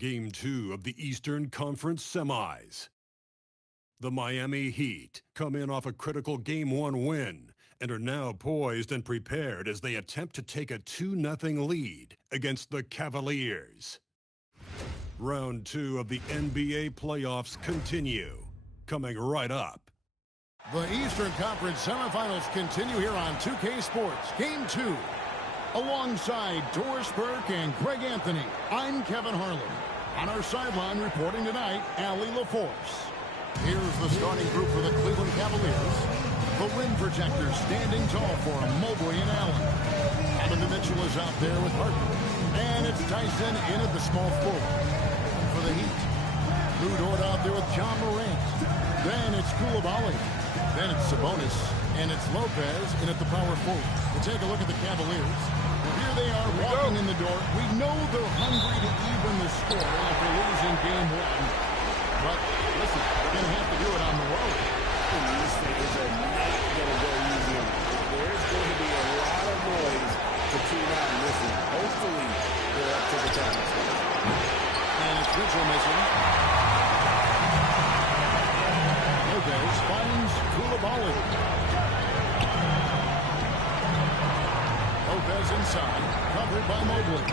Game 2 of the Eastern Conference Semis. The Miami Heat come in off a critical Game 1 win and are now poised and prepared as they attempt to take a 2-0 lead against the Cavaliers. Round 2 of the NBA playoffs continue, coming right up. The Eastern Conference semifinals continue here on 2K Sports. Game 2. Alongside Doris Burke and Greg Anthony, I'm Kevin Harlan. On our sideline reporting tonight, Allie LaForce. Here's the starting group for the Cleveland Cavaliers. The rim projectors standing tall for Mobley and Allen. Donovan Mitchell is out there with Harden. And it's Tyson in at the small forward. For the Heat, Lou Dort out there with John Morant. Then it's Koulibaly. Then it's Sabonis. And it's Lopez in at the power forward. We'll take a look at the Cavaliers. Here they are walking in the door. We know they're hungry to even the score after losing Game 1. But listen, they're going to have to do it on the road. These things are not going to go easy. There's going to be a lot of noise to tune out and listen. Hopefully, they're up to the task. And it's Mitchell missing. Lopez finds Koulibaly. Lopez inside, covered by Mobley.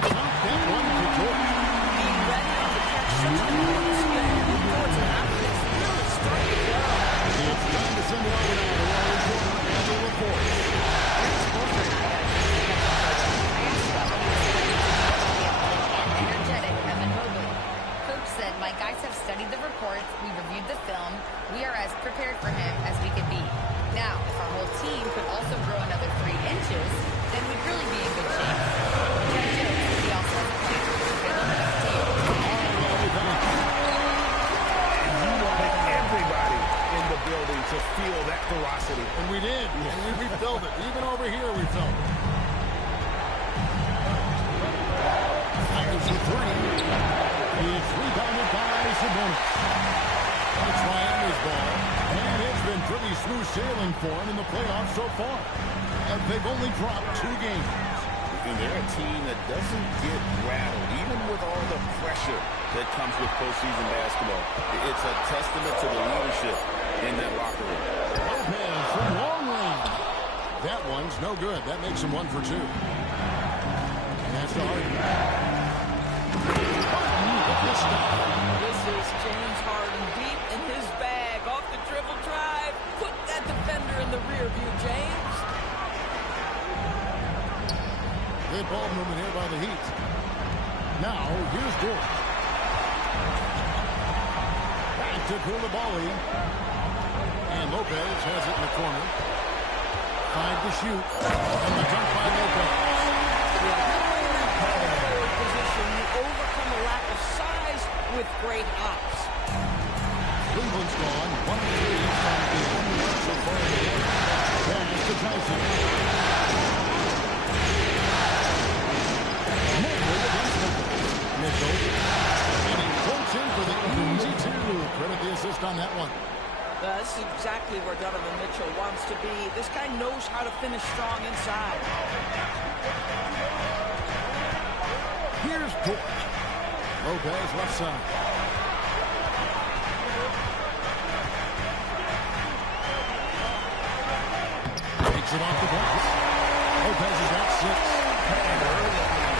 Not that one for George. Being ready on the catch, such a long spin. Towards an outlet, really starting to go. It's time to send it over now to Ryan Porter and the report. Here's Porter and I got to pick up the coach. I asked about what he was ready to do about the energetic Evan Mobley. Coach said, my guys have studied the reports, we reviewed the film, we are as prepared for him as we could be. Now, if our whole team could also grow another 3 inches, then we'd really be in good shape. He also has a plan. You wanted everybody in the building to feel that ferocity. And we did. And we felt it. Even over here, we felt it. Tigers with 3. It's rebounded by Sabonis. It's Miami's ball. And it's been pretty smooth sailing for them in the playoffs so far. And they've only dropped 2 games. And they're a team that doesn't get rattled, even with all the pressure that comes with postseason basketball. It's a testament to the leadership in that locker room. Lopez from long range. That one's no good. That makes him 1 for 2. And that's to Harden. This is James Harden deep in his bag. Off the dribble drive. Put that defender in the rear view, James. Good ball movement here by the Heat. Now, here's Dort. Back to Koulibaly. And Lopez has it in the corner. 5 to shoot. And the dunk by Lopez. Position, you overcome a lack of size with great hops. Cleveland's gone 1 of 3 from the 1 yard so far in the game. Pass to Tyson. Mobley against Mitchell. And he floats in for the easy 2. Credit the assist on that one. This is exactly where Donovan Mitchell wants to be. This guy knows how to finish strong inside. Here's Dort. Lopez left side. Takes it off the glass. Lopez is at 6.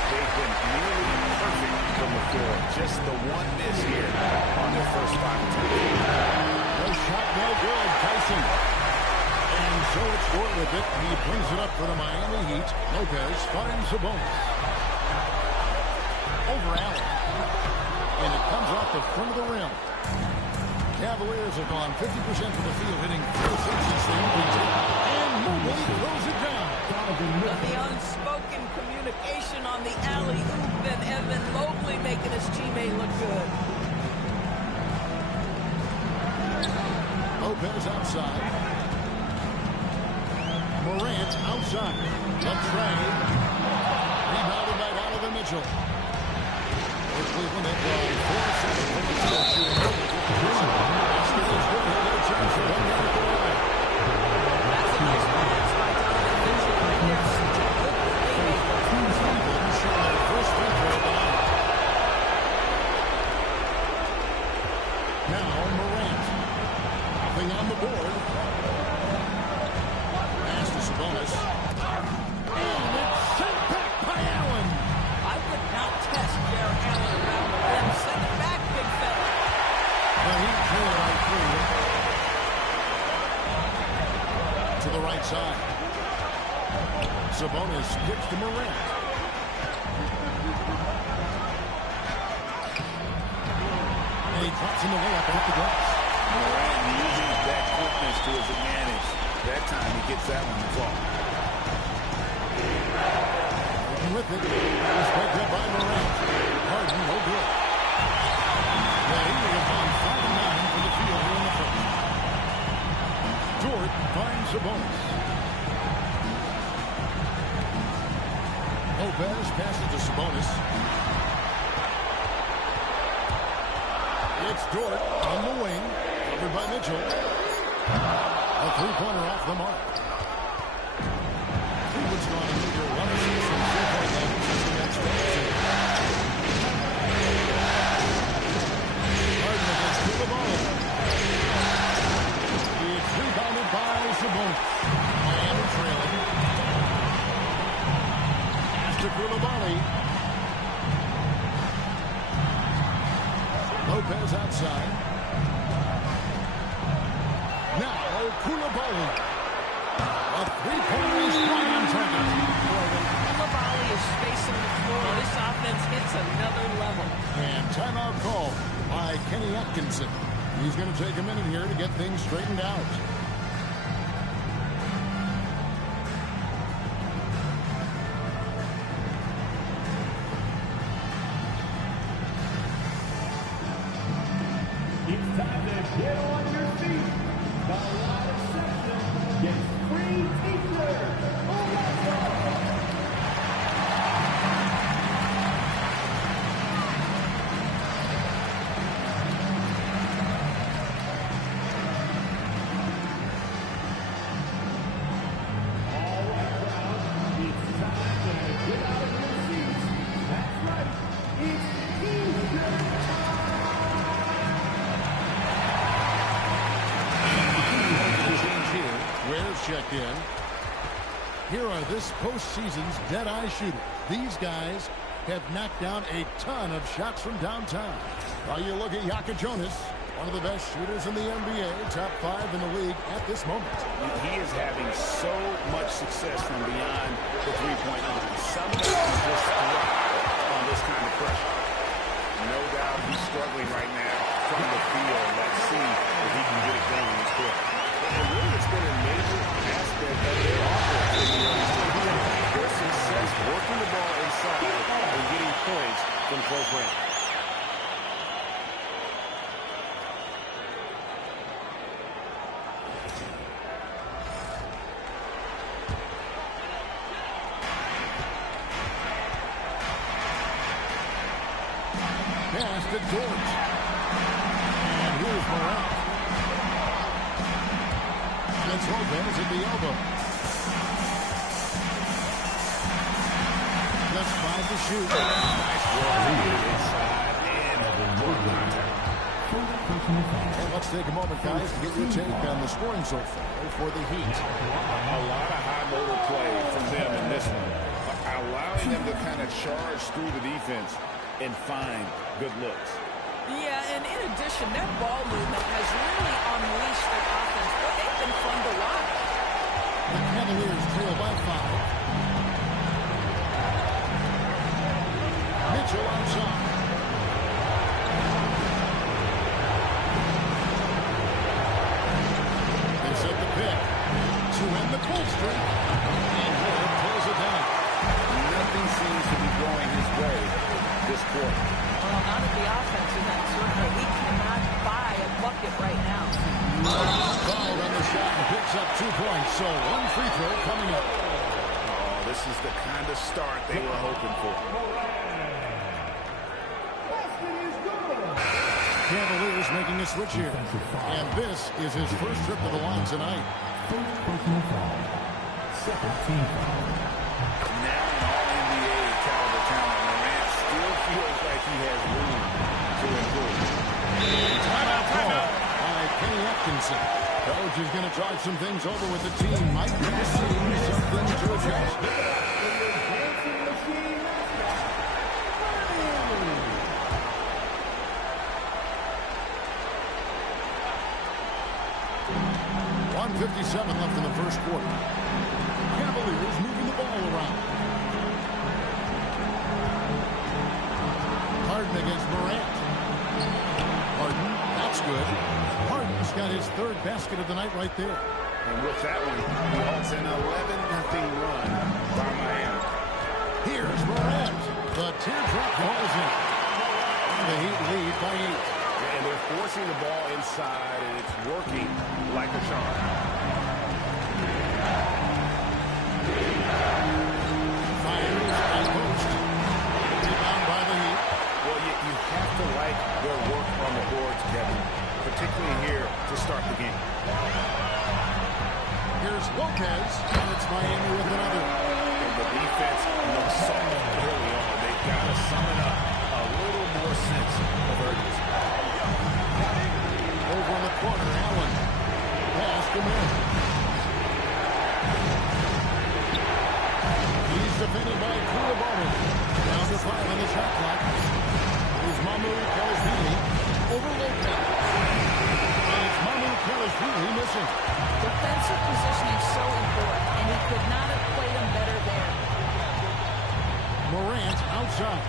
They've been nearly perfect from the floor. Just the 1 miss here on their first 5 attempts. No shot, no good. Tyson. And so it's Dort with it. He brings it up for the Miami Heat. Lopez finds the bonus. Over Allen. And it comes off the front of the rim. Cavaliers have gone 50% from the field, hitting 4 since they opened it. And Mobley throws it down. The unspoken communication on the alley-oop, and Evan Mobley making his teammate look good. Lopez outside. Morant outside. Left trade. Rebounded by Donovan Mitchell. For Cleveland, they've gone 4-7 from the field shooting. Basket is good. He'll get a chance for 1 minute to go. That's a nice pass by Donovan Mitchell. And there's such a good playmaker. Cleveland shot their first free throw down. Sabonis gets to Morant. And he drops in the layup off the glass. Morant using that quickness to his advantage. That time he gets that one to fall. With it, it's picked up by Morant. Harden, no good. The Heat have gone 5-9 from the field here in the first. Dort finds Sabonis. Lopez passes to Sabonis. It's Dort on the wing, covered by Mitchell. A three-pointer off the mark. Cleveland's gone to either one or six from three-point land since the next day. Harden against Koulibaly. It's rebounded by Sabonis. Miami trailing. Pass to Koulibaly. Lopez outside. Now Koulibaly. A three-pointer is right on target. Koulibaly is spacing the floor. This offense hits another level. And timeout call by Kenny Atkinson. He's going to take a minute here to get things straightened out. It's time to get on your feet. The live section gets free t-shirts. Oh, let's go. Checked in. Here are this postseason's dead-eye shooters. These guys have knocked down a ton of shots from downtown. While you look at Yaka Jonas, one of the best shooters in the NBA, top 5 in the league at this moment. He is having so much success from beyond the three-point line. Some guys just thrive on this kind of pressure. No doubt he's struggling right now from the field. Let's see if he can get it going in this quarter. And really, it's been a major aspect of their offense. Their success working the ball inside and getting points from close range. Pass to Dort. And here's Morant. It's Lopez at the elbow. Just 5 to shoot. Nice work inside and more contact. Well, let's take a moment, guys, to get your take on the scoring so far for the Heat. A lot of high motor play from them in this one. Allowing them to kind of charge through the defense and find good looks. Yeah, and in addition, their ball movement has really unleashed their offense. But they've been fun to watch. The Cavaliers trail by 5. Mitchell outside. They set the pick to end the cold streak. And Wood pulls it down. Nothing seems to be going his way this quarter. Well, not at the offensive end, certainly. He cannot buy a bucket right now. Fouled on the shot and picks up 2 points. So 1 free throw coming up. Oh, this is the kind of start they were hoping for. Cavaliers making a switch here. And this is his first trip to the line tonight. First personal foul. Second team foul. Now an all-NBA caliber talent, Morant still feels like he has room to improve. Timeout call by Kenny Atkinson. Coach is going to try some things over with the team. Might give the team something to adjust. .57 left in the first quarter. Cavaliers moving the ball basket of the night right there. And with that one, he holds an 11-0 run by Miami. Here's Morant. The teardrop falls in. The Heat lead by 8. And they're forcing the ball inside, and it's working like a charm. Fires and post. Rebound by the Heat. Well, you have to like their work on the boards, Kevin, particularly here to start the game. Here's Lopez, and it's Miami with another. And the defense looks soft early on. They've got to summon up a little more sense of urgency. Over in the corner, Allen. Pass to Miller. He's defended by Koulibaly. Down to 5 on the shot clock. Here's Mamu Kelishvili over Lopez. And it's Mamu Kelishvili missing. Defensive positioning so important, and he could not have played him better there. Morant outside.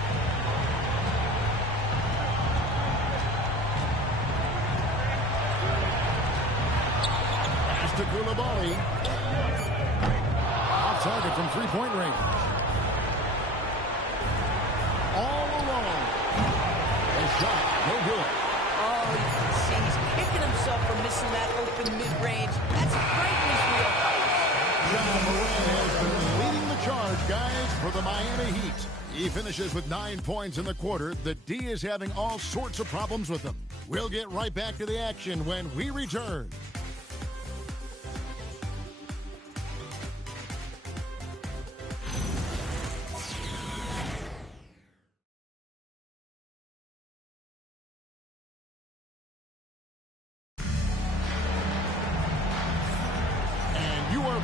Pass to Koulibaly. Off target from three-point range. All alone. A shot, no good. Oh, you can see he's kicking himself for missing that open mid-range. That's great in his wheelhouse. John Morant has been leading the charge, guys, for the Miami Heat. He finishes with 9 points in the quarter. The D is having all sorts of problems with him. We'll get right back to the action when we return.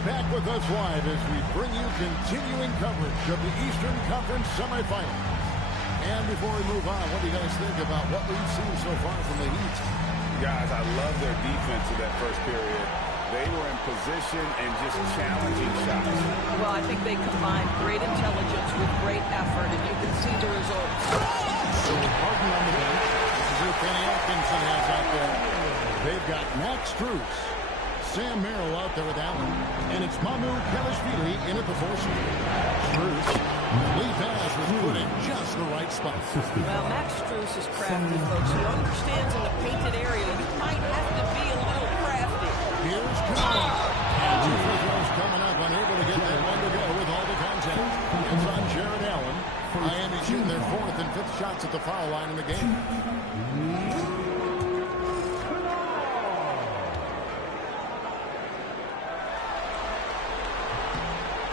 Back with us live as we bring you continuing coverage of the Eastern Conference semifinal. And before we move on, what do you guys think about what we've seen so far from the Heat? Guys, I love their defense in that first period. They were in position and just challenging shots. Well, I think they combined great intelligence with great effort, and you can see the results. So Harden on the bench. This is who Kenny Atkinson has out there. They've got Max Strus, Sam Merrill out there with Allen, and it's Mamu Kelishvili in at the four-seam. Strus, lead pass was put in just the right spot. Well, Max Strus is crafty, folks. He understands in the painted area. You might have to be a little crafty. Here's Canard. And two free throws coming up, unable to get that one to go with all the contact. It's on Jared Allen. Miami shooting their 4th and 5th shots at the foul line in the game.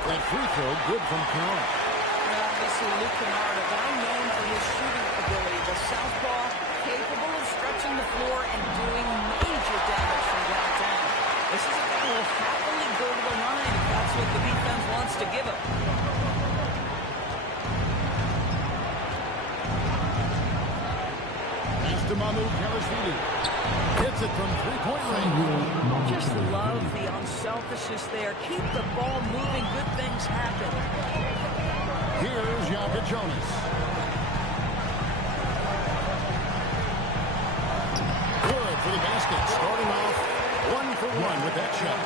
That free throw, good from Canard. Well, obviously, Luke Kennard, a guy known for his shooting ability. The southpaw, capable of stretching the floor and doing major damage from downtown. This is a guy who will happily go to the line if that's what the defense wants to give him. Pass to Mamu Kelishvili. Hits it from three-point range. Just love the unselfishness there. Keep the ball moving. Good things happen. Here's Yaka Jonas. Good for the basket. Starting off 1 for 1 with that shot.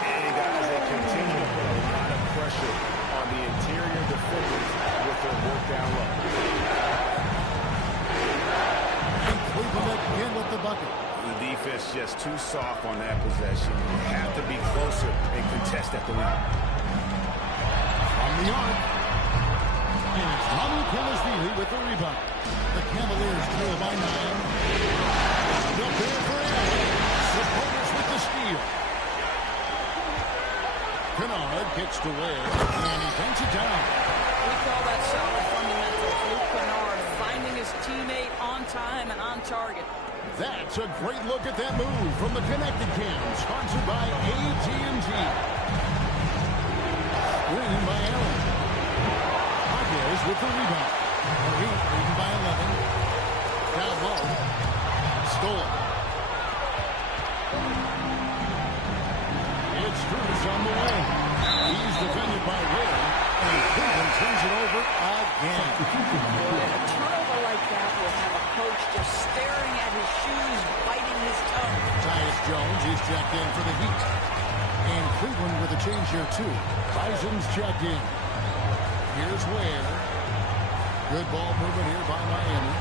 And guys, they continue to put a lot of pressure on the interior defenders with their work down low. And Cleveland again with the bucket. The defense just too soft on that possession. You have to be closer and contest at the rim. From the arc. And it's Mamu Kelishvili with the rebound. The Cavaliers trail by 9. The pair for Allen. Supporters with the steal. Canard gets to Ware, and he dunks it down. We call that solid fundamentals. Luke Kennard finding his teammate on time and on target. That's a great look at that move from the Connected Cam, sponsored by AT&T. Green by Allen. Hawkins with the rebound. Heat leading by 11. Down low. Stolen. It's Strus on the wing. He's defended by Ware, and Cleveland turns it over again. Boy, a turnover like that will have a coach just staring at his shoes, biting biting his tongue. Tyus Jones, he's checked in for the Heat. And Cleveland with a change here, too. Bison's checked in. Here's Ware. Good ball movement here by Miami.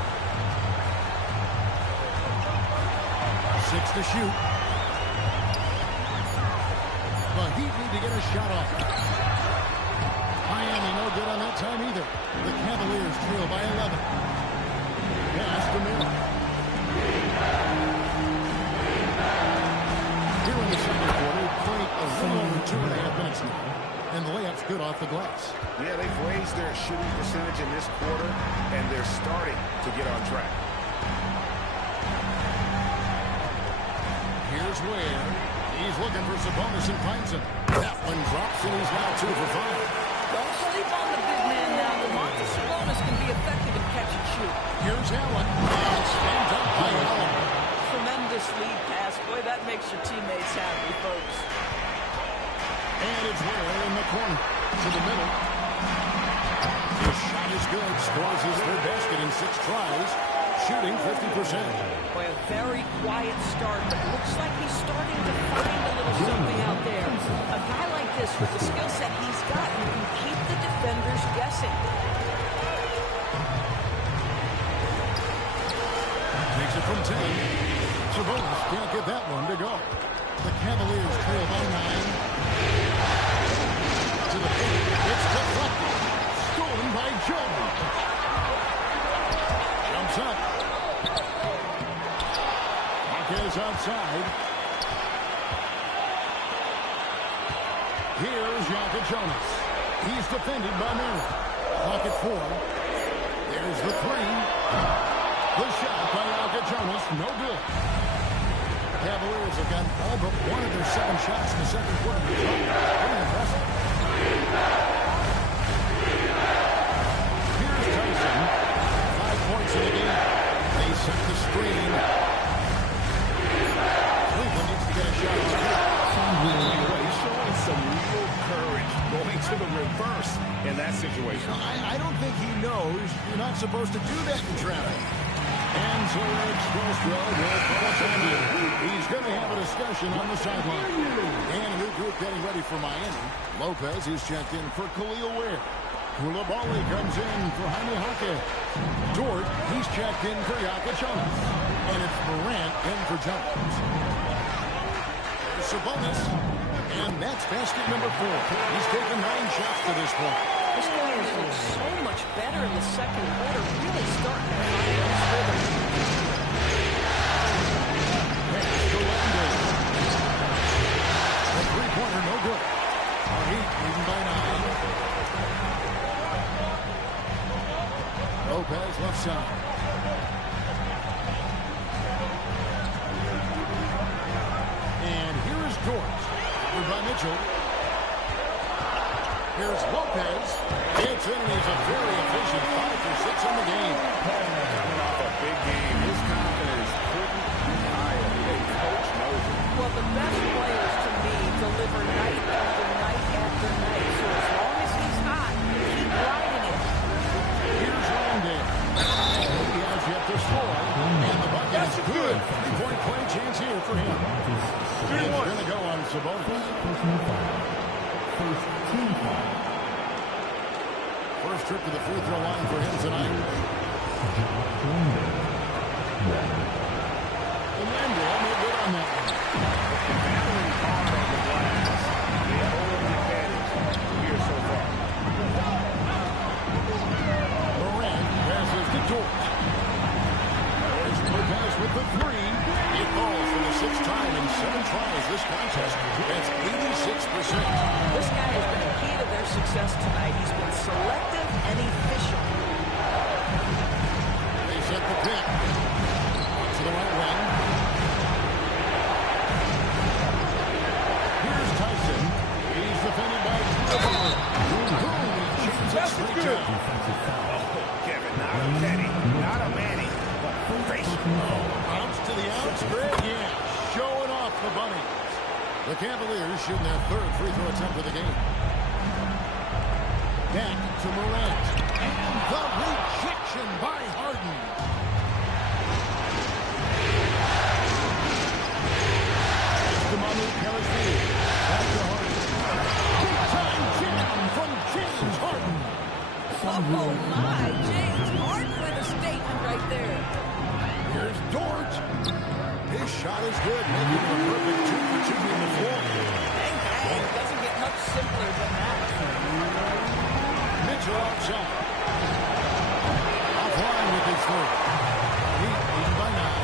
6 to shoot. The Heat need to get a shot off. Miami no good on that time either. The Cavaliers trail by 11. Pass to Miller. Here in the second quarter, played a little over 2.5 minutes now. And the layup's good off the glass. Yeah, they've raised their shooting percentage in this quarter, and they're starting to get on track. Here's Ware. He's looking for Sabonis and finds him. That one drops, and he's now 2 for 5. Don't sleep on the big man now. Domantas Sabonis can be effective in catch and shoot. Here's Allen. And slammed up by Allen. Tremendous lead pass. Boy, that makes your teammates happy, folks. And it's Ware in the corner. To the middle. His shot is good. Scores his third basket in 6 tries. Shooting 50%. Boy, a very quiet start, but looks like he's starting to find a little something out there. A guy like this, with the skill set he's got, you can keep the defenders guessing. Takes it from 10. Sabonis can't get that one to go. The Cavaliers trail by 9. To the paint. It's deflected. Stolen by Jones. Jumps up. Marquez outside. Here's Jonas. He's defended by Miller. Clock at 4. There's the 3. The shot by Jonas, no good. Cavaliers have gotten all but one of their 7 shots in the second quarter. Pretty impressive. Here's Tyson. 5 points in the game. They set the screen. Cleveland needs to get a shot on here. He's showing some real courage going to the reverse in that situation. I don't think he knows you're not supposed to do that in traffic. And so Eric Spoelstra will call a timeout. He's going to have a discussion on the sideline. And a new group getting ready for Miami. Lopez is checked in for Khalil Ware. Koulibaly comes in for Jaime Jaquez. Dort, he's checked in for Jonas. And it's Morant in for Jones. There's Sabonis. And that's basket number 4. He's taken 9 shots to this point. This guy has looked so much better in the second quarter, really starting to find his rhythm. Pass to Landry. The three-pointer, no good. Our Heat leading by 9. Lopez left side. And here is Dort. Covered by Mitchell. Here's Lopez. It's in, and he's a very efficient 5 for 6 in the game. Coming off a big game, his confidence couldn't be higher. The coach knows it. Well, the best players to me deliver night after night after night. So as long as he's hot, keep riding it. Here's Landon. He has yet to score. And the bucket is good. 3-point play chance here for him. He's going to go on Sabonis. First trip to the free throw line for him tonight. And Landry, no good on that one. Battling hard on the glass. They have all the advantage here so far. Morant passes to Dort. There's Lopez with the 3. It falls for the 6th time in 7 tries this contest. That's 86%. This guy has been a key to their success tonight. He's been selective and efficient. They set the pick. To the right wing. Here's Tyson. He's defended by Koulibaly. Boom! He changes it 3-2. Kevin, not a penny, not a manny, but face. Bounce to the outspread. Yeah, showing off the bunny. The Cavaliers shooting their 3rd free throw attempt of the game. Back to Morant. And the rejection by Harden. Harris Field. Back to Harden. Big time jam from James Harden. Oh, my. James Harden with a statement right there. Here's Dort. His shot is good, making it a perfect 2 for 2 from the floor. Bang, bang. Doesn't get much simpler than that. Mitchell outside. Offline with his third. Heat leading by 9.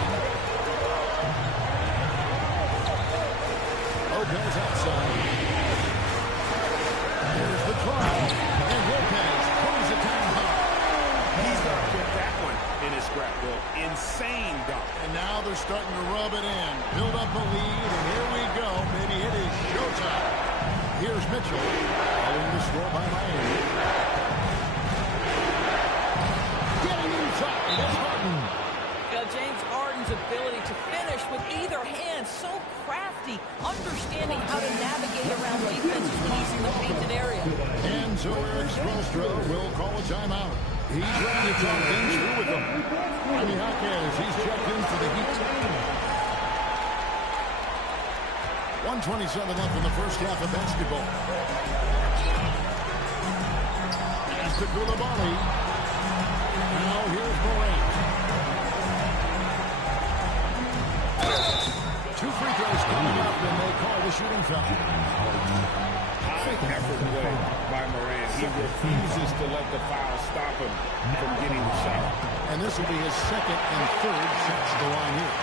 Lopez outside. Here's the try. And Lopez pulls it down high. He's going to put that one in his scrapbook. Insane dunk. And now they're starting to rub it in. Build up a lead, and here we go. Maybe it is showtime. Here's Mitchell. Following the score by Miami. Getting inside. That's Harden. James Harden's ability to finish with either hand, so crafty, understanding how to navigate around defenses when he's in the painted area. And so Eric Spoelstra will call a timeout. He's ready to talk things through with them. Jaime Jaquez, he's checked in for the Heat. 1:27 left in the first half of basketball. Pass to Koulibaly. Now here's Morant. 2 free throws coming up, and they call the shooting foul. High effort play by Morant. He refuses to let the foul stop him from getting the shot. And this will be his second and third shots to the line here.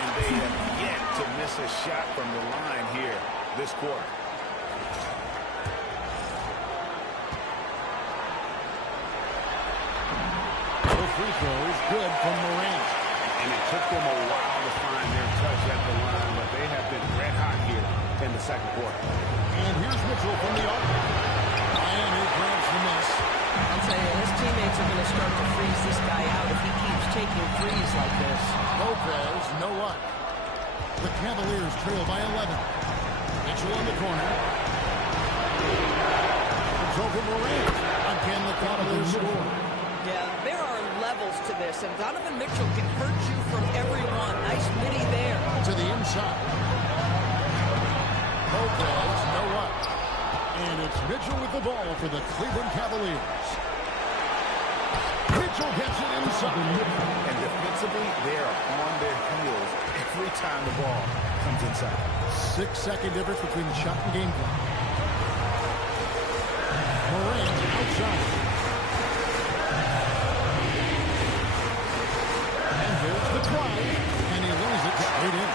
And they have yet to miss a shot from the line here this quarter. The free throws good from Morant. And it took them a while to find their touch at the line, but they have been red hot here in the second quarter. And here's Mitchell from the arc. Miami grabs the miss. I'll tell you, his teammates are going to start to freeze this guy out if he keeps taking threes like this. Lopez, no luck. The Cavaliers trail by 11. Mitchell in the corner. It's over Morant. Again, the Cavaliers score. Yeah, there are levels to this, and Donovan Mitchell can hurt you from everyone. Nice midi there. To the inside. Lopez, no luck. And it's Mitchell with the ball for the Cleveland Cavaliers. Mitchell gets it inside. And defensively, they are on their heels every time the ball comes inside. 6-second difference between the shot and game clock. Morant outside. And here's the drive. And he lays it straight in.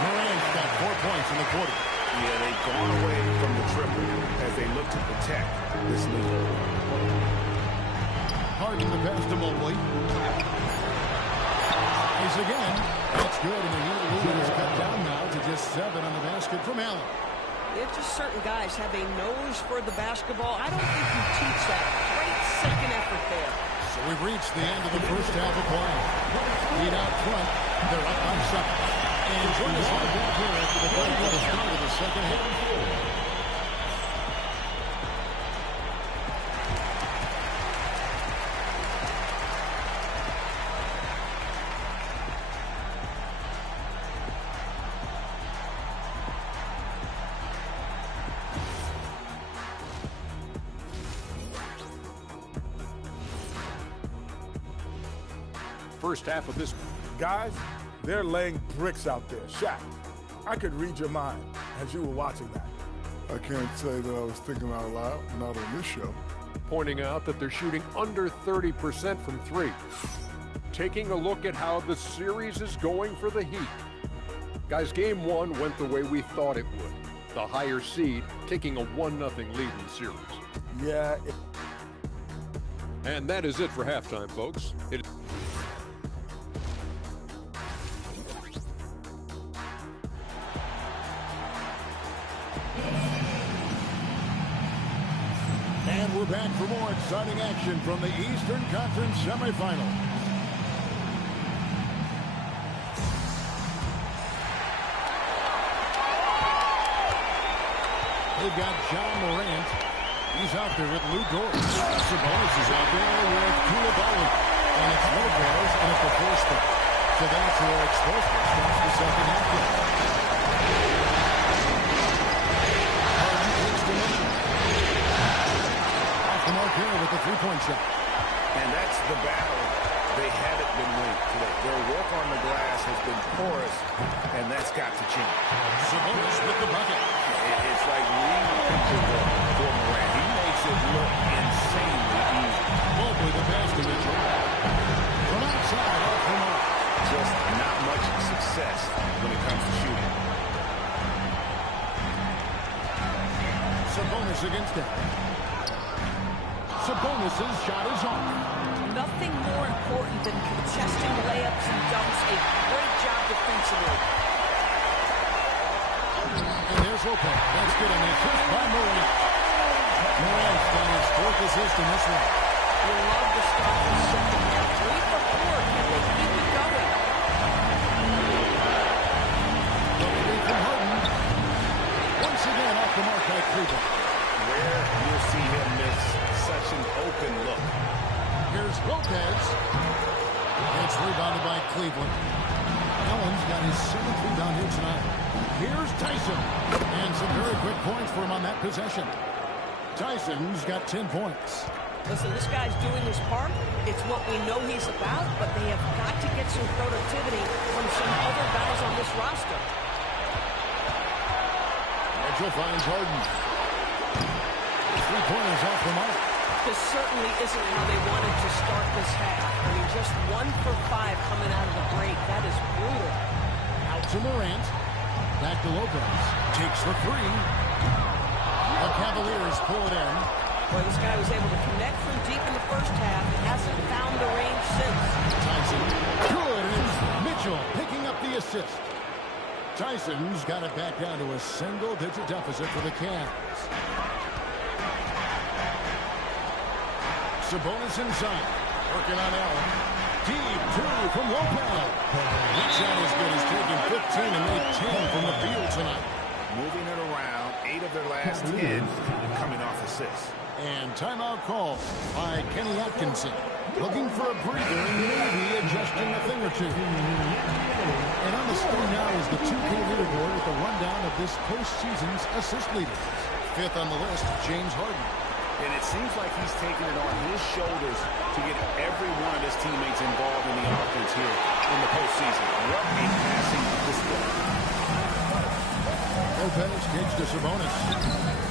Morant's got 4 points in the quarter. Yeah, they've gone away from the triple as they look to protect this lead. Harden the pass to Mobley. He's again. That's good, and the lead is cut down now to just 7 on the basket from Allen. It's just certain guys have a nose for the basketball. I don't think you teach that. Great second effort there. So we've reached the end of the first half of play. Heat out front. They're up by 7. And join us right back here after the break at the start of the second half. First half of this. Guys, they're laying bricks out there. Shaq, I could read your mind as you were watching that. I can't say that I was thinking out loud, not on this show. Pointing out that they're shooting under 30% from 3. Taking a look at how the series is going for the Heat. Guys, game 1 went the way we thought it would. The higher seed taking a 1-0 lead in the series. Yeah. And that is it for halftime, folks. And we're back for more exciting action from the Eastern Conference semifinals. They've got John Morant. He's out there with Lou Dort. Sabonis is out there with Koulibaly. And it's Lopez, and it's the first spot. So that's where Exposure starts the second half. there with the three-point shot. And that's the battle they haven't been winning today. Their work on the glass has been porous, and that's got to change. Sabonis with the bucket. It's like reading a picture book for Morant. He makes it look insanely easy. Mobley the pass to Mitchell. From outside, off the mark. Just not much success when it comes to shooting. Sabonis against it. Sabonis' shot is on. Nothing more important than contesting layups and dunks. A great job defensively. And there's Lopez. That's good on the assist by Morant. Morant's got his fourth assist in this one. You love the start of the second half. 3 for 4. Can they keep it going? From Harden. Once again off the mark by Cleveland. Where you'll see him miss such an open look. Here's Lopez. It's rebounded by Cleveland. Allen's got his 7th rebound here tonight. Here's Tyson. And some very quick points for him on that possession. Tyson's got 10 points. Listen, this guy's doing his part. It's what we know he's about, but they have got to get some productivity from some other guys on this roster. Mitchell finds Harden. 3-pointers off the mark. This certainly isn't how they wanted to start this half. I mean, just 1 for 5 coming out of the break. That is brutal. Out to Morant. Back to Lopez. Takes the three. The Cavaliers pull it in. Boy, this guy was able to connect from deep in the first half. Hasn't found the range since. Tyson. Good. And it's Mitchell picking up the assist. Tyson's got it back down to a single-digit deficit for the Cavs. Sabonis inside. Working on Allen. Deep 2 from Lopez. That shot is good. He's taken 15 and made 10 from the field tonight. Moving it around, 8 of their last 10 coming off assists. And timeout call by Kenny Atkinson. Looking for a breather and maybe adjusting a thing or two. And on the screen now is the 2K leaderboard with a rundown of this postseason's assist leaders. 5th on the list, James Harden. And it seems like he's taking it on his shoulders to get every one of his teammates involved in the offense here in the postseason. What a passing display. Lopez kicks to Sabonis.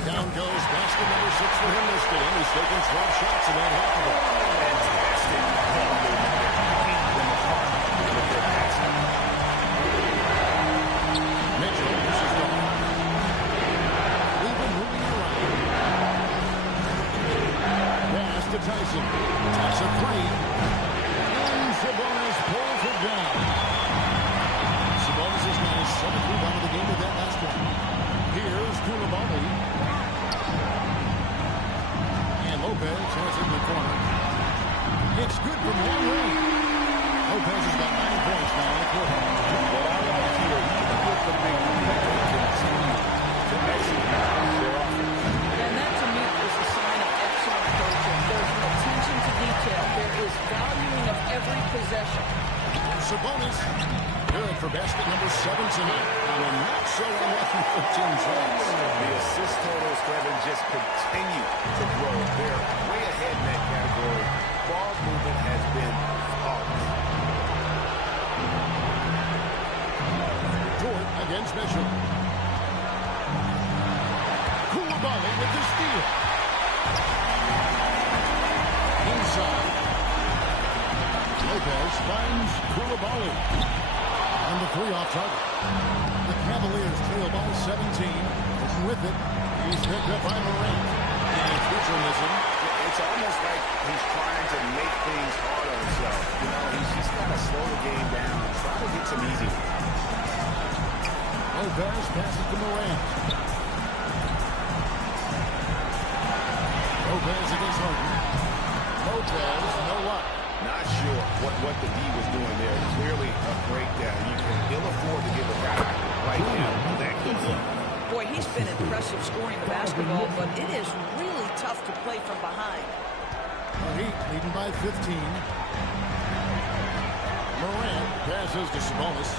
Down goes basket number 6 for him listed. And he's taken 12 shots in that half of it. Fantastic ball movement there. Keep them apart with their passing. Mitchell, this is gone. Cleveland moving around. Pass to Tyson. Takes a three. And Sabonis pulls it down. Sabonis is now his 7th rebound of the game with that last one. Here's Koulibaly. And Lopez has it in the corner. It's good from long range. Lopez has got 9 points now in the quarter. What I like here, even with the big lead, they continue to execute their offense. And that, to me, is a sign of excellent coaching. There's an attention to detail. There is valuing of every possession. Sabonis. Good for basket number 7 tonight. And not so unlucky 15 shots. The assist totals, Kevin, just continue to grow. They're way ahead in that category. Ball movement has been flawless. Dort against Mitchell. Koulibaly with the steal. Inside. Lopez finds Koulibaly. And the 3 off target. The Cavaliers trail by 17. And with it, he's picked up by Morant. And Mitchell missing. It's almost like he's trying to make things hard on himself. You know, he's just got to slow the game down and try to get some easy ones. Lopez passes to Morant. Lopez against Harden. Lopez, no luck. Not sure what the D was doing there. Clearly a breakdown. You can ill afford to give a guy like him that good look. Boy, he's been impressive scoring the basketball, but it is really tough to play from behind. Heat leading by 15. Morant passes to Sabonis.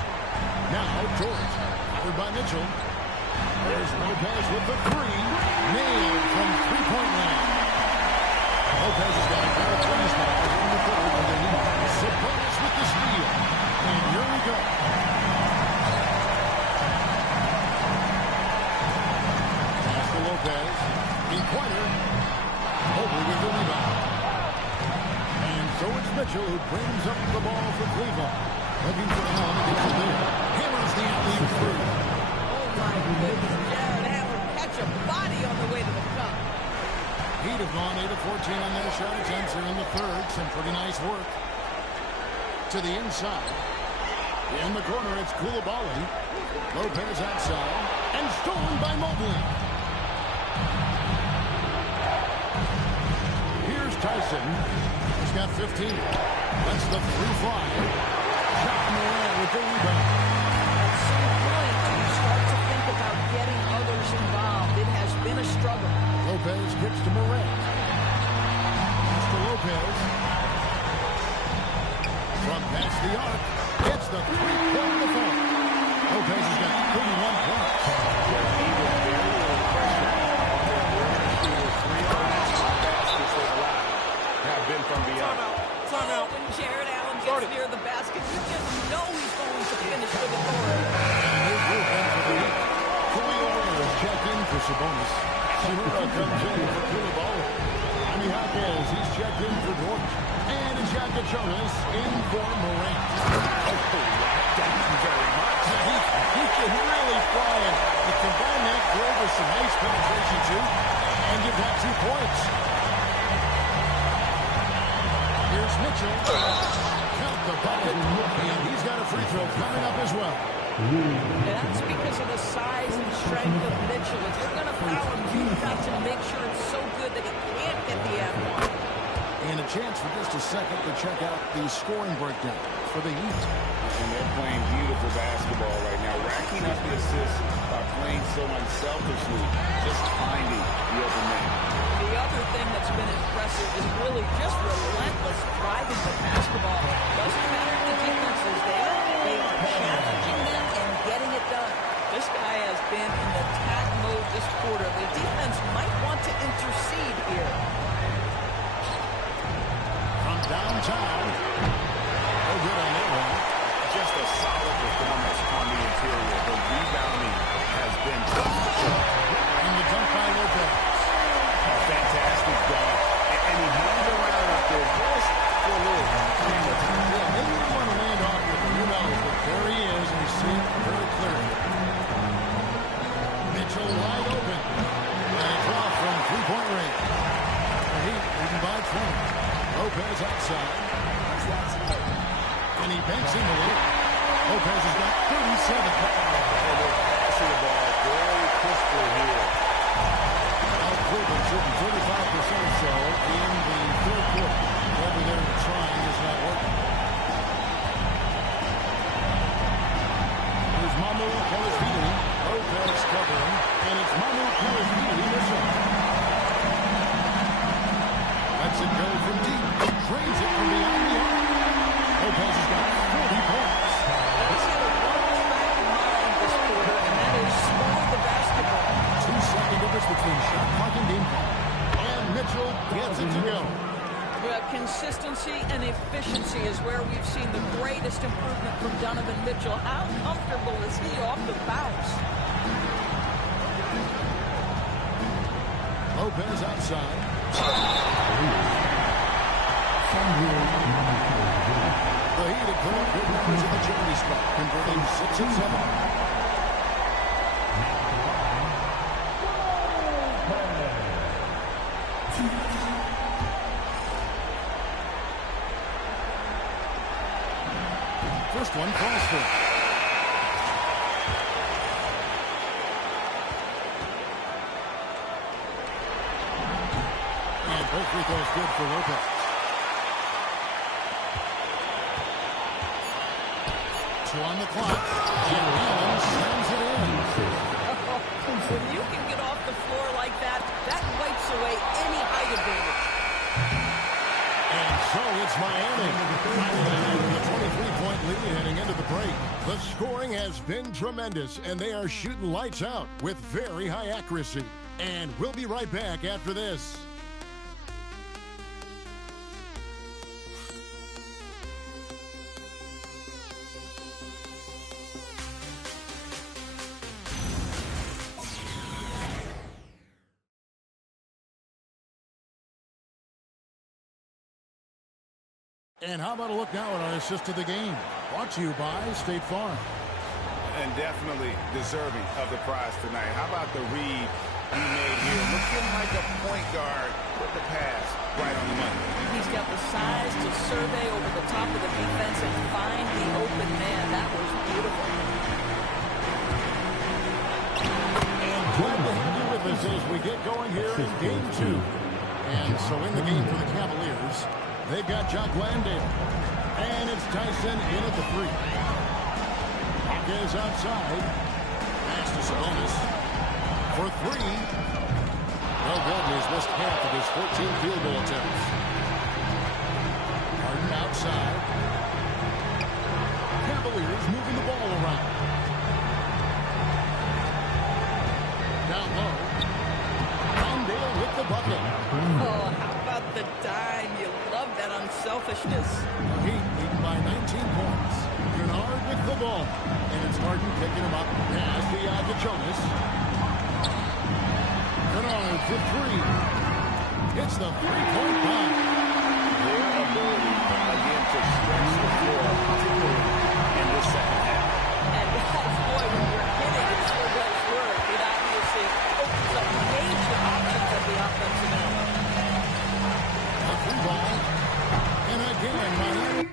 Now George, covered by Mitchell. There's Lopez with the 3. Nailed from 3-point line. Lopez has got a pair of threes now in the third for the Heat. Sabonis with the steal. And here we go. Pass to Lopez. Quadra. Mobley with the rebound. And so it's Mitchell who brings up the ball for Cleveland. Looking for Allen to get it there. Hammers the alley through. Oh my goodness, Jared Allen catch a body on the way to the cup. Heat have gone 8 of 14 on their shot attempts here in the third. Some pretty nice work. To the inside. In the corner, it's Koulibaly. Lopez outside. And stolen by Mobley. Here's Tyson. He's got 15. That's the 3-fly. John Moran with the rebound. At some point, you start to think about getting others involved. It has been a struggle. Lopez gets to Moran. Pass to Lopez. From past the arc. Gets the three-point before. Lopez has got 31 points. Even very little pressure on their perimeter shooter. 3 of the last 5 baskets they've allowed have been from beyond. Oh, when Jared Allen gets near the basket, you just know he's going to finish with authority. Check in for Sabonis. Será comes in for Koulibaly. James, he's checked in for Dort. And Jonas in for Morant. Oh, thank you very much. He can really fly it. You combine that throw with some nice penetration, too, and you've got 2 points. Here's Mitchell. Count the bucket. And he's got a free throw coming up as well. And that's because of the size and strength of Mitchell. If you're going to foul him, you've got to make sure it's so good that he can't get the F1. And a chance for just a second to check out the scoring breakdown for the Heat. And they're playing beautiful basketball right now, racking up the assists by playing so unselfishly, just finding the open man. The other thing that's been impressive is really just relentless driving the basketball. Doesn't matter if the defense is there, they're challenging them and getting it done. This guy has been in attack mode this quarter. The defense might want to intercede here. From downtown. No good on that one. Just a solid performance on the interior. The rebounding has been top-notch. And the dunk by Lopez. A fantastic dunk. And he hangs around up there just for a little camera time. Yeah, maybe you want to land off with him, who knows, but there he is, and you see it very clearly. Mitchell wide open. And a draw from three-point range. The Heat leading by 20. Lopez outside. And he banks into it. Lopez has got 37. And they're passing the ball very crisply here. Now Cleveland shooting 35% or so in the third quarter. Whatever they're trying is not working. Here's Mamu Kelishvili. Lopez covering. And it's Mamu Kelishvili missing. Lets it go from deep. Trains it from behind the arc. Lopez has got 40 points. He's had a one-track mind this quarter, and that is score the basketball. 2-second difference between shot clock and game clock. And Mitchell gets it to go. Consistency and efficiency is where we've seen the greatest improvement from Donovan Mitchell. How comfortable is he off the bounce? Lopez outside. The Heat have put up good numbers in the charity spot, converting 6 and 7. First one falls for. And both free throws good for Lopez. Two on the clock. And Allen slams it in. When you can get off the floor like that, that wipes away any height advantage. And so it's Miami. Finally, the 23-point lead heading into the break. The scoring has been tremendous, and they are shooting lights out with very high accuracy. And we'll be right back after this. And how about a look now at our assist of the game? Brought to you by State Farm. And definitely deserving of the prize tonight. How about the read he made here? Looking like a point guard with the pass right on the money. He's got the size to survey over the top of the defense and find the open man. That was beautiful. And glad to have you with us as we get going here in Game 2. And so in the game for the Cavaliers, they've got Jock Landale. And it's Tyson in at the 3. Is outside. Pass to Sabonis for 3. No good. He's missed half of his 14 field goal attempts. Harden outside. Cavaliers moving the ball around. Down low. Landale with the bucket. Oh, how about the dime? You love that unselfishness. The Heat leading by 19 points. Gennard with the ball. And it's Harden picking him up past the to Jonas. Gennard for 3. It's the 3-point line. Their ability, again, to stretch the floor, particularly in this second half. And boy, when you're hitting, it's for what it's worth. It obviously opens up major options at the offensive end. A 3-ball. And again, Miami.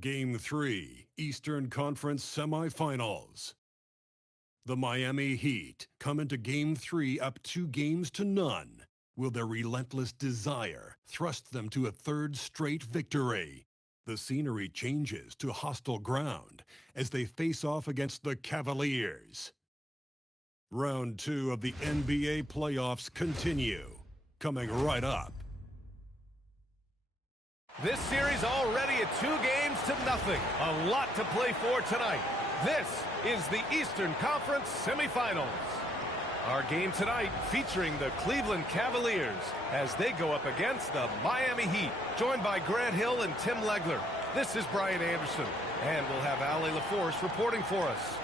Game 3, Eastern Conference Semifinals. The Miami Heat come into Game 3 up 2-0. Will their relentless desire thrust them to a third straight victory? The scenery changes to hostile ground as they face off against the Cavaliers. Round 2 of the NBA playoffs continue, coming right up. This series already at 2-0. A lot to play for tonight. This is the Eastern Conference Semifinals. Our game tonight featuring the Cleveland Cavaliers as they go up against the Miami Heat, joined by Grant Hill and Tim Legler. This is Brian Anderson, and we'll have Ali LaForce reporting for us.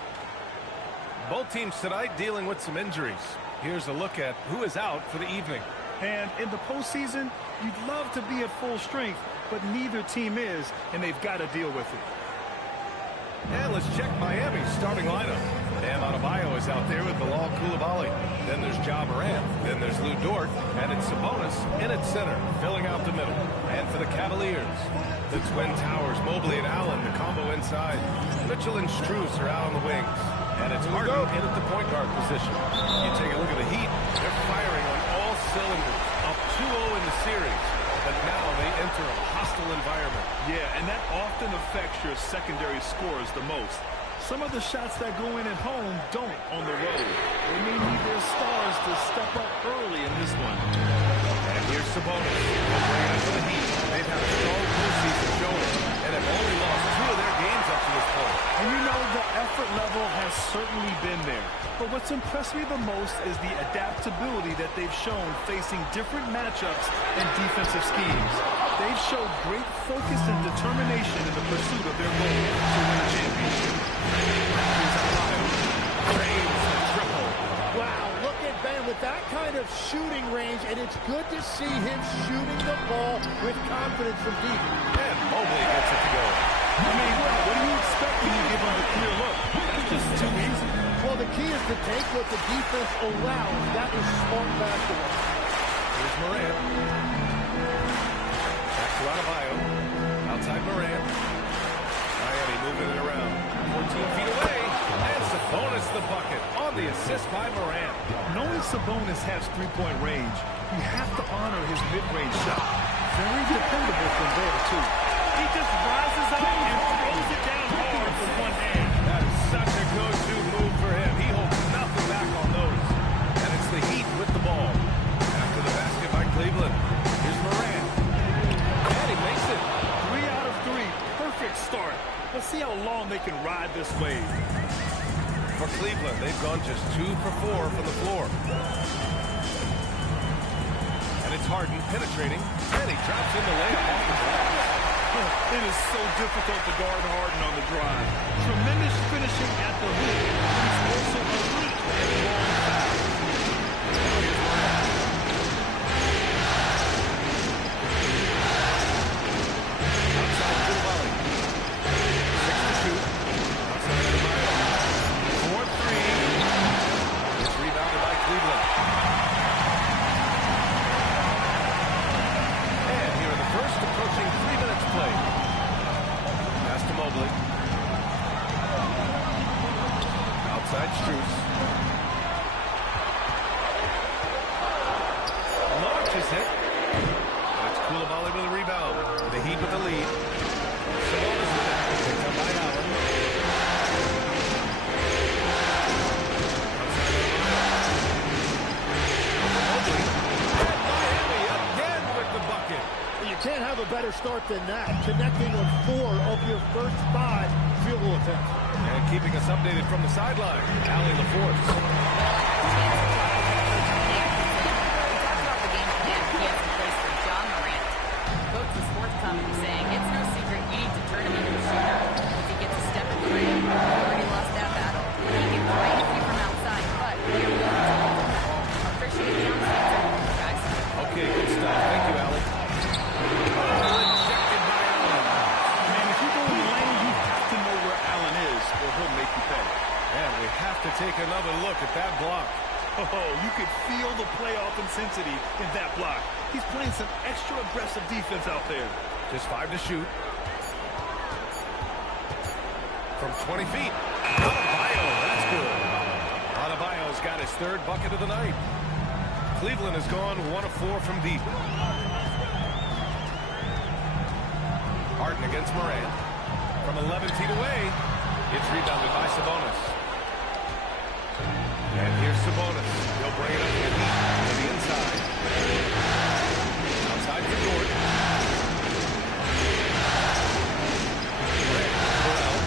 Both teams tonight dealing with some injuries. Here's a look at who is out for the evening. And in the postseason, you'd love to be at full strength, but neither team is, and they've got to deal with it. And let's check Miami's starting lineup. Bam Adebayo is Sabonis out there with Bilal Coulibaly. Then there's Ja Morant. Then there's Lou Dort. And it's Sabonis in at center, filling out the middle. And for the Cavaliers, the Twin Towers, Mobley and Allen, the combo inside. Mitchell and Strus are out on the wings. And it's Harden in at the point guard position. You take a look at the Heat. They're firing on all cylinders. Up 2-0 in the series. But now they enter a hostile environment. Yeah, and that often affects your secondary scores the most. Some of the shots that go in at home don't on the road. They may need their stars to step up early in this one. And here's Sabonis. Bringing it to the Heat. They've had a strong postseason showing and have only lost 2 of their games up to this point. And you know the effort level has certainly been there. But what's impressed me the most is the adaptability that they've shown facing different matchups and defensive schemes. They've showed great focus and determination in the pursuit of their goal to win a championship. Here's Adebayo. Frames the triple. Wow, look at Ben with that kind of shooting range, and it's good to see him shooting the ball with confidence from deep. And Mobley gets it to go. I mean, what do you expect when you give him a clear look? That's just too easy. Well, the key is to take what the defense allows. That is smart basketball. Here's Morant. Back to Adebayo. Outside Morant. Miami moving it around. 14 feet away. And Sabonis the bucket on the assist by Morant. Knowing Sabonis has three-point range, you have to honor his mid-range shot. Very dependable from there, too. He just rises up and throws it down hard with one hand. That is such a go-to move for him. He holds nothing back on those. And it's the Heat with the ball. After the basket by Cleveland. Here's Morant. And he makes it. 3 out of 3. Perfect start. Let's see how long they can ride this wave. For Cleveland, they've gone just 2 for 4 from the floor. And it's Harden penetrating. And he drops in the layup off the glass. It is so difficult to guard Harden on the drive. Tremendous finishing at the hoop. He's also elite at long fouls. Outside Coulibaly. 6 to shoot. Outside Adebayo. 4-3. It's rebounded by Cleveland. And here in the first, approaching 3 minutes played. Pass to Mobley. Outside Strus. Launches it. And it's Coulibaly with a rebound. The Heat with the lead. Sabonis with it. Picked up by Allen. Mobley. And Miami again with the bucket. You can't have a better start than that, connecting on 4 of your first 5 field goal attempts. And keeping us updated from the sideline, Allie LaForce. We talked about the game plan he has in place for Ja Morant. Coach was forthcoming, saying it's no secret you need to turn him into a shooter. If he gets a step in 3, he already lost that battle. He can play a few from outside, but we are willing to hold him at home. Appreciate the honesty, guys. Okay, good stuff. Thank you, Allie. Rejected by Allen. Man, if you go in the lane, you have to know where Allen is, or he'll make you pay. And we have to take another look at that block. Oh, you could feel the playoff intensity in that block. He's playing some extra aggressive defense out there. Just 5 to shoot. From 20 feet. Adebayo, that's good. Adebayo's got his 3rd bucket of the night. Cleveland has gone 1 of 4 from deep. Harden against Morant. From 11 feet away, it's rebounded by Sabonis. And here's Sabonis. He'll bring it up to the Heat to the inside. Outside for Dort. Burrell.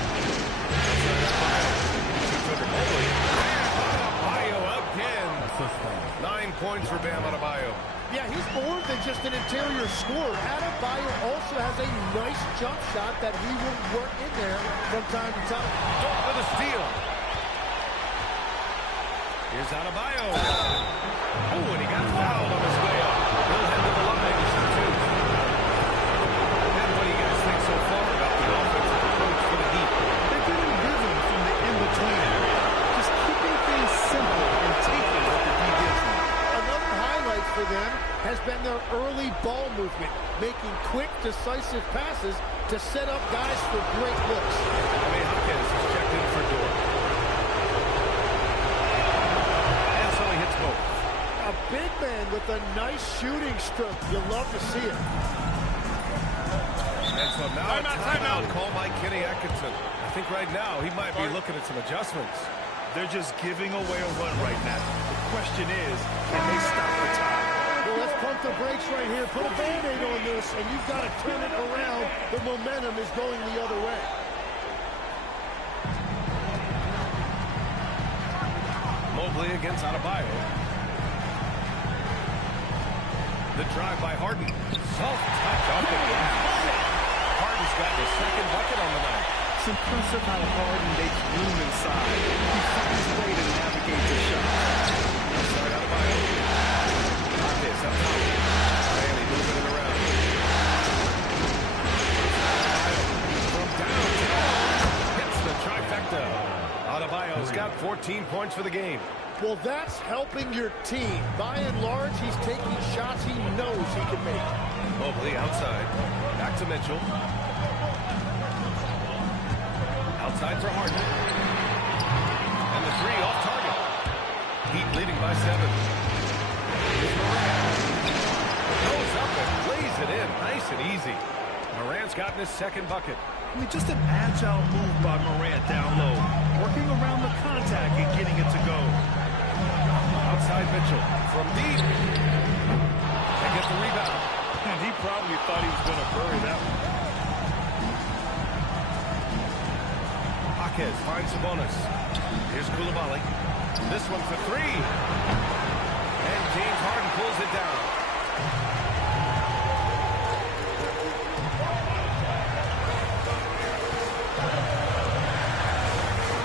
Outside Adebayo. Shoots over Mobley. And Adebayo again. 9 points for Bam Adebayo. Yeah, he's more than just an interior scorer. Adebayo also has a nice jump shot that he will work in there from time to time. Dort with a steal. Here's Adebayo. Oh, and he got fouled on his way up. He'll head to the line to shoot 2. And what do you guys think so far about the offensive approach for the Heat? They're getting rhythm from the in-between area. Just keeping things ball movement, making quick, decisive passes to set up guys for great looks. Hopkins is checked in for Dort. And so he hits both. A big man with a nice shooting stroke. You love to see it. And so now timeout call by Kenny Atkinson. I think right now he might be looking at some adjustments. They're just giving away a run right now. The question is, can they stop the time? Well, let's pump the brakes right here. Put a Band-Aid on this, and you've got to turn it around. The momentum is going the other way. Mobley against Adebayo. The drive by Harden. Self-touch off the glass. Harden's got the second bucket on the night. It's impressive how Harden makes room inside. He finds a way to navigate the shot. Outside Adebayo. Got this up top. Miami moving it around. From downtown. Hits the trifecta. Adebayo's got 14 points for the game. Well, that's helping your team. By and large, he's taking shots he knows he can make. Mobley outside. Back to Mitchell. Outside for Harden. And the three off target. Heat leading by 7. Here's Morant. Goes up and lays it in. Nice and easy. Morant's gotten his second bucket. I mean, just an agile move by Morant down low. Working around the contact and getting it to go. Outside Mitchell from deep. And gets the rebound. And he probably thought he was going to bury that one. Hawkins finds Sabonis. Here's Coulibaly. This one for 3. And James Harden pulls it down.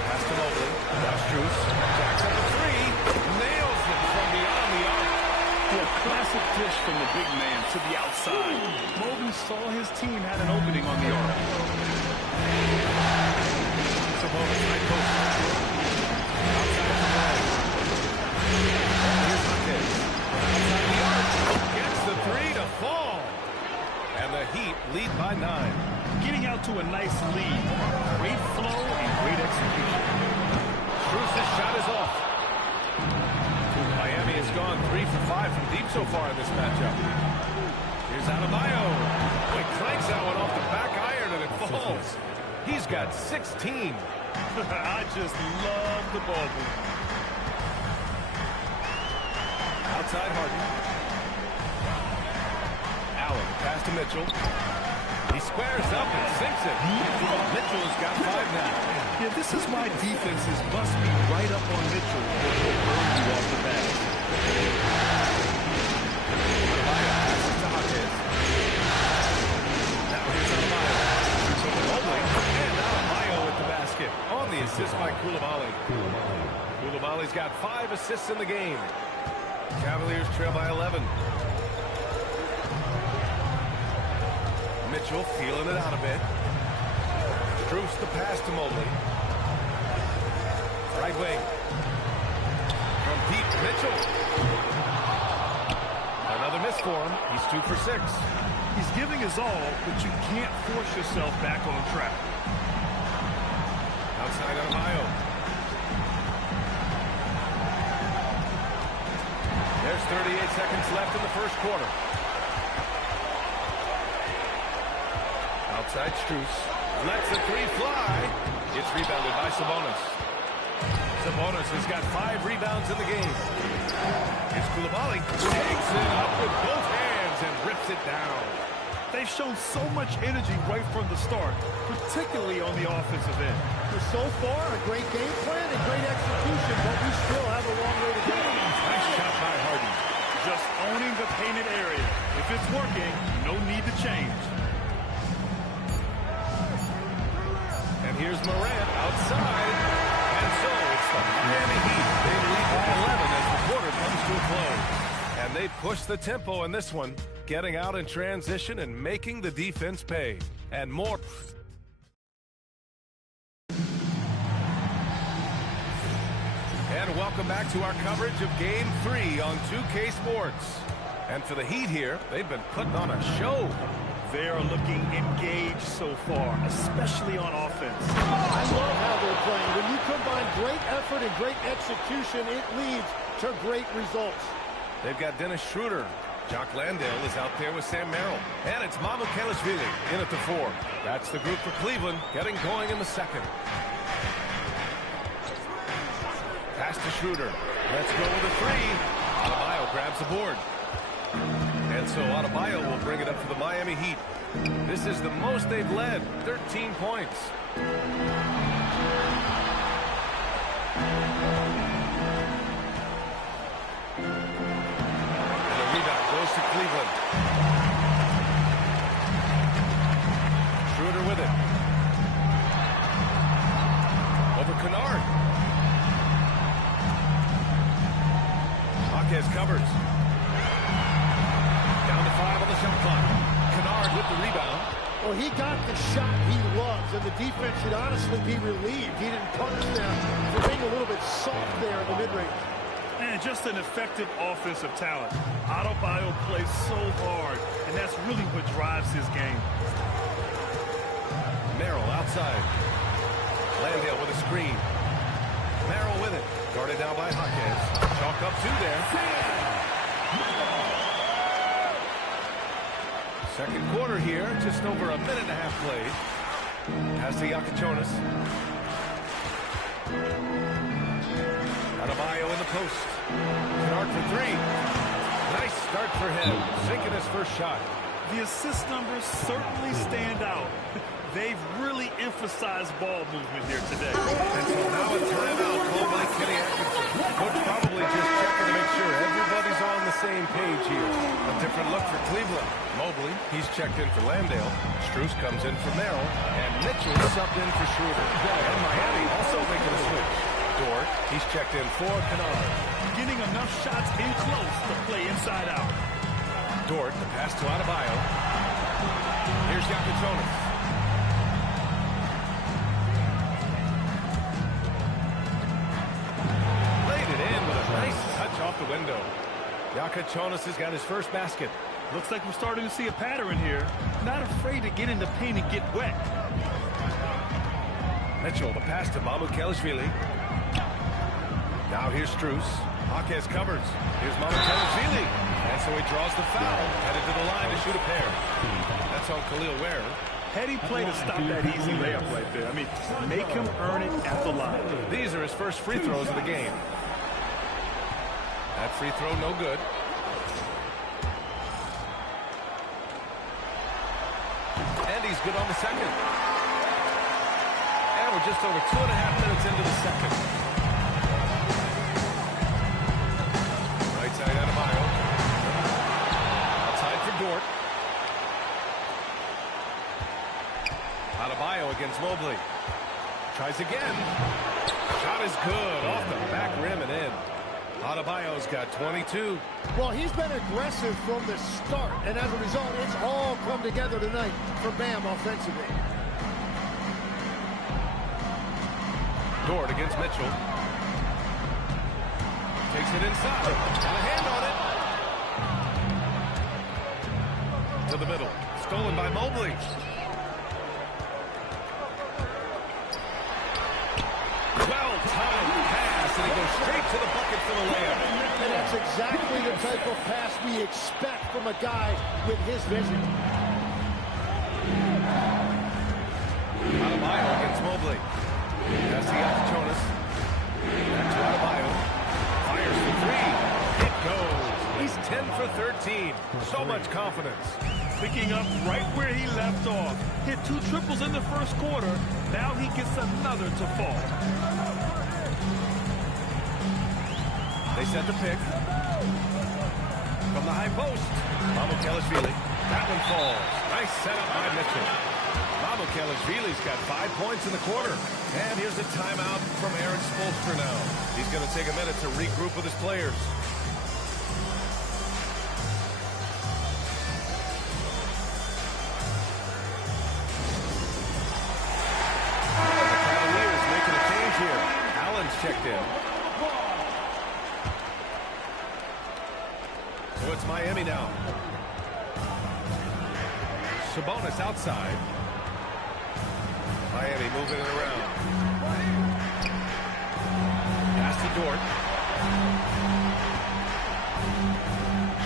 Pass to Mobley. Now Strus. Jacks up a 3. Nails it from beyond the arc. A classic dish from the big man to the outside. Mobley saw his team had an opening on the arc. Sabonis, high post. Outside for Bryant. Here's Hawkins. Outside the arc. Gets the 3 to fall. And the Heat lead by 9. Getting out to a nice lead. Great flow and great execution. Strus's shot is off. Miami has gone 3 for 5 from deep so far in this matchup. Here's Adebayo. He cranks that one off the back iron and it falls. He's got 16. I just love the ball move. Outside Harden. Allen, pass to Mitchell. He squares up and sinks it. Mitchell's got 5 now. Yeah, this is why defenses must be right up on Mitchell or he'll burn you off the bat. Adebayo passes to Hawkins. Now here's Adebayo. Mobley and Adebayo with the basket. On the assist by Coulibaly. Coulibaly's got 5 assists in the game. Cavaliers trail by 11. Mitchell feeling it out a bit. Strus the pass to Mobley. Right wing. From deep, Mitchell. Another miss for him. He's 2 for 6. He's giving his all, but you can't force yourself back on track. Outside Adebayo. There's 38 seconds left in the first quarter. Outside Strus. Lets the 3 fly. It's rebounded by Sabonis. Sabonis has got 5 rebounds in the game. Here's Coulibaly. Takes it up with both hands and rips it down. They've shown so much energy right from the start, particularly on the offensive end. So far, a great game plan and great execution, but we still have a long way to go. Nice shot by Harden. Just owning the painted area. If it's working, no need to change. And here's Morant outside. And so it's the Miami Heat. They lead by 11 as the quarter comes to a close. And they push the tempo in this one, getting out in transition and making the defense pay. And more. And welcome back to our coverage of Game 3 on 2K Sports. And for the Heat here, they've been putting on a show. They are looking engaged so far, especially on offense. I love how they're playing. When you combine great effort and great execution, it leads to great results. They've got Dennis Schroeder. Jock Landale is out there with Sam Merrill. And it's Mamu Kelishvili in at the 4. That's the group for Cleveland, getting going in the second. Pass to Schroeder. Let's go with a 3. Adebayo grabs the board. And so Adebayo will bring it up for the Miami Heat. This is the most they've led, 13 points. And the rebound goes to Cleveland. Schroeder with it. Over Kennard. Hawkes covers. Down to 5 on the shot clock. Kennard with the rebound. Well, he got the shot he loves, and the defense should honestly be relieved. He didn't punish them for being a little bit soft there in the mid-range. And just an effective offensive talent. Adebayo plays so hard, and that's really what drives his game. Merrill outside. Landale with a screen. Merrill with it. Guarded down by Hawkes. Chalk up 2 there. Second quarter here, just over a minute and a half played. Pass to Iacochonis. Adebayo in the post. Kennard for 3. Nice start for him, sinking his first shot. The assist numbers certainly stand out. They've really emphasized ball movement here today. And so now a timeout called by Kenny Atkinson. Coach probably just checking to make sure everybody's on the same page here. A different look for Cleveland. Mobley, he's checked in for Landale. Strus comes in for Merrill. And Mitchell subbed in for Schroeder. And Miami also making a switch. Dort, he's checked in for Kennard. Getting enough shots in close to play inside out. Dort, the pass to Adebayo. Here's Iacochonis. Nice touch off the window. Iacochonis has got his first basket. Looks like we're starting to see a pattern here. Not afraid to get in the paint and get wet. Mitchell, the pass to Mamu Kelishvili. Now here's Strus. Hawkes covers. Here's Mamu Kelishvili. And so he draws the foul. Headed to the line to shoot a pair. That's on Khalil Ware. Heady play to stop that easy layup right there. I mean, make him earn it at the line. These are his first free throws of the game. That free throw no good. And he's good on the second. And we're just over 2.5 minutes into the second. Right side Adebayo. Outside for Dort. Adebayo against Mobley. Tries again. Shot is good. Off the back rim and in. Adebayo's got 22. Well, he's been aggressive from the start, and as a result, it's all come together tonight for Bam offensively. Dort against Mitchell. Takes it inside. Got a hand on it. To the middle. Stolen by Mobley. Well-timed pass, and he goes straight to the bucket for the layup. And that's exactly the type of pass we expect from a guy with his vision. Adebayo against Mobley. That's the Iacochonis. Back to Adebayo. Fires for 3. It goes. He's 10 for 13. So much confidence. Picking up right where he left off. Hit 2 triples in the first quarter. Now he gets another to fall. They set the pick. From the high post. Mamu Kelishvili. That one falls. Nice setup by Mitchell. Mamu Kelishvili's got 5 points in the quarter. And here's a timeout from Aaron Spoelstra now. He's going to take a minute to regroup with his players. Checked in. So it's Miami now. Sabonis outside. Miami moving it around. Pass to Dort.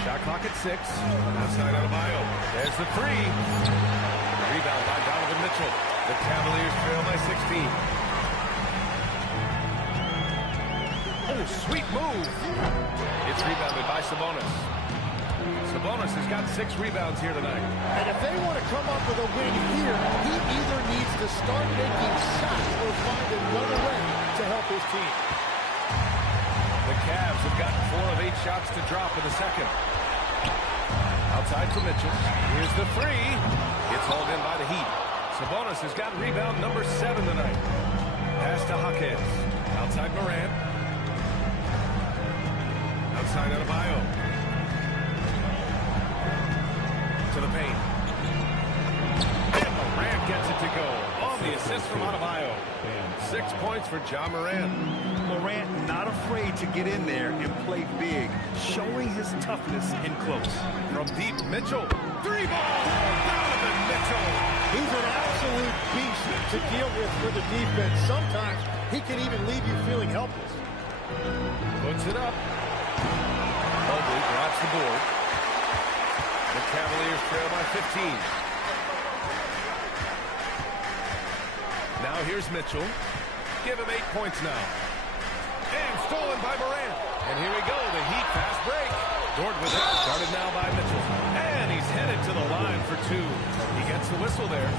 Shot clock at 6. Outside Adebayo. There's the 3. Rebound by Donovan Mitchell. The Cavaliers trail by 16. Oh, sweet move. It's rebounded by Sabonis. Sabonis has got 6 rebounds here tonight. And if they want to come up with a win here, he either needs to start making shots or find another way to help his team. The Cavs have gotten 4 of 8 shots to drop in the second. Outside for Mitchell. Here's the 3. It's hauled in by the Heat. Sabonis has got rebound number 7 tonight. Pass to Hawkins. Outside Morant. Outside Adebayo. To the paint. And Morant gets it to go. On the assist from Adebayo. 6 points for John Morant. Morant not afraid to get in there and play big, showing his toughness in close. From deep, Mitchell. 3 ball. Donovan Mitchell. He's an absolute beast to deal with for the defense. Sometimes he can even leave you feeling helpless. Puts it up. Mobley grabs the board. The Cavaliers trail by 15. Now here's Mitchell. Give him 8 points now. And stolen by Morant. And here we go, the Heat fast break. Dort with it, guarded now by Mitchell. And he's headed to the line for 2. He gets the whistle there.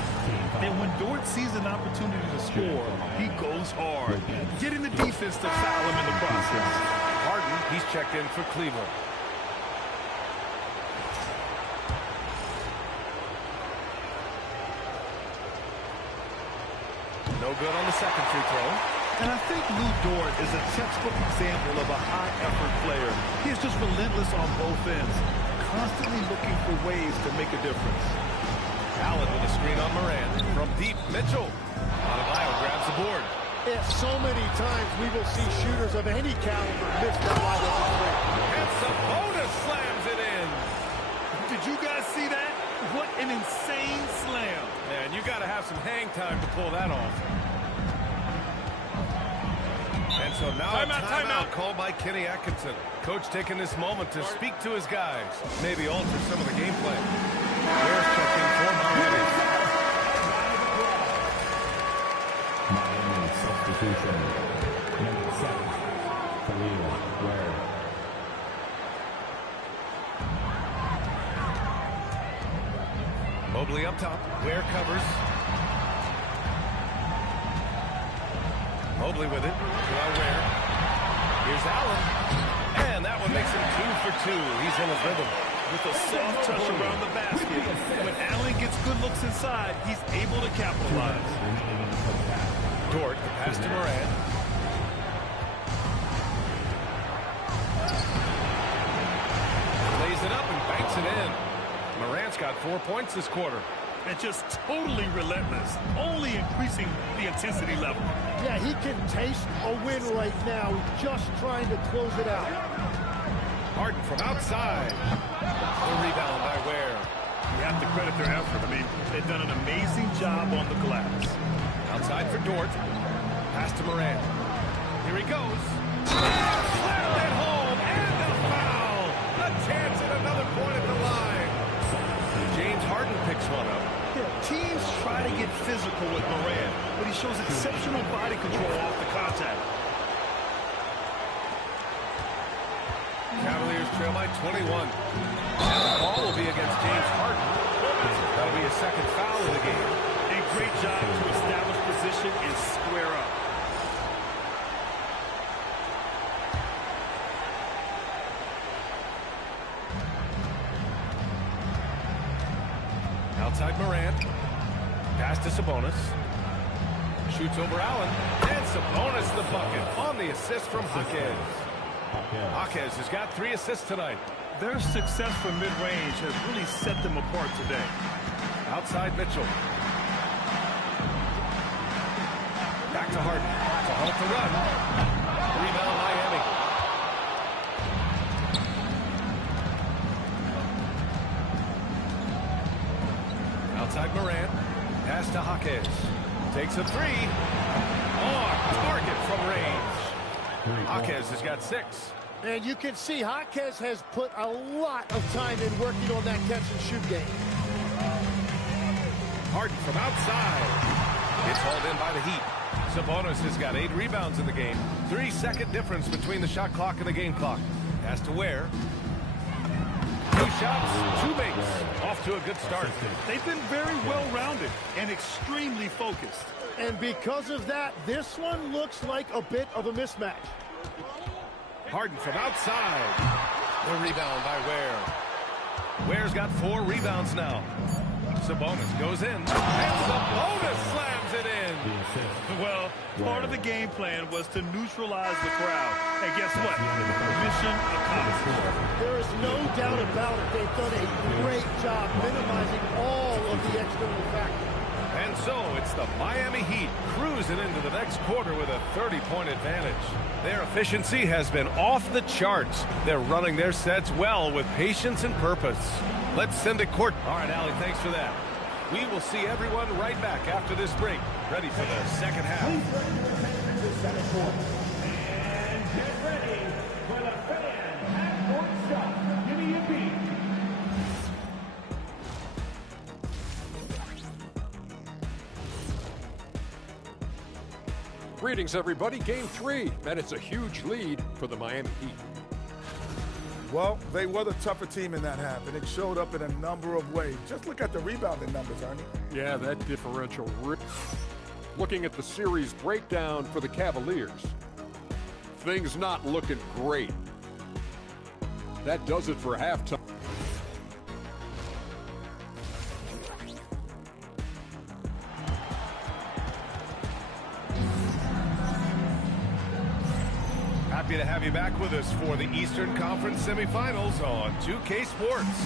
And when Dort sees an opportunity to score, he goes hard, getting the defense to foul him in the process. Harden, he's checked in for Cleveland. No good on the second free throw. And I think Lou Dort is a textbook example of a high-effort player. He is just relentless on both ends, constantly looking for ways to make a difference. Allen with a screen on Morant. From deep, Mitchell. Adebayo grabs the board. Yeah, so many times we will see shooters of any caliber miss that wide open three. And Sabonis slams it in. Did you guys see that? What an insane slam. Man, you got to have some hang time to pull that off. And so now a timeout called by Kenny Atkinson. Coach taking this moment to speak to his guys. Maybe alter some of the gameplay. Bears checking for Miami. Miami substitution. Number 7. Ware. Mobley up top. Ware covers. Mobley with it. Well, Ware. Here's Allen. And that one makes him 2 for 2. He's in his rhythm. With a soft touch around the basket. When Allen gets good looks inside, he's able to capitalize. Dort, the pass to Morant. Lays it up and banks it in. Morant's got 4 points this quarter. And just totally relentless, only increasing the intensity level. Yeah, he can taste a win right now. He's just trying to close it out. Harden from outside. The rebound by Ware. You have to credit their effort. I mean, they've done an amazing job on the glass. Outside for Dort. Pass to Morant. Here he goes. Slammed it home. And a foul. A chance at another point at the line. James Harden picks one up. Yeah, teams try to get physical with Morant, but he shows exceptional body control off the contact. Cavaliers trail by 21. And the ball will be against James Harden. That'll be his second foul of the game. A great job to establish position and square up. Outside Morant. Pass to Sabonis. Shoots over Allen. And Sabonis the bucket on the assist from Hawkins. Hawkins has got 3 assists tonight. Their success from mid-range has really set them apart today. Outside Mitchell. Back to Harden. To halt the run. Rebound Miami. Jaquez takes a three. On target from range. Jaquez has got 6. And you can see Jaquez has put a lot of time in working on that catch-and-shoot game. Harden from outside. It's hauled in by the Heat. Sabonis has got 8 rebounds in the game. 3-second difference between the shot clock and the game clock. Has to wear. 2 shots, 2 makes. Off to a good start. They've been very well-rounded and extremely focused. And because of that, this one looks like a bit of a mismatch. Harden from outside. The rebound by Ware. Ware's got 4 rebounds now. Sabonis goes in. And Sabonis slams it in. Well, part of the game plan was to neutralize the crowd. And guess what? Mission accomplished. There is no doubt about it. They've done a great job minimizing all of the external factors. And so it's the Miami Heat cruising into the next quarter with a 30-point advantage. Their efficiency has been off the charts. They're running their sets well with patience and purpose. Let's send it court. All right, Allie, thanks for that. We will see everyone right back after this break, ready for the second half. And get ready for the fan half-court shot. Give me a beat. Greetings, everybody. Game 3, and it's a huge lead for the Miami Heat. Well, they were the tougher team in that half, and it showed up in a number of ways. Just look at the rebounding numbers, Ernie. Yeah, that differential. Looking at the series breakdown for the Cavaliers, things not looking great. That does it for halftime. Happy to have you back with us for the Eastern Conference semifinals on 2K Sports.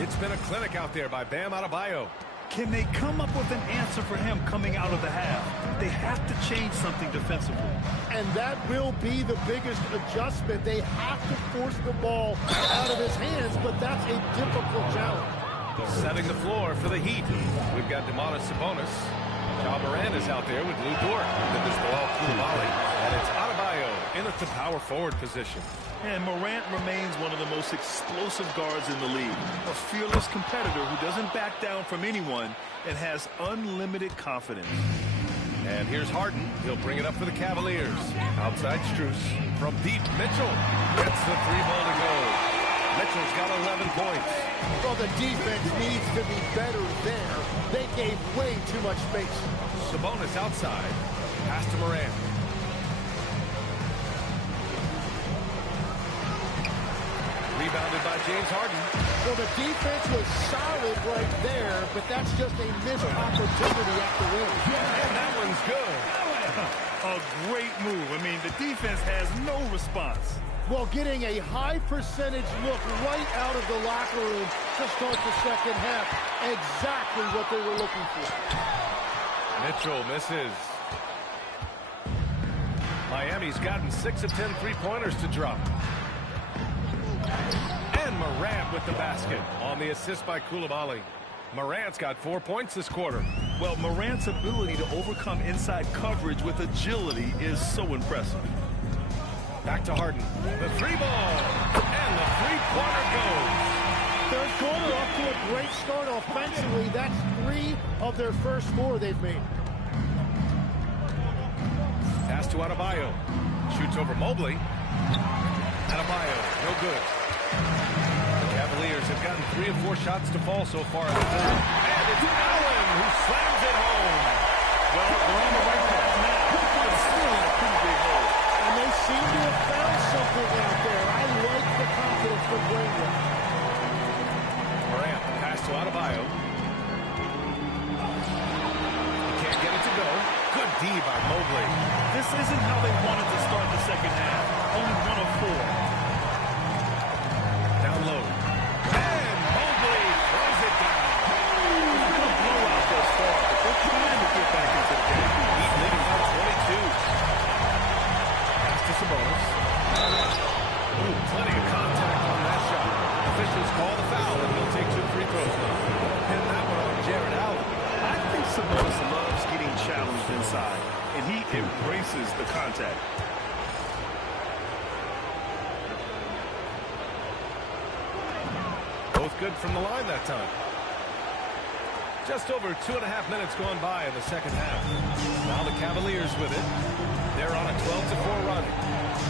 It's been a clinic out there by Bam Adebayo. Can they come up with an answer for him coming out of the half? They have to change something defensively. And that will be the biggest adjustment. They have to force the ball out of his hands, but that's a difficult challenge. Setting the floor for the Heat. We've got Domantas Sabonis. Ja Morant is out there with Lou Dort. Then there's Bilal Coulibaly. And it's Adebayo in at the power forward position. And Morant remains one of the most explosive guards in the league. A fearless competitor who doesn't back down from anyone and has unlimited confidence. And here's Harden. He'll bring it up for the Cavaliers. Outside Strus. From deep, Mitchell gets the 3-ball to go. Mitchell's got 11 points. Well, the defense needs to be better there. They gave way too much space. Sabonis outside. Pass to Morant. Rebounded by James Harden. Well, the defense was solid right there, but that's just a missed opportunity at the rim. And that one's good. A great move. I mean, the defense has no response. Well, getting a high percentage look right out of the locker room to start the second half. Exactly what they were looking for. Mitchell misses. Miami's gotten 6 of 10 3-pointers to drop. And Morant with the basket on the assist by Coulibaly. Morant's got 4 points this quarter. Well, Morant's ability to overcome inside coverage with agility is so impressive. Back to Harden. The 3-ball. And the 3-pointer goes. Third quarter off to a great start offensively. That's 3 of their first 4 they've made. Pass to Adebayo. Shoots over Mobley. Adebayo, no good. The Cavaliers have gotten 3 of 4 shots to fall so far in the third. And it's Allen who slams it home. Well, we're on the right path now, but still in a pretty big hole. And they seem to have found something out there. I like the confidence for Greenwood. Morant, pass to Adebayo. He can't get it to go. Good D by Mobley. This isn't how they wanted to start the second half. Only 1 of 4. Down low. And Mobley throws it down. It's been a blowout thus far, but they're trying to get back into the game. Heat leading by 22. Pass to Sabonis. Ooh, plenty of contact on that shot. Officials call the foul, and he'll take 2 free throws now. Pin that one on Jared Allen. I think Sabonis loves challenged inside, and he embraces the contact. Both good from the line that time. Just over 2.5 minutes gone by in the second half. Now the Cavaliers with it. They're on a 12-4 run.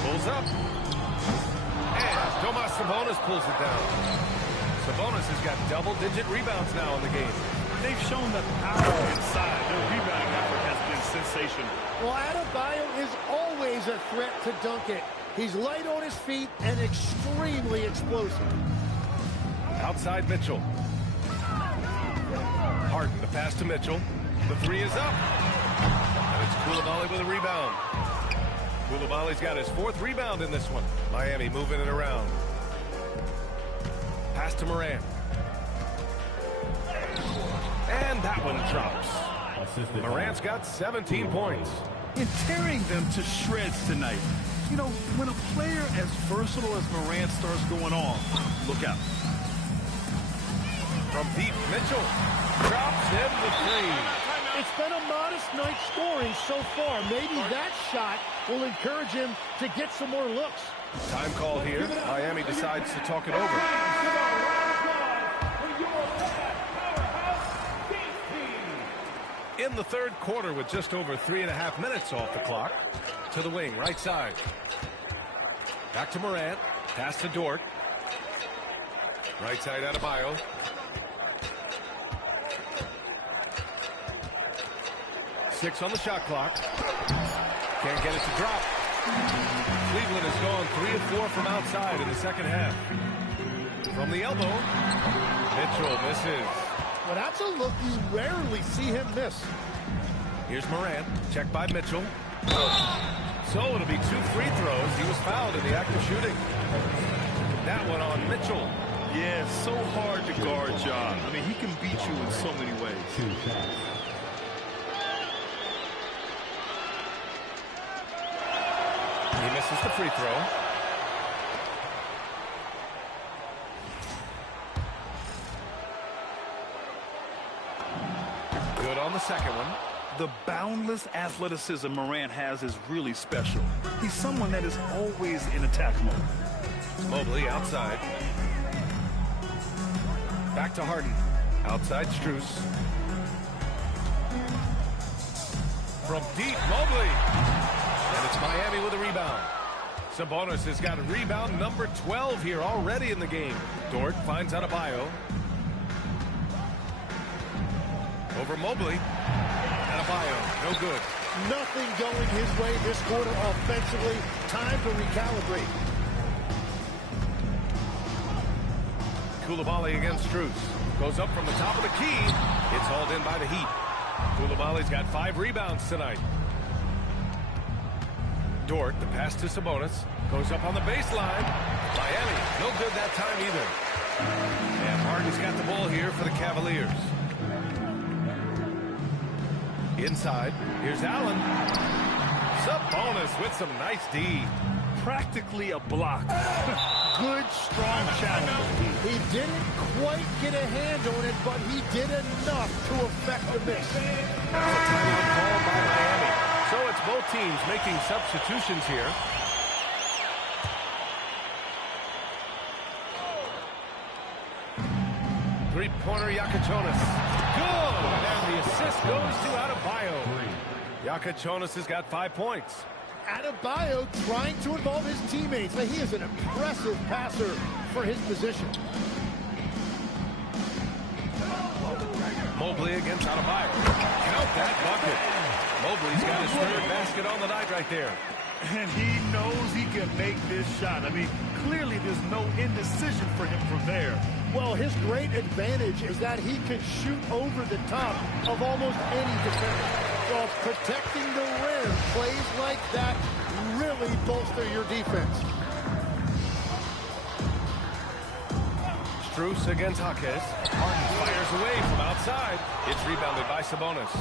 Pulls up. And Domas Sabonis pulls it down. Sabonis has got double-digit rebounds now in the game. They've shown the power inside. Their rebounding effort has been sensational. Well, Adebayo is always a threat to dunk it. He's light on his feet and extremely explosive. Outside Mitchell. Harden, the pass to Mitchell. The three is up. And it's Coulibaly with a rebound. Coulibaly's got his 4th rebound in this one. Miami moving it around. Pass to Morant. And that one drops. Morant's got 17 points. And tearing them to shreds tonight. You know, when a player as versatile as Morant starts going on, look out. From deep, Mitchell drops in the three. It's been a modest night scoring so far. Maybe that shot will encourage him to get some more looks. Time call here. Miami decides to talk it over. In the third quarter with just over 3.5 minutes off the clock. To the wing, right side. Back to Morant. Pass to Dort. Right side Adebayo. Six on the shot clock. Can't get it to drop. Cleveland has gone 3 of 4 from outside in the second half. From the elbow, Mitchell misses. Well, that's a look you rarely see him miss. Here's Morant, checked by Mitchell. So it'll be 2 free throws. He was fouled in the act of shooting. That one on Mitchell. Yeah, so hard to guard, John. I mean, he can beat you in so many ways. He misses the free throw. Good on the second one. The boundless athleticism Morant has is really special. He's someone that is always in attack mode. Mobley outside. Back to Harden. Outside Strus. From deep, Mobley. And it's Miami with a rebound. Sabonis has got a rebound number 12 here already in the game. Dort finds Adebayo. Over Mobley. Adebayo, no good. Nothing going his way this quarter offensively. Time to recalibrate. Coulibaly against Strus. Goes up from the top of the key. It's hauled in by the Heat. Coulibaly's got 5 rebounds tonight. Dort, the pass to Sabonis. Goes up on the baseline. Miami, no good that time either. And Harden's got the ball here for the Cavaliers. Inside, here's Allen. Sabonis with some nice D. Practically a block. Good, strong challenge. He didn't quite get a hand on it, but he did enough to affect the miss. That's a timeout called by Miami. So it's both teams making substitutions here. Three-pointer Yakachonis. Good! And the assist goes to Adebayo. Yakachonis has got 5 points. Adebayo trying to involve his teammates. But he is an impressive passer for his position. Mobley against Adebayo. Count that bucket. Mobley's got his 3rd basket on the night right there. And he knows he can make this shot. I mean, clearly there's no indecision for him from there. Well, his great advantage is that he can shoot over the top of almost any defender. Well, protecting the rim, plays like that really bolster your defense. Strus against Jaquez. Harden fires away from outside. It's rebounded by Sabonis.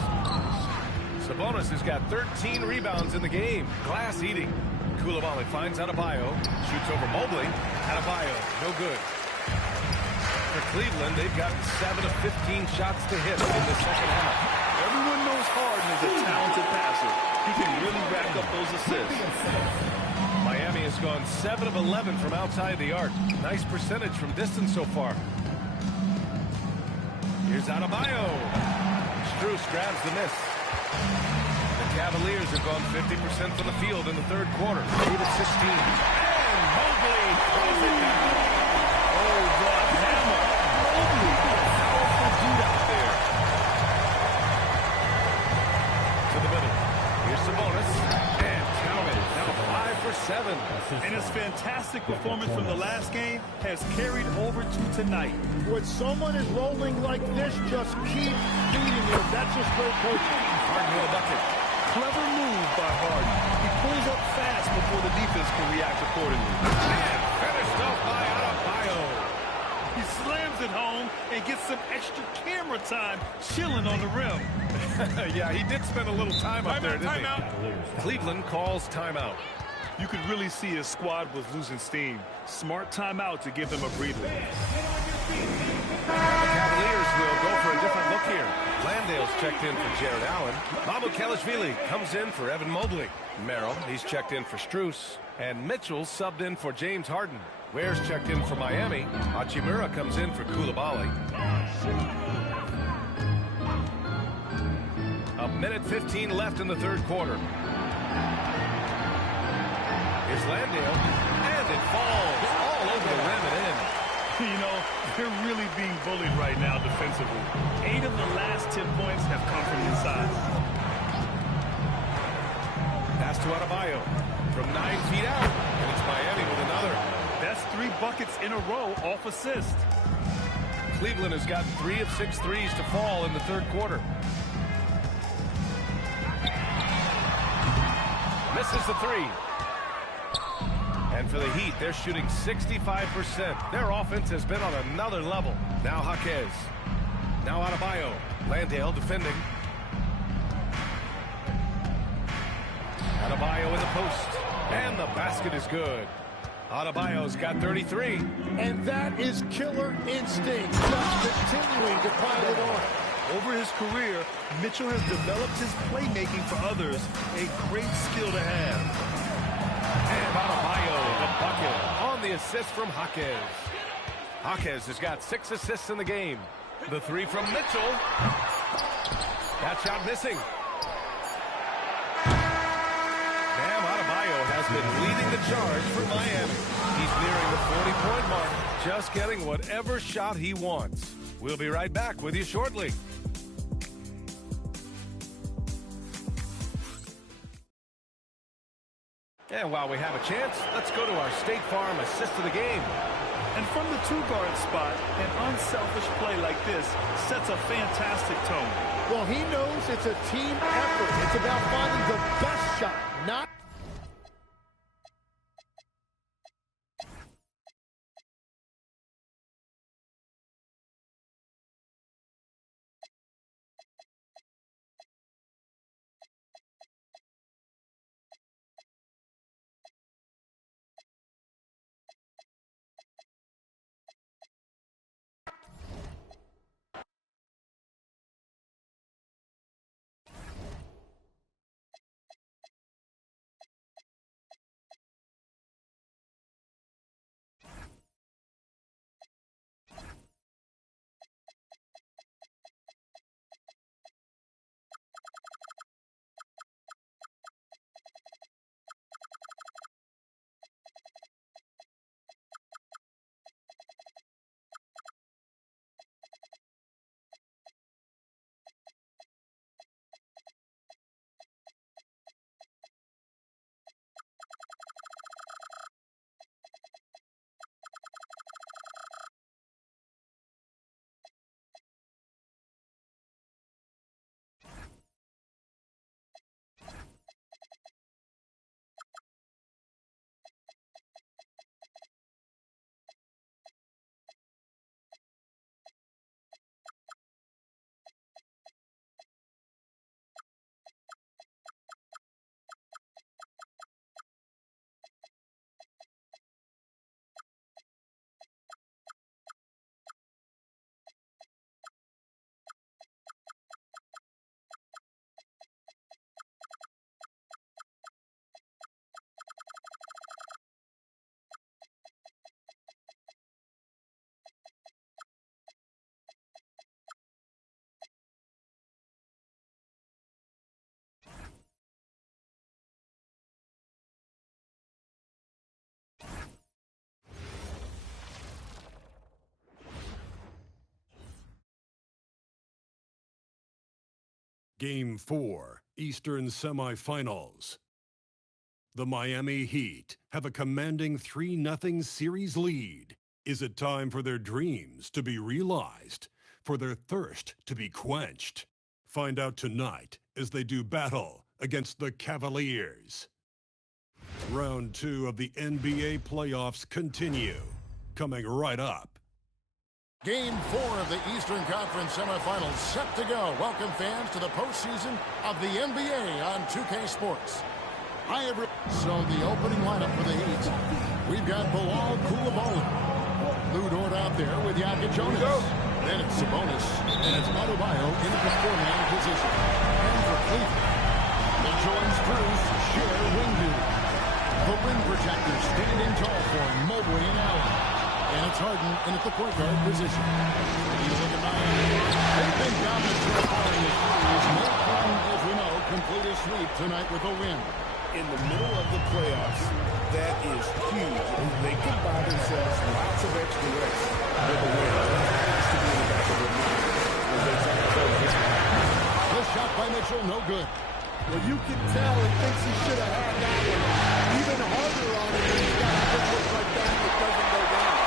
Sabonis has got 13 rebounds in the game. Glass eating. Coulibaly finds Adebayo. Shoots over Mobley. Adebayo, no good. For Cleveland, they've got 7 of 15 shots to hit in the second half. Everyone knows James Harden is a talented passer. He can really rack up those assists. Miami has gone 7 of 11 from outside the arc. Nice percentage from distance so far. Here's Adebayo. Strus grabs the miss. The Cavaliers have gone 50% from the field in the third quarter. 8 of 16. And Mobley throws it down. Oh, the hammer. Mobley, powerful dude out there. To the middle. Here's Sabonis. And counted. Now 5 for 7. And his fantastic performance from the last game has carried over to tonight. When someone is rolling like this, just keep beating him. That's just great coaching. Harden with a bucket. Clever move by Harden. He pulls up fast before the defense can react accordingly. And finished off by Adebayo. He slams it home and gets some extra camera time chilling on the rim. Yeah, he did spend a little time up there, didn't he? Cleveland calls timeout. You could really see his squad was losing steam. Smart timeout to give them a breather. The Cavaliers will go for a different look here. Landale's checked in for Jared Allen. Mamukelashvili comes in for Evan Mobley. Merrill, he's checked in for Strus. And Mitchell subbed in for James Harden. Ware's checked in for Miami. Hachimura comes in for Koulibaly. A minute 15 left in the third quarter. Here's Landale, and it falls all over the rim and in. You know, they're really being bullied right now defensively. 8 of the last 10 points have come from inside. Pass to Adebayo from 9 feet out, and it's Miami with another. That's 3 buckets in a row off assist. Cleveland has gotten 3 of 6 threes to fall in the third quarter. Misses the 3. And for the Heat, they're shooting 65%. Their offense has been on another level. Now Jaquez. Now Adebayo. Landale defending. Adebayo in the post. And the basket is good. Adebayo's got 33. And that is killer instinct, just continuing to pile it on. Over his career, Mitchell has developed his playmaking for others, a great skill to have. And Adebayo, the bucket on the assist from Jaquez. Jaquez has got 6 assists in the game. The 3 from Mitchell. That shot missing. Bam Adebayo has been leading the charge for Miami. He's nearing the 40-point mark, just getting whatever shot he wants. We'll be right back with you shortly. And while we have a chance, let's go to our State Farm assist of the game. And from the 2-guard spot, an unselfish play like this sets a fantastic tone. Well, he knows it's a team effort. It's about finding the best shot, not Game 4, Eastern Semifinals. The Miami Heat have a commanding 3-0 series lead. Is it time for their dreams to be realized, for their thirst to be quenched? Find out tonight as they do battle against the Cavaliers. Round 2 of the NBA playoffs continue, coming right up. Game 4 of the Eastern Conference semifinals set to go. Welcome, fans, to the postseason of the NBA on 2K Sports. So the opening lineup for the Heat. We've got Bilal Coulibaly. Lou Dort out there with Jonas. Then it's Sabonis. And it's Adebayo in the four-man position. And for Cleveland, the Jones Cruz share wing duty. The rim protectors standing tall for Mobley and Allen. And it's Harden in at the point guard position. You look at Miami. They've been dominant so far in this series. No problem, as we know, complete a sweep tonight with a win. In the middle of the playoffs, that is huge. They could buy themselves lots of extra rest with a win. That has to be in the back of their mind as they try to close this one. The shot by Mitchell, no good. Well, you can tell he thinks he should have had that one even harder on him when he's got a good look like that. It doesn't go down.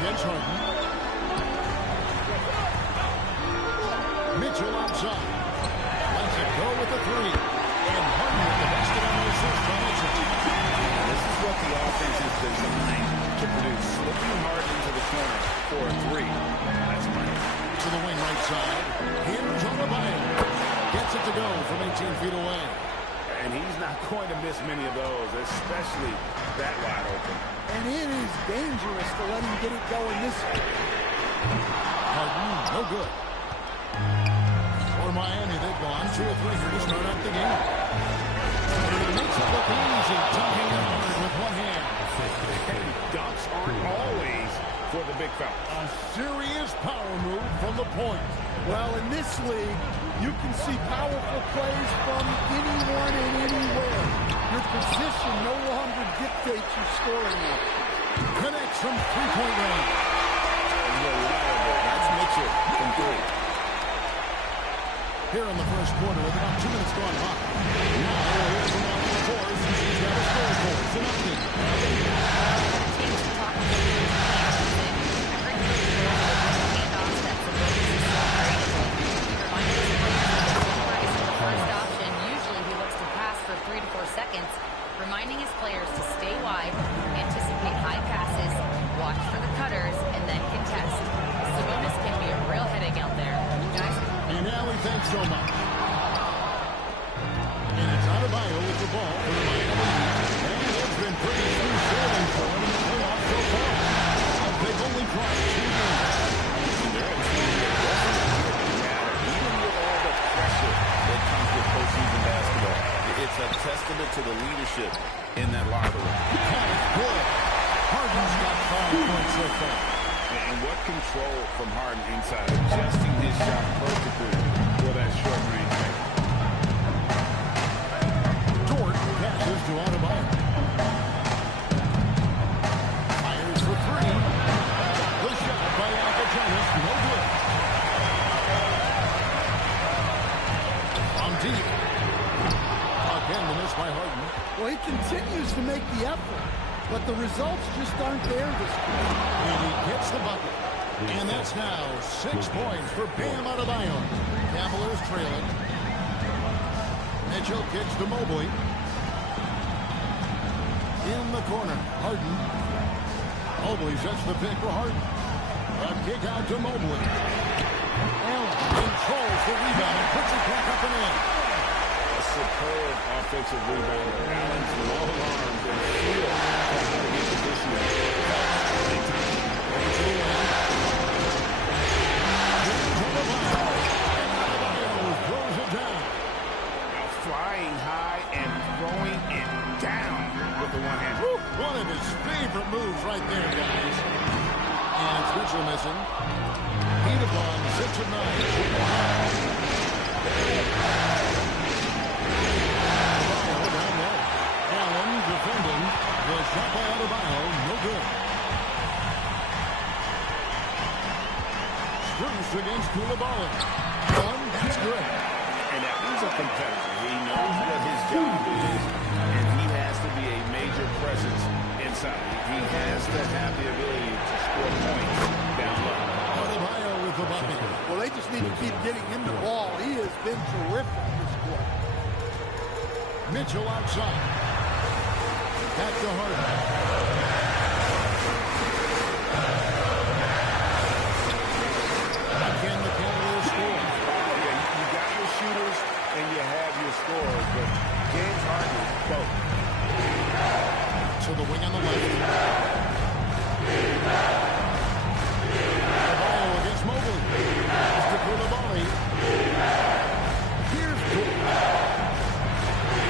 Against Harden. Mitchell outside. Lets it go with the three. And Harden with the basket on the assist from Mitchell. This is what the offense is designed to produce. Slipping Harden into the corner for a three. That's money. To the wing right side. Here's Adebayo. Gets it to go from 18 feet away. And he's not going to miss many of those, especially that wide open. And it is dangerous to let him get it going this way. Harden, no good. For Miami, they've gone 2 or 3 here to start out the game. And it makes it look easy, dunking it hard with one hand. And dunks aren't always for the big fella. A serious power move from the point. Well, in this league, you can see powerful plays from anyone and anywhere. Your position no longer dictates your scoring. Connects from three-point range. Reliable. That's Mitchell from 3. Here in the first quarter with about 2 minutes gone by. Now we'll hear from all the fours since he's got a score for us. An update. First option, usually he looks to pass for 3 to 4 seconds, reminding his players to stay wide, anticipate high passes, watch for the cutters, and then contest. Sabonis can be a real headache out there. Guys? And Allie, thanks so much. And it's Adebayo with the ball for the Miami Heat. And it's been pretty smooth sailing for him in the playoffs so far. They've only tried 2 games. Postseason basketball. It's a testament to the leadership in that locker room. Good. Harden's got 5 points so far. And what control from Harden inside, adjusting his shot perfectly for that short range. Dort passes to Adebayo. Fires for 3. The shot by Jonas, no good. From deep. Again, the miss by Harden. Well, he continues to make the effort, but the results just aren't there this week. And he gets the bucket. And that's now 6 points for Bam Adebayo. Cavaliers trailing. Mitchell kicks to Mobley. In the corner, Harden. Mobley sets the pick for Harden. A kick out to Mobley. Allen controls the rebound and puts it back up and in. A superb offensive rebound. Allen's long arms and feel how to get positioned. Over to the wing. Adebayo throws it down. Flying high and throwing it down with the one hand. One of his favorite moves right there, guys. And Switcher missing. Heat upon 6 of 9. Allen defending. The shot by Adebayo, no good. Strung against Koulibaly. One, that's good. And that he's a competitor. He knows what his job is, and he has to be a major presence inside. He has to have the ability to score points down low. With the bucket. Well, they just need to keep getting him the ball. He has been terrific this quarter. Mitchell outside. Back to Harden. Again, the Cavaliers score. Yeah, you got your shooters and you have your scorers, but James Harden both. To the wing on the left. Mobley. Mr. Koulibaly. Here's Gordon.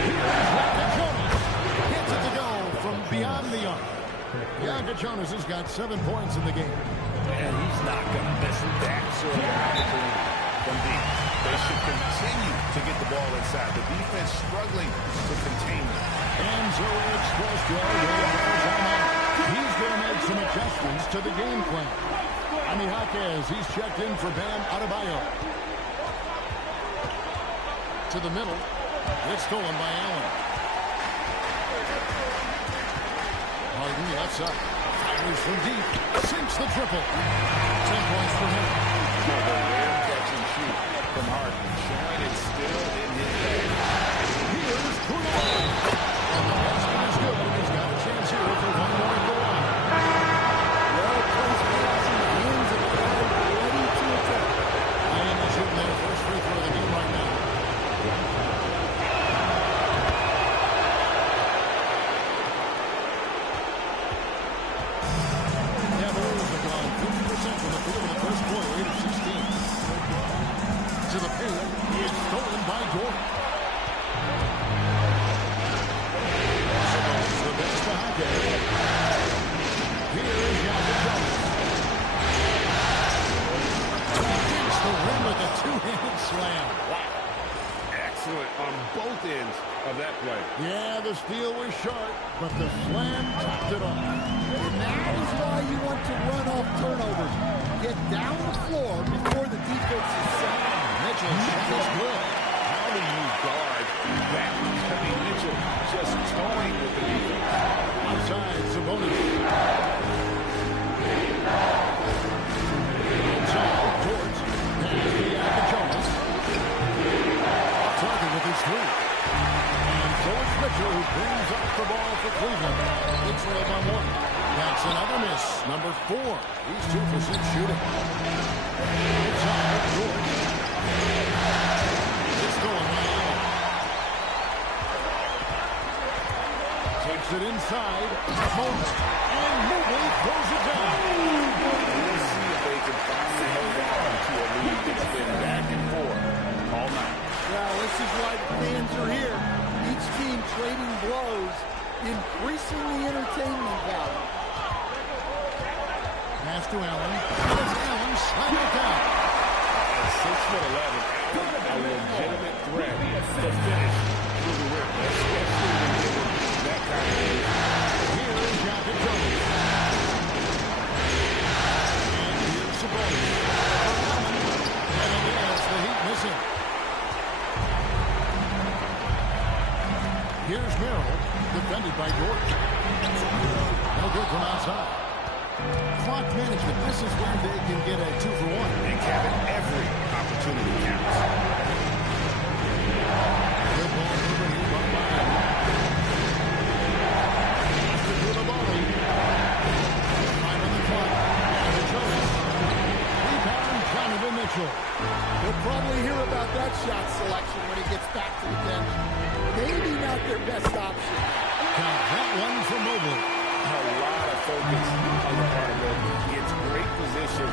Here's Jonas. Gets it to go from beyond the arc. Jonas has got 7 points in the game. And he's not going to miss that sort of opportunity from deep. They should continue to get the ball inside. The defense struggling to contain them. And so it's he's going to make some adjustments to the game plan. Jaquez, he's checked in for Bam Adebayo. To the middle. It's stolen by Allen. Harden left side. Fires from deep. Sinks the triple. 10 points for him. A rare catch and shoot from Harden. Showing it still in his bag. Here's Koulibaly. And the basket is good. And he's got a chance here for one more at the line. Well placed pass in the hands of the guy ready to attack. And he's hitting their first free throw of the game right now. Cavaliers have gone 50% from the field in the first quarter, 8 of 16. To the paint, it's stolen by Gordon. The best to Hackett. Here's Jonas. Against the rim with a two-handed slam. Wow. Excellent on both ends of that play. Yeah, the steal was sharp, but the slam topped it off. And that is why you want to run off turnovers. Get down the floor before the defense is set. Mitchell's shot is good. How do you guard that? I mean, Mitchell just toying with the defense. Outside, Sabonis. Inside, George. Pass to Jonas. Target with his three. And so it's Mitchell who brings up the ball for Cleveland. They trail by one. That's another miss. Number 4. He's 2 for 6 shooting. Inside, George. It's going by Allen. Takes it inside. Moment. And Mobley throws it down. We'll see if they can finally hold on to a lead that's been back and forth all night. Well, this is why the fans are here. Each team trading blows, increasing the entertainment value. Pass to Allen. Here's Allen. Slide it down. At 6'11", a legitimate threat to finish through the rim, especially when given that kind of lead. Here's Jonas. And here's Sabonis. And again, it's the Heat missing. Here's Merrill, defended by Gordon. No good from outside. Clock management, this is where they can get a 2 for 1. And Kevin, every opportunity counts. Good ball over here by Bynum. After Koulibaly. 5 on the clock. And to Jonas. Rebound, Donovan Mitchell. He'll probably hear about that shot selection when he gets back to the bench. Maybe not their best option. Count that one for Mobley. A lot of focus on the part of Mobley. Gets great position,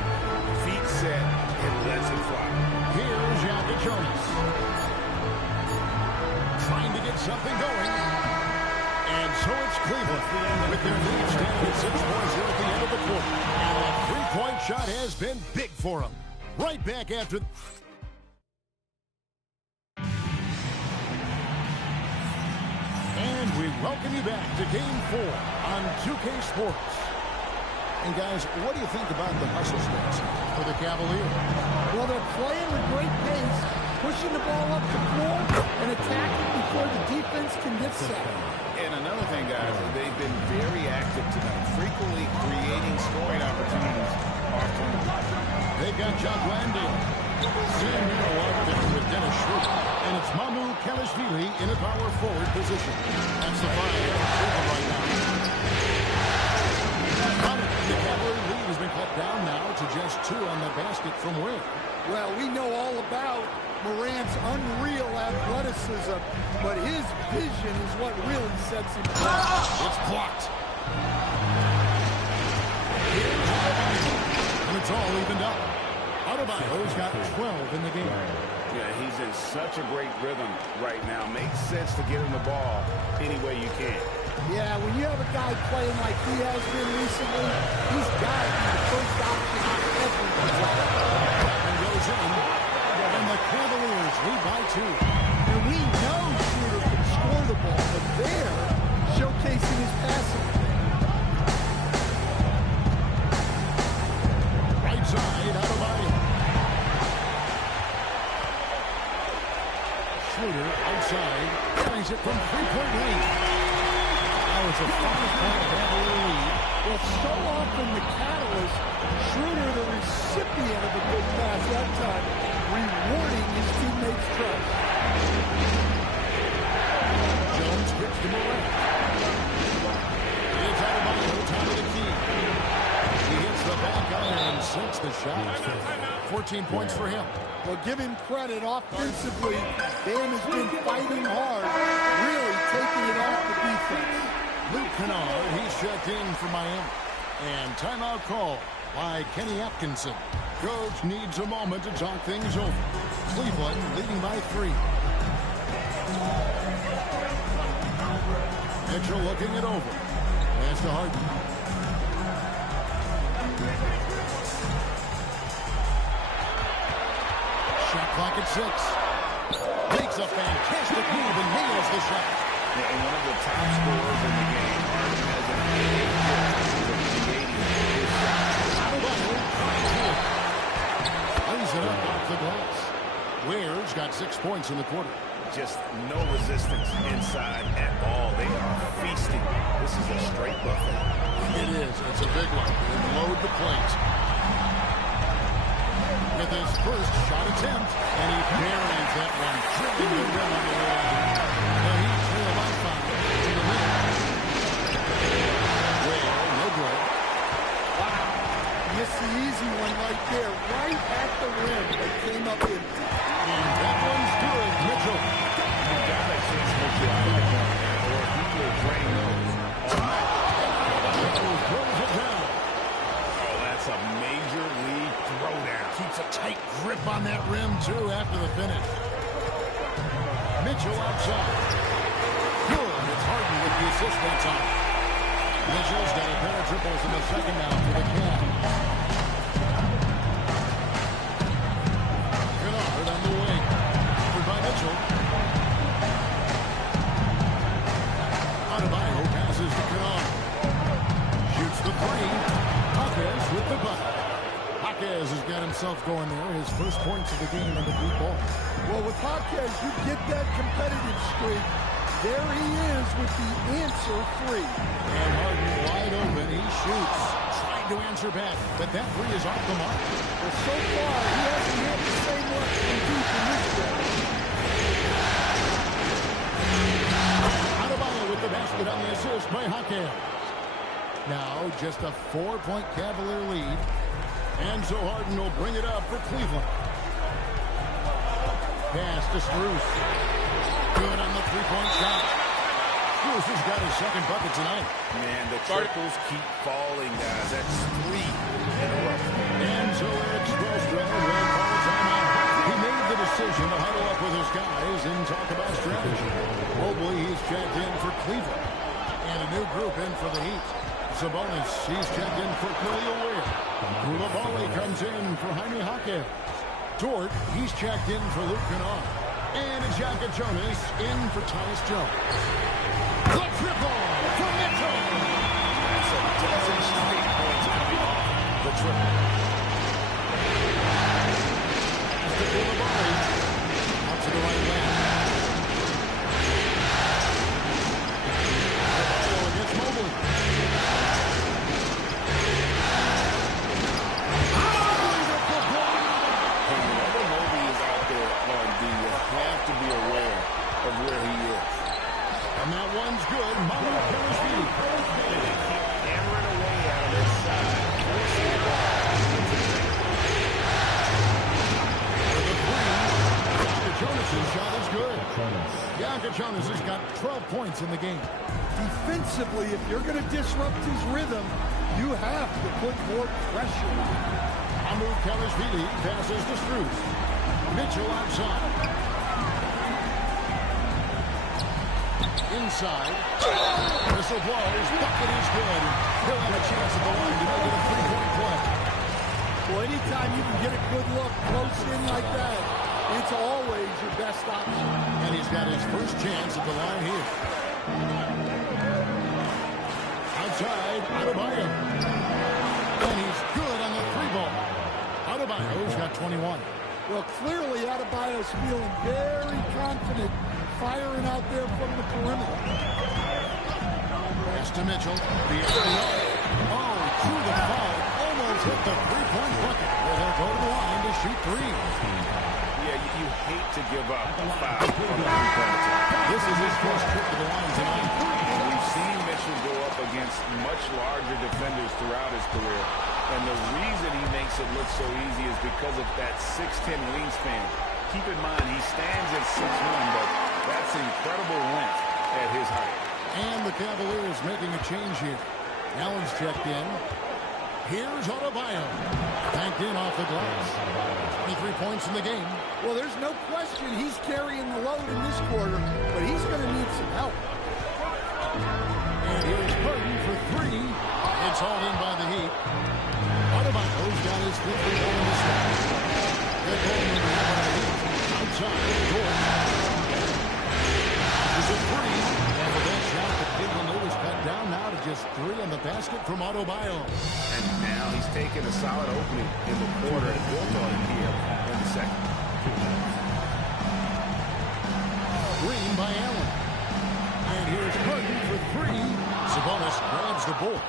feet set, and lets it fly. Here's Jonas. Trying to get something going. And so it's Cleveland with their lead standing at 6 points here at the end of the quarter. And that three-point shot has been big for them. Right back after... And we welcome you back to Game 4 on 2K Sports. And guys, what do you think about the hustle stance for the Cavaliers? Well, they're playing with great pace, pushing the ball up the floor and attacking before the defense can get set. And another thing, guys, they've been very active tonight, frequently creating scoring opportunities off turnovers. They've got John Landale. Samuel out there with Dennis Schroeder. And it's Mamu Kelishvili in a power forward position. That's the five right now. The Cavalier lead has been cut down now to just 2 on the basket from Wynn. Well, we know all about Morant's unreal athleticism, but his vision is what really sets him apart. It's blocked. And it's all evened up. Adebayo's got 12 in the game. Yeah, he's in such a great rhythm right now. Makes sense to get him the ball any way you can. Yeah, when you have a guy playing like he has been recently, he's got to be the first option on every play. And goes in. And the Cavaliers lead by 2. And we know Schroeder can score the ball, but they're showcasing his passing. Right side, Adebayo. Schroeder outside. Carries it from 3-point range. Now it's a 5-point Cavalier lead. Well, so often the catalyst, Schroeder, the recipient of a good pass that time, rewarding his teammates' trust. Jones gets to Morant. It's Adebayo, top of the key. He hits the back iron and sinks the shot. 14 points for him. Well, give him credit offensively. Bam has been fighting hard, really taking it off the defense. Luke Kennard, he's checked in for Miami. And timeout call by Kenny Atkinson. Coach needs a moment to talk things over. Cleveland leading by 3. Mitchell looking it over. Pass to Harden. Shot clock at 6. Makes a fantastic move and nails the shot. Yeah, and one of the top scorers in the game. Harden has an creating his shot. Lays it up off the glass. Ware's got 6 points in the quarter. Just no resistance inside at all. They are feasting. This is a straight buffet. It is. It's a big one. And load the plate. With his first shot attempt, and he buries that one, drilling the rim on the way out. The Heat trail by 5 to the middle. Ware, no good. Wow. Missed the easy one right there, right at the rim. They came up in. And that one's good. Mitchell. You got that chance to make your eye down there, or he will drain those. Mitchell throws it down. Oh, that's a major league throwdown. Keeps a tight grip on that rim, too, after the finish. Mitchell outside. Good. It's Harden with the assist that time. Mitchell's got a pair of triples in the second now for the Cavs. Kennard on the wing. Covered by Mitchell. Adebayo passes to Kennard. Shoots the 3. Hawkins with the bucket. Hawkins has got himself going there. His first points of the game on the deep ball. Well, with Hawkins, you get that competitive streak. There he is with the answer 3. And Harden wide open. He shoots. Trying to answer back, but that 3 is off the mark. Well, so far, he hasn't had the same luck from deep in this game. Adebayo with the basket on the assist by Hawkins. Now, just a 4-point Cavalier lead. And so Harden will bring it up for Cleveland. Pass to Strus. Good on the 3-point shot. Strus has got his second bucket tonight. Man, the triples keep falling, guys. That's 3 in a row. And so Eric Spoelstra will call a timeout. He made the decision to huddle up with his guys and talk about strategy. Mobley, he's checked in for Cleveland. And a new group in for the Heat. Sabonis, he's checked in for Khalil Ware. Koulibaly comes in for Jaime Hawkins. Dort, he's checked in for Luke Kennard. And Xhaka Jonas in for Tyus Jones. The triple for Mitchell. That's a dozen straight points coming points in the game. Defensively, if you're going to disrupt his rhythm, you have to put more pressure on him. Kavashvili passes to Strus. Mitchell outside. Inside. Whistle blows. Bucket is good. He'll have a chance at the line to make it a three-point play. Well, anytime you can get a good look close in like that, it's always your best option. And he's got his first chance at the line here. Outside, Adebayo. And he's good on the three ball. Adebayo's got 21. Well, clearly Adebayo's feeling very confident firing out there from the perimeter. Pass to Mitchell. The oh, through the foul. Almost hit the three-point bucket. Where they'll go to the line to shoot three. Yeah, you hate to give up a foul from the three-point. This is his first trip to the line tonight. And we've seen Mitchell go up against much larger defenders throughout his career. And the reason he makes it look so easy is because of that 6'10" wingspan. Keep in mind, he stands at 6'1", but that's incredible length at his height. And the Cavaliers making a change here. Allen's checked in. Here's Adebayo. Banked in off the glass. 23 points in the game. Well, there's no question he's carrying the load in this quarter, but he's going to need some help. And here's Burton for three. It's hauled in by the Heat. Adebayo's got his fifth rebound in the set. They're going to the Heat. Outside, George. There's a three. And with that shot, the Cleveland Blues cut down now to just three on the basket from Adebayo. And now he's taken a solid opening in the quarter and built on it here in the second. Green by Allen. And here's Burton for three. Sabonis grabs the board.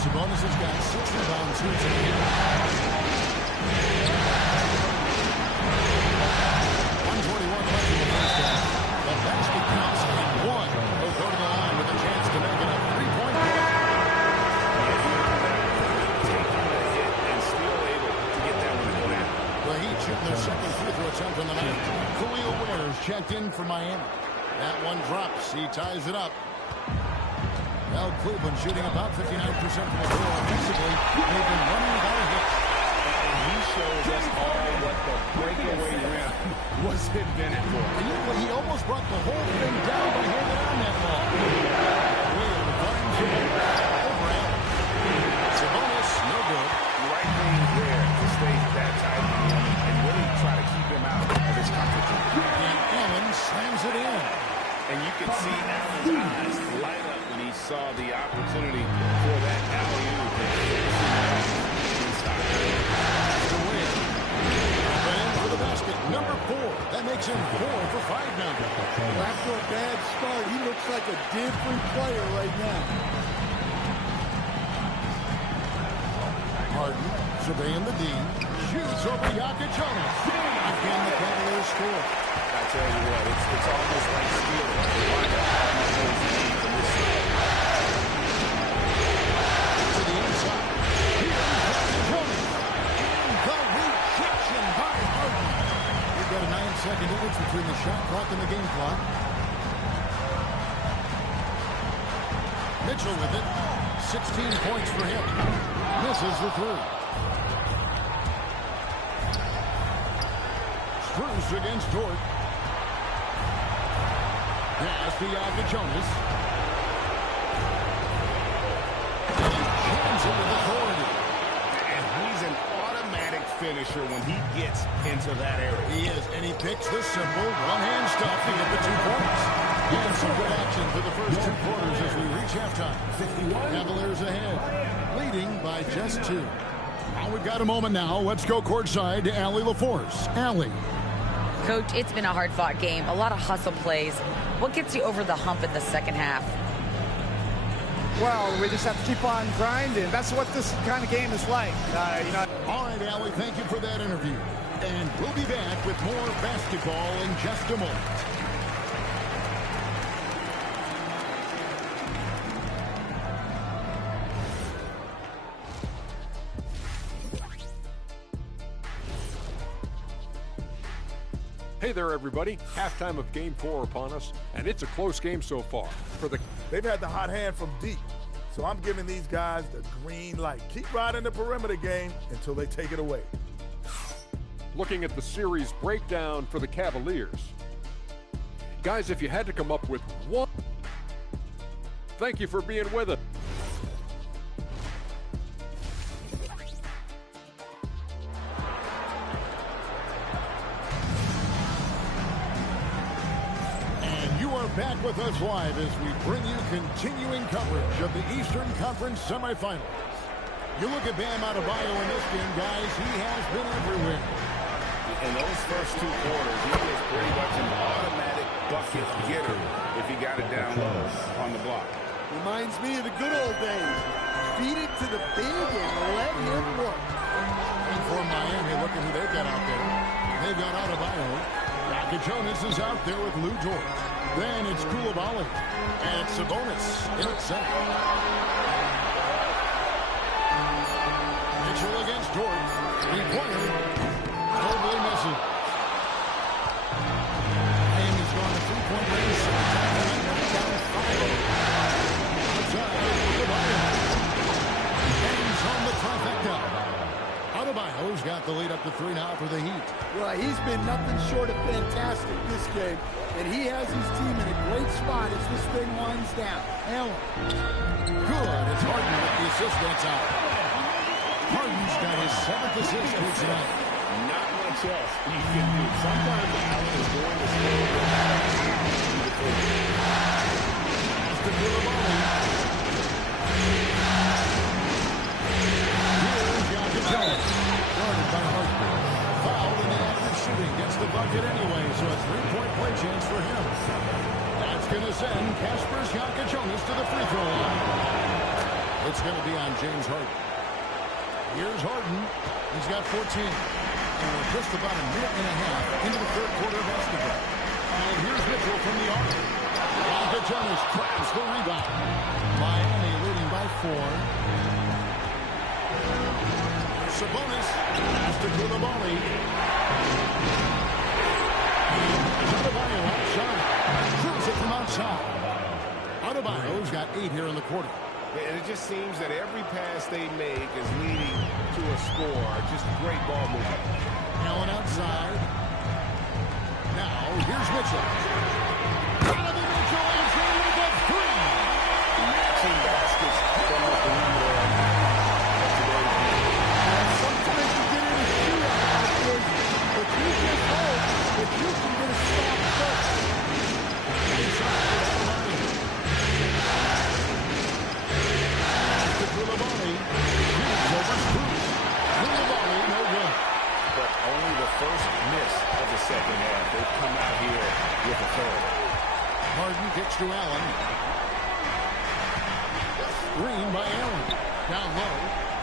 Sabonis has got 6 rebounds here tonight. 1:41 left in the first half. The basket counts and one. He'll go to the line with a chance to make it a three-point play. Taking the hit and still able to get that one to go down. The Heat shooting their second free throw attempt on the night. Khalil Ware's checked in for Miami. That one drops. He ties it up. Well, Cleveland shooting about 59% from the floor. Offensively, they've been running without a hit. And he shows us all what the breakaway rim was invented for. He almost brought the whole thing down by hanging on that ball. Wade finds it over Allen. Sabonis, no good. Right thing there to stay that tight and really try to keep him out of his comfort zone. And Allen slams it in. And you can see Allen's eyes light up when he saw the opportunity for that alley-oop. For the basket, number 4. That makes him 4 for 5 now. Well, after a bad start, he looks like a different player right now. Harden surveying the D. Shoots over Jokic. Again, the Cavaliers score. I tell you what, it's almost like stealing. To the inside. Here's Jokic. And the rejection by Harden. We've got a 9-second difference between the shot clock and the game clock. Mitchell with it. 16 points for him. Misses the three. Strus against Dort. Pass to Jonas. And he jams it with authority. And he's an automatic finisher when he gets into that area. He is, and he picks the simple one-hand stuff to get the 2 points. And some good action for the first 2 quarters as we reach halftime. 51. Cavaliers ahead, leading by just 2. Well, we've got a moment now. Let's go courtside to Allie LaForce. Allie. Coach, it's been a hard-fought game. A lot of hustle plays. What gets you over the hump in the second half? Well, we just have to keep on grinding. That's what this kind of game is like. All right, Allie, thank you for that interview. And we'll be back with more basketball in just a moment. Hey there, everybody. Halftime of Game 4 upon us, and it's a close game so far. They've had the hot hand from deep, so I'm giving these guys the green light. Keep riding the perimeter game until they take it away. Looking at the series breakdown for the Cavaliers. Guys, if you had to come up with one, thank you for being with us. Back with us live as we bring you continuing coverage of the Eastern Conference semifinals. You look at Bam Adebayo in this game, guys, he has been everywhere. In those first two quarters, he was pretty much an automatic bucket getter if he got it down low on the block. Reminds me of the good old days. Feed it to the big and let him work. And for Miami, look at who they've got out there. They've got Adebayo. Jonas is out there with Lou George. Then it's Koulibaly and Sabonis in at center. Mitchell against George. Three-pointer. Totally misses. Miami's gone to three-point range. Down 5-0. Outside, Koulibaly. Hangs on the trifecta. Adebayo's got the lead up to 3 now for the Heat. Well, he's been nothing short of fantastic this game, and he has his team in a great spot as this thing winds down. Allen. Good. It's Harden with the assist. That's out. Harden's got his 7th assist here tonight. Not much else you can do. Sometimes Allen is going to score. That's the Koulibaly. Jones, guarded by Harden. Fouled in the act of shooting. Gets the bucket anyway, so a 3-point play chance for him. That's going to send Kasper Jonas to the free throw line. It's going to be on James Harden. Here's Harden. He's got 14. And we're just about a minute and a half into the third quarter of basketball. And here's Mitchell from the arc. Jonas grabs the rebound. Miami leading by 4. Sabonis has to Koulibaly. Adebayo outside. Shoots it from outside. Adebayo's got 8 here in the quarter. And it just seems that every pass they make is leading to a score. Just great ball movement. Allen outside. Now, here's Mitchell. Donovan Mitchell is in with a 3. Matching baskets from the perimeter. If you can get a stop first. Koulibaly. Koulibaly, no good. But only the first miss of the second half. They've come out here with a third. Harden gets to Allen. Green by Allen. Down low.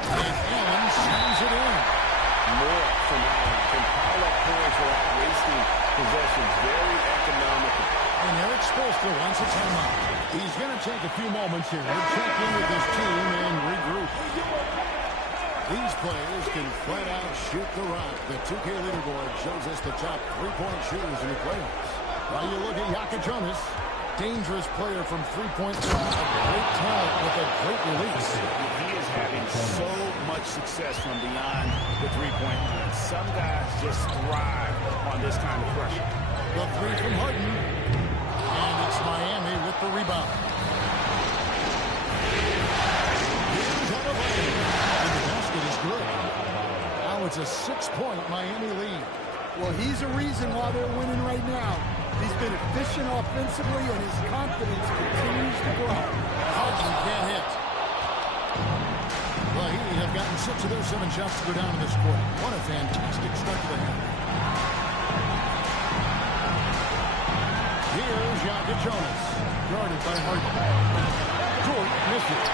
And Allen slams it in. More from Allen. Can pile up points without wasting possessions. Very economical. And Eric Spoelstra wants a timeout. He's going to take a few moments here to check in with his team and regroup. These players can flat out shoot the rock. The 2K leaderboard shows us the top 3-point shooters in the playoffs. While you look at Jonas, dangerous player from 3-point line. Great talent with a great release. He is having so much success from beyond the 3-point line. Some guys just thrive on this kind of pressure. The 3 from Harden. And it's Miami with the rebound. Here's Adebayo. And the basket is good. Now it's a 6-point Miami lead. Well, he's a reason why they're winning right now. He's been efficient offensively, and his confidence continues to grow. Harden can't hit. Well, Heat have gotten 6 of their 7 shots to go down in this quarter. What a fantastic start to the half. Here's Jonas, guarded by Harden. George missed it.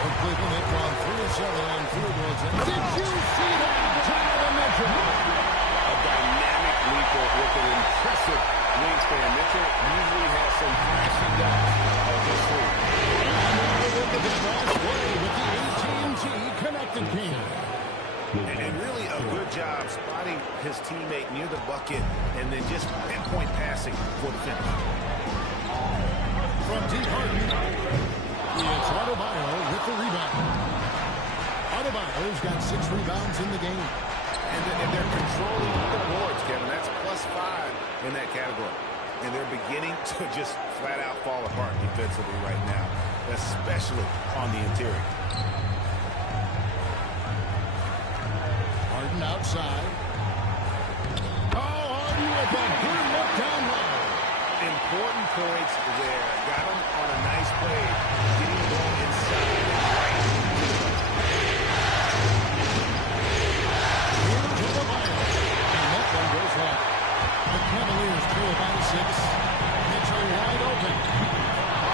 For Cleveland, they've gone 3 of 7 on field goals. Did you see that? Donovan Mitchell. A dynamic leaper with an impressive wingspan. Mitchell usually has some flashy dunks on this week. And look at the last play with the AT&T connected game. And really a good job spotting his teammate near the bucket and then just pinpoint passing for the finish. From deep Harden, it's Adebayo with the rebound. Adebayo's got 6 rebounds in the game. And they're controlling the boards, Kevin. That's +5 in that category. And they're beginning to just flat out fall apart defensively right now, especially on the interior. Harden outside. Oh, Harden with a good look down low. Important points there. Got him on a nice play, getting the ball inside. Right. Here's Adebayo. And that one goes long. The Cavaliers trail by 6. Mitchell wide open.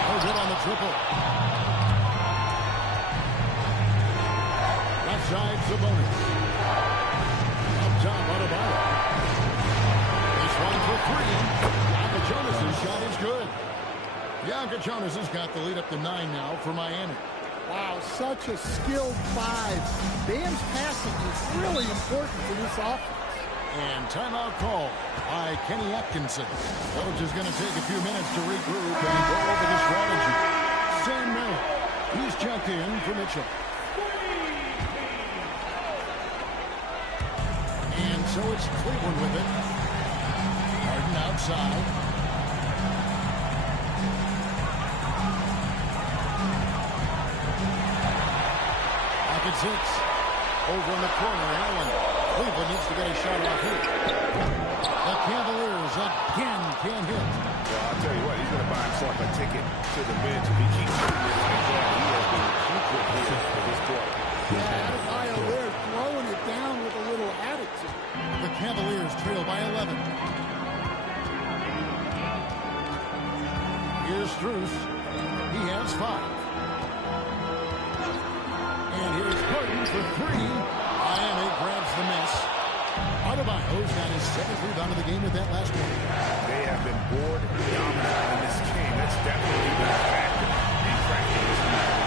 Oh, good on the triple. Left side, Sabonis. Up top, Adebayo. This one for 3. Jonas' shot is good. Bianca Jonas has got the lead up to 9 now for Miami. Wow, such a skilled 5. Bam's passing is really important for this offense. And timeout call by Kenny Atkinson. Coach is going to take a few minutes to regroup and go over the strategy. Sam Merrill, he's checked in for Mitchell. And so it's Cleveland with it. Harden outside. Pocket 6. Over in the corner, Allen. Cleveland needs to get a shot off here. The Cavaliers again can't hit. Well, I'll tell you what, he's going to buy himself a ticket to the bench if he keeps shooting it like that. He has been secret here for this quarter. Yeah, Adebayo there throwing it down with a little attitude. The Cavaliers trail by 11. Here's Strus. He has 5. And here's Harden for 3. Miami grabs the miss. Adebayo's got his 7th rebound of the game with that last one. They have been board dominant in this game. That's definitely been a factor in cracking this match.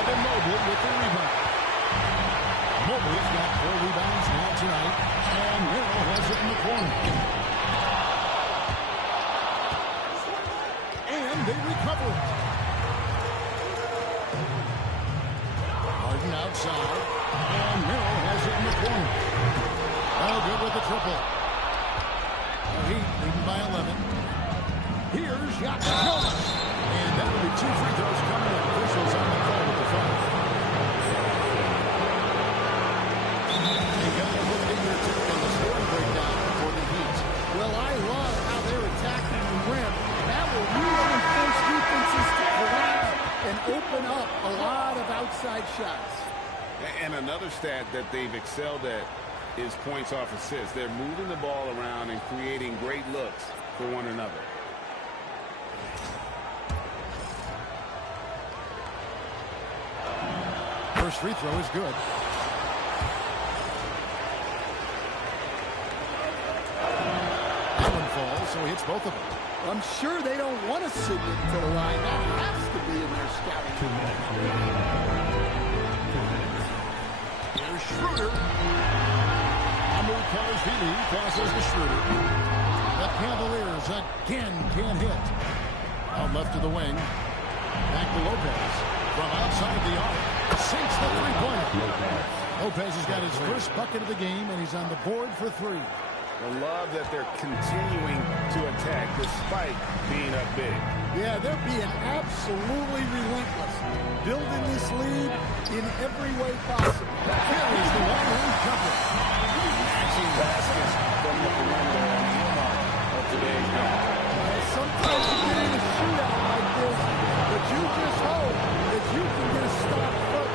Evan Mobley with the rebound. Mobley's got 4 rebounds now tonight. And Merrill has it in the corner. And they recover it. Harden outside. And Merrill has it in the corner. Oh, good with the triple. The Heat leading by 11. Here's Jonas. And that will be 2 free throws coming up. Officials on the call with the foul. You got to look at your tip on the scoring breakdown for the Heat. Well, I love how they're attacking the rim. That will usually force defenses to collapse and open up a lot of outside shots. And another stat that they've excelled at is points off assists. They're moving the ball around and creating great looks for one another. First free throw is good. Allen falls, so he hits both of them. I'm sure they don't want to sit into the line. That has to be in their scouting. Here's Schroeder. Amu Kalashvili passes to Schroeder. The Cavaliers again can't hit. Out left to the wing. Back to Lopez. From outside the arc. Sinks the three-pointer. Lopez has got his first bucket of the game, and he's on the board for 3. I love that they're continuing to attack despite being up big. Yeah, they're being absolutely relentless. Building this lead in every way possible. Here is the long-range jumper. Matching baskets from the perimeter and the mark of today's game. Sometimes you get in a shootout like this, but you just hope that you can get a stop first.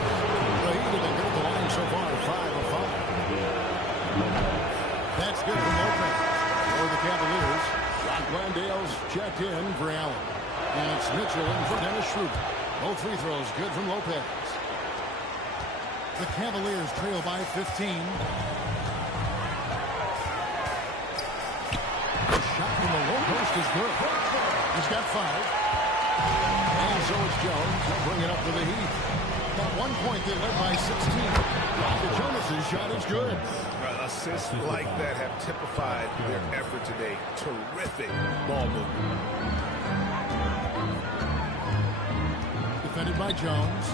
The Heat have been good at the line so far, 5 of 5. That's good from Lopez. For the Cavaliers, John Glandale's checked in for Allen. And it's Mitchell in for Dennis Schroeder. Both free throws good from Lopez. The Cavaliers trail by 15. The shot from the low post is good. He's got 5. And so it's Jones. He'll bring it up to the Heat. At one point, they led by 16. Jonas's shot is good. Assists like that have typified their effort today. Terrific ball movement. Defended by Jones.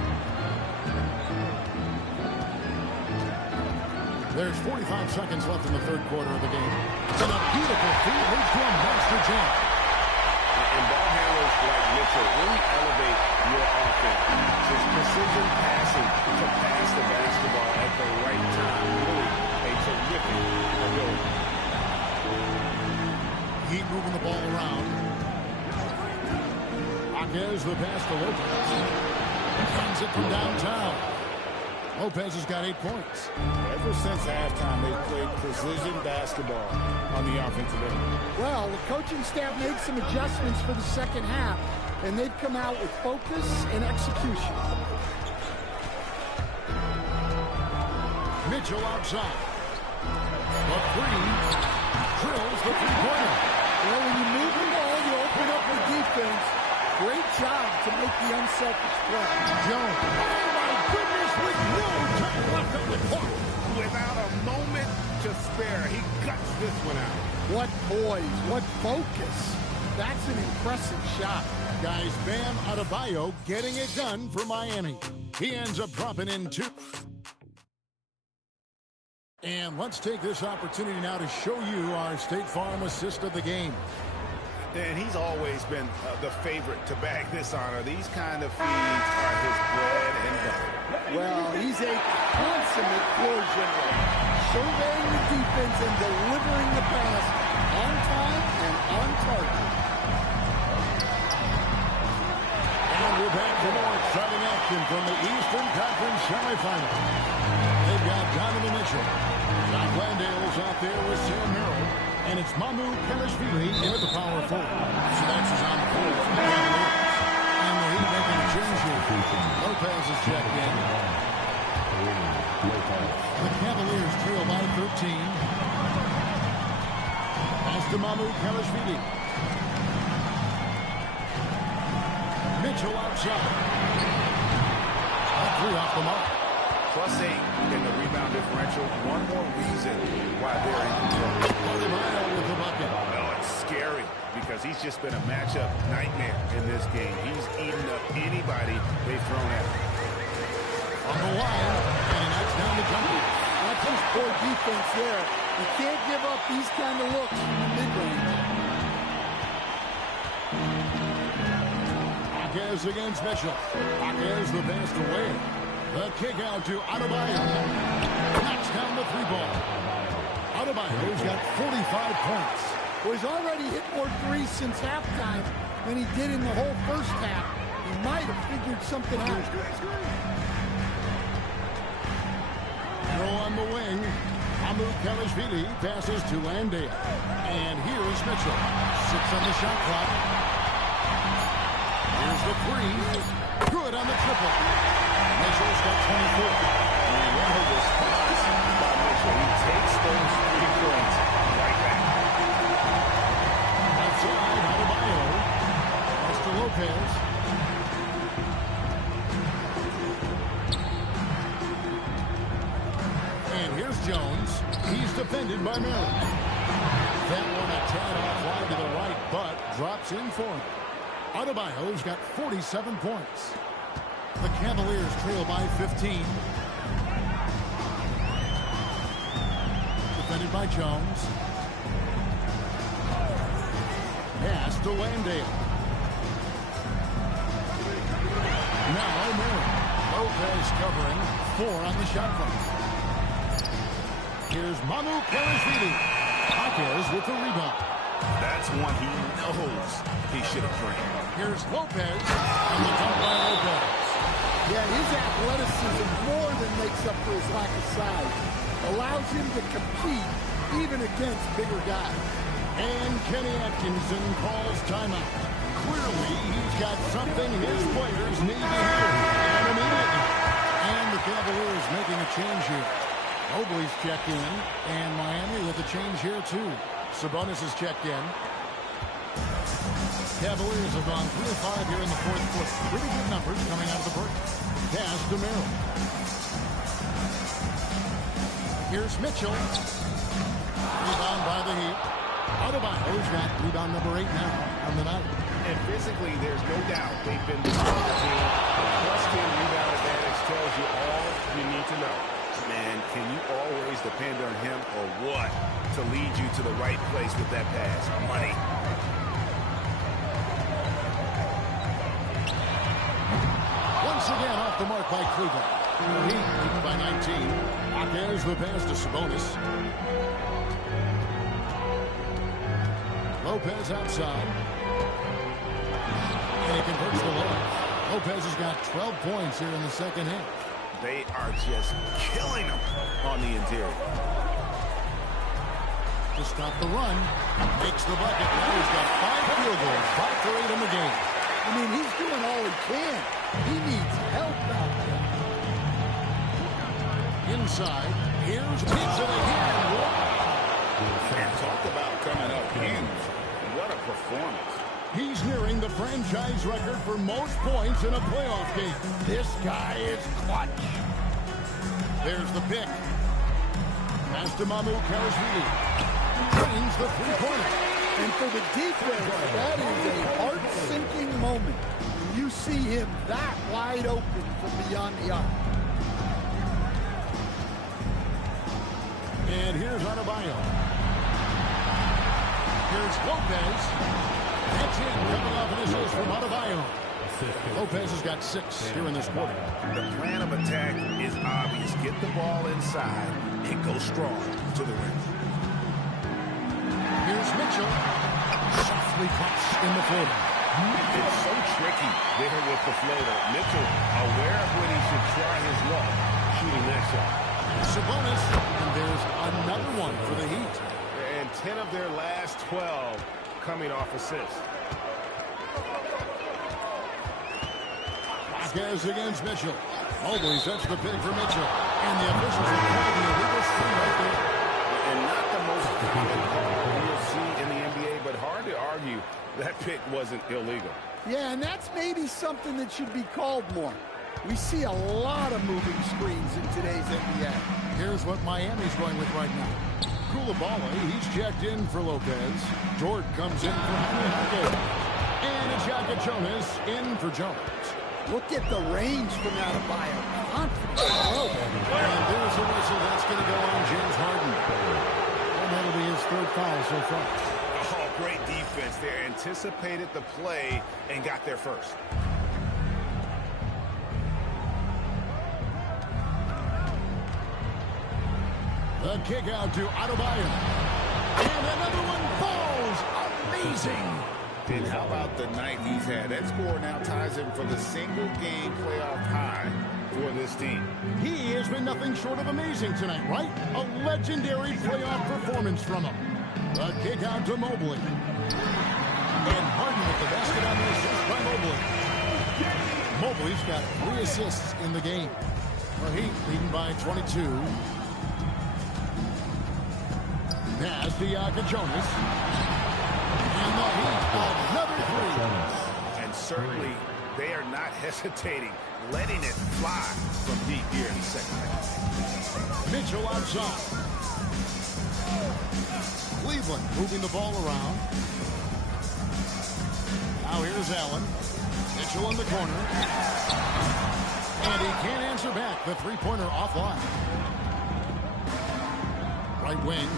There's 45 seconds left in the third quarter of the game. And a beautiful feed leads to a monster jam. And ball handlers like Mitchell really elevate your offense. His precision passing to pass the basketball at the right time. Really a terrific ability. Heat moving the ball around. Akez the pass to Lopez. Finds it from downtown. Lopez has got 8 points. Ever since halftime, they've played precision basketball on the offensive end. Well, the coaching staff made some adjustments for the second half, and they've come out with focus and execution. Mitchell outside. The three drills the three-pointer. Well, when you move the ball, you open up the defense. Great job to make the unselfish play. Jones. Oh, my goodness, with no time left on the clock. Without a moment to spare, he guts this one out. What poise, what focus. That's an impressive shot. Guys, Bam Adebayo getting it done for Miami. He ends up dropping in 2. And let's take this opportunity now to show you our State Farm assist of the game. And he's always been the favorite to bag this honor. These kind of feeds are his bread and butter. Well, he's a consummate floor general, surveying the defense and delivering the pass on time and on target. And we're back for more exciting action from the Eastern Conference semifinal. They've got Donovan Mitchell. John Landale's out there with Sam Merrill. And it's Mamu Kelishvili in at the power forward. So that's his on the floor for the Cavaliers. And the Heat making a change here. Lopez is checked in. The Cavaliers trail by 13. Pass to Mamu Kelishvili. Mitchell outside. A three off the mark. +8 in the rebound differential. One more reason why they're in control. With the bucket. Well, it's scary because he's just been a matchup nightmare in this game. He's eaten up anybody they've thrown at him. On the line, and he knocks down the jumper. That's his poor defense there. You can't give up these kind of looks from the mid-range. Akez against Mitchell. Akez the pass to Wade. The kick out to Adebayo. Knocks down the three ball. Adebayo's got 45 points. Well, he's already hit more threes since halftime than he did in the whole first half. He might have figured something out. Throw on the wing. Mamu Kelishvili passes to Landale. And here's Mitchell. 6 on the shot clock. Here's the three. Good on the triple. Mitchell's got 24. And what a response by Mitchell. He takes those 3 points right back. Outside, Adebayo. Pass to Lopez. And here's Jones. He's defended by Merrill. That one a tad off wide to the right, but drops in for him. Adebayo's got 47 points. The Cavaliers trail by 15. Defended by Jones. Pass to Landale. Now Merrill. Lopez covering. 4 on the shot clock. Here's Mamu Kelishvili. Akez with the rebound. That's one he knows he should have framed. Here's Lopez. And the dunk by Lopez. Yeah, his athleticism more than makes up for his lack of size. Allows him to compete even against bigger guys. And Kenny Atkinson calls timeout. Clearly, he's got something his players need to hear. And immediately. And the Cavaliers making a change here. Mobley's checked in. And Miami with a change here, too. Sabonis is checked in. Cavaliers have gone 3 of 5 here in the fourth quarter. Pretty good numbers coming out of the break. Pass to Merrill. Here's Mitchell. Rebound by the Heat. Adebayo's got rebound number 8 now on the night. And physically, there's no doubt they've been the stronger team. Plus 10 rebound advantage tells you all you need to know. Man, can you always depend on him or what to lead you to the right place with that pass? Money. Once again off the mark by Cleveland. The Heat leading by 19. There's the pass to Sabonis. Lopez outside. And he converts the low. Lopez has got 12 points here in the second half. They are just killing them on the interior. To stop the run. Makes the bucket. Now he's got 5 field goals. 5 for 8 in the game. I mean, he's doing all he can. He needs help out there. Inside. Here's pizza again. And talk about coming up huge. What a performance. He's nearing the franchise record for most points in a playoff game. This guy is clutch. There's the pick. Pass to Mamu Karashvili. Drains the three-pointer. And for the defense, that is a heart-sinking moment. You see him that wide open from beyond the arc. And here's Adebayo. Here's Lopez. That's it, coming off an assist from Adebayo. Lopez has got 6 here in this quarter. The plan of attack is obvious. Get the ball inside and go strong to the rim. Here's Mitchell. Softly cuts in the floater. It's so tricky there with the floater. Mitchell aware of when he should try his luck shooting that shot. Sabonis, and there's another one for the Heat. And 10 of their last 12 coming off assists. Vasquez against Mitchell. Mobley sets the pick for Mitchell. And the officials are calling the illegal screen right there. And not the most common call you'll see in the NBA, but hard to argue that pick wasn't illegal. Yeah, and that's maybe something that should be called more. We see a lot of moving screens in today's NBA. Here's what Miami's going with right now. Koulibaly, he's checked in for Lopez. Dort comes in for Henry. And it's Yaka Jonas in for Jones. Look at the range from Adebayo. Confident. Oh. And there's a whistle that's going to go on James Harden. And that'll be his 3rd foul so far. Oh, great defense there. Anticipated the play and got there first. The kick out to Adebayo. And another one falls. Amazing. And how about the night he's had? That score now ties him for the single-game playoff high for this team. He has been nothing short of amazing tonight, right? A legendary playoff performance from him. The kick out to Mobley. And Harden with the basket on the assist by Mobley. Mobley's got 3 assists in the game. The Heat leading by 22. Pass to Yaka Jonas. And the Heat, another 3. And certainly, they are not hesitating, letting it fly from deep here in the second half. Mitchell outside. Cleveland moving the ball around. Now here's Allen. Mitchell in the corner. And he can't answer back. The three-pointer offline. Right wing.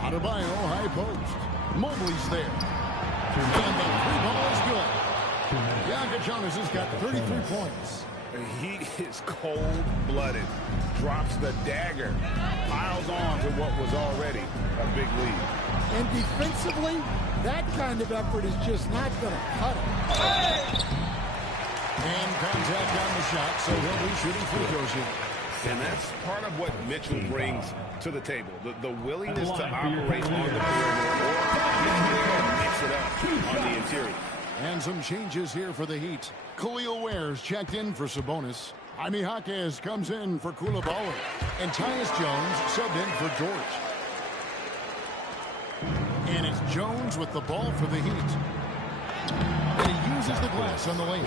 Adebayo, high post. Mobley's there. And the 3-ball is good. Yaka Jonas has got 33 points. He is cold-blooded. Drops the dagger. Piles on to what was already a big lead. And defensively, that kind of effort is just not going to cut it. And contact on the shot, so he'll be shooting free throws here. And that's part of what Mitchell brings to the table. The willingness to operate on the perimeter or mix it up on the interior. And some changes here for the Heat. Khalil Ware's checked in for Sabonis. Jaime Jaquez comes in for Koulibaly. And Tyus Jones subbed in for George. And it's Jones with the ball for the Heat. And he uses the glass on the lane.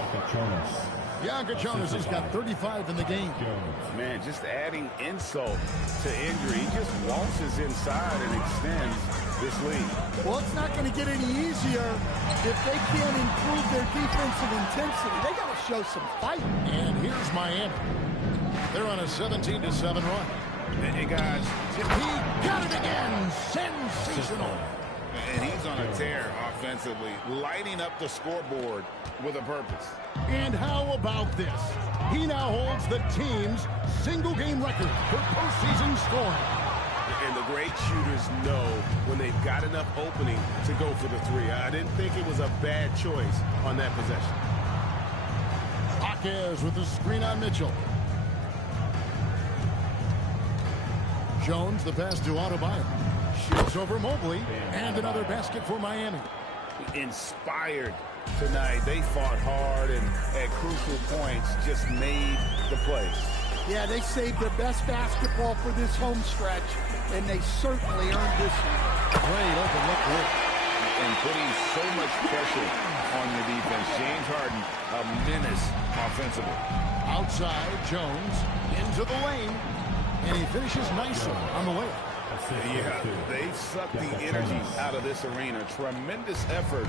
Bianca Jonas has got 35 in the game. Man, just adding insult to injury. He just waltzes inside and extends this lead. Well, it's not going to get any easier if they can't improve their defensive intensity. They got to show some fight. And here's Miami. They're on a 17-7 run. And guys, he got it again. Sensational. And he's on a tear offensively, lighting up the scoreboard with a purpose. And how about this? He now holds the team's single-game record for postseason scoring. And the great shooters know when they've got enough opening to go for the three. I didn't think it was a bad choice on that possession. Jaquez with the screen on Mitchell. Jones, the pass to Adebayo. Shoots over Mobley, and another basket for Miami. Inspired tonight. They fought hard and at crucial points just made the plays. Yeah, they saved their best basketball for this home stretch, and they certainly earned this one. Great open look work. And putting so much pressure on the defense. James Harden, a menace offensively. Outside, Jones into the lane, and he finishes nicely on the layup. Yeah, they've sucked the energy out of this arena. Tremendous effort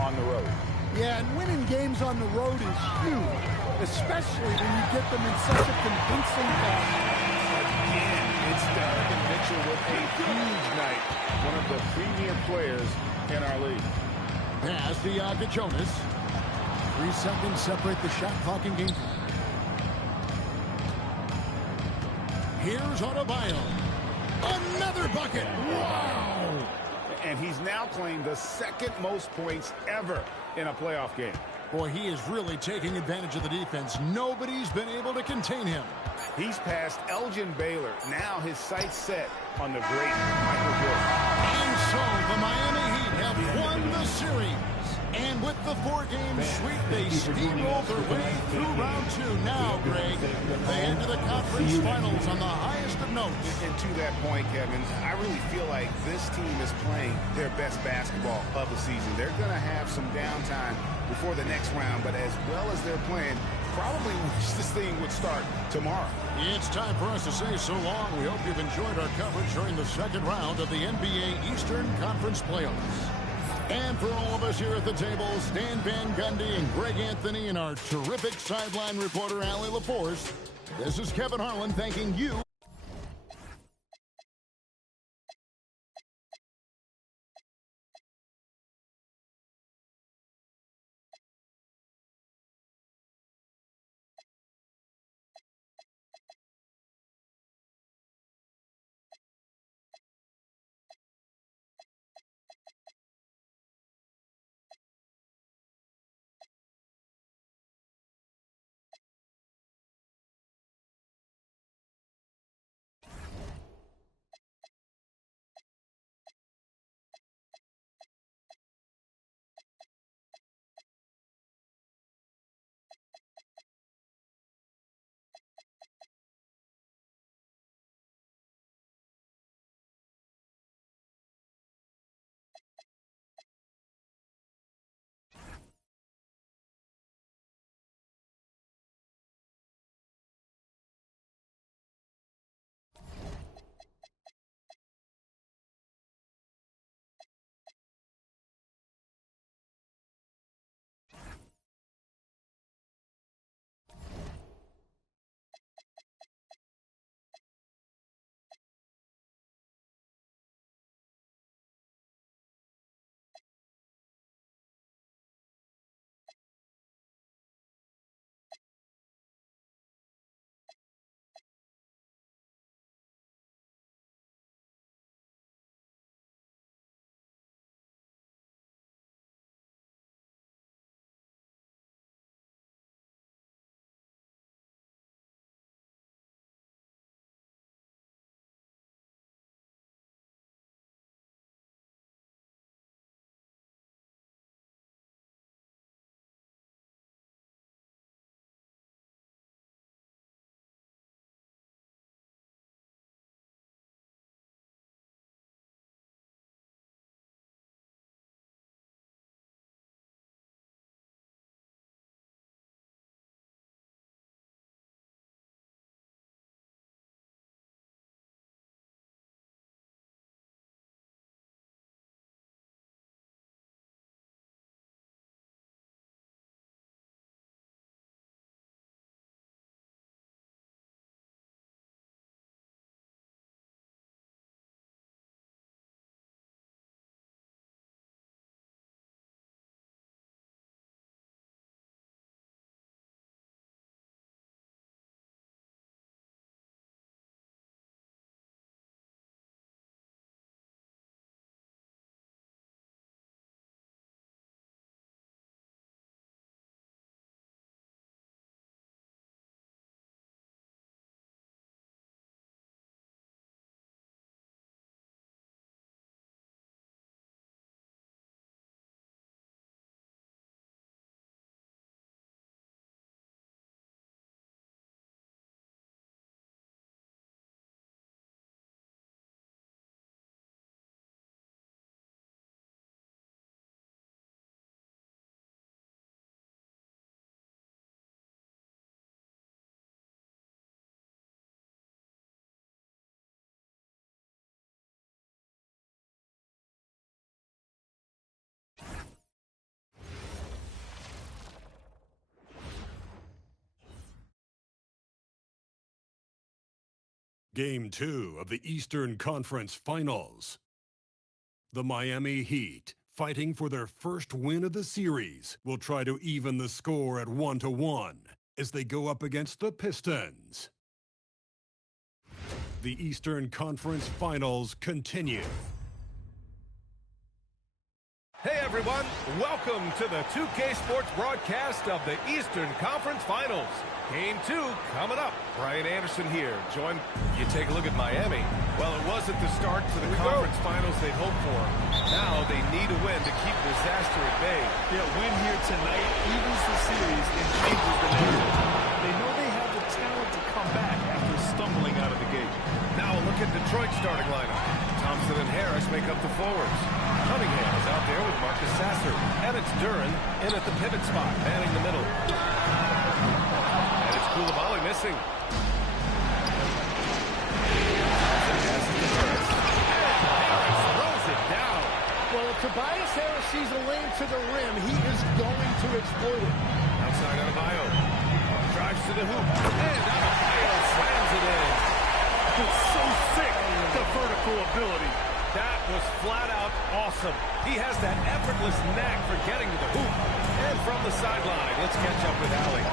on the road. Yeah, and winning games on the road is huge, especially when you get them in such a convincing fashion. Again, it's Donovan Mitchell with a huge night. One of the premier players in our league. Pass to Bianca Jonas. 3 seconds separate the shot clock and game time. Here's Adebayo. Another bucket. Wow. And he's now claimed the second most points ever in a playoff game. Boy, he is really taking advantage of the defense. Nobody's been able to contain him. He's passed Elgin Baylor. Now his sights set on the great Michael Jordan. And so the Miami Heat have won the series. And with the 4-game sweep, they steamrolled their way through round 2. Now, Greg, they enter the conference finals on the highest of notes. And to that point, Kevin, I really feel like this team is playing their best basketball of the season. They're going to have some downtime before the next round, but as well as they're playing, probably wish this thing would start tomorrow. It's time for us to say so long. We hope you've enjoyed our coverage during the second round of the NBA Eastern Conference Playoffs. And for all of us here at the table, Stan Van Gundy and Greg Anthony and our terrific sideline reporter, Allie LaForce, this is Kevin Harlan thanking you Game 2 of the Eastern Conference Finals. The Miami Heat, fighting for their first win of the series, will try to even the score at 1-1 as they go up against the Pistons. The Eastern Conference Finals continue. Hey everyone, welcome to the 2K Sports broadcast of the Eastern Conference Finals. Game 2 coming up. Brian Anderson here. You take a look at Miami. Well, it wasn't the start to the conference finals they'd hoped for. Now they need a win to keep disaster at bay. Yeah, win here tonight evens the series and changes the narrative. They know they have the talent to come back after stumbling out of the gate. Now look at Detroit's starting lineup. Thompson and Harris make up the forwards. Cunningham is out there with Marcus Sasser. And it's Duran in at the pivot spot, manning the middle. And it's Koulibaly missing. Harris throws it down. Well, if Tobias Harris sees a lane to the rim, he is going to exploit it. Outside Adebayo. Drives to the hoop. And Adebayo slams it in. It's so sick, the vertical ability. That was flat out awesome. He has that effortless knack for getting to the hoop. And from the sideline, let's catch up with Allie.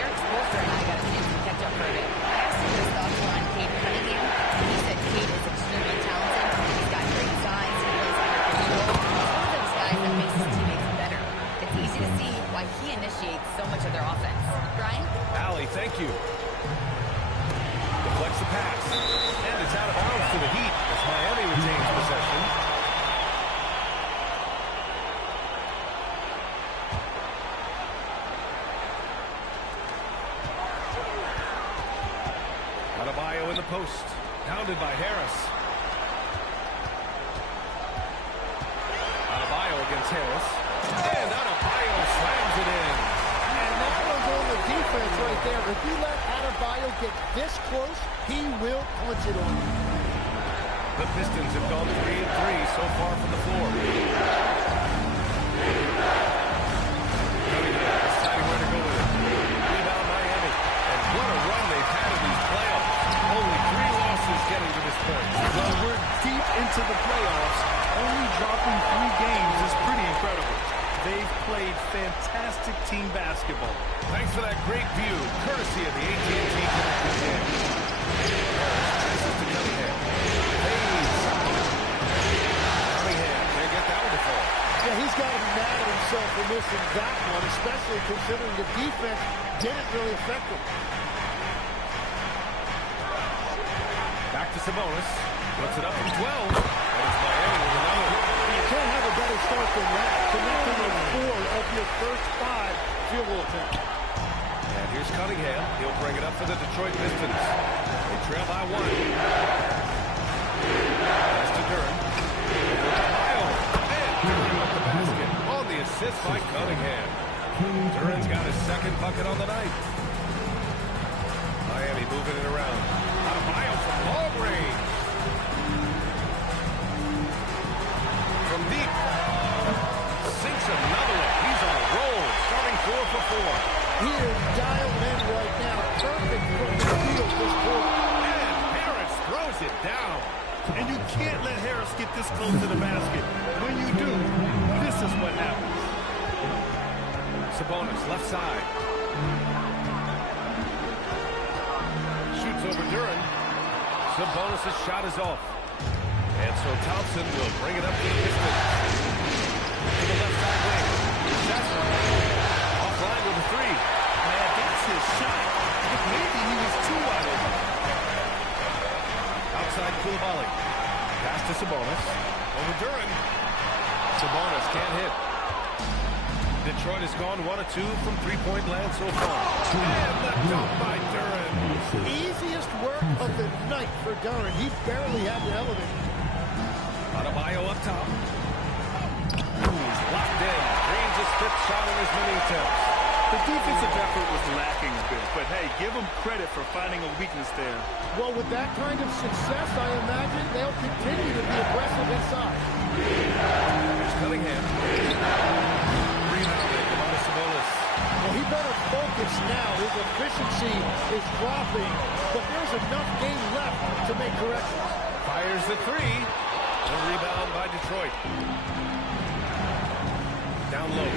Eric Spoelstra and I got a chance to catch up for a bit. I asked him his thoughts on Cade Cunningham, and he said Cade is extremely talented. He's got great size. He plays under control. He's one of those guys that makes his teammates better. It's easy to see why he initiates so much of their offense. Brian? Allie, thank you. Deflects the pass. And it's out of bounds to the Heat as Miami retains possession. Adebayo in the post. Pounded by Harris. Adebayo against Harris. And Adebayo slams it in. And that was on the defense right there. If you let Adebayo get this close, he will punch it on you. The Pistons have gone 3-3 so far from the floor. Cunningham deciding where to go with it. Rebound Miami. And what a run they've had in these playoffs. Only 3 losses getting to this point. Well, we're deep into the playoffs. Only dropping 3 games is pretty incredible. They've played fantastic team basketball. Thanks for that great view, courtesy of the AT&T Connected Game. Harris passes to Cunningham. Cunningham can't get that one to fall. Yeah, he's got to be mad at himself for missing that one, especially considering the defense didn't really affect him. Back to Sabonis. Puts it up from 12. And it's Miami with another. You can't have a better start than that. Connecting with 4 of your first 5 field goal attempts. And here's Cunningham. He'll bring it up for the Detroit Pistons. They trail by 1. Pass to Duran. Adebayo. And Duran with the basket. On the assist by Cunningham. Duran's got his second bucket on the night. Miami moving it around. Adebayo from long range. From deep. Sinks another one. He's on a roll. Starting 4 for 4. He is dialed in right now. Perfect from the field this quarter. And Harris throws it down. And you can't let Harris get this close to the basket. When you do, this is what happens. Sabonis, left side. Shoots over Duran. Sabonis' shot is off. And so Thompson will bring it up to the Pistons. To the left side wing. Sasser. Offline with a 3. Man, that's his shot. Maybe he was too wide open. Outside Koulibaly. Pass to Sabonis. Over Duran. Sabonis can't hit. Detroit has gone 1 of 2 from 3-point land so far. And the dunk by Duran. Easiest work of the night for Duran. He barely had to elevate. Adebayo up top. Locked in. Drains his 5th shot in as many attempts. The defensive effort was lacking a bit, but hey, give them credit for finding a weakness there. Well, with that kind of success, I imagine they'll continue to be aggressive inside. Here's Cunningham. Rebounded by Sabonis. Well, he better focus Yes, now his efficiency is dropping, but there's enough game left to make corrections. Fires the three. The rebound by Detroit. Down low.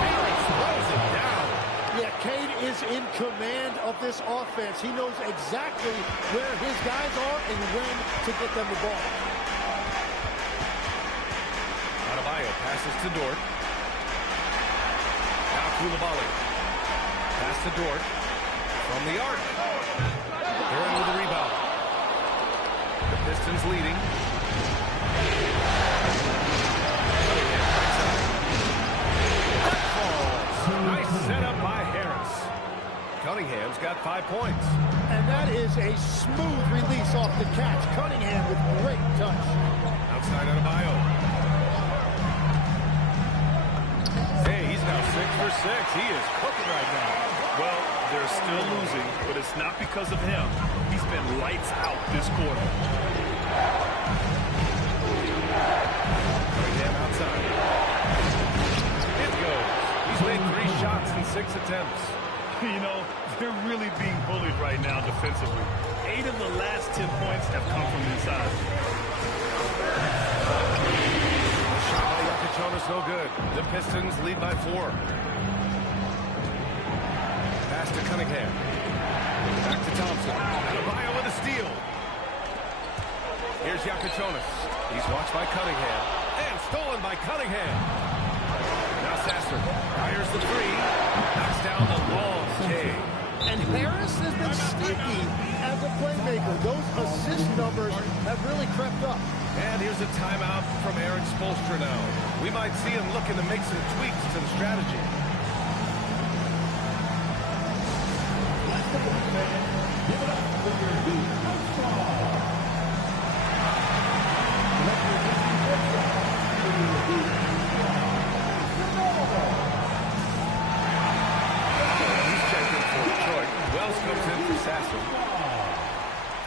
Felix throws it down. Yeah, Cade is in command of this offense. He knows exactly where his guys are and when to get them the ball. Adebayo passes to Dort. Now Koulibaly. Pass to Dort. From the arc. They're in with the rebound. The Pistons leading. Nice setup by Harris. Cunningham's got 5 points. And that is a smooth release off the catch. Cunningham with great touch. Outside Adebayo. Hey, he's now 6 for 6. He is cooking right now. Well, they're still losing, but it's not because of him. He's been lights out this quarter. Cunningham outside. It goes. He's made 3 shots in 6 attempts. You know, they're really being bullied right now defensively. 8 of the last 10 points have come from inside. The shot by Jonas no good. The Pistons lead by 4. Pass to Cunningham. Back to Thompson. Adebayo with a steal. Here's Jonas. He's watched by Cunningham. And stolen by Cunningham. Now Sasser fires the 3. Knocks down the long K. And Harris has been sneaky as a playmaker. Those assist numbers have really crept up. And here's a timeout from Aaron Spoelstra now. We might see him looking to make some tweaks to the strategy. Give it up for your Heat Coach Squad. Let your Heat for your Heat. He's checking for Detroit. Wells comes in for Sasser.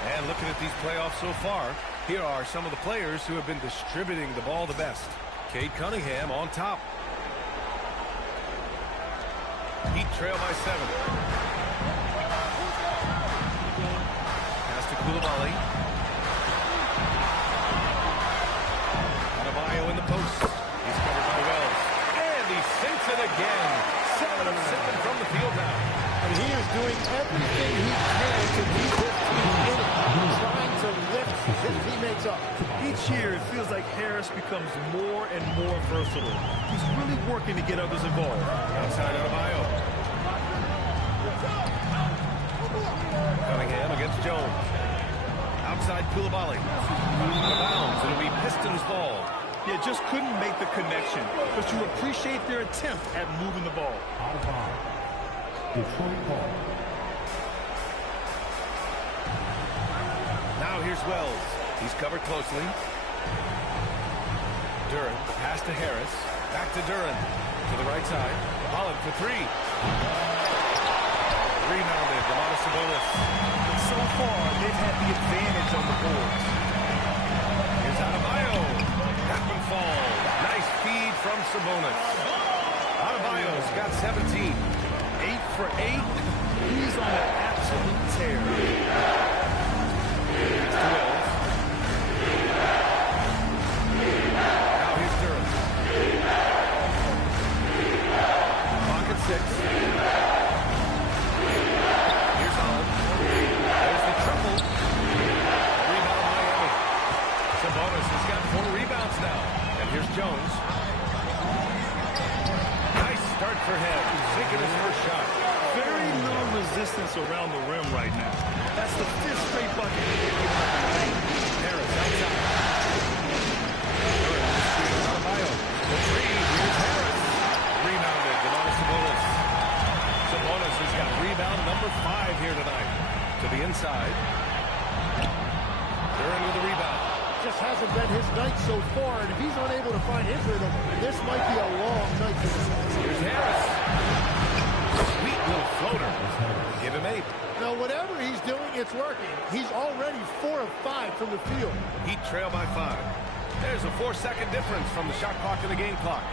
And looking at these playoffs so far, here are some of the players who have been distributing the ball the best. Cade Cunningham on top. Heat trail by 7. Pass to Koulibaly. Adebayo in the post. He's covered by Wells. And he sinks it again. 7 of 7 from the field now. And he is doing everything he can to keep his team in it, trying to lift his teammates up. Each year, it feels like Harris becomes more and more versatile. He's really working to get others involved. Outside Adebayo. Cunningham against Jones. Outside Koulibaly. Out of bounds. It'll be Pistons ball. Yeah, just couldn't make the connection, but you appreciate their attempt at moving the ball. Out of bounds. Detroit ball. Now here's Wells. He's covered closely. Duren, the pass to Harris. Back to Duren. To the right side. Holland for 3. Rebounded. Domantas Sabonis. So far, they've had the advantage on the boards. Here's Adebayo. That one falls. Nice feed from Sabonis. Adebayo's got 17. 8 for 8. He's on an absolute tear. Pass to Wells. Now here's Duren. Clock at 6. Here's Holland. There's the triple. Rebound Miami. Sabonis has got 4 rebounds now. And here's Jones. Nice start for him. He's taking his first shot. Very little resistance around the rim right now. That's the 5th straight bucket. Harris outside. Adebayo. The 3. Here's Harris. Rebounded. Domantas Sabonis. Sabonis has got rebound number 5 here tonight. To the inside. Duren with the rebound. Just hasn't been his night so far, and if he's unable to find his rhythm, this might be a long night for him. Here's Harris. Sweet little floater. Give him 8. Now, whatever he's doing, it's working. He's already 4 of 5 from the field. Heat trail by 5. There's a 4-second difference from the shot clock to the game clock.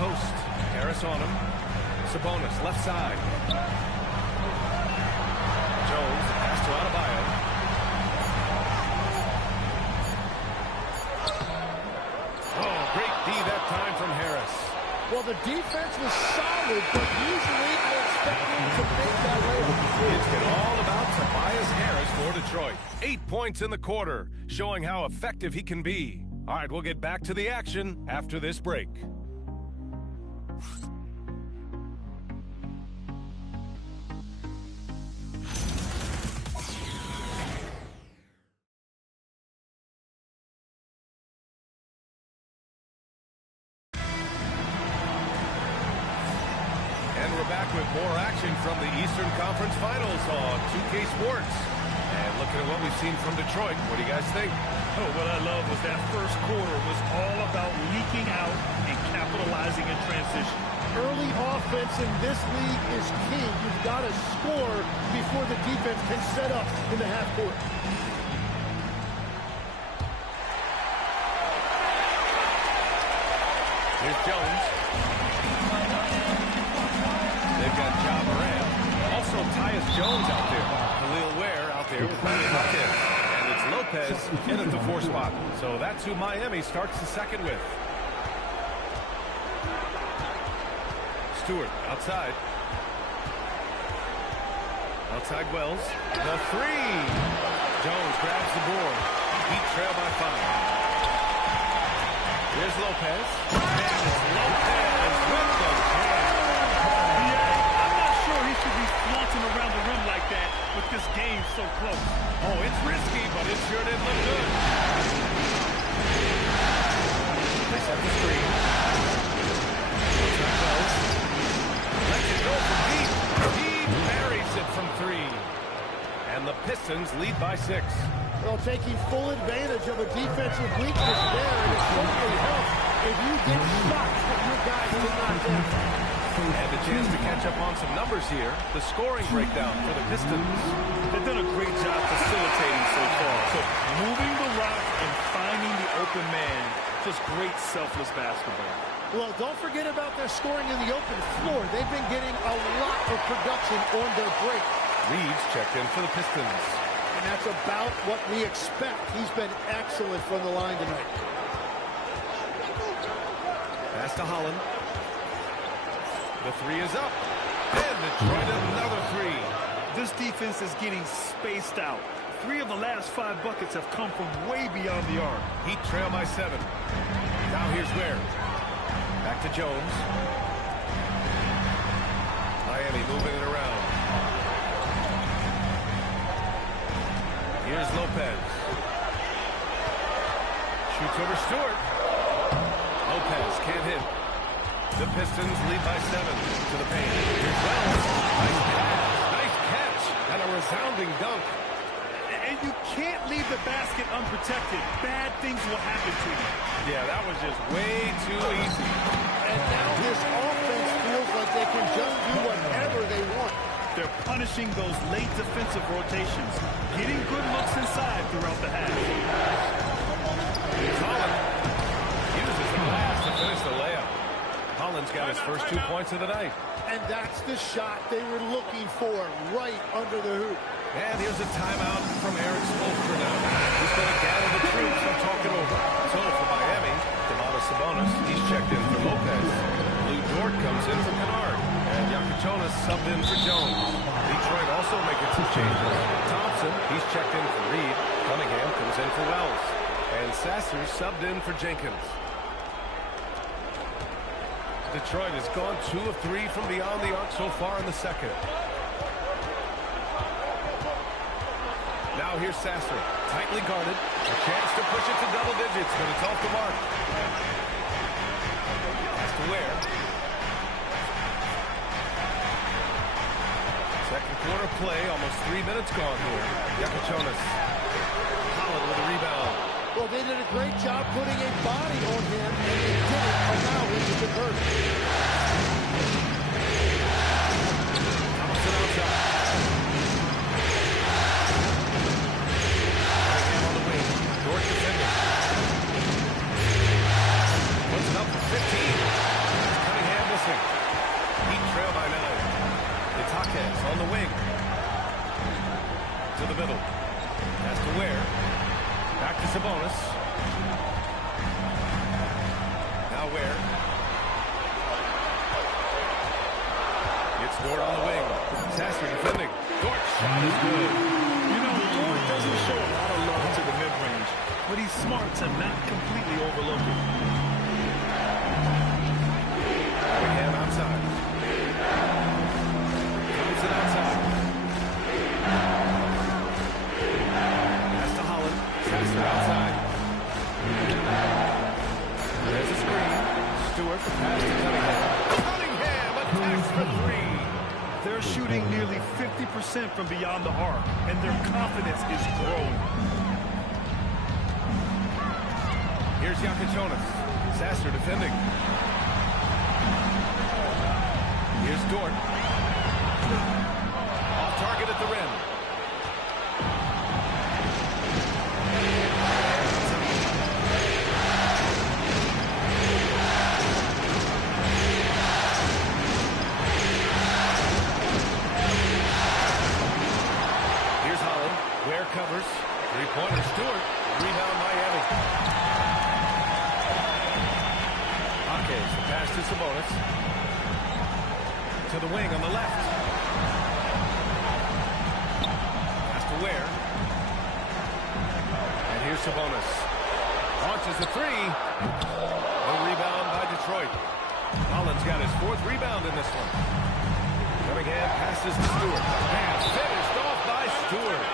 post. Harris on him. Sabonis, left side. Jones, pass to Adebayo. Oh, great D that time from Harris. Well, the defense was solid, but usually I expect them to make that layup. It's been all about Tobias Harris for Detroit. 8 points in the quarter, showing how effective he can be. All right, we'll get back to the action after this break. With more action from the Eastern Conference Finals on 2K Sports. And looking at what we've seen from Detroit, what do you guys think? Oh, what I love was that first quarter was all about leaking out and capitalizing in transition. Early offense in this league is key. You've got to score before the defense can set up in the half court. Here's Jones. They've got Ja Morant. Also, Tyus Jones out there. Khalil Ware out there with plenty of buckets. And it's Lopez in at the 4 spot. So that's who Miami starts the second with. Stewart outside. Outside Wells. The 3. Jones grabs the board. Heat trail by 5. Here's Lopez. And it's Lopez with the jam. He should be flaunting around the rim like that with this game so close. Oh, it's risky, but it sure didn't look good. They set the screen. Lets it go from deep. He buries it from 3. And the Pistons lead by 6. Well, taking full advantage of a defensive weakness there, and it certainly helps if you get shots that your guys did not get. And a chance to catch up on some numbers here. The scoring breakdown for the Pistons. They've done a great job facilitating so far. So moving the rock and finding the open man. Just great selfless basketball. Well, don't forget about their scoring in the open floor. They've been getting a lot of production on their break. Reeves checked in for the Pistons. And that's about what we expect. He's been excellent from the line tonight. Pass to Holland. The 3 is up. And Detroit another 3. This defense is getting spaced out. 3 of the last 5 buckets have come from way beyond the arc. Heat trail by 7. Now here's Ware. Back to Jones. Miami moving it around. Here's Lopez. Shoots over Stewart. Lopez can't hit. The Pistons lead by 7 to the paint. Here's Wells. Nice catch. And a resounding dunk. And you can't leave the basket unprotected. Bad things will happen to you. Yeah, that was just way too easy. And now this offense feels like they can just do whatever they want. They're punishing those late defensive rotations, getting good looks inside throughout the half. Here's Holland. Uses the pass to finish the layup. Holland's got his first 2 points of the night. And that's the shot they were looking for, right under the hoop. And here's a timeout from Eric Spoelstra now. He's going to gather the troops and talk it over. So for Miami, Domantas Sabonis, he's checked in for Lopez. Lou Dort comes in for Kennard. And Jonas subbed in for Jones. Detroit also making some changes. Thompson, he's checked in for Reed. Cunningham comes in for Wells. And Sasser subbed in for Jenkins. Detroit has gone 2 of 3 from beyond the arc so far in the second. Now here's Sasser, tightly guarded. A chance to push it to double digits, but it's off the mark. Has to Ware. Second quarter play, almost 3 minutes gone here. Jonas. Holland with a rebound. Well, they did a great job putting a body on him, and they didn't allow him to convert. Thompson outside. Cunningham on the wing. Dort defending. Puts it up for 15. Sasser defending. Dort shot is good. You know, Dort doesn't show a lot of love to the mid-range, but he's smart to not completely overlook it. Cunningham outside. Comes it outside. Pass to Holland. Sasser outside. There's a screen. Stewart, the pass to Cunningham. Cunningham attacks for three. They're shooting nearly 50% from beyond the arc, and their confidence is growing. Here's Jonas. Sasser defending. Here's Dort. Off target at the rim. Here's Holland. Ware covers. Three-pointer Stewart. Rebound Miami. Hawkins, the pass to Sabonis. To the wing on the left. Pass to Ware. And here's Sabonis. Launches a three. No rebound by Detroit. Holland's got his fourth rebound in this one. Cunningham passes to Stewart. Pass finished off by Stewart.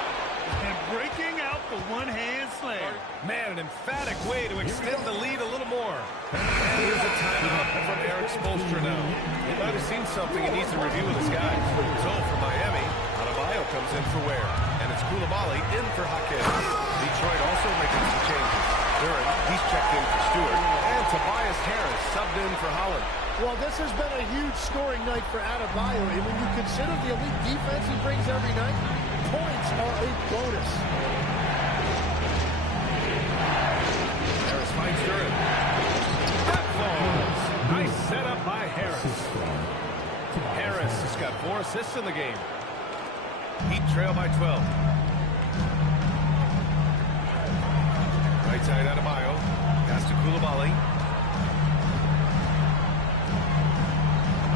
And breaking out the one-hand slam. Man, an emphatic way to extend the lead a little more. And here's a timeout from Eric Spoelstra now. He might have seen something he needs to review with his guys. So for Miami, Adebayo comes in for Ware. And it's Coulibaly in for Hawkins. Detroit also making some changes. Duran, he's checked in for Stewart. And Tobias Harris subbed in for Holland. Well, this has been a huge scoring night for Adebayo, and when you consider the elite defense he brings every night, points are a bonus. Harris finds Duran. That falls. Nice setup by Harris. Harris has got 4 assists in the game. Heat trail by 12. Right side Adebayo. Pass to Coulibaly.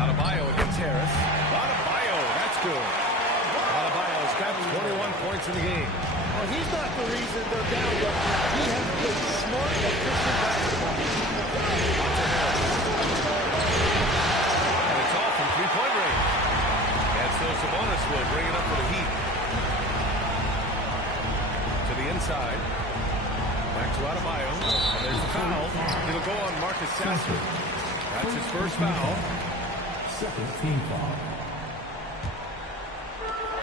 Adebayo against Harris. Adebayo, that's good. Adebayo's got 21 points in the game. Well, he's not the reason they're down, but he has played smart, efficient basketball. And it's all from three-point range. And so Sabonis will bring it up for the Heat. To the inside. Back to Adebayo. And there's the foul. It'll go on Marcus Sasser. That's his first foul. Second team foul.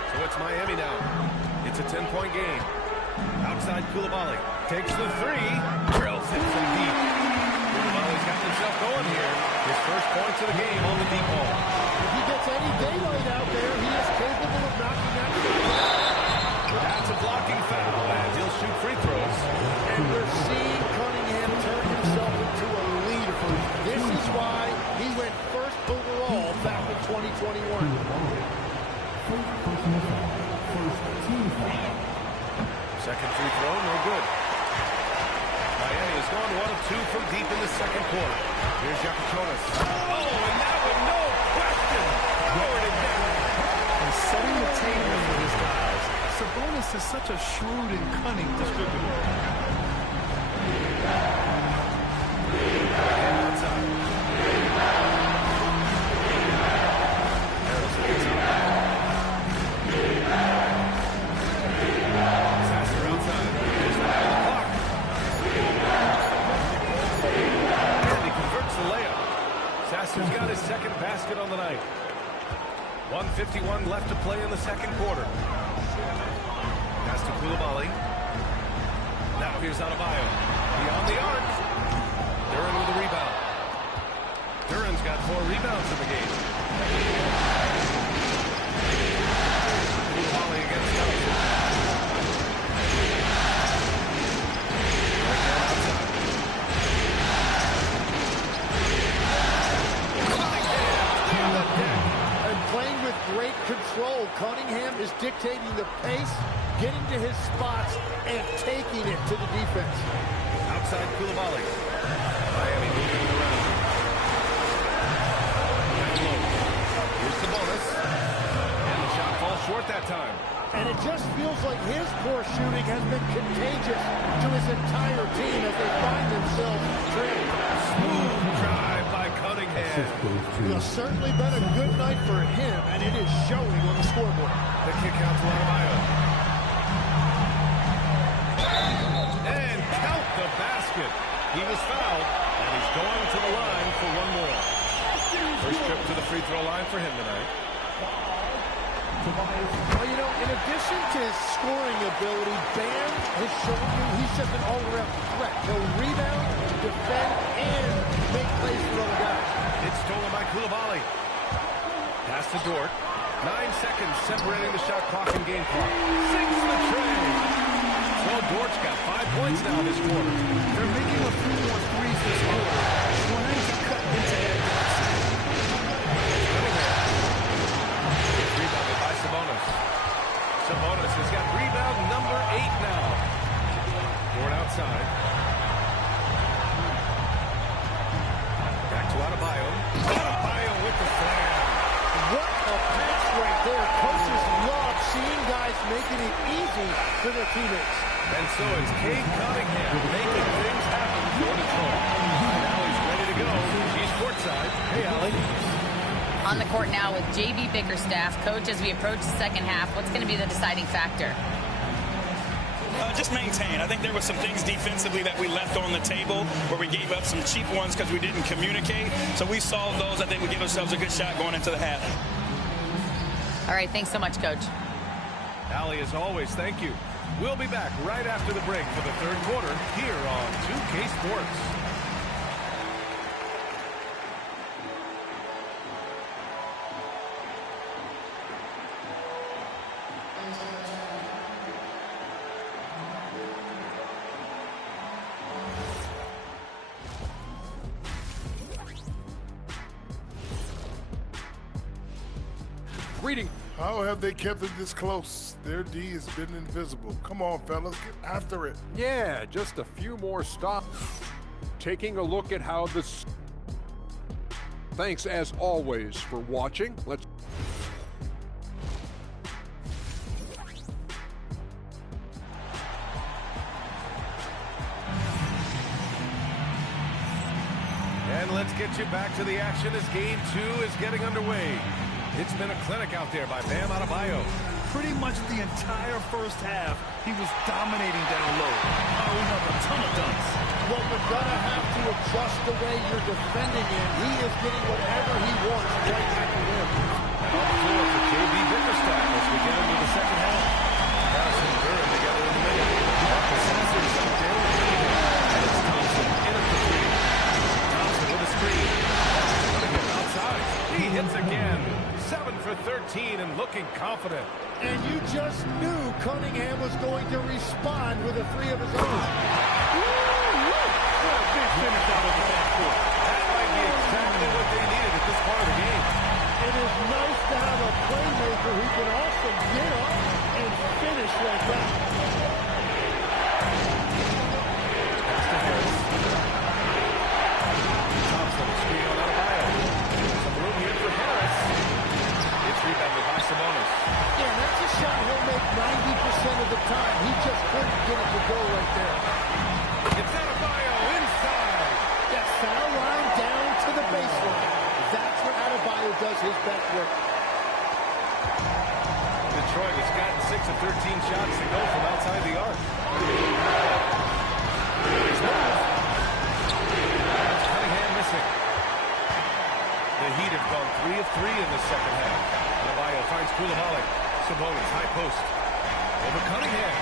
So it's Miami now. It's a 10-point game. Outside Coulibaly. Takes the three. Drills it from deep. Coulibaly's got himself going here. His first points of the game on the deep ball. If he gets any daylight out there, he is capable of knocking that down. That's a blocking foul, and he'll shoot free throws. And we're seeing Cunningham turn himself into a leader. This is why he went first overall back in 2021. Second free throw, no good. Miami has gone 1 of 2 from deep in the second quarter. Here's Jonas. Oh, and that one, no question. Lowered it down. And setting the table for his guys. Sabonis is such a shrewd and cunning distributor. And outside. Harris gets up. Sasser outside. There's the clock. And he converts the layup. Sasser's got his second basket on the night. 1:51 left to play in the second quarter. Pass to Coulibaly. Now here's Adebayo. Beyond the arc. Duran with a rebound. Duran's got 4 rebounds in the game. Coulibaly against Thompson. Right down outside. Cunningham on the deck. And playing with great control, Cunningham is dictating the pace, getting to his spots, and taking it to the defense. Outside Coulibaly. Miami moving it around. Down low. Here's Sabonis. And the feels like his poor shooting has been contagious to his entire team as they find themselves trailing. Smooth drive by Cunningham. It's certainly been a good night for him, and it is showing on the scoreboard. The kick out to Adebayo. And count the basket. He was fouled, and he's going to the line for one more. First trip to the free throw line for him tonight. Well, you know, in addition to his scoring ability, Bam has shown you he's just an all-around threat. He'll rebound, defend, and make plays for other guys. It's stolen by Coulibaly. Pass to Dort. 9 seconds separating the shot clock and game clock. Sinks the tray. So Dort's got 5 points now this quarter. They're making a few more threes this quarter, trying to cut into Edwards. Rebounded by Sabonis. Sabonis has got rebound number 8 now. Dort outside. Back to Adebayo. Adebayo with the slam. What a pass right there. Coaches love seeing guys making it easy for their teammates. And so it's Cade Cunningham making things happen for Detroit. Now he's ready to go. He's courtside. Hey, Allie. On the court now with J.B. Bickerstaff. Coach, as we approach the second half, what's going to be the deciding factor? Just maintain. I think there were some things defensively that we left on the table where we gave up some cheap ones because we didn't communicate. So we solved those. I think we give ourselves a good shot going into the half. All right, thanks so much, Coach. Allie, as always, thank you. We'll be back right after the break for the third quarter here on 2K Sports. Reading. How have they kept it this close? Their D has been invisible. Come on, fellas, get after it. Yeah, just a few more stops. Taking a look at how this... Thanks, as always, for watching. Let's... And let's get you back to the action as game 2 is getting underway. It's been a clinic out there by Bam Adebayo. Pretty much the entire first half, he was dominating down low, piling up a ton of dunks. Well, you're going to have to adjust the way you're defending him. He is getting whatever he wants right at the rim. And on the floor for J.B. Bickerstaff as we get into the second half. Harrison and Durham together in the middle. Marcus Sasser's out there. And it's Thompson in at the 3. Thompson with a screen. Coming outside. He hits again. 7 for 13 and looking confident. And you just knew Cunningham was going to respond with a 3 of his own. What a big finish out of the backcourt. That might be exactly what they needed at this part of the game. It is nice to have a playmaker who can also get up and finish like that. Pass to Harris. Thompson, screen on Adebayo. Some room here for Harris. It's rebounded by Sabonis. Yeah, that's a shot he'll make 90% of the time. He just couldn't get it to go right there. It's Adebayo inside. That foul line down to the baseline. That's where Adebayo does his best work. Detroit has gotten 6 of 13 shots to go from outside the arc. That's Cunningham missing. The Heat have gone 3 of 3 in the second half. Adebayo finds Coulibaly. Sabonis, high post. Over Cunningham.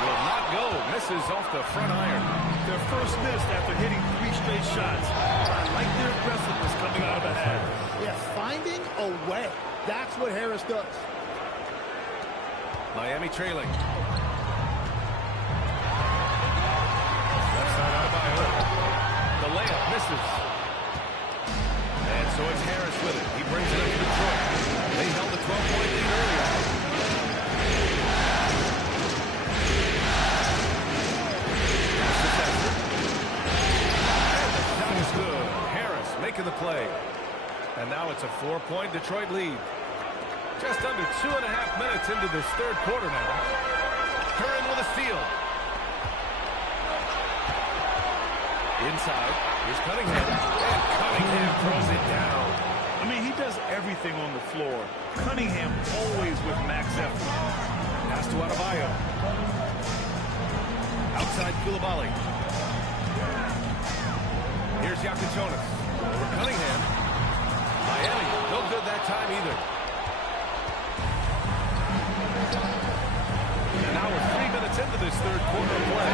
Will not go. Misses off the front iron. Their first miss after hitting 3 straight shots. I like their aggressiveness coming out of the half. Yeah, finding a way. That's what Harris does. Miami trailing. Left side Adebayo. The layup misses. And so it's Harris with it. He brings it up to Detroit. They held a 12-point lead earlier. And the shot is good. Harris making the play. And now it's a 4-point Detroit lead. Just under 2.5 minutes into this third quarter now. Curran with a steal. Inside. Here's Cunningham. And Cunningham throws it down. I mean, he does everything on the floor. Cunningham always with max effort. Pass to Adebayo. Outside Koulibaly. Here's Yakuchonis. Over Cunningham. Miami, no good that time either. And now we're 3 minutes into this third quarter of play.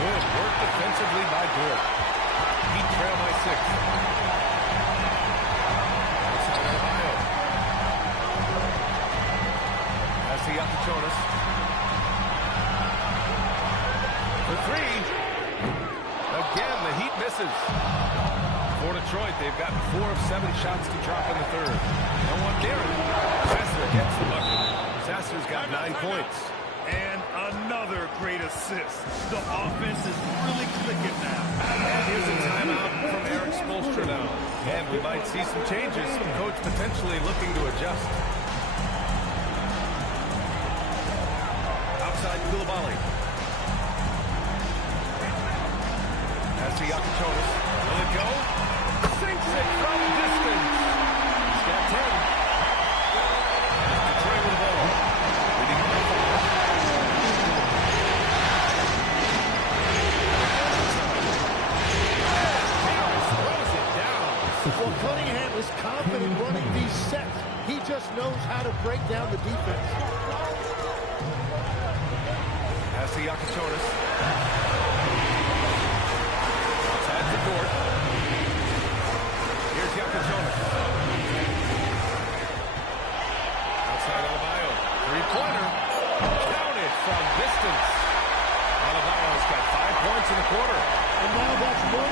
Good work defensively by Dort. He trail by 6. Outside Adebayo. Pass to Yakuchonis. For 3. Again, the Heat misses. For Detroit, they've got 4 of 7 shots to drop in the third. No one near it. Sasser gets the bucket. Sasser's got 9 points. And another great assist. The offense is really clicking now. And here's a timeout from Eric Spoelstra now. And we might see some changes. Coach potentially looking to adjust. Outside Koulibaly. Pass to Yakuchonis. Will it go? Sinks it from distance. He's got 10. Detroit with the ball. Leading by 5. Throws it down. Well, Cunningham is confident running these sets. He just knows how to break down the defense. Pass to Yakuchonis. Outside to Dort. Here's Yakuchonis. Outside Adebayo. Three-pointer. Counted from distance. Adebayo's got 5 points in the quarter. And now that's 1 3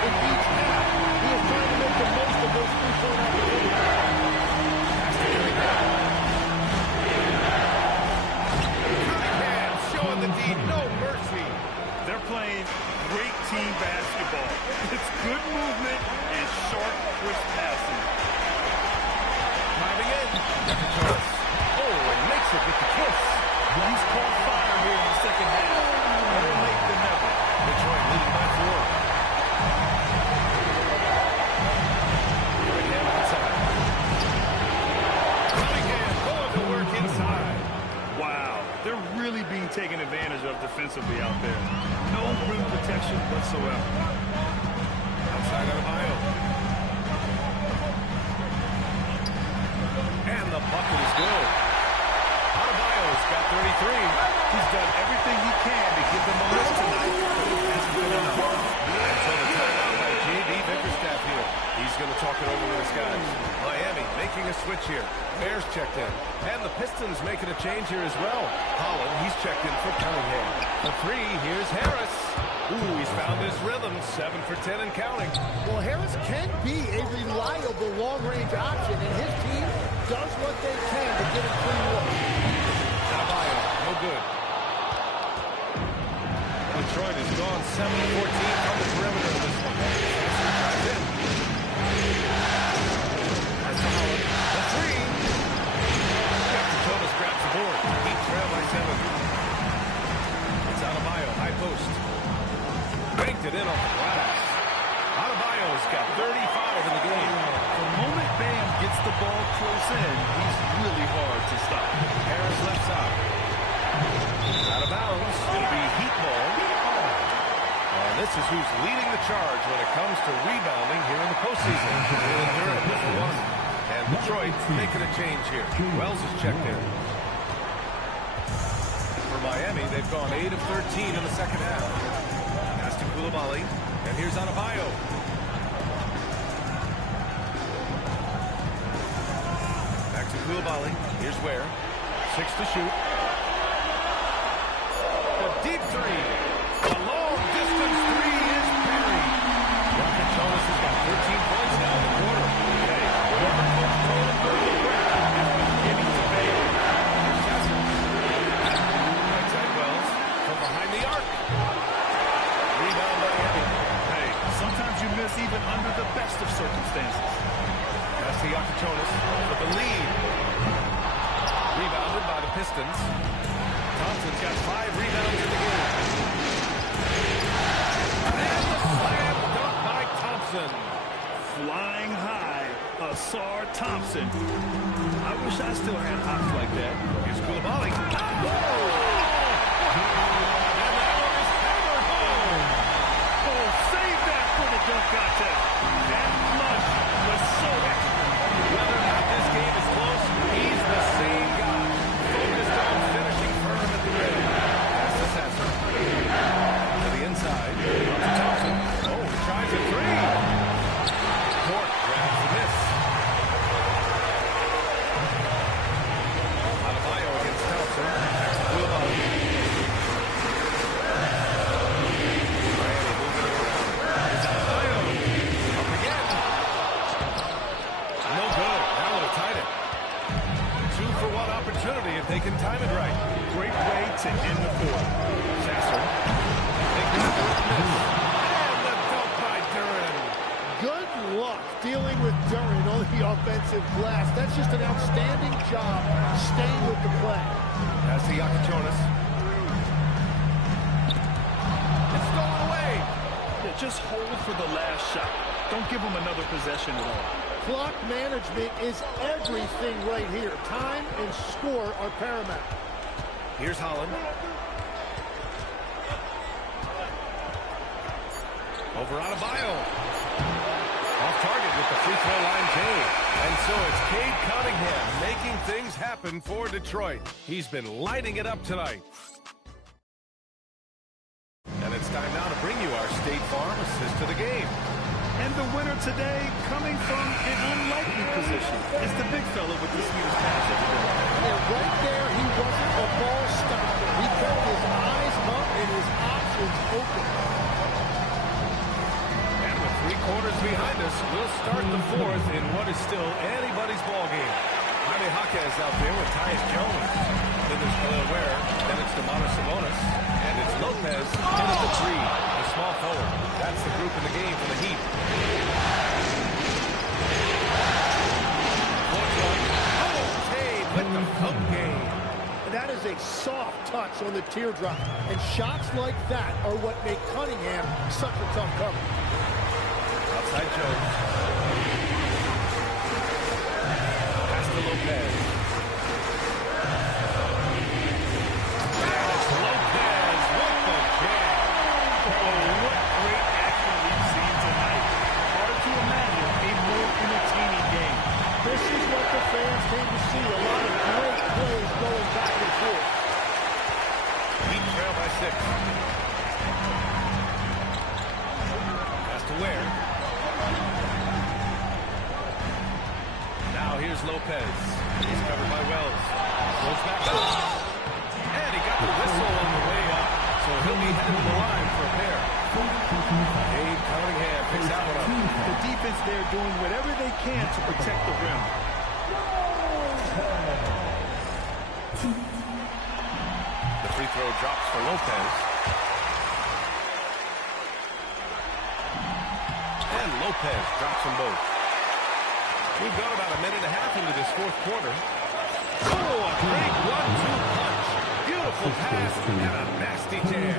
in each half. He is trying to make the most of those 3-point opportunities. Pass to Cunningham. Cunningham showing the D. No mercy. They're playing great team basketball. It's good movement and sharp, crisp passing. Driving in. Yakuchonis. Oh, and makes it with the kiss. He's caught fire here in the second half. Better late than never. Detroit leading by 4. Cunningham outside. Cunningham going to work inside. Wow, they're really being taken advantage of defensively out there. No rim protection whatsoever. Outside Adebayo. And the bucket is good. Adebayo's got 33. He's done everything he can to give them a lift tonight, but it hasn't been enough. Until the timeout by J.B. Bickerstaff here. He's going to talk it over with his guys. Miami making a switch here. Bears checked in. And the Pistons making a change here as well. Holland, he's checked in for Cunningham. The 3, here's Harris. Ooh, he's found his rhythm. 7 for 10 and counting. Well, Harris can be a reliable long-range option, and his team does what they can to get him clean look. Adebayo, no good. Detroit has gone 7-14 from the perimeter in this one. Drives in. That's to Holland. The 3. Yakuchonis grabs the board. Heat trail by 7. It's Adebayo, high post. Banked it in off the glass. Adebayo's got 35 in the game. The moment Bam gets the ball close in, he's really hard to stop. Harris left side. Out of bounds. It'll be Heat ball. And this is who's leading the charge when it comes to rebounding here in the postseason. Jalen Durant with the 1. And Detroit making a change here. Wells is checked in. For Miami, they've gone 8 of 13 in the second half. Pass to Koulibaly. And here's Adebayo. Back to Koulibaly. Here's Ware. 6 to shoot. A deep 3. A long-distance 3 is buried. Yakuchonis has got 13 points now in the quarter. Hey, whoever Coach told him to the break is beginning to pay. Here's Sasser. Right side Wells from behind the arc. Rebound by Miami. Hey, sometimes you miss even under the best of circumstances. That's the Jonas with the lead. Rebounded by the Pistons. Thompson's got 5 rebounds in the game. And the slam dunk by Thompson. Flying high, Asar Thompson. I wish I still had hops like that. Here's Koulibaly. Oh, save that for the dunk contest. That flush was so extra. Whether or not this game is close, he's the same guy. Focused on finishing firm at the rim. That's the Sasser. To the inside. To Thompson. Oh, he tries a 3. Court grabs the miss. Adebayo against Thompson. Koulibaly. Opportunity if they can time it right. Great way to end the quarter. Sasser. And the dunk by Duren. Good luck dealing with Duren on the offensive glass. That's just an outstanding job staying with the play. That's the Jonas. It's stolen away. Yeah, just hold for the last shot. Don't give them another possession at all. Clock management is everything right here. Time and score are paramount. Here's Holland. Over Adebayo. Off target with the free throw line, Cade. And so it's Cade Cunningham making things happen for Detroit. He's been lighting it up tonight. And it's time now to bring you our State Farm assist to the game. And the winner today coming from an unlikely position. It's the big fella with the sweetest pass of the day. And right there, he wasn't a ball stopper. He kept his eyes up and his options open. And with 3 quarters behind us, we'll start the 4th in what is still anybody's ball game. Jaime Jaquez out there with Tyus Jones. Then there's Khalil Ware. Then it's Domantas Sabonis. And it's Lopez in at the 3. The small forward. That's the group in the game for the Heat. With the pump game. That is a soft touch on the teardrop. And shots like that are what make Cunningham such a tough cover. Outside Jones. Pass to Lopez. And it's Lopez with the jam. Oh, what great action we've seen tonight. Hard to imagine a more entertaining game. This is what the fans came to see. A lot of great plays going back and forth. Heat trail by 6. Pass to Ware. Now here's Lopez. He's covered by Wells. Goes back up. And he got the whistle on the way up. So he'll be headed to the line for a pair. Cade Cunningham picks that one up. The defense there doing whatever they can to protect the rim. The free throw drops for Lopez. And Lopez drops them both. We've got about a minute and a half into this 4th quarter. Oh, a great 1-2 punch. Beautiful pass and a nasty jam.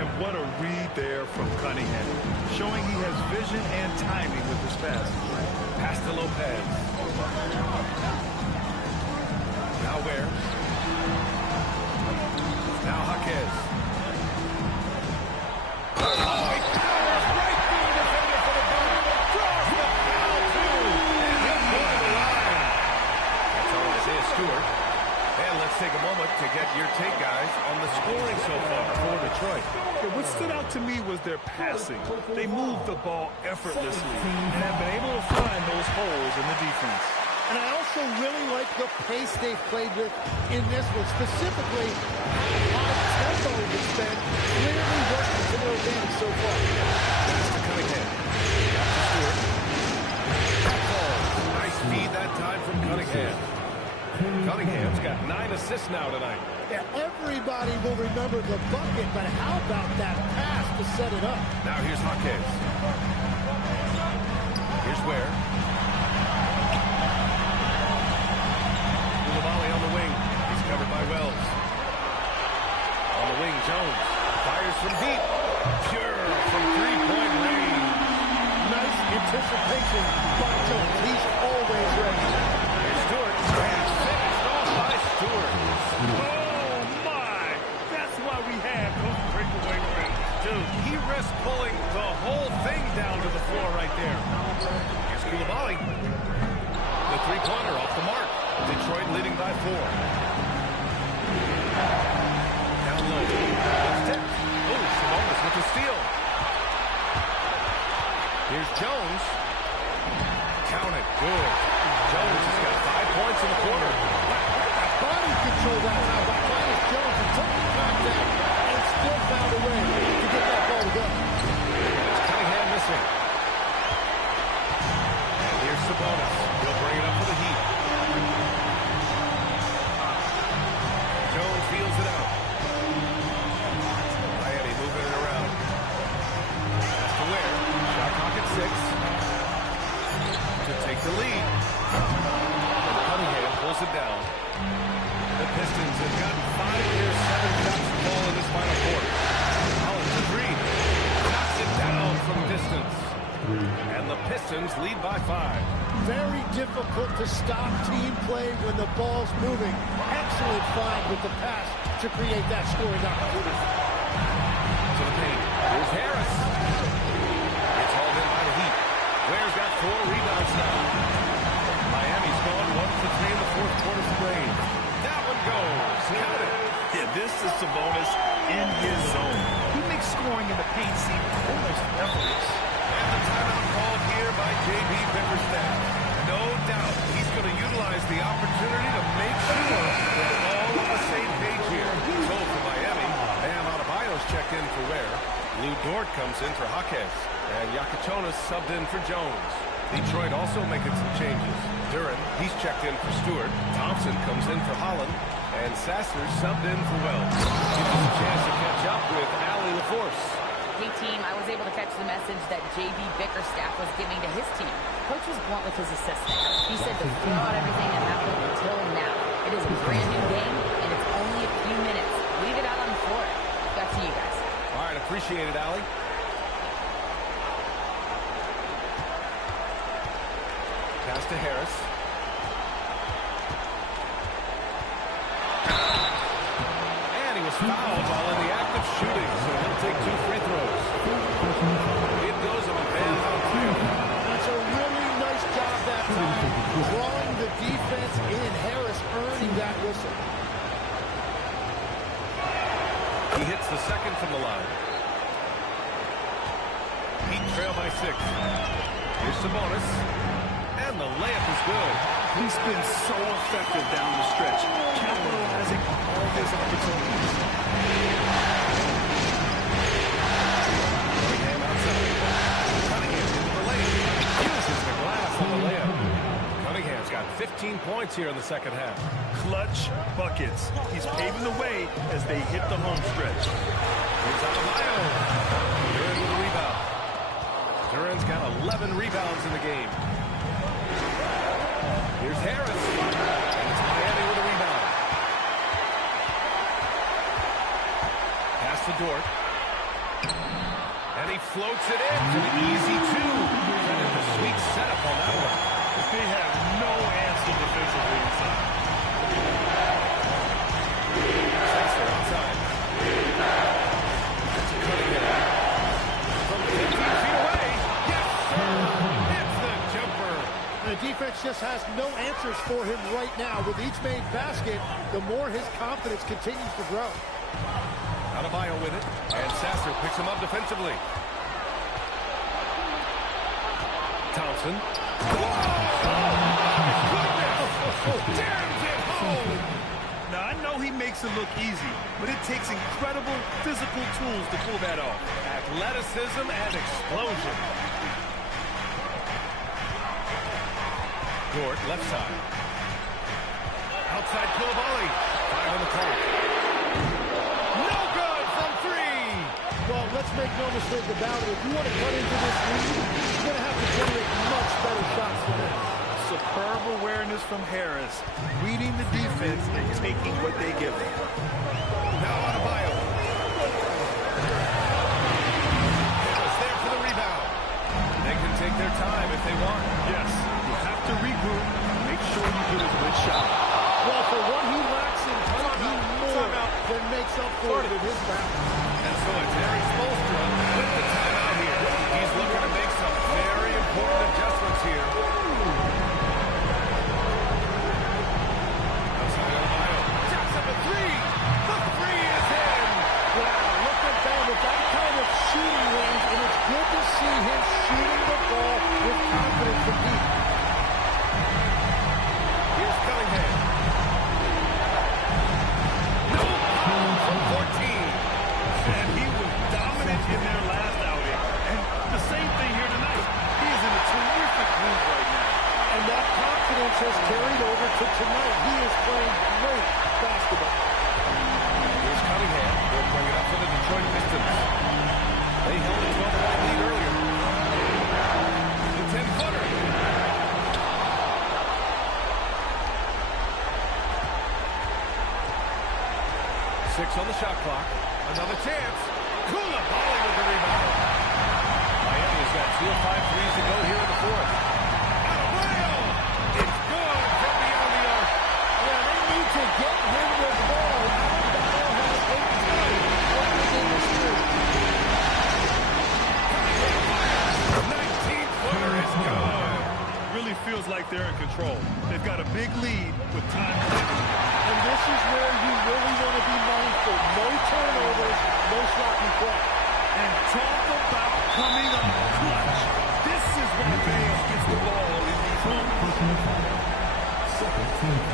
And what a read there from Cunningham. Showing he has vision and timing with his pass. Pass to Lopez. Now Ware. Now Jaquez. Oh, he powers right through the defender for the dunk. Draws the foul, too. And he'll go to the line. That's on Isaiah Stewart. And let's take a moment to get your take, guys, on the scoring so far for Detroit. What stood out to me was their passing. They moved the ball effortlessly and have been able to find those holes in the defense. And I also really like the pace they've played with in this one. Specifically, how high tempo it's been. Clearly working to their advantage so far. That's to Cunningham. That's to Stewart. Nice feed that time from Cunningham. Cunningham's got 9 assists now tonight. Yeah, everybody will remember the bucket, but how about that pass to set it up. Now here's Jaquez. Here's Ware. Koulibaly on the wing. He's covered by Wells. On the wing, Jones. Fires from deep. Pure from three-point range. Nice anticipation by Jones. He's always ready. Here's Stewart. And finished off by Stewart. Oh, my. That's why we have those breakaway rims. Dude, he risks pulling the whole thing down to the floor right there. Here's Koulibaly. The three-pointer off the mark. Detroit leading by 4. Down low. Tip. Oh, Sabonis with the steal. Here's Jones. Count it. Good. Jones has got 5 points in the quarter. Body control that now by Tyus Jones. He took the contact and still found a way to get that ball to go. Cunningham missing. And here's Sabonis. He'll bring it up for the Heat. Jones feels it out. Miami moving it around. That's to Ware. Shot clock at 6. To take the lead. And Cunningham pulls it down. The Pistons have gotten 5 years, 7 shots to fall in this final quarter. Collins a 3. Knocks it down from distance. And the Pistons lead by 5. Very difficult to stop team play when the ball's moving. Excellent find with the pass to create that scoring opportunity. To the paint. Here's Harris. It's hauled in by the Heat. Ware's got 4 rebounds now. Miami's gone 1 for 3 in the fourth quarter for Wade. That one goes. Count it. Yeah, this is Sabonis in his zone. He makes scoring in the paint seem almost effortless. And the timeout called here by J.B. Bickerstaff. No doubt he's going to utilize the opportunity to make sure we're all on the same page here. So for Miami, Bam Adebayo's checked in for Ware. Lou Dort comes in for Jaquez. And Yakichonis subbed in for Jones. Detroit also making some changes. Duran, he's checked in for Stewart. Thompson comes in for Holland. And Sasser subbed in for Wells. Gives us a chance to catch up with Allie LaForce. Hey, team, I was able to catch the message that J.B. Bickerstaff was giving to his team. Coach was blunt with his assistant. He said to throw out everything that happened until now. It is a brand new game, and it's only a few minutes. Leave it out on the floor. Back to you guys. All right, appreciate it, Allie. Pass to Harris. And he was fouled while in the act of shooting, so he'll take 2 free throws. It goes on Bam Adebayo. That's a really nice job that time, drawing the defense in. Harris earning that whistle. He hits the second from the line. Heat trail by 6. Here's Sabonis. And the layup is good. He's been so effective down the stretch, capitalizing on all his opportunities. Cunningham outside. Cunningham into the lane. Uses the glass on the layup. Cunningham's got 15 points here in the second half. Clutch buckets. He's paving the way as they hit the home stretch. Here's Adebayo. Duran with a rebound. Duran's got 11 rebounds in the game. Here's Harris. And it's Miami with a rebound. Pass to Dort. And he floats it in to the easy 2. And a sweet setup on that one. They have no answer defensively inside. Sasser outside. To Cunningham. From 15 feet away. Yes, sir. It's the jumper. The defense just has no answers for him right now. With each made basket, the more his confidence continues to grow. Adebayo with it. And Sasser picks him up defensively. Thompson. Jams it home! Now, I know he makes it look easy, but it takes incredible physical tools to pull that off. Athleticism and explosion. Dort, left side. Outside Koulibaly. 5 on the clock. No good from 3! Well, let's make no mistake about it. If you want to cut into this lead, you're going to have to generate much better shots than this. Superb awareness from Harris, reading the defense and taking what they give him. Now on a bio. Harris there for the rebound. They can take their time if they want. Yes, you have to regroup. Make sure you get a good shot. Well, for what he lacks in height, he more than makes up for it in his balance. And so it's Eric Spoelstra with the timeout here. He's looking to make some very important adjustments here. Outside Ohio. Jacks up a three. The three is in. Wow, look at that with that kind of shooting range, and it's good to see him shooting the ball with confidence from deep. Here's Cunningham. No problem from 14. And he was dominant in their last outing. And the same thing here tonight. He is in a terrific mood right now. And that confidence has carried over to tonight. He is playing great basketball. Here's Cunningham. They'll bring it up for the Detroit Pistons. They held a 12-point lead earlier. The 10-footer. 6 on the shot clock. Another chance. Koulibaly with the rebound. Miami has got 2 of 5 threes to go here in the fourth. Out of rail. It's good from beyond the arc. Yeah, they need to get him the ball. Alabama has 8 times in the series. 19-footer is good. Really feels like they're in control. They've got a big lead with time left. And this is where you really want to be mindful. No turnovers, no sloppy play. And talk about coming up clutch. This is when James gets the ball in these moments. Second team.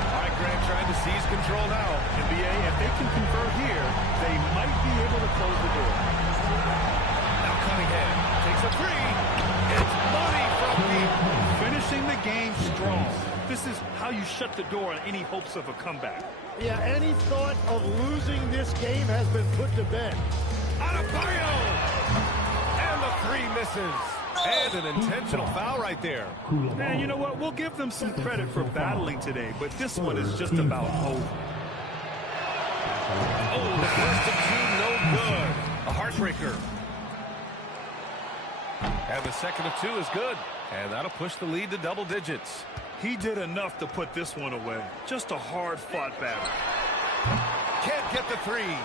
All right, Grant trying to seize control now. NBA, if they can convert here, they might be able to close the door. Now Cunningham takes a three. It's money from deep. Finishing the game strong. This is how you shut the door on any hopes of a comeback. Yeah, any thought of losing this game has been put to bed. Adebayo! And the three misses. And an intentional foul right there. Man, you know what? We'll give them some credit for battling today, but this one is just about over. Oh, the first of 2, no good. A heartbreaker. And the second of 2 is good. And that'll push the lead to double digits. He did enough to put this one away. Just a hard-fought battle. Can't get the three.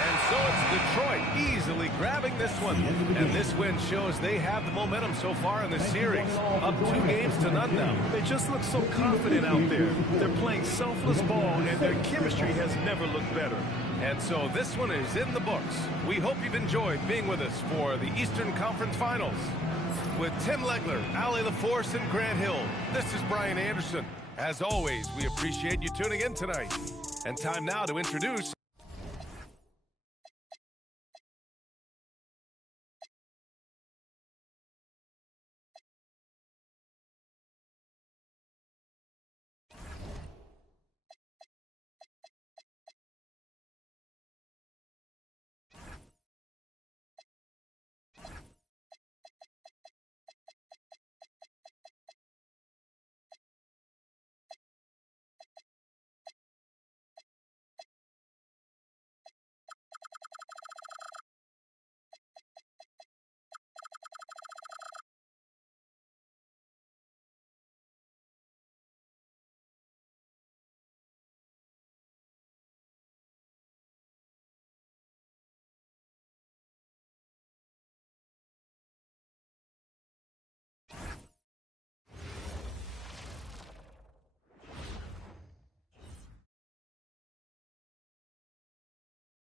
And so it's Detroit easily grabbing this one. And this win shows they have the momentum so far in this series. Up 2 games to none now. They just look so confident out there. They're playing selfless ball, and their chemistry has never looked better. And so this one is in the books. We hope you've enjoyed being with us for the Eastern Conference Finals. With Tim Legler, Allie LaForce, and Grant Hill, this is Brian Anderson. As always, we appreciate you tuning in tonight. And time now to introduce...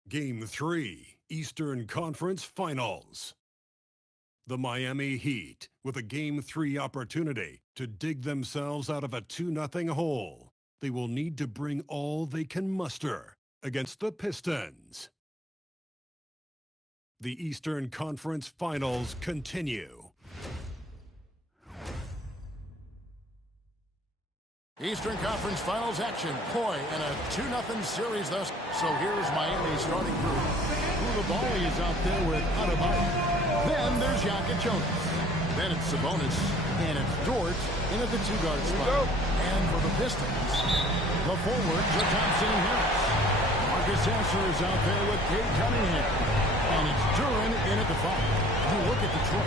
Game 3, Eastern Conference Finals. The Miami Heat with a Game 3 opportunity to dig themselves out of a 2-0 hole. They will need to bring all they can muster against the Pistons. The Eastern Conference Finals continue. Eastern Conference Finals action. Boy, and a 2-0 series thus. So here's Miami's starting group. Koulibaly is out there with Adebayo. Then there's Jokic. Then it's Sabonis. And it's Dort into the two-guard spot. And for the Pistons, the forwards are Thompson and Harris. Marcus Sasser is out there with Cade Cunningham. And it's Duran in at the 5. You look at Detroit.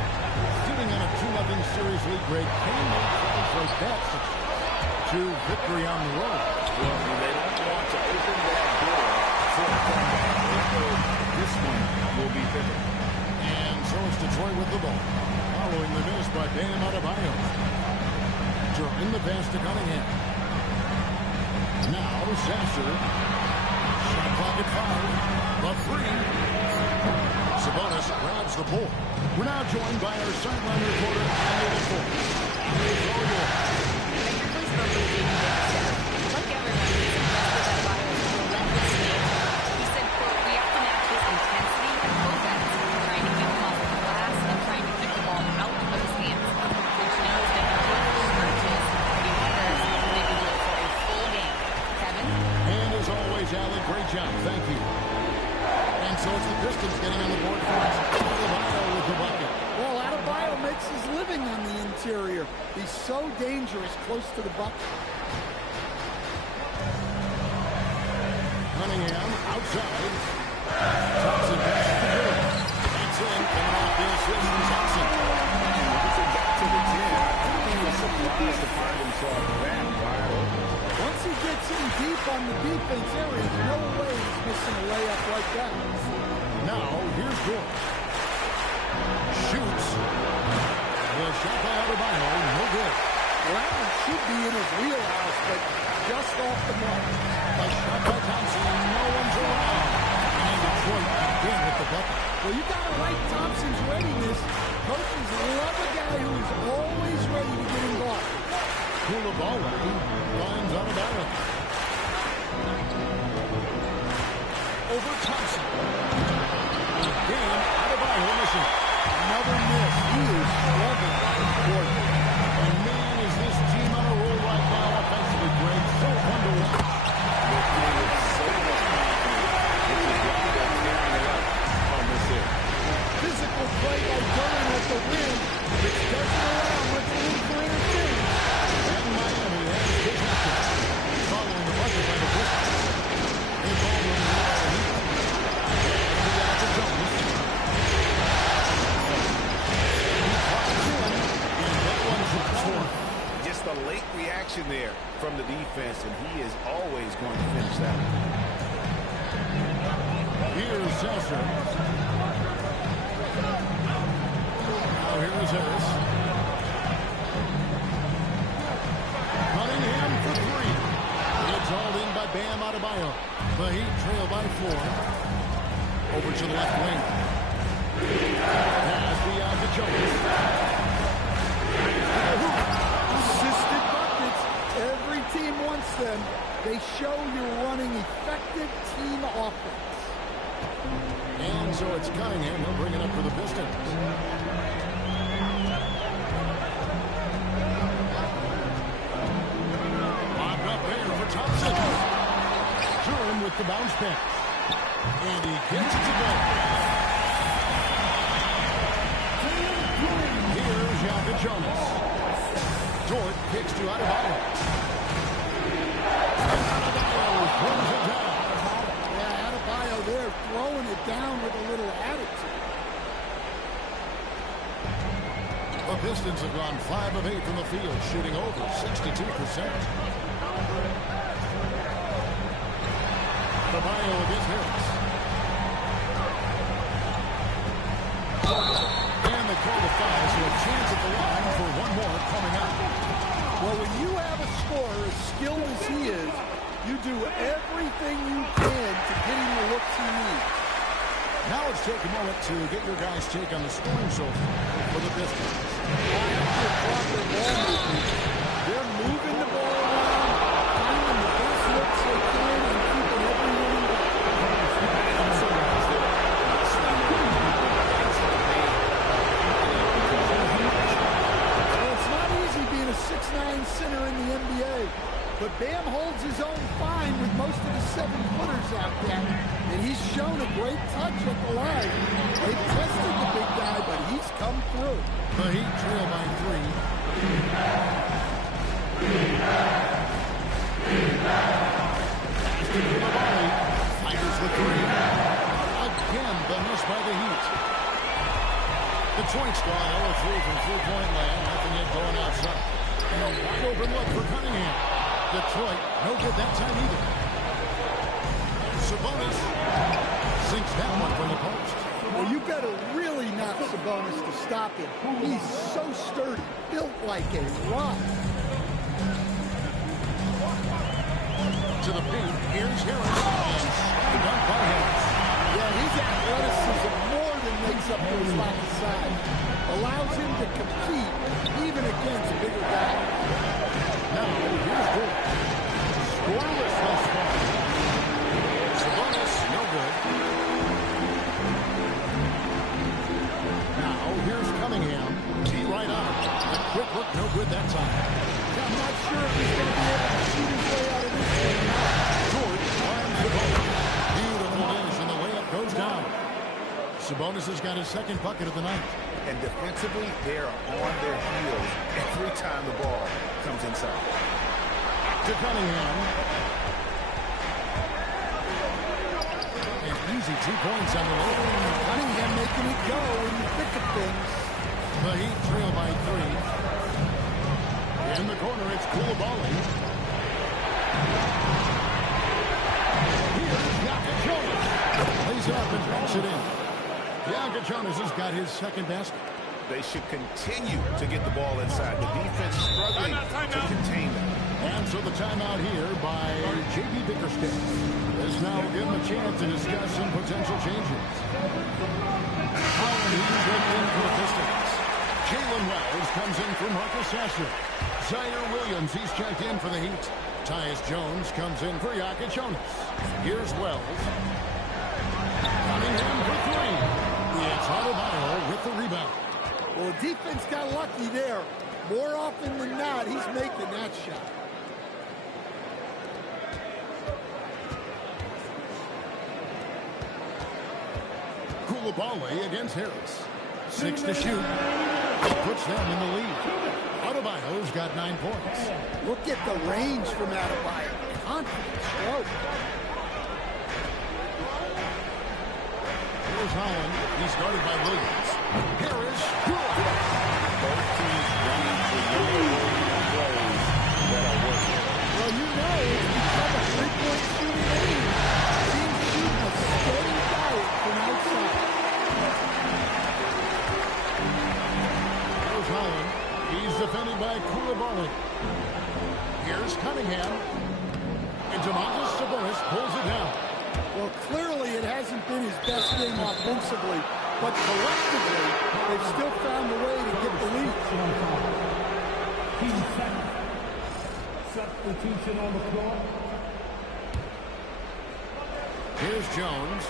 Sitting on a 2-0 series lead break. Can they translate that to victory on the road? Well, they don't want to open that door for a comeback. This one will be bigger. And so it's Detroit with the ball. Following the miss by Bam Adebayo. Duran the pass to Cunningham. Now Sasser. Shot clock at 5. The 3. Sabonis grabs the ball. We're now joined by our sideline reporter, Andy Nicole. Here's all yours. Like everyone, he's impressed with Adebayo's relentless nature. He said, quote, "We have to match his intensity and offense, trying to keep him off the glass and trying to keep the ball out of his hands." Which knows that he can do stretches, but he wonders if they can do it for a full game. Kevin? And as always, Allie, great job. Thank you. And so it's the Pistons getting on the board first. Adebayo with the bucket. Well, Adebayo makes his living on the interior. He's so dangerous close to the bucket. Cunningham outside. Thompson passes to Duran. That's in. Coming off the assist from Thompson. Once he got to the 10, he was surprised to find himself that wide open. Once he gets in deep on the defense area, there's no way he's missing a layup like that. Now, here's Dort. Shoots. The shot by Adebayo, no good. Well, that one should be in his wheelhouse, but just off the mark. A shot by Thompson, no one's around. And Detroit again with the bucket. Well, you got to like Thompson's readiness. Coaches love a guy who's always ready to get involved. Koulibaly finds Adebayo. Over Thompson. Again, Adebayo missing. Another miss. He is struggling on the court. And man, is this team on a roll right now offensively, Greg. So fun to watch. They're playing with so much confidence, which is why they're tearing it up on this here. Physical play by Duran at the rim, which doesn't allow much room for interference. And Miami has possession. Following the bucket by the Pistons. It's all in the air. The Jones. Just a late reaction there from the defense, and he is always going to finish that one. Here's Sasser. Now here's Harris. Cunningham for 3. It's hauled in by Bam Adebayo. The Heat trail by 4. Over to the left wing. Pass beyond the Jones. Assisted buckets. Every team wants them. They show you're running effective team offense. And so it's Cunningham. He'll bring it up for the Pistons. Lobbed up there for Thompson. Duran with the bounce pass. And he gets it to go. Here's Jokic. Dort kicks to Adebayo. And Adebayo throws it down. Yeah, Adebayo there throwing it down with a little attitude. The Pistons have gone 5 of 8 from the field, shooting over 62%. Adebayo against Harris. And they call the foul, so a chance at the line for one more coming up. Well, when you have a scorer as skilled as he is, you do everything you can to get him the looks he needs. Now let's take a moment to get your guys' take on the scoring so far for the Pistons. They're moving the ball around, finding the best looks they can, and keeping everyone involved. his own fine with most of the 7-footers out there, and he's shown a great touch at the line. They've tested the big guy, but he's come through. The Heat trail by 3. After the volley, fires the 3. Again, the miss by the Heat. Detroit's gone 0-3 from three-point land. Nothing yet going outside. And a wide open look for Cunningham. Detroit, no good that time either. Sabonis sinks that one from the post. Well, you better really knock Sabonis to stop him. He's so sturdy, built like a rock. To the paint, here's Harris. And slammed up by Harris. Yeah, his athleticism more than makes up for his lack of size. Allows him to compete even against bigger guys. Now, here's Gordon. Scoreless thus far. Sabonis, no good. Now, here's Cunningham. Tee right on. A quick look, no good that time. I'm not sure if he's going to be able to shoot his way out of this game. George arms the ball. Beautiful finish, and the layup goes down. Sabonis has got his second bucket of the night. And defensively, they're on their heels every time the ball comes inside. To Cunningham. An easy 2 points on the road. Cunningham making it go in the thick of things. The Heat trail by 3. In the corner, it's Koulibaly. Here's Jonas. Lays it up and banks it in. Jonas has got his second basket. They should continue to get the ball inside. The defense struggling to contain them. And so the timeout here by J.B. Bickerstaff. This now will give him a chance to discuss some potential changes. Holland, he's in for the Pistons. Jalen Wells comes in for Marcus Sasser. Zaire Williams, he's checked in for the Heat. Tyus Jones comes in for Jonas. Here's Wells. Cunningham for 3. It's Adebayo with the rebound. Well, the defense got lucky there. More often than not, he's making that shot. Koulibaly against Harris. 6 to shoot. Puts them in the lead. Adebayo's got 9 points. Look at the range from Adebayo. Confident stroke. Here's Holland. He's guarded by Williams. Harris. Good. Both teams running for plays that are working. Well, you know it's become a three-point shooting league. Teams shooting a steady diet from outside. Here's Holland. He's defended by Koulibaly. Here's Cunningham. And Domantas Sabonis pulls it down. Well, clearly it hasn't been his best game offensively, but collectively, they've still found a way to get the lead. Substitution on the floor. Here's Jones.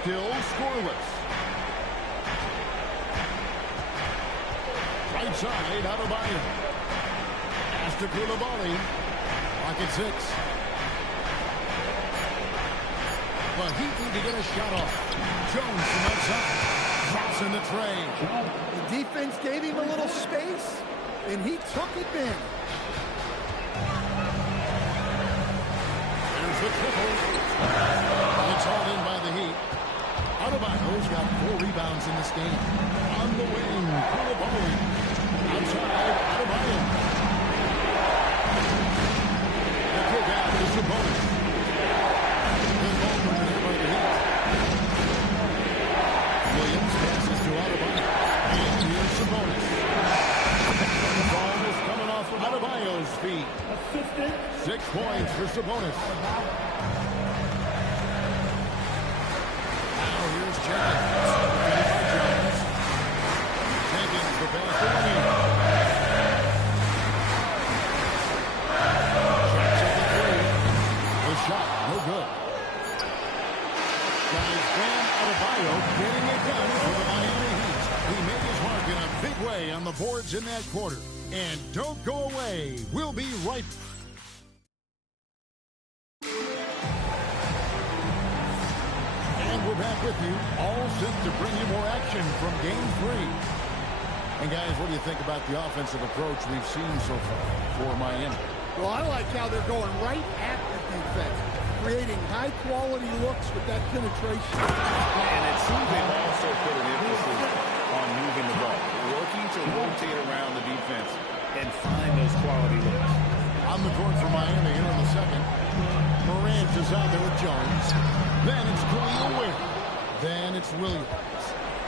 Still scoreless. Right side, Adebayo. Pass to Koulibaly. Pocket 6. The Heat need to get a shot off. Jones from outside. Drops in the tray. The defense gave him a little space, and he took advantage. There's the triple. It's all in by the Heat. Adebayo's got 4 rebounds in this game. On the wing, Koulibaly. Outside, Adebayo. The kick out is Sabonis. Williams passes to Adebayo. And here's Sabonis. The ball is coming off of Adebayo's feet. 6 points for Sabonis. Now here's Jenkins. Jenkins the pass to Williams. Checks at the 3. The shot, no good. Guys, Bam Adebayo getting it done for the Miami Heat. He made his mark in a big way on the boards in that quarter. And don't go away. We'll be right back. with you, all set to bring you more action from Game 3. And guys, what do you think about the offensive approach we've seen so far for Miami? Well, I like how they're going right at the defense, creating high-quality looks with that penetration. And it seems they've also put an emphasis on moving the ball, working to rotate around the defense and find those quality looks. On the court for Miami here in the second. Morant is out there with Jones. Then it's Khalil Ware. Then it's Williams.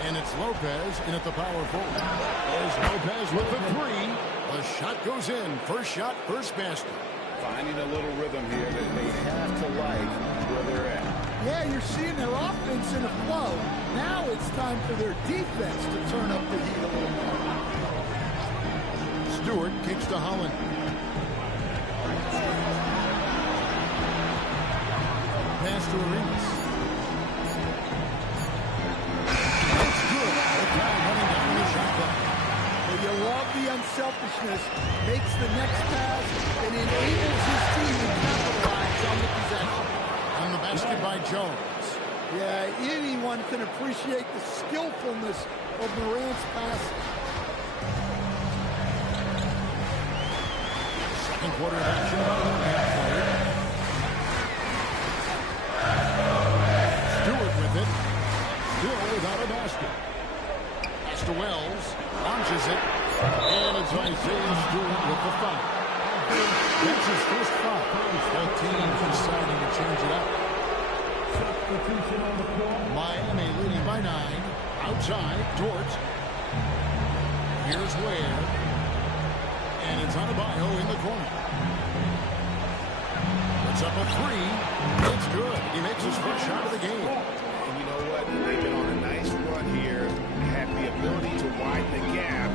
And it's Lopez in at the power forward. There's Lopez with the three. The shot goes in. First shot, first basket. Finding a little rhythm here that they have to like where they're at. Yeah, you're seeing their offense in a flow. Now it's time for their defense to turn up the heat a little more. Stewart kicks to Holland. Pass to Arenas. That's good. The crowd running down the shot clock. Well, you love the unselfishness. Makes the next pass and enables his team to capitalize on the possession. On the basket by Jones. Yeah, anyone can appreciate the skillfulness of Morant's passing. Second quarter of action. Stewart with it. Still without a basket. Pass to Wells. Launches it. And it's Isaiah Stewart with the foul. That's his first foul. Both teams deciding to change it up. Miami leading by 9. Outside. Dort. Here's Ware. And it's Adebayo in the corner. It's up a three. It's good. He makes his first shot of the game. And you know what? They've been on a nice run here. Had the ability to widen the gap.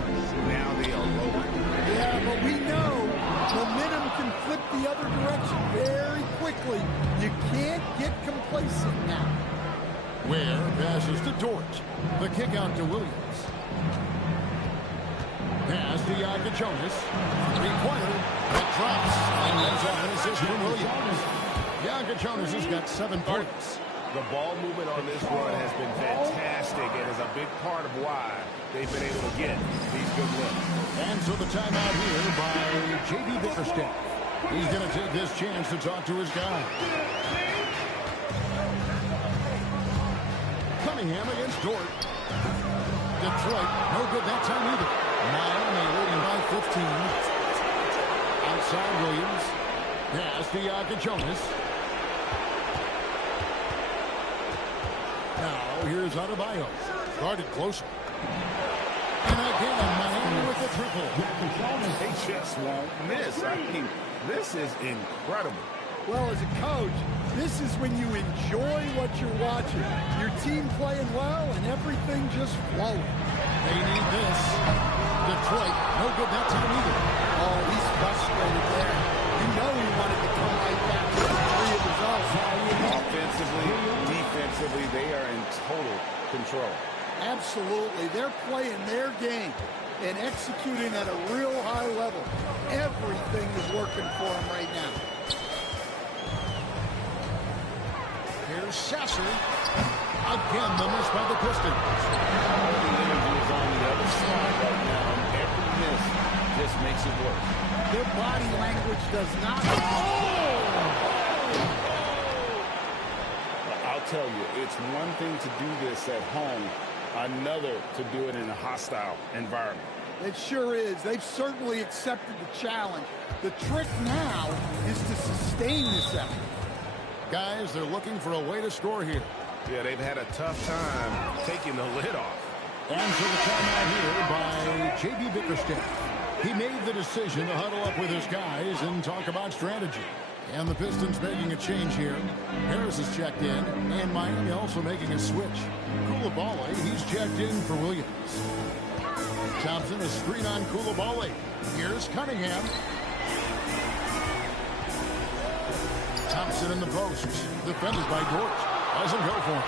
Now they are lower. Yeah, but we know momentum can flip the other direction very quickly. You can't get complacent now. Ware passes to Dort. The kick out to Williams. Pass to Jonas. Three-pointer. That drops. And there's off an assist from Williams. Jonas has got 7 points. The ball movement on this run has been fantastic and is a big part of why they've been able to get these good looks. And so the timeout here by J.B. Bickerstaff. He's going to take this chance to talk to his guy. Cunningham against Dort. Detroit, no good that time either. Miami leading by 15. Outside Williams. Pass to Jonas. Now here's Adebayo. Guarded closer. And again, Miami with the triple. They just won't miss. I mean, this is incredible. Well, as a coach, this is when you enjoy what you're watching. Your team playing well and everything just flowing. They need this. Detroit, no good that time either. Oh, he's frustrated there. You know he wanted to come right back to the 3 of his own. Offensively, defensively, they are in total control. Absolutely. They're playing their game and executing at a real high level. Everything is working for them right now. Here's Sasser. Again, the miss by the Pistons. All the energy is on the other side right now, and every miss just makes it worse. Their body language does not... I'll tell you, it's one thing to do this at home, another to do it in a hostile environment. It sure is. They've certainly accepted the challenge. The trick now is to sustain this effort. Guys, they're looking for a way to score here. Yeah, they've had a tough time taking the lid off. And so the timeout here by J.B. Bickerstaff. He made the decision to huddle up with his guys and talk about strategy. And the Pistons making a change here. Harris is checked in, and Miami also making a switch. Coulibaly, he's checked in for Williams. Thompson, a screen on Coulibaly. Here's Cunningham. Thompson in the post. Defended by Dort. Doesn't go for him.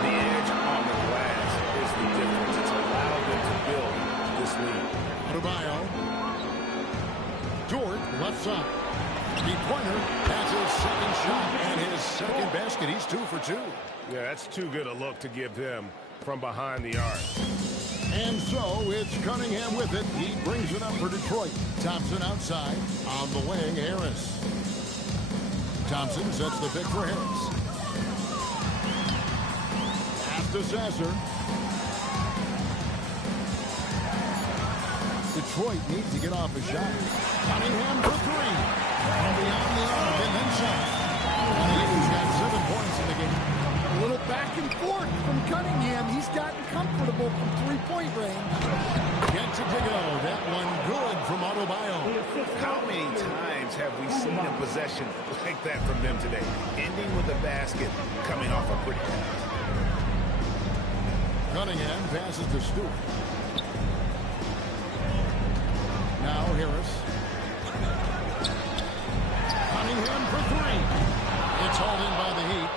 The edge on the glass is the difference. It's allowed them to build this lead. Adebayo. Dort, left side. Three-pointer. That's his second shot and his second basket. He's 2 for 2. Yeah, that's too good a look to give him from behind the arc. And so it's Cunningham with it. He brings it up for Detroit. Thompson outside. On the wing, Harris. Thompson sets the pick for Harris. Pass to Sasser. Detroit needs to get off a shot. Cunningham for three. And beyond the arc and then some. He's got 7 points in the game. A little back and forth from Cunningham. He's gotten comfortable from three-point range. Gets it to go. That one good from Adebayo. How many times have we seen a possession like that from them today? Ending with a basket, coming off a quick pass. Cunningham passes to Stewart. Now Harris. Cunningham for three. It's hauled in by the Heat.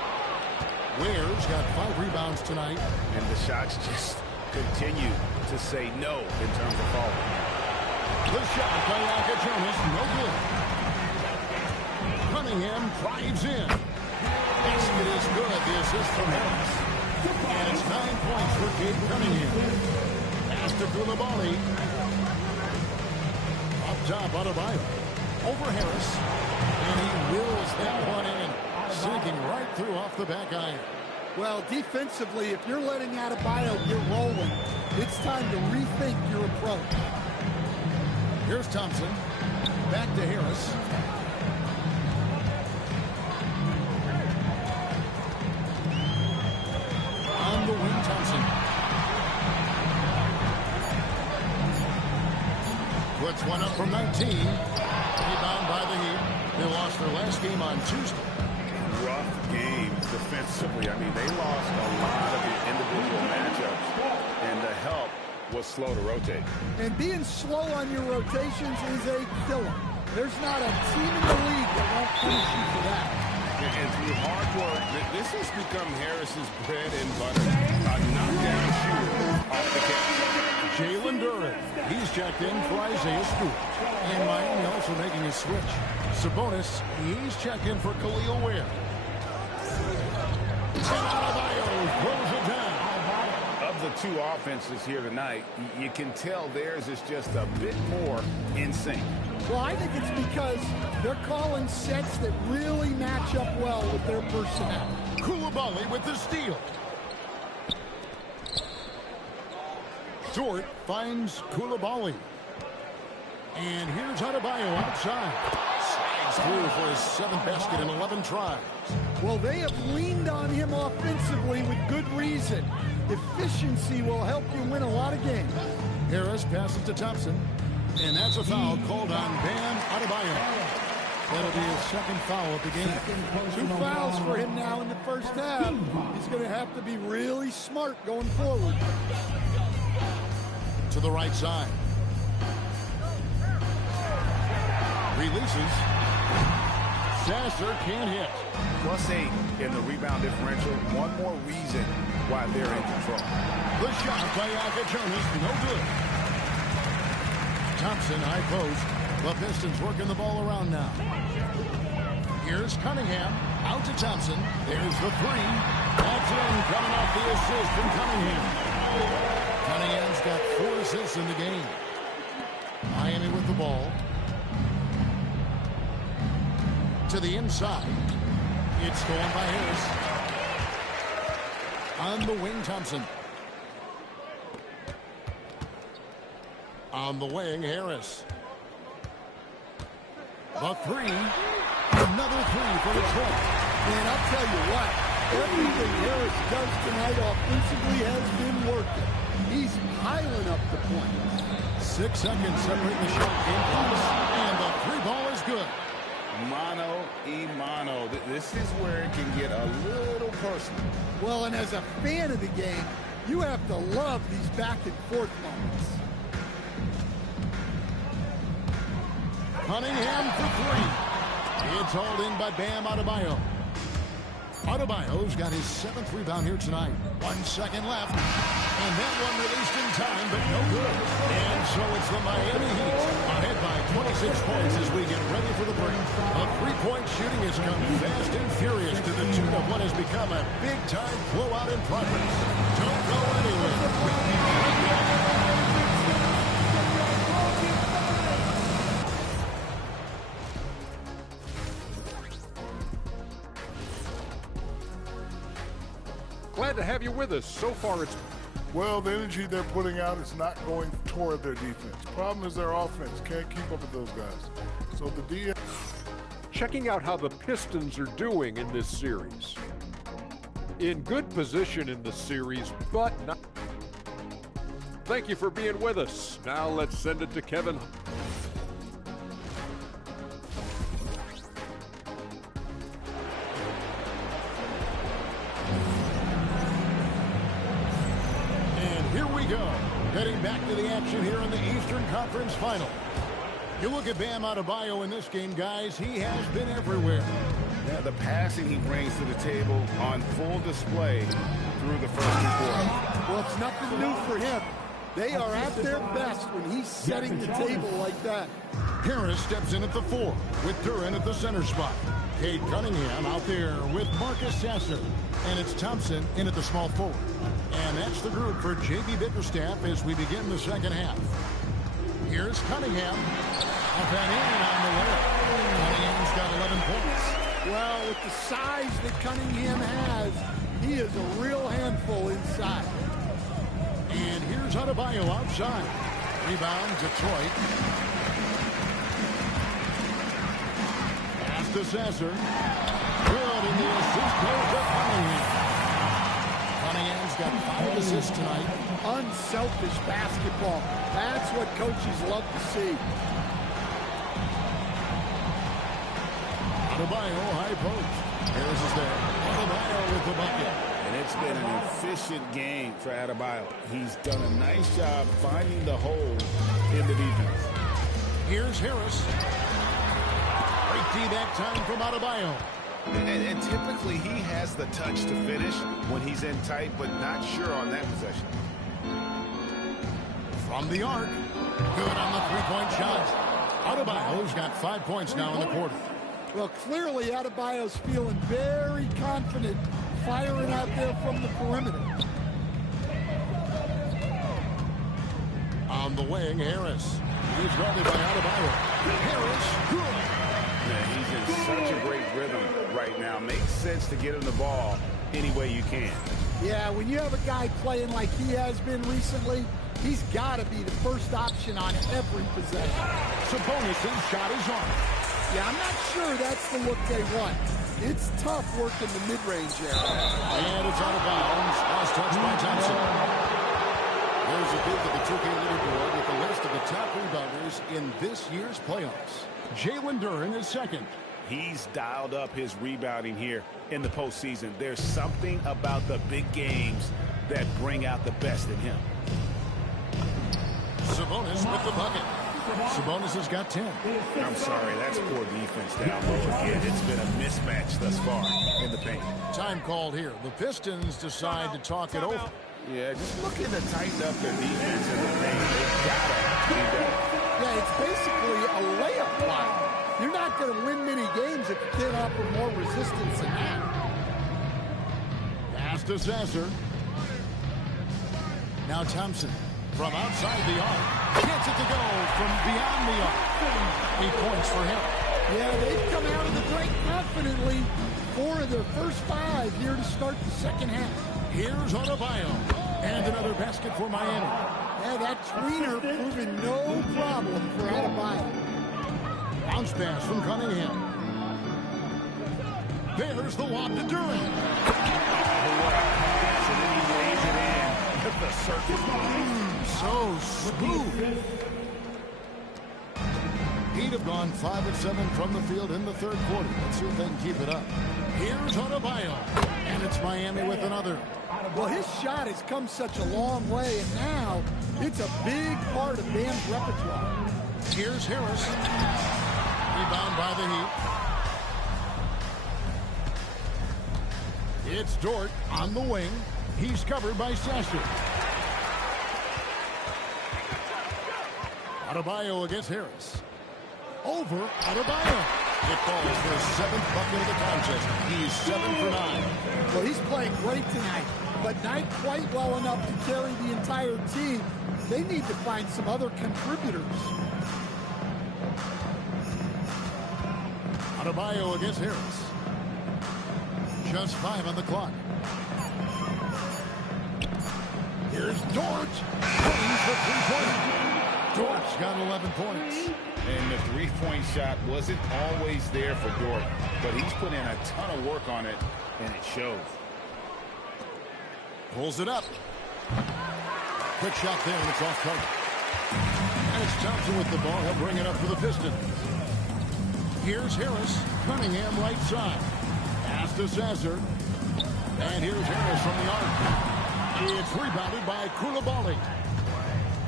Ware's got 5 rebounds tonight. And the shots just continue to say no in terms of falling. The shot by Jonas, no good. Cunningham drives in. Basket is good. The assist from Harris. And it's 9 points for Gabe Cunningham. Pass to Koulibaly. Up top, Adebayo. Over Harris. And he wills that one in. Sinking right through off the back iron. Well, defensively, if you're letting Adebayo get rolling, it's time to rethink your approach. Here's Thompson. Back to Harris. On the wing, Thompson. Puts one up from 19. Rebound by the Heat. They lost their last game on Tuesday. Rough game defensively. I mean, they lost a lot of the individual matchups, and the help was slow to rotate. And being slow on your rotations is a killer. There's not a team in the league that won't punish you for that. And through hard work, this has become Harris's bread and butter. A knockdown shooter off the catch. Jalen Duren. He's checked in for Isaiah Stewart. And Miami also making a switch. Sabonis, he's checked in for Khalil Ware. Of the two offenses here tonight, you can tell theirs is just a bit more in sync. Well, I think it's because they're calling sets that really match up well with their personnel. Koulibaly with the steal. Stewart finds Koulibaly. And here's Adebayo outside. Slides through for his 7th basket in 11 tries. Well, they have leaned on him offensively with good reason. Efficiency will help you win a lot of games. Harris passes to Thompson. And that's a foul called on Bam Adebayo. That'll be his 2nd foul of the game. 2 fouls for him now in the first half. He's going to have to be really smart going forward. To the right side. Releases. Sasser can't hit. +8 in the rebound differential. One more reason why they're in control. The shot by Jonas, no good. Thompson, high post. The Pistons working the ball around now. Here's Cunningham. Out to Thompson. There's the 3. That's in, coming off the assist from Cunningham. Cunningham's got 4 assists in the game. Miami with the ball. To the inside. It's stolen by Harris. On the wing, Thompson. On the wing, Harris. The 3. Another 3 for Detroit. Man, I'll tell you what. Everything Harris does tonight offensively has been working. He's piling up the points. 6 seconds separate the shot game clocks. And the 3 ball is good. Mano y mano. This is where it can get a little personal. Well, and as a fan of the game, you have to love these back and forth moments. Cunningham for 3. It's hauled in by Bam Adebayo. Adebayo's got his 7th rebound here tonight. 1 second left. And that one released in time, but no good. And so it's the Miami Heat ahead by 26 points as we get ready for the break. A three-point shooting has come fast and furious to the tune of what has become a big-time blowout in progress. Don't go anywhere. We'll be right back. Glad to have you with us. So far, it's... Well, the energy they're putting out is not going toward their defense. Problem is their offense can't keep up with those guys. So the DM... Checking out how the Pistons are doing in this series. In good position in the series, but not... Thank you for being with us. Now let's send it to Kevin. Heading back to the action here in the Eastern Conference Final. You look at Bam Adebayo in this game, guys. He has been everywhere. Yeah, the passing he brings to the table on full display through the first two quarters. Well, it's nothing new for him. They are at their best when he's setting the table like that. Harris steps in at the 4 with Duran at the center spot. Cade Cunningham out there with Marcus Sasser. And it's Thompson in at the small forward. And that's the group for J.B. Bickerstaff as we begin the second half. Here's Cunningham. Up and in on the way. Cunningham's got 11 points. Well, with the size that Cunningham has, he is a real handful inside. And here's Adebayo outside. Rebound, Detroit. Pass to Sasser. Good, and the assist goes to Cunningham. Cunningham's got 5 assists tonight. Unselfish basketball. That's what coaches love to see. Adebayo, high post. Harris is there. Adebayo with the bucket. And it's been an efficient game for Adebayo. He's done a nice job finding the hole in the defense. Here's Harris. Great D-back time from Adebayo. And typically he has the touch to finish when he's in tight, but not sure on that possession. From the arc. Good on the three-point shot. Adebayo's got 5 points now in the quarter. Well, clearly Adebayo's feeling very confident firing out there from the perimeter. On the wing, Harris. He's guarded by Adebayo. Harris, good. Man, he's in such a great rhythm right now. Makes sense to get him the ball any way you can. Yeah, when you have a guy playing like he has been recently, he's got to be the first option on every possession. Sabonis' shot is on. Yeah, I'm not sure that's the look they want. It's tough working the mid-range area. And it's out of bounds. Last touch by Thompson. There's a peek at the 2K leaderboard with the list of the top rebounders in this year's playoffs. Jalen Duran is second. He's dialed up his rebounding here in the postseason. There's something about the big games that bring out the best in him. Sabonis with the bucket. Sabonis has got 10. I'm sorry, that's poor defense down low again. It's been a mismatch thus far in the paint. Time called here. The Pistons decide to talk it over. Yeah, just looking to tighten up their defense in the paint. They've got to be better. Yeah, it's basically a layup line. You're not going to win many games if you can't offer more resistance than that. Pass to Sasser. Now Thompson from outside the arc. Gets it to go from beyond the arc. 8 points for him. Yeah, they've come out of the break confidently. 4 of their first 5 here to start the second half. Here's Adebayo. And another basket for Miami. Yeah, that tweener proving no problem for Adebayo. Bounce pass from Cunningham. There's the lob to Duran. And then he lays it in with the circus. So smooth. Heat have gone 5 of 7 from the field in the third quarter. Let's see if they can keep it up. Here's Adebayo. And it's Miami with another. Well, his shot has come such a long way, and now it's a big part of Bam's repertoire. Here's Harris. Rebound by the Heat. It's Dort on the wing. He's covered by Sasser. Adebayo against Harris. Over Adebayo. It falls for his 7th bucket of the contest. He's 7 for 9. Well, he's playing great tonight, but not quite well enough to carry the entire team. They need to find some other contributors. Adebayo against Harris. Just 5 on the clock. Here's Dort. Brings the three-pointer. Dort's got 11 points. And the three-point shot wasn't always there for Dort, but he's put in a ton of work on it, and it shows. Pulls it up. Quick shot there, and it's off target. And it's Thompson with the ball. He'll bring it up for the Pistons. Here's Harris. Cunningham right side. Pass to Sasser. And here's Harris from the arc. It's rebounded by Koulibaly.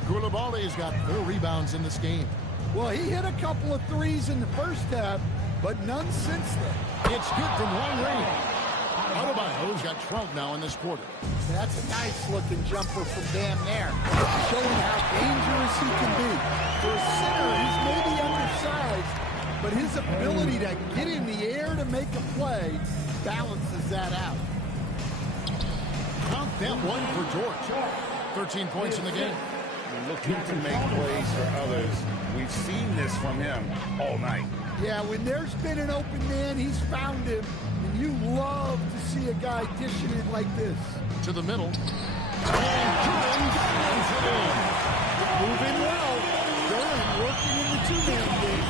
Koulibaly's got 4 rebounds in this game. Well, he hit a couple of threes in the first half, but none since then. It's good from long range. Adebayo's got 12 now in this quarter. That's a nice-looking jumper from down there, showing how dangerous he can be. For a center, he's maybe undersized, but his ability to get in the air to make a play balances that out. Count that one for George. 13 points in the game. Looking to make plays for others. We've seen this from him all night. Yeah, when there's been an open man, he's found him. And you love to see a guy dishing it like this. To the middle. And Duran gets it in. Moving well. Duran working in the two-man game.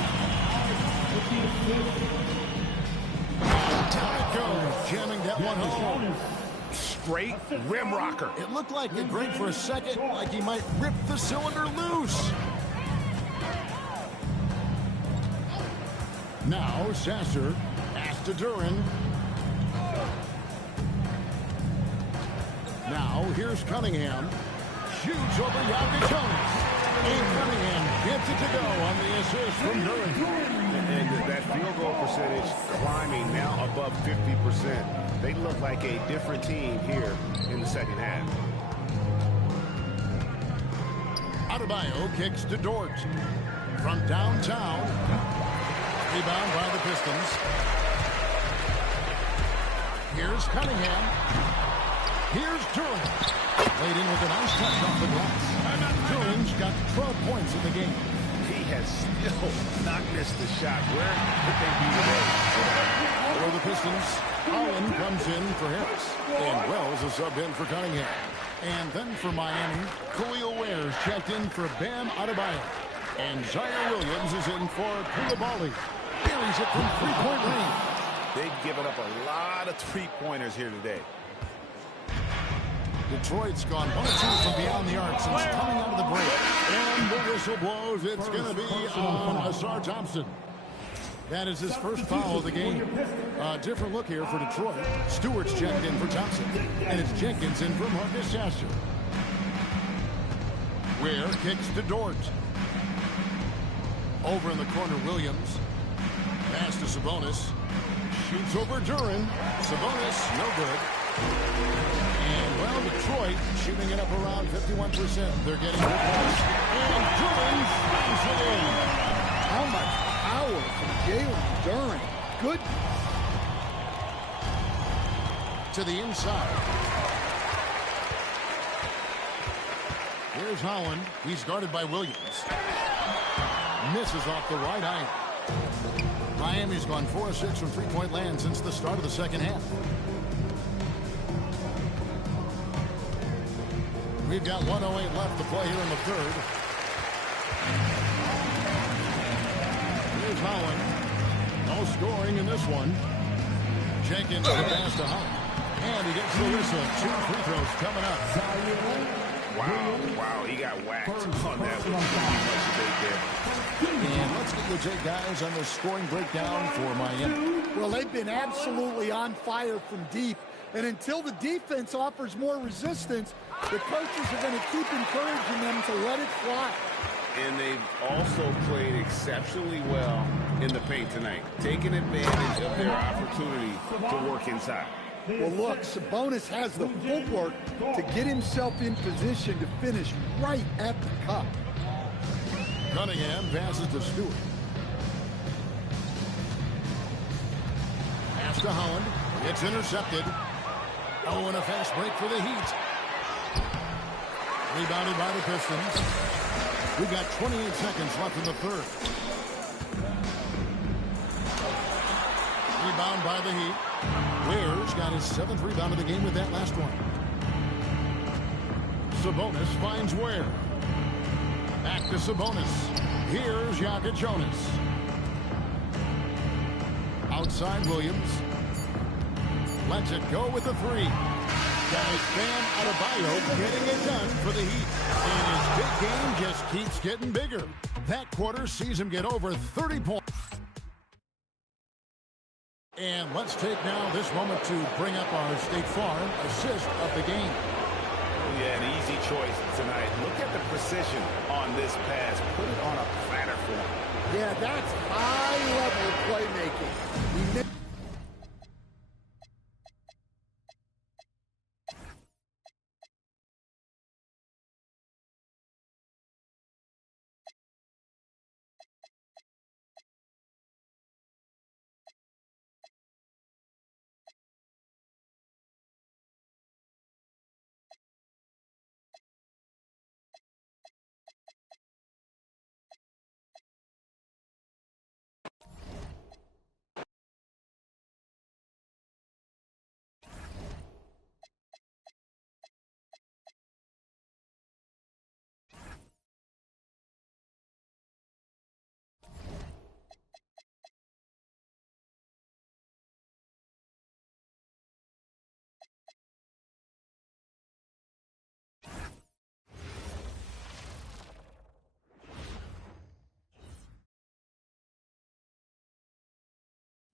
Down it goes. Jamming that one home. Straight rim rocker. It looked like it, Greg, for a second, like he might rip the cylinder loose. Now Sasser, pass to Duran. Now here's Cunningham. Shoots over Jokic. And Cunningham gets it to go on the assist from Duran. And that field goal percentage climbing now above 50%. They look like a different team here in the second half. Adebayo kicks to Dort. From downtown. Rebound by the Pistons. Here's Cunningham. Here's Duran. Laid in with a nice touch off the glass. Duran's got 12 points in the game. He has still not missed the shot. Where could they be today? For the Pistons, Allen comes in for Harris. And Wells is subbed in for Cunningham. And then for Miami, Khalil Ware's checked in for Bam Adebayo. And Zaire Williams is in for Koulibaly. Buries it from three-point range. They've given up a lot of three-pointers here today. Detroit's gone 1 2 from beyond the arc since coming out of the break. And the whistle blows. It's going to be on Asar Thompson. That is his first foul of the game. Different look here for Detroit. Stewart's checked in for Thompson. And it's Jenkins in for Marcus Sasser. Ware kicks to Dort. Over in the corner, Williams. Pass to Sabonis. Shoots over Duran. Sabonis, no good. And, well, Detroit shooting it up around 51%. They're getting good points. And Duran slams it in. How much power from Jalen Duran. Good. To the inside. Here's Howland. He's guarded by Williams. Misses off the right iron. Miami's gone 4 of 6 from three-point land since the start of the second half. We've got 1:08 left to play here in the third. Here's Howland. No scoring in this one. Jenkins with a pass to Howland. And he gets the whistle. 2 free throws coming up. Wow, he got whacked on that one. And let's get your take, guys, on the scoring breakdown for Miami. Well, they've been absolutely on fire from deep. And until the defense offers more resistance, the coaches are going to keep encouraging them to let it fly. And they've also played exceptionally well in the paint tonight, taking advantage of their opportunity to work inside. Well, look, Sabonis has the footwork to get himself in position to finish right at the cup. Cunningham passes to Stewart. Pass to Holland. It's intercepted. Oh, and a fast break for the Heat. Rebounded by the Pistons. We've got 28 seconds left in the third. Rebound by the Heat. Ware's got his 7th rebound of the game with that last one. Sabonis finds Ware. Back to Sabonis. Here's Jonas. Outside Williams. Lets it go with the 3. Guys, Bam Adebayo getting it done for the Heat. And his big game just keeps getting bigger. That quarter sees him get over 30 points. And let's take now this moment to bring up our State Farm assist of the game. Yeah, an easy choice tonight. Look at the precision on this pass. Put it on a platter for him. Yeah, that's high-level playmaking.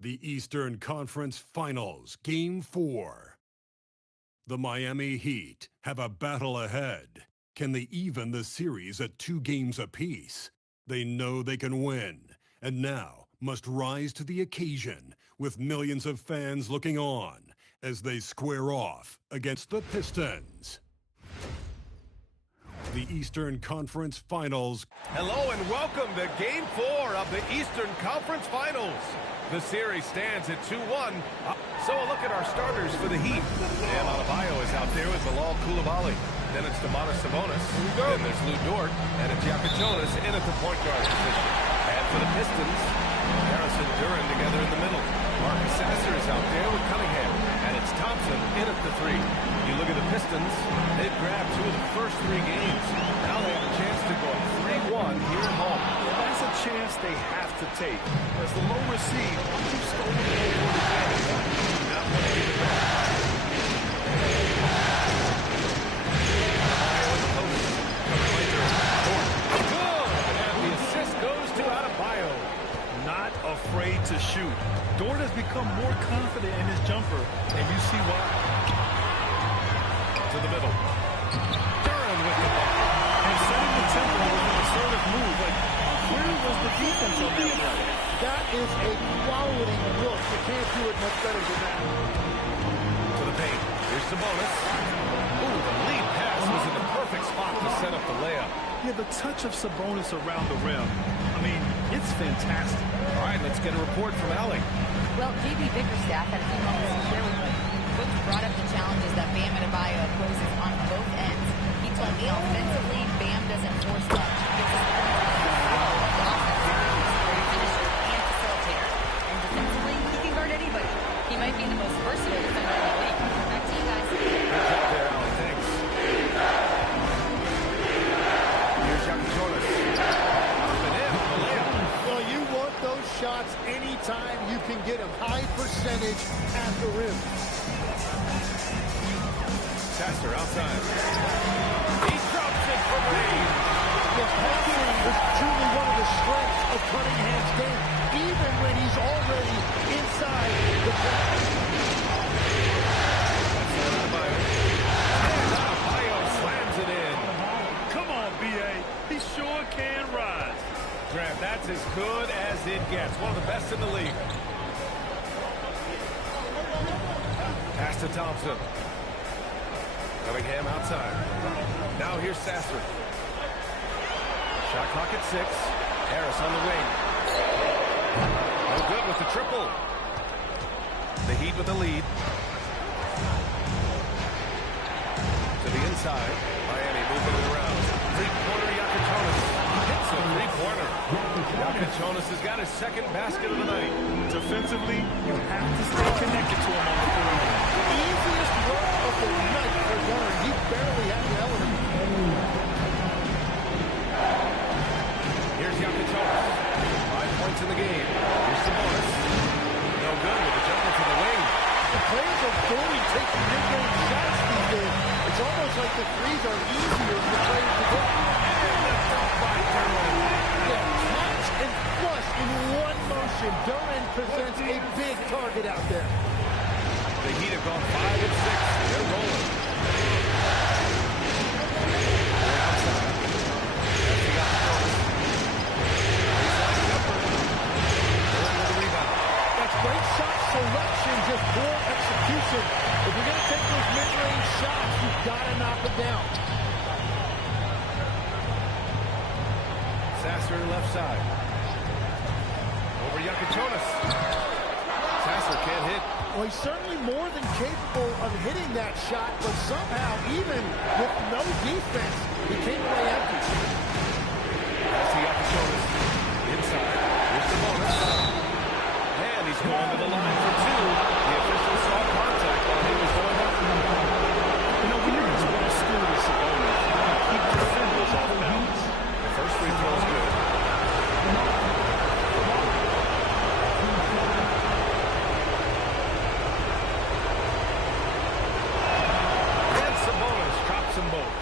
The Eastern Conference Finals, Game 4. The Miami Heat have a battle ahead. Can they even the series at 2 games apiece? They know they can win, and now must rise to the occasion with millions of fans looking on as they square off against the Pistons. The Eastern Conference Finals. Hello and welcome to Game 4 of the Eastern Conference Finals. The series stands at 2-1. So a look at our starters for the Heat. Bam Adebayo is out there with Bilal Coulibaly. Then it's Domantas Sabonis. Then there's Lou Dort. And it's Jonas in at the point guard position. And for the Pistons, Harrison Duran together in the middle. Marcus Sasser is out there with Cunningham. And it's Thompson in at the 3. You look at the Pistons, they've grabbed 2 of the first 3 games. Now they have a chance to go 3-1 here at home. That's a chance they have to take. As the lower seed, you've stolen the home advantage. You not want to give it back. And the assist goes to Adebayo. Not afraid to shoot. Dort has become more confident in his jumper, and you see why. To the middle. Duran with the ball. And setting the tempo with an assertive move. Like, where was the defense on that play? That is a quality look. You can't do it much better than that. To the paint. Here's Sabonis. Ooh, the lead pass was in the perfect spot to set up the layup. Yeah, the touch of Sabonis around the rim. I mean, it's fantastic. All right, let's get a report from Allie. Well, JB Bickerstaff had a few moments to share with me. Coach brought up the challenges that Bam Adebayo poses on both ends. He told me offensively, Bam doesn't force much. He gets his points on the flow of the offense. He's a finisher and facilitator. And defensively, he can guard anybody. He might be the most versatile defender in the league. Back to you guys. Good job there, Allie. Thanks. Here's Jonas. Up and in. The layup. Well, you want those shots anytime you can get them. High percentage at the rim. Sasser outside. He drops it for range. The passing is truly one of the strengths of Cunningham's game, even when he's already inside the paint. And Adebayo slams it in. Come on, B.A. He sure can rise. Grant, that's as good as it gets. One of the best in the league. Pass to Thompson. Cunningham outside. Now here's Sasser. Shot clock at 6. Harris on the wing. No good with the triple. The Heat with the lead. To the inside. Miami moving it around. Three-pointer Yakatonis. Hits a three-pointer. Yakatonis has got his second basket of the night. Defensively, you have to stay connected to him on the perimeter. Easiest work of the night for Warren. He barely had the element. Here's Yakatonis. 5 points in the game. Here's the bonus. No good with the jumper to the wing. The players are fully taking mid-range shots these days. It's almost like the threes are easier for players to get. And the dunk by Durant. Yeah, catch and flush in one motion. Durant presents a big target out there. The Heat have gone 5 of 6. They're rolling. They're outside. That's the Yakatonis. Baseline jumper. Durant with the rebound. That's great shot selection, just poor execution. If you're going to take those mid-range shots, you've got to knock them down. Sasser left side. Over Yakatonis. Sasser can't hit. Well, he's certainly more than capable of hitting that shot, but somehow, even with no defense, he came away empty. That's the Yakatonis. Inside. Here's the bonus. And he's going to the line for 2. The official saw contact while he was going up. You know, when you're just going to school with Sabonis, keep defenders off balance. The first free throw is good. And Sabonis drops them both.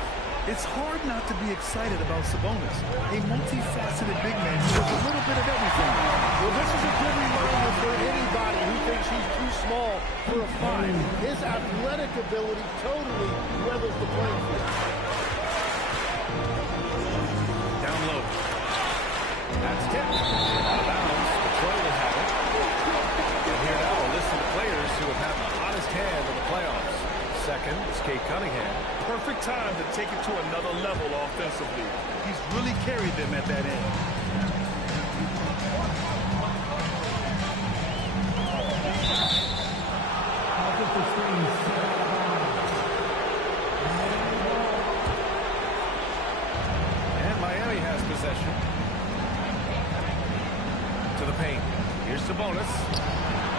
It's hard not to be excited about Sabonis, a multifaceted big man who does a little bit of everything. Well, this is a good reminder for anybody who thinks he's too small for a 5. His athletic ability totally weathers the playing field. Down low. That's tipped. Out of bounds. Detroit will have it. And here now a list of players who have had the hottest hand in the playoffs. Second is Kate Cunningham. Perfect time to take it to another level offensively. He's really carried them at that end. And Miami has possession. To the paint. Here's Sabonis.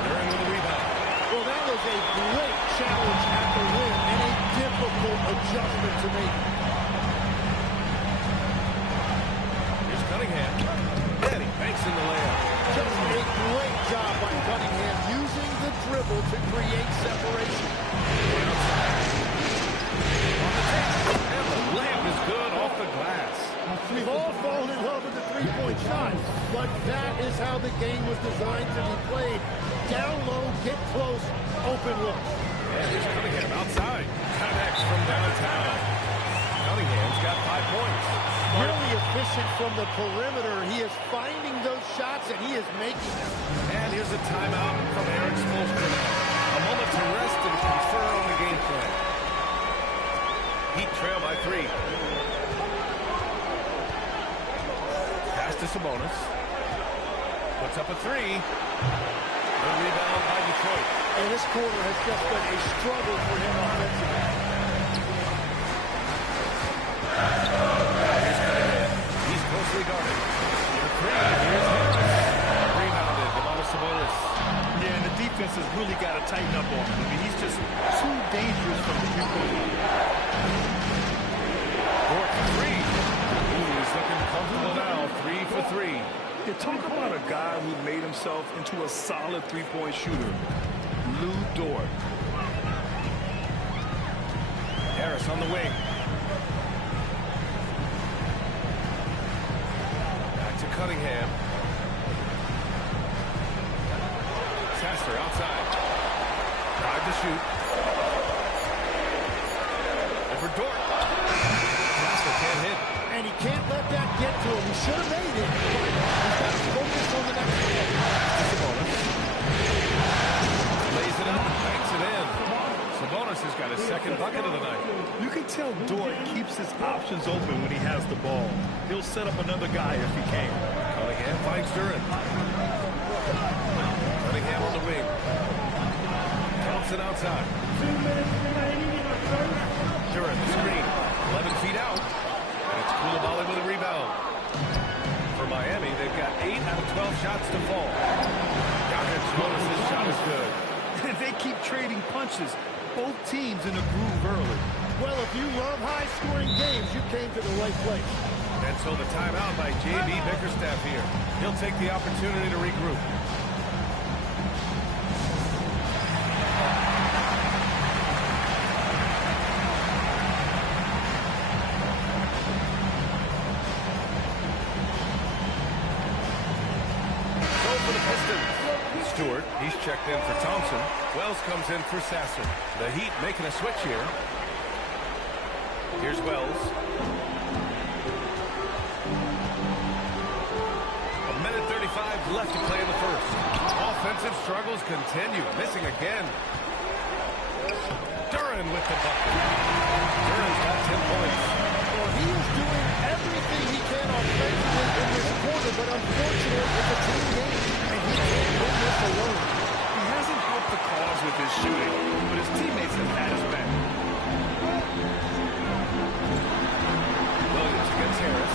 They're in with the rebound. Well, that was a great challenge at the rim and a difficult adjustment to make. Here's Cunningham. And he banks in the layup. Just a great job by Cunningham using the dribble to create separation. And the layup is good off the glass. We've all fallen in love with the three-point shot, but that is how the game was designed to be played. Down low, get close, open look. And here's Cunningham outside. Connects from downtown. Cunningham's got 5 points. Really efficient from the perimeter. He is finding those shots, and he is making them. And here's a timeout from Eric Spoelstra. A moment to rest and confer on the game plan. Heat trail by 3. Pass to Sabonis. Puts up a 3. Good rebound by Detroit. And this quarter has just been a struggle for him offensively. Here's Cunningham. He's closely guarded. The 3. Here's Harris. Rebounded. Demonis Sabonis. Yeah, and the defense has really got to tighten up on him. I mean, he's just too dangerous from the three-point line. Dort, 3. He's looking comfortable now. 3 for 3. Yeah, talk about a guy who made himself into a solid three-point shooter. Lou Dort. Harris on the wing. Back to Cunningham. Sasser outside. Drive to shoot. Over Dort. Sasser can't hit. And he can't let that get to him. He should have made it, but he's got to focus on the next play. Sabonis. Lays it up and banks it in. Sabonis has got his second bucket of the night. You can tell Dort keeps his options open when he has the ball. he'll set up another guy if he can. Cunningham finds Duran. Cunningham on the wing. Thompson outside. 2 minutes remaining in the first. Duran, the screen. 11 feet out. And it's Koulibaly with a rebound. For Miami, they've got 8 out of 12 shots to fall. His shot is good. They keep trading punches. Both teams in a groove early. Well, if you love high-scoring games, you came to the right place. And so the timeout by J.B. Bickerstaff here. He'll take the opportunity to regroup. So for the Pistons. Stewart, he's checked in for Thompson. Wells comes in for Sasser. The Heat making a switch here. Here's Wells. A minute 35 left to play in the first. Offensive struggles continue. Missing again. Duran with the bucket. Duran's got 10 points. Well, he is doing everything he can offensively in this quarter, but unfortunately, it's a team game, and he can't win this alone. He hasn't helped the cause with his shooting, but his teammates have had his back. Williams against Harris.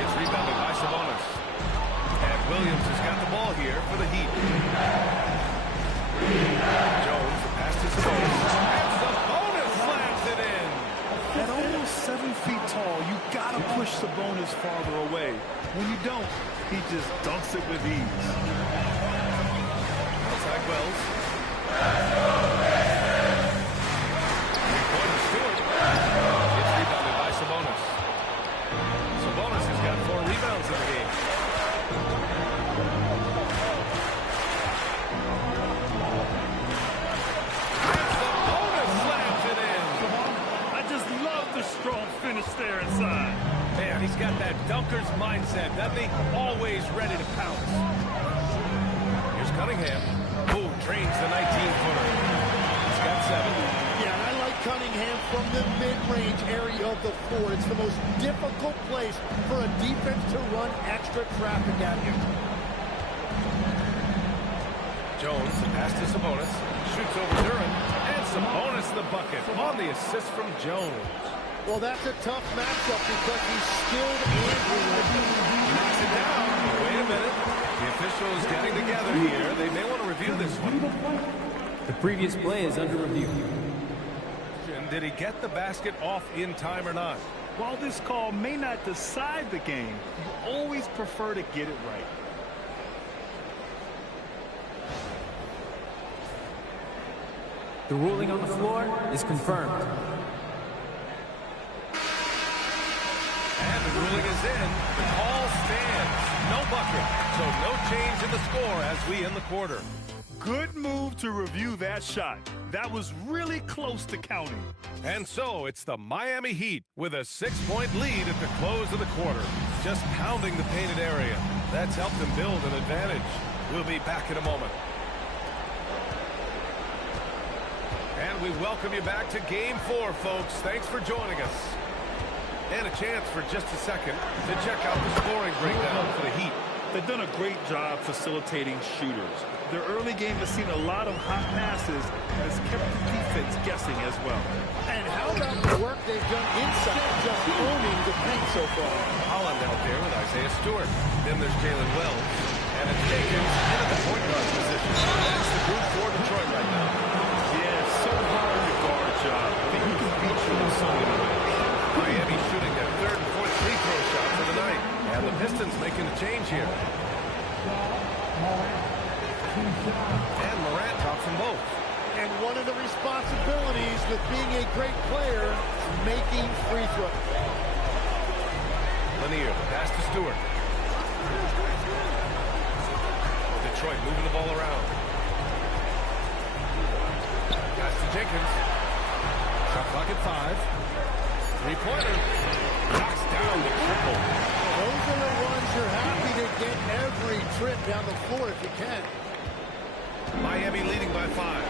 It's rebounded by Sabonis. And Williams has got the ball here for the Heat. Jones, the pass to Sabonis. And Sabonis slams it in. At almost 7 feet tall, you gotta push Sabonis farther away. When you don't, he just dunks it with ease. Outside Wells. Three-pointer Stewart. It's rebounded by Sabonis. Sabonis has got 4 rebounds in the game. And Sabonis slams it in. I just love the strong finish there inside. Man, he's got that dunker's mindset, doesn't he? Always ready to pounce. Here's Cunningham. Who drains the 19-footer. He's got 7. Yeah, and I like Cunningham from the mid-range area of the floor. It's the most difficult place for a defense to run extra traffic at him. Jones, the pass to Sabonis. Shoots over Duran. And Sabonis the bucket on the assist from Jones. Well, that's a tough matchup because he's skilled and reliable. Knocks it down. Wait a minute. The officials getting together here. They may want to review this one. The previous play is under review. Did he get the basket off in time or not? While this call may not decide the game, you always prefer to get it right. The ruling on the floor is confirmed. And the ruling is in. The call stands. No bucket. So no change in the score as we end the quarter. Good move to review that shot. That was really close to counting. And so it's the Miami Heat with a 6-point lead at the close of the quarter. Just pounding the painted area. That's helped them build an advantage. We'll be back in a moment. And we welcome you back to Game 4, folks. Thanks for joining us. And a chance for just a second to check out the scoring breakdown for the Heat. They've done a great job facilitating shooters. Their early game has seen a lot of hot passes and has kept the defense guessing as well. And how about the work they've done inside, just owning the paint so far? Holland out there with Isaiah Stewart. Then there's Jalen Wells. And it's Jenkins into the point guard position. That's the group for Detroit right now. Yeah, it's so hard to guard job. I mean, he can beat you in so many ways. Miami shooting their 3rd and 4th free throw shot for the night. And the Pistons making a change here. And Morant drops them both. And one of the responsibilities with being a great player is making free throws. Lanier, the pass to Stewart. Detroit moving the ball around. Pass to Jenkins. Shot clock at 5. Three-pointer. Knocks down the triple. Those are the ones you're happy to get every trip down the floor if you can. Miami leading by 5.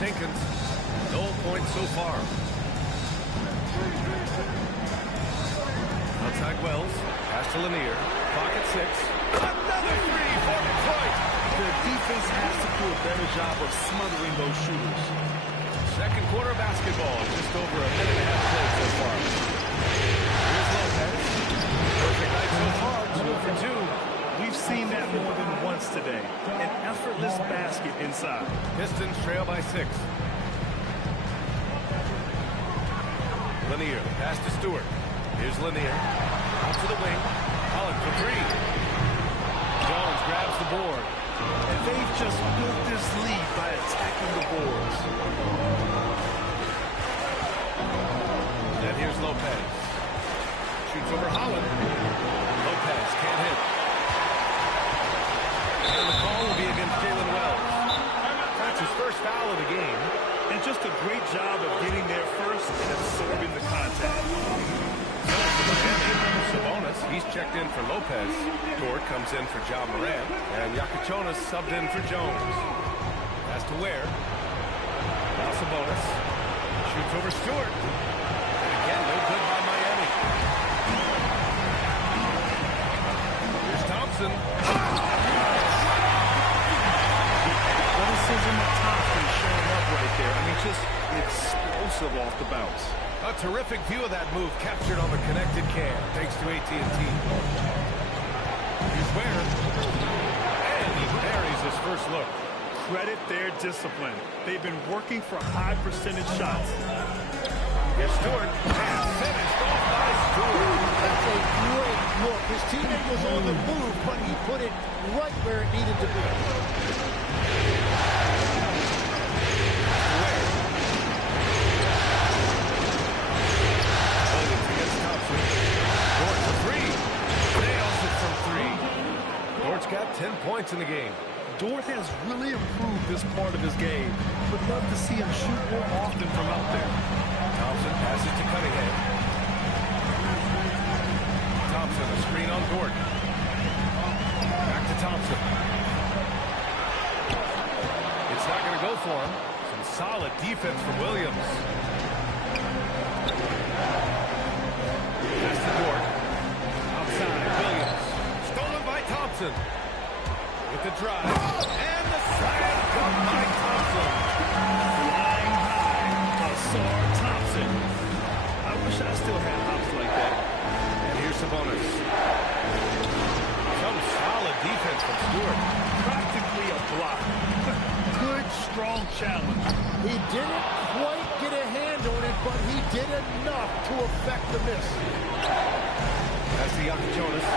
Jenkins. No points so far. Outside Wells. Pass to Lanier. Clock at 6. Another three for Detroit. Their defense has to do a better job of smothering those shooters. Second quarter basketball. Just over a minute and a half played so far. Here's Lopez. Perfect night so far. 2 for 2. We've seen that more than once today. An effortless basket inside. Pistons trail by 6. Lanier, pass to Stewart. Here's Lanier. Out to the wing. Holland for 3. Jones grabs the board. And they've just built this lead by attacking the boards. And here's Lopez. Shoots over Holland. Lopez can't hit. And the call will be against Jalen Wells. That's his first foul of the game. And just a great job of getting there first and absorbing the contact. Sabonis, he's checked in for Lopez. Dort comes in for Ja Morant. And Yakichonis subbed in for Jones. Pass to Ware. Now Sabonis. Shoots over Stewart. And again, no good by Miami. Here's Thompson. Athleticism at Thompson showing up right there. I mean, just explosive off the bounce. A terrific view of that move captured on the connected cam, thanks to AT&T. Here's Ware. And he buries his first look. Credit their discipline. They've been working for high percentage shots. Here's Stewart. And finished off by Stewart. That's a great look. His teammate was on the move, but he put it right where it needed to be. Dort's got 10 points in the game. Dort has really improved this part of his game. Would love to see him shoot more often from out there. Thompson passes to Cunningham. Thompson, a screen on Dort. Back to Thompson. It's not going to go for him. Some solid defense from Williams. Pass to Dort. Outside, Williams. Stolen by Thompson. With the drive. And the slam dunk by Thompson. Flying high, Asar Thompson. I wish I still had hops like that. And here's Sabonis. Some solid defense from Stewart. Practically a block. Good, strong challenge. He didn't quite get a hand on it, but he did enough to affect the miss. That's the Yakichonis.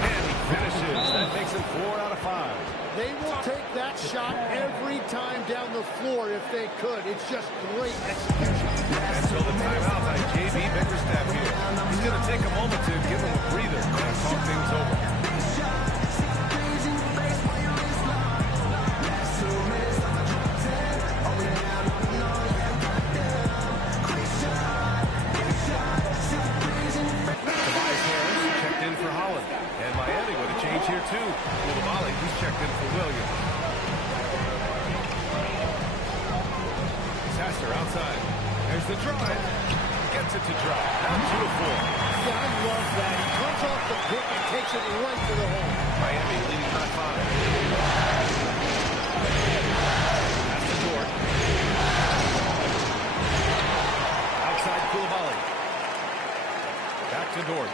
And he finishes. That makes him 4 out of 5. They will take that shot every time down the floor if they could. It's just great execution. And so the timeout by J.B. Bickerstaff here. He's going to take a moment to give him a breather and talk things over. And Miami with a change here, too. Koulibaly, he's checked in for Williams. Sasser outside. There's the drive. Gets it to drop. Now 2 of 4. Yeah, I love that. He comes off the pick and takes it right to the hole. Miami leading by 5. That's the Dort. Outside Koulibaly. Back to Dort.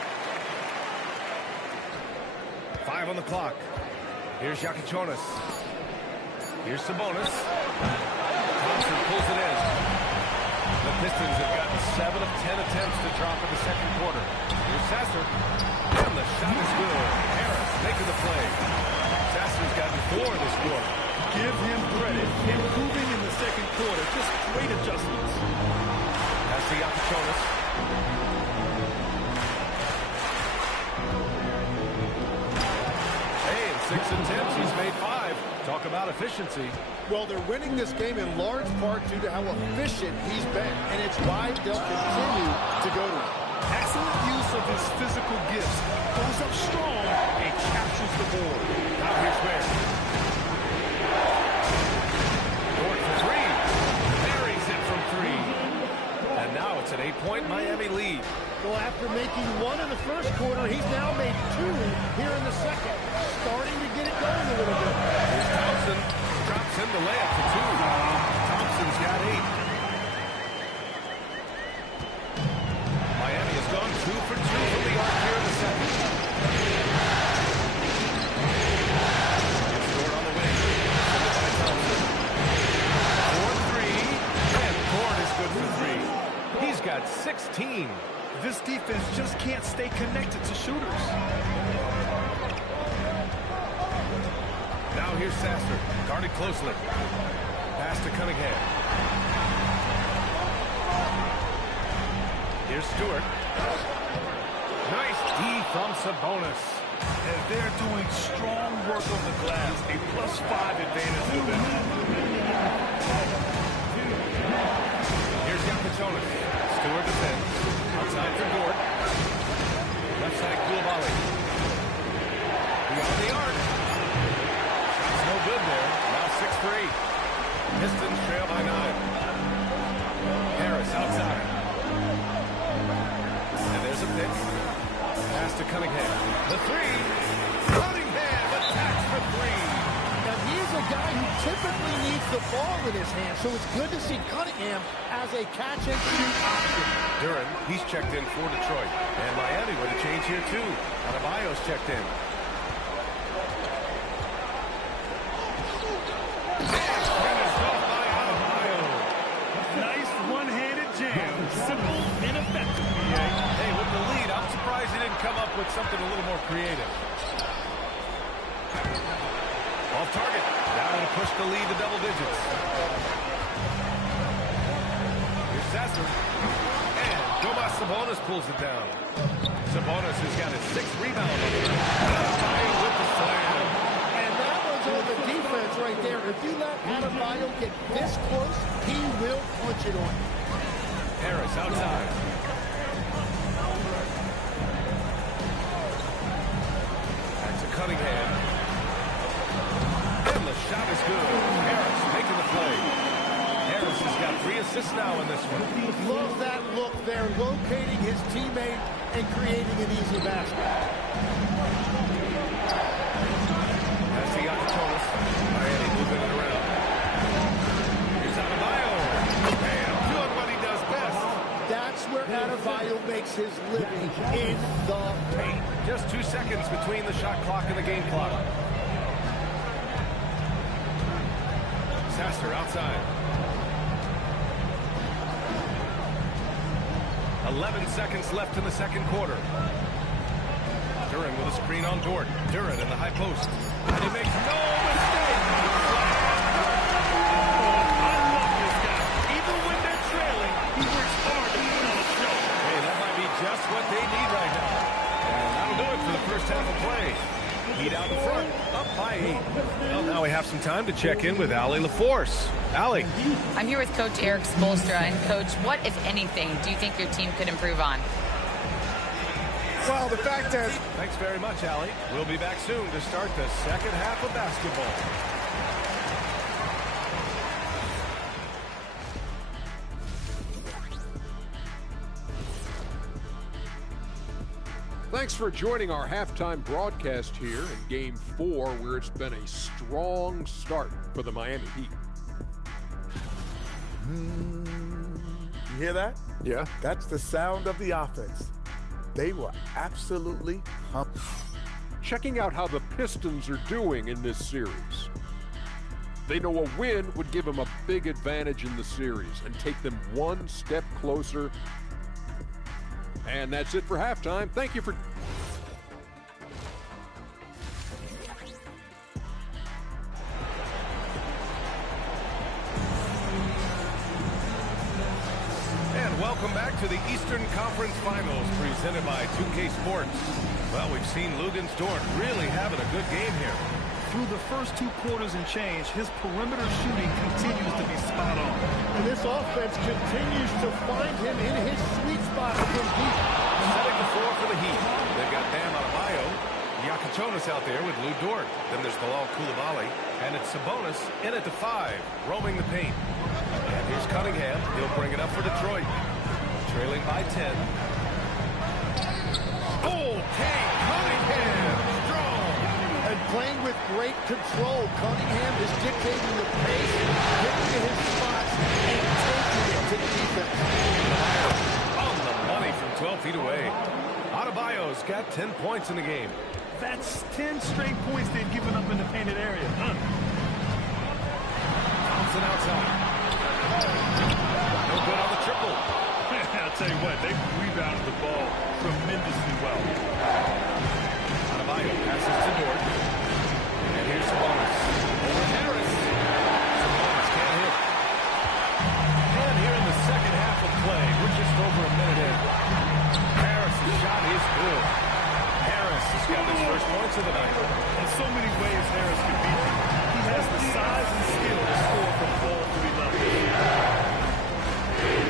5 on the clock. Here's Yakichonis. Here's Sabonis. Thompson pulls it in. The Pistons have gotten 7 of 10 attempts to drop in the second quarter. Here's Sasser. And the shot is good. Harris making the play. Sasser's gotten 4 this quarter. Give him credit. Improving in the second quarter. Just great adjustments. That's the Yakichonis. 6 attempts, he's made 5. Talk about efficiency. Well, they're winning this game in large part due to how efficient he's been, and it's why they'll continue to go to him. Excellent use of his physical gifts. Goes up strong and captures the board. Now here's Ware. Miami lead. Well, after making one in the first quarter, he's now made two here in the second. Starting to get it going a little bit. Here's Thompson. Drops in the layup for two. Thompson's got 8. Miami has gone 2 for 2 from the arc here in the second. It's scored on the wing. Sent by Thompson. 4-3. And Gordon is good for 3. He's got 16. This defense just can't stay connected to shooters. Now here's Sasser, guarded closely. Pass to Cunningham. Here's Stewart. Nice D from Sabonis. And they're doing strong work on the glass. A +5 advantage for them. Here's Yakuchonis. Stewart defends. Outside for Dort. Left side Koulibaly. Beyond the arc. Shot's no good there. Now 6 for 8. Pistons trail by 9. Harris outside. And there's a pitch. Pass to Cunningham. The 3. Cunningham attacks for 3. Now, he is a guy who typically needs the ball in his hand, so it's good to see Cunningham as a catch-and-shoot option. Duran, he's checked in for Detroit. And Miami with a change here, too. Adebayo's checked in. Nice one-handed jam. Simple and effective. Hey, with the lead, I'm surprised he didn't come up with something a little more creative. Off target. Now to push the lead to double digits. Here's Sasser. And Domas Sabonis pulls it down. Sabonis has got his 6th rebound on the night. With the slam. And that was on the defense right there. If you let Adebayo get this close, he will punch it on. Harris outside. Back to Cunningham. And the shot is good. Harris making the play. Harris has got 3 assists now in this one. Love that look there, locating his teammate and creating an easy basket. That's the Yakuchonis. Miami moving it around. Here's Adebayo. Bam, doing what he does best. That's where Adebayo makes his living, in the paint. Just 2 seconds between the shot clock and the game clock. Sasser outside. 11 seconds left in the second quarter. Duran with a screen on Dort. Duran in the high post. And he makes no mistake. I love this guy. Even when they're trailing, he works hard to put on a show. Hey, that might be just what they need right now. And that'll do it for the first half of play. Heat out in front, up by 8. Well, now we have some time to check in with Allie LaForce. Allie. I'm here with Coach Eric Spoelstra. And, Coach, what, if anything, do you think your team could improve on? Well, the fact that... Thanks very much, Allie. We'll be back soon to start the second half of basketball. Thanks for joining our halftime broadcast here in Game 4, where it's been a strong start for the Miami Heat. You hear that? Yeah. That's the sound of the offense. They were absolutely humped. Checking out how the Pistons are doing in this series. They know a win would give them a big advantage in the series and take them one step closer. And that's it for halftime. Thank you for... And welcome back to the Eastern Conference Finals presented by 2K Sports. Well, we've seen Luguentz Dort really having a good game here. Through the first 2 quarters and change, his perimeter shooting continues to be spot on. And this offense continues to find him in his sweet spot from deep. Setting the floor for the Heat. They've got Bam Adebayo, Yakuchonis out there with Lou Dort. Then there's Bilal Koulibaly, and it's Sabonis in at the 5, roaming the paint. And here's Cunningham. He'll bring it up for Detroit. 2 trailing by 10. Oh, Kane Cunningham, strong. And playing with great control. Cunningham is dictating the pace, getting to his spots, and taking it to the defense. On the money from 12 feet away. Adebayo's got 10 points in the game. That's 10 straight points they've given up in the painted area. Thompson outside. No good on the triple. I'll tell you what, they rebounded the ball tremendously well. Adebayo passes to Dort. And here's Sabonis. Over Harris. Sabonis can't hit. And here in the second half of play, we're just over a minute in. Harris' shot is good. Harris has got his first points of the night. In so many ways, Harris can beat him. He has the size and skill to score from all three levels.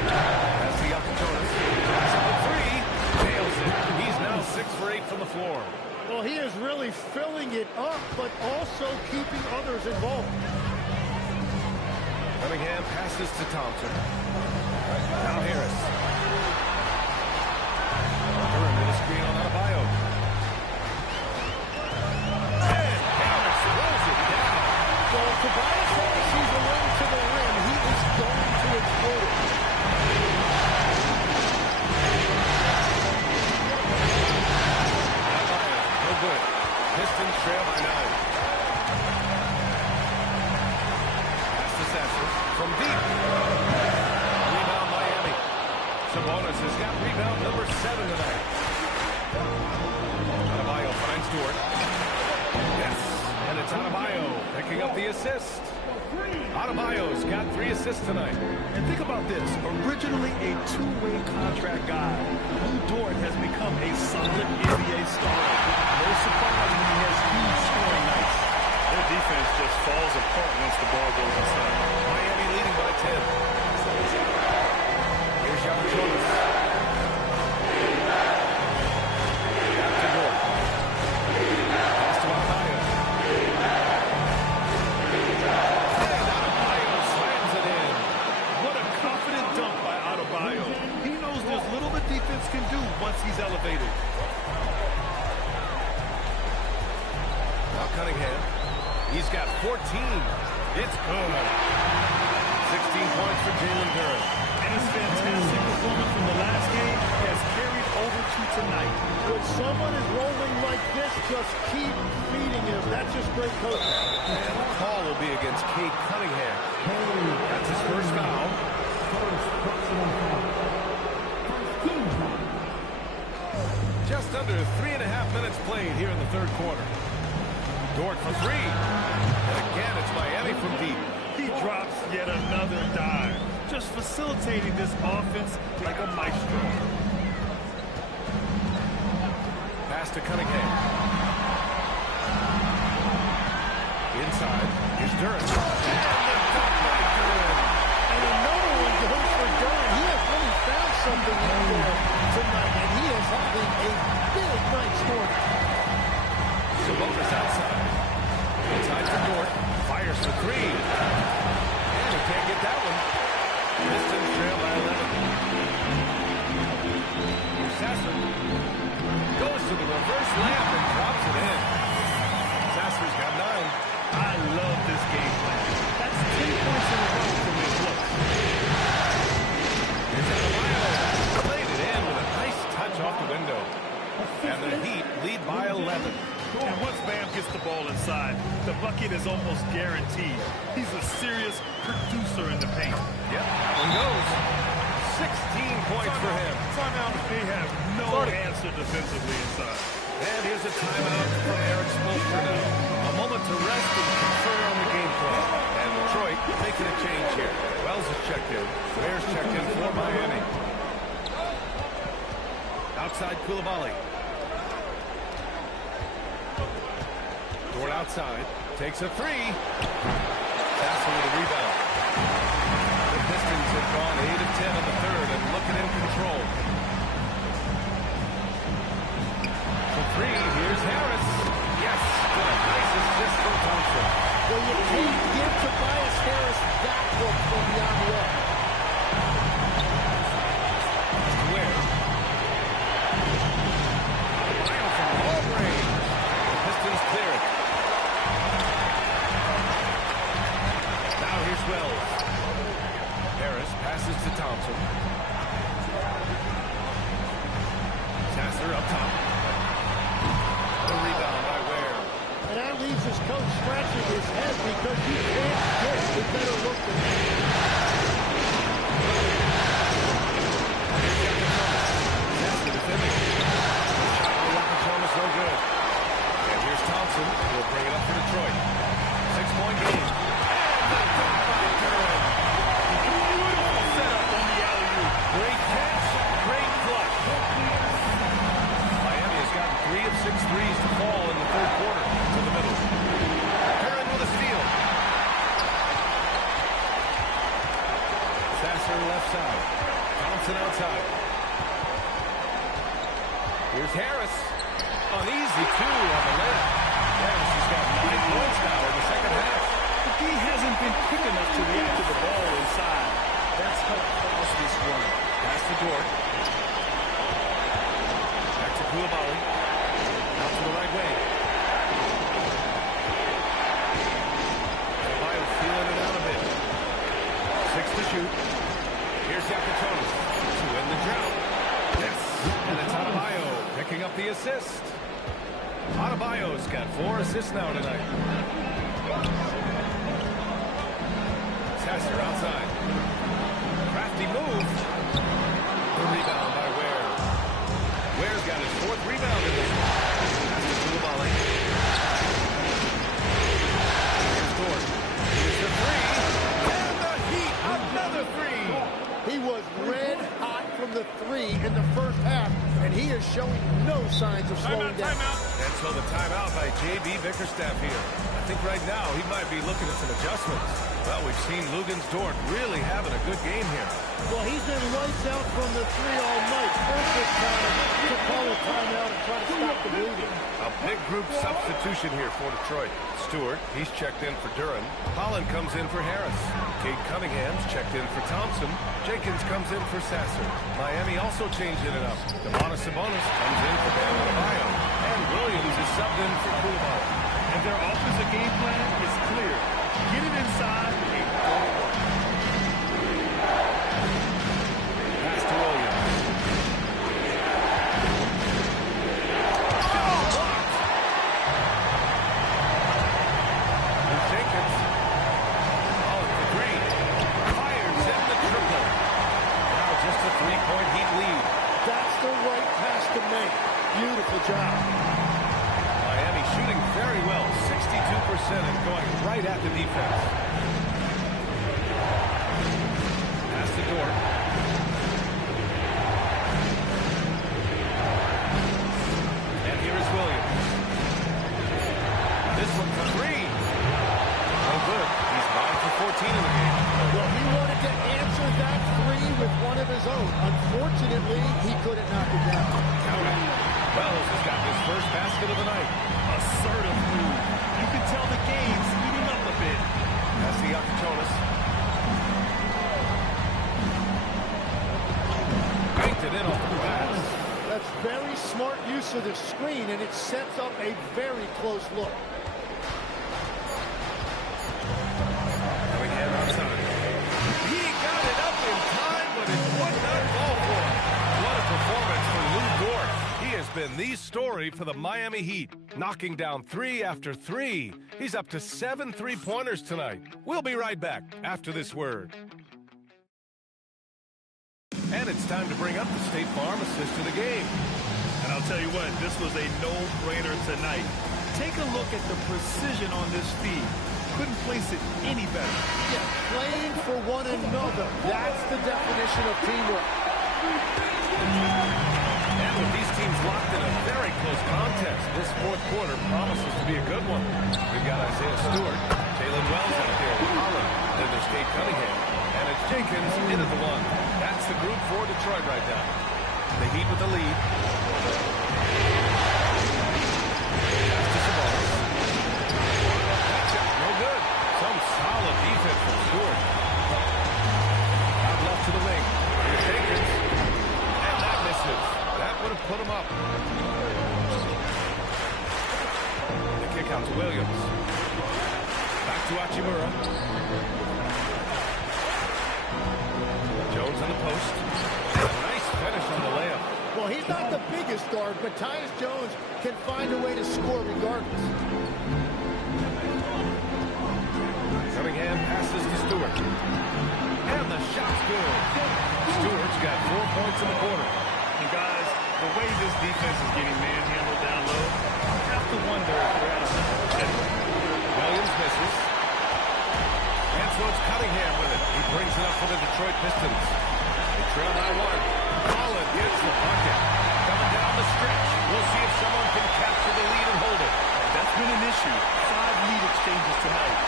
That's the up to Jonas. That's up to three. Nails it. He's now 6 for 8 from the floor. Well, he is really filling it up, but also keeping others involved. Cunningham passes to Thompson. Now Harris. Durham in a screen on Adebayo. And Harris throws it down. Well, Tobias Harris sees the way to the rim. He is going to explode it. No good. Pistons trail by 9. Pass to Sasser from deep. Rebound Miami. Sabonis has got rebound number 7 tonight. Adebayo finds Dort. Yes, and it's Adebayo picking up the assist. Adebayo's got 3 assists tonight. And think about this. Originally a two-way contract guy, Lou Dort has become a solid NBA star. No surprise when he has huge scoring nights. Their defense just falls apart once the ball goes inside. Miami leading by 10. Here's Jonas. Back to Dort. Pass to Adebayo. And Adebayo slams it in. What a confident dunk by Adebayo. He knows there's little the defense can do once he's elevated. Now Cunningham. He's got 14. It's good. 16 points for Jalen Durham. And his fantastic performance from the last game has carried over to tonight. When someone is rolling like this, just keep feeding him. That's just great coaching. And the call will be against Cade Cunningham. That's his first foul. Just under 3.5 minutes played here in the third quarter. Dort for 3. And again, it's Miami from deep. He drops yet another dive, just facilitating this offense like a maestro. Pass to Cunningham. Inside, here's Durham. And the dunk by Durham. And another one goes for Durham. He has really found something in there tonight, and he is having a big night scoring. Sabonis outside. Inside for Dort. Fires for 3. And he can't get that one. Pistons trail by 11. Sasser goes to the reverse layup and drops it in. Sasser's got 9. I love this game plan. That's 10 points in a row from his look. Here's Adebayo. Played it in with a nice touch off the window. And the Heat lead by 11. And once Bam gets the ball inside, the bucket is almost guaranteed. He's a serious producer in the paint. Yep, one goes. 16 points for him. Timeout. They have no answer defensively inside. And here's a timeout from Eric Spoelstra now. A moment to rest and confer on the game plan. And Detroit making a change here. Wells is checked in. Ware's checked in for Miami. Outside Koulibaly. Dort outside. Takes a 3. Tassel with a rebound. The Pistons have gone 8 of 10 in the third and looking in control. For 3, here's Harris. Yes, with a nice assist from Thompson. Well, you can't give Tobias Harris that look from beyond the arc. passes to Thompson. Sasser up top. The rebound by Ware. And that leaves his coach scratching his head because you can't get a better look than that. Sasser defending. Thomas no good. And here's Thompson. He'll bring it up for Detroit. 6-point game. And the dunk by Durham. Beautiful setup on the alley-oop. Great catch, great clutch. Miami has gotten 3 of 6 threes to fall in the third quarter. To the middle. Durham with a steal. Sasser left side. Thompson outside. Here's Harris. Uneasy, too, on the layup. Harris has got 9 points now in the second half. The D hasn't been quick enough to react to the ball inside. That's helped cause this run. Pass to Dort. Back to Koulibaly. Out to the right wing. Adebayo feeling it out a bit. 6 to shoot. Here's Yakatonis to end the drought. Yes, and it's Adebayo picking up the assist. Adebayo's got 4 assists now tonight. Sasser outside. Crafty move. The rebound by Ware. Ware's got his 4th rebound in this one. Pass to Koulibaly. Here's Dort. Here's the 3. And the Heat, another 3. He was red hot from the 3 in the first half, and he is showing no signs of slowing down. And so the timeout by J.B. Bickerstaff here. I think right now he might be looking at some adjustments. Well, we've seen Luguentz-Dort really having a good game here. Well, he's been lights out from the 3 all night. Perfect time to call a timeout and try to stop the bleeding. A big group substitution here for Detroit. Stewart, he's checked in for Duran. Holland comes in for Harris. Cade Cunningham's checked in for Thompson. Jenkins comes in for Sasser. Miami also changing it up. Demonis Sabonis comes in for Bam Adebayo. And Williams is subbed in for Koulibaly. And their offensive game plan is clear. Get it inside and go to work. Pass to Williams. Jenkins. Oh, the great. Fires in the triple. Now just a 3-point Heat lead. That's the right pass to make. Beautiful job. Miami shooting very well. 62% and going right at the defense. Pass to Dort. And here is Williams. This one for 3. Oh, good. He's 9 for 14 in the game. Well, he wanted to answer that 3 with one of his own. Unfortunately, he couldn't knock it down. Count it. Wells has got his first basket of the night. Assertive move. You can tell the game's heating up a bit. That's the Yakatonis. Banked it in off the pass. That's very smart use of the screen, and it sets up a very close look. Cunningham outside. He got it up in time, but it would not fall for him. What a performance for Lou Dort. He has been the story for the Miami Heat, knocking down 3 after 3. He's up to 7 3-pointers tonight. We'll be right back after this word. And it's time to bring up the State Farm assist of the game. And I'll tell you what, this was a no-brainer tonight. Take a look at the precision on this feed. Couldn't place it any better. Yeah, playing for one another. That's the definition of teamwork. And with these teams locked in a very close contest, this fourth quarter promises to be a good one. We've got Isaiah Stewart, Jalen Wells out there with Holland, then there's Cade Cunningham, and it's Jenkins into the one. That's the group for Detroit right now. The Heat with the lead. Pass to Sabonis. That shot, no good. Some solid defense from Stewart. Out left to the wing. Here's Jenkins. And that misses. That would have put him up. The kick out to Williams. Back to Hachimura. on the post. Nice finish on the layup. Well, he's not the biggest guard, but Tyus Jones can find a way to score regardless. Cunningham passes to Stewart. And the shot's good. Stewart's got 4 points in the quarter. And guys, the way this defense is getting manhandled down low, I have to wonder if they're at 100%. Williams misses. And so it's Cunningham with it. He brings it up for the Detroit Pistons. They trail by 1. Holland gets the bucket. Coming down the stretch. We'll see if someone can capture the lead and hold it. That's been an issue. 5 lead exchanges tonight.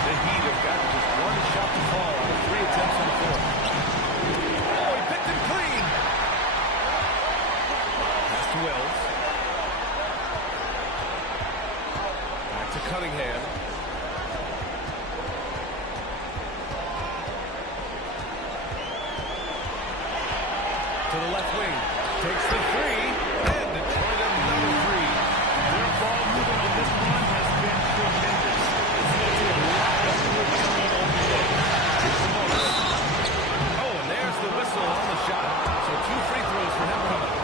The Heat have got just one shot to fall out of 3 attempts in the fourth. Oh, he picked it clean. Pass to Wells. Back to Cunningham. To the left wing. Takes the three. And Detroit another three. Their ball movement on this run has been tremendous. It's led to a lot of good running on the way. Oh, and there's the whistle on the shot. So 2 free throws for him coming.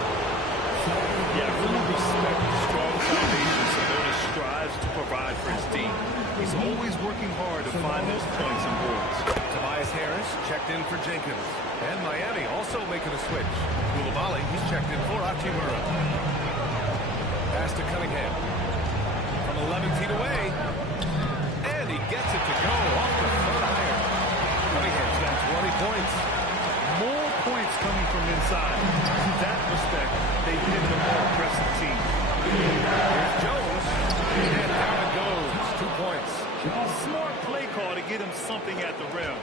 Yeah, really respect the strong foundation Sabonis strives to provide for his team. He's always working hard to find those points and boards. Tobias Harris checked in for Jenkins. And Miami also making a switch. Koulibaly, he's checked in for Hachimura. Pass to Cunningham. From 11 feet away. And he gets it to go off the third iron. Cunningham's got 20 points. More points coming from inside. To that respect, they've been the more aggressive team. Here's Jones. And down it goes. 2 points. A smart play call to get him something at the rim.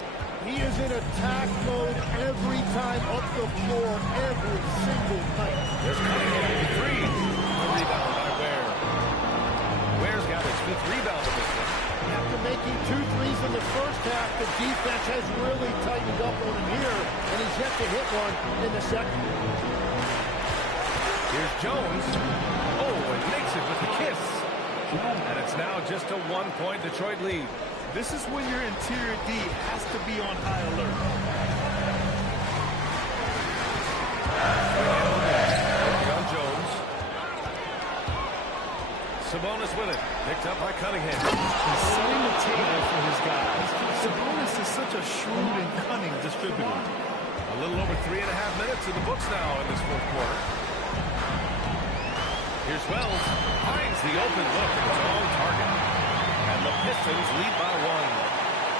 He is in attack mode every time up the floor, every single night. There's Cunningham, 3. Rebound by Ware. Ware's got his 5th rebound of this one. After making 2 threes in the first half, the defense has really tightened up on him here, and he's yet to hit one in the second. Here's Jones. Oh, and makes it with the kiss. And it's now just a 1-point Detroit lead. This is when your interior D has to be on high alert. Working on Jones. Sabonis with it. Picked up by Cunningham. He's setting the table for his guys. Sabonis is such a shrewd and cunning distributor. A little over 3.5 minutes in the books now in this fourth quarter. Here's Wells. Finds the open look at his own target. And the Pistons lead by 1.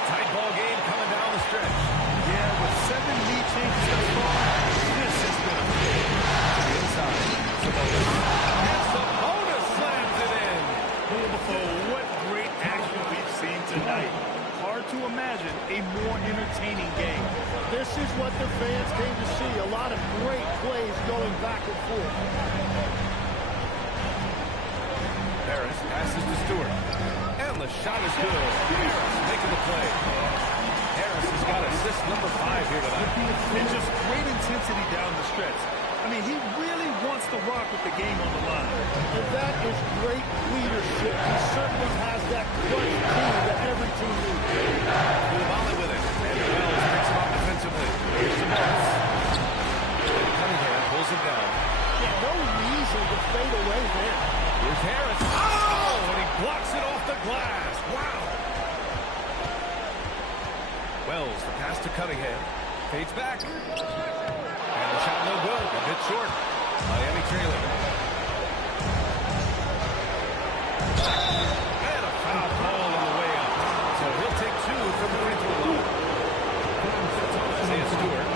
Tight ball game coming down the stretch. Yeah, with 7 lead changes thus far, this has been a fit. To the inside. Sabonis. And Sabonis slams it in. Oh, what great action we've seen tonight. Hard to imagine a more entertaining game. This is what the fans came to see. A lot of great plays going back and forth. Harris passes to Stewart. And the shot is good. Harris making the play. Harris has got assist number 5 here tonight. And just great intensity down the stretch. I mean, he really wants to rock with the game on the line. And that is great leadership. He certainly has that clutch team that every team needs. Koulibaly with it. And Wells picks him up defensively. Here's Sabonis. And Cunningham pulls it down. Yeah, no reason to fade away there. Here's Harris. Oh, and he blocks it off the glass. Wow. Wells, the pass to Cunningham. Fades back. And the shot no good. A bit short. Miami trailing. And a foul call on the way up. So he'll take 2 from the free throw line. Isaiah Stewart.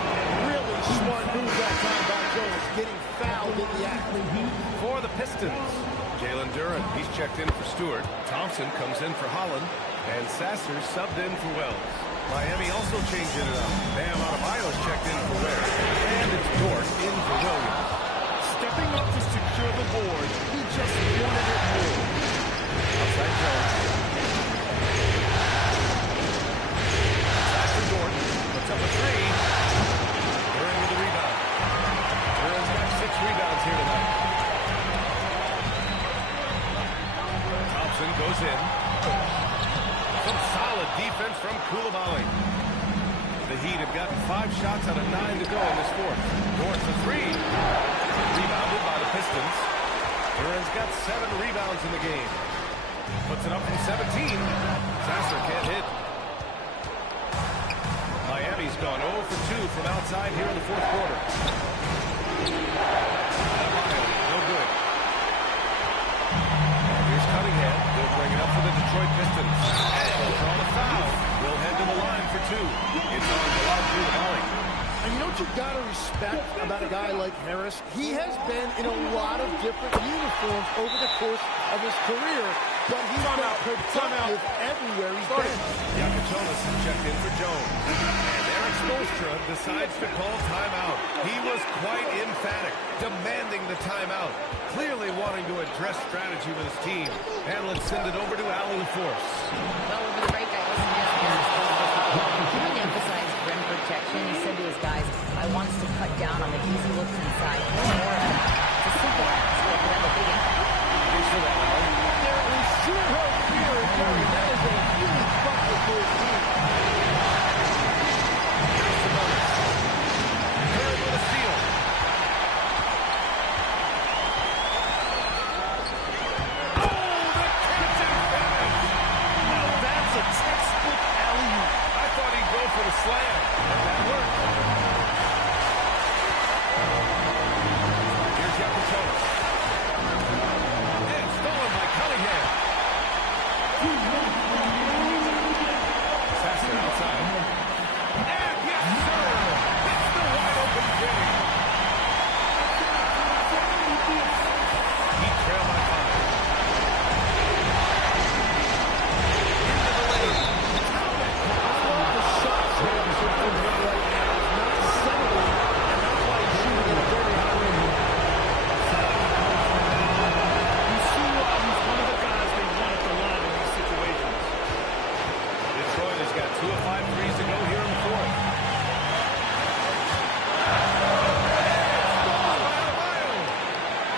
Really smart move that time by Jones, getting fouled in the act. For the Pistons, Jalen Duren, he's checked in for Stewart. Thompson comes in for Holland. And Sasser subbed in for Wells. Miami also changing it up. Bam Adebayo's checked in for Ware. And it's Dort in for Williams. Stepping up to secure the board, he just wanted it more. Outside Jones. Pass to Dort. Puts up a 3. Duren with the rebound. Duren's got 6 rebounds here tonight. Thompson goes in. Some solid defense from Koulibaly. The Heat have got 5 shots out of 9 to go in this fourth. Dort for 3. Rebounded by the Pistons. Duran's got 7 rebounds in the game. Puts it up from 17. Sasser can't hit. Miami's gone 0 for 2 from outside here in the fourth quarter. No good. Here's Cunningham. They'll bring it up for the Detroit Pistons. And they'll draw the foul. They'll head to the line for 2. It's on Coulibaly. And you know what you've got to respect about a guy like Harris? He has been in a lot of different uniforms over the course of his career, but he's been productive everywhere he's been. Yakatonis has checked in for Jones. And Eric Spoelstra decides to call timeout. He was quite emphatic, demanding the timeout, clearly wanting to address strategy with his team. Hanlon send it over to Allen LaForce. Well, over the break, I listened to Harris. He really emphasized rim protection. He said to his guys, I want us to cut down on the easy looks inside. No more of that. It's a simple ask, but it could have a big impact. Thanks for that, Alan. There is zero fear in Jerry. That is a huge bucket for his team. Curry with a steal. Oh, the catch and finish. Now that's a textbook alley-oop. I thought he'd go for the slam, and that worked. Here's Yakatonis. And stolen by Cunningham. Sasser outside. And yes, sir! It's the wide-open game. He trailed by 5. Into the lane. The shot selection from him right now is not settling, and that's why he's shooting at a very high rate. You see why he's one of the guys they want at the line in these situations. Detroit has got 2 of 5 threes to go here in the fourth.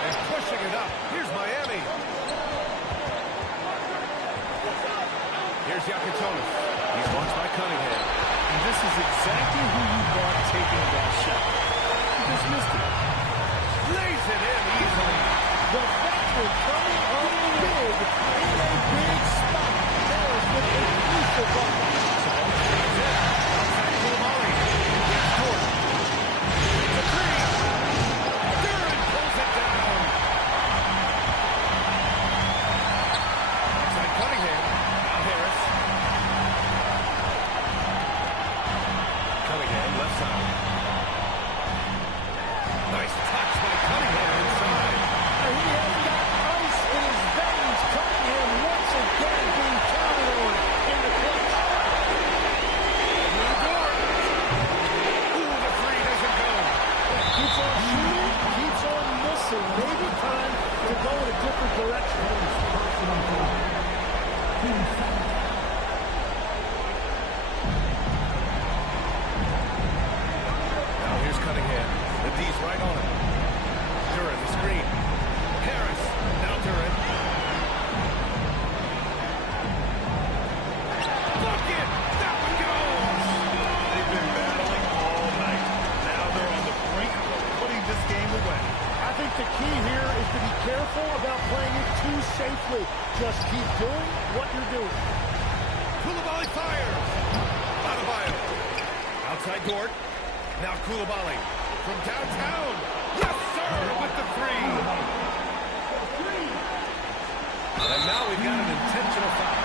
And pushing it up. Here's Miami. Here's Yakatonis. He's watched by Cunningham. And this is exactly who you want taking that shot. He just missed it. Lays it in easily. The veteran coming up big in a big spot. Harris with a crucial bucket. Outside Coulibaly. Gets Dort. It's a 3. Duran pulls it down. Outside Cunningham. Now Harris. Cunningham left side. Nice touch by Cunningham inside. And he has got ice in his veins. Cunningham once again being counted on in the clutch. Ooh, the 3 doesn't go. Keeps on shooting, keeps on missing. Maybe time to go in a different direction. Now here's Cunningham. The D's right on him. Duran, the screen. Harris. Now Duran. Bucket! That one goes! They've been battling all night. Now they're on the brink of putting this game away. I think the key here is to be careful about playing it too safely. Just keep doing what you're doing. Coulibaly fires. Adebayo. Outside Dort. Now Coulibaly. From downtown. Yes, sir, with the 3. And now we've got an intentional foul.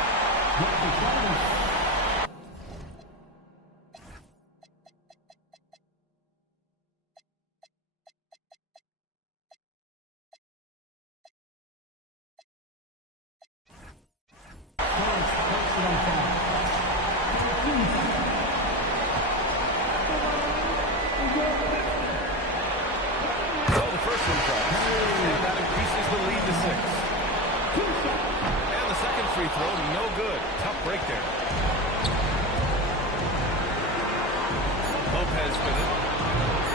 Well, the first one drops, and that increases the lead to 6. And the second free throw, no good. Tough break there. Lopez with it.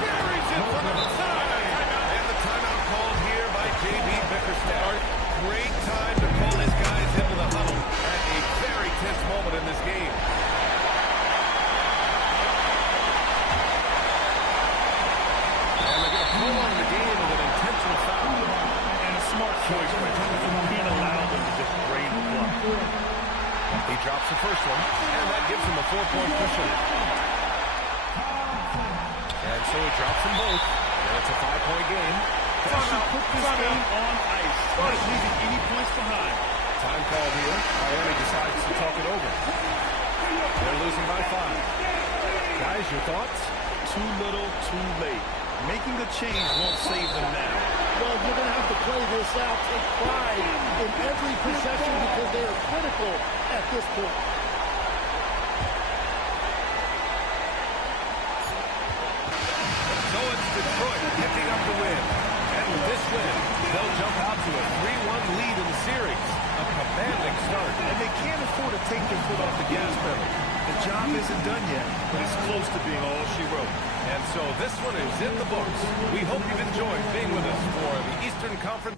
Buries it from outside. And the timeout called here by J.B. Bickerstaff. Great time to call his guys into the huddle at a very tense moment in this game. choice right now. You can't allow them to just drain the clock. He drops the first one, and that gives him a 4-point cushion. And so he drops them both, and it's a 5-point game. That should put this game on ice, not leaving any points behind. Time called here. Miami decides to talk it over. They're losing by 5. Guys, your thoughts? Too little, too late. Making the change won't save them now. Well, you're going to have to play this out, take pride in every possession because they are critical at this point. So it's Detroit picking up the win. And with this win, they'll jump out to a 3-1 lead in the series. A commanding start. And they can't afford to take their foot off the gas pedal. The job isn't done yet, but it's close to being all she wrote. And so this one is in the books. We hope you've enjoyed being with us for the Eastern Conference.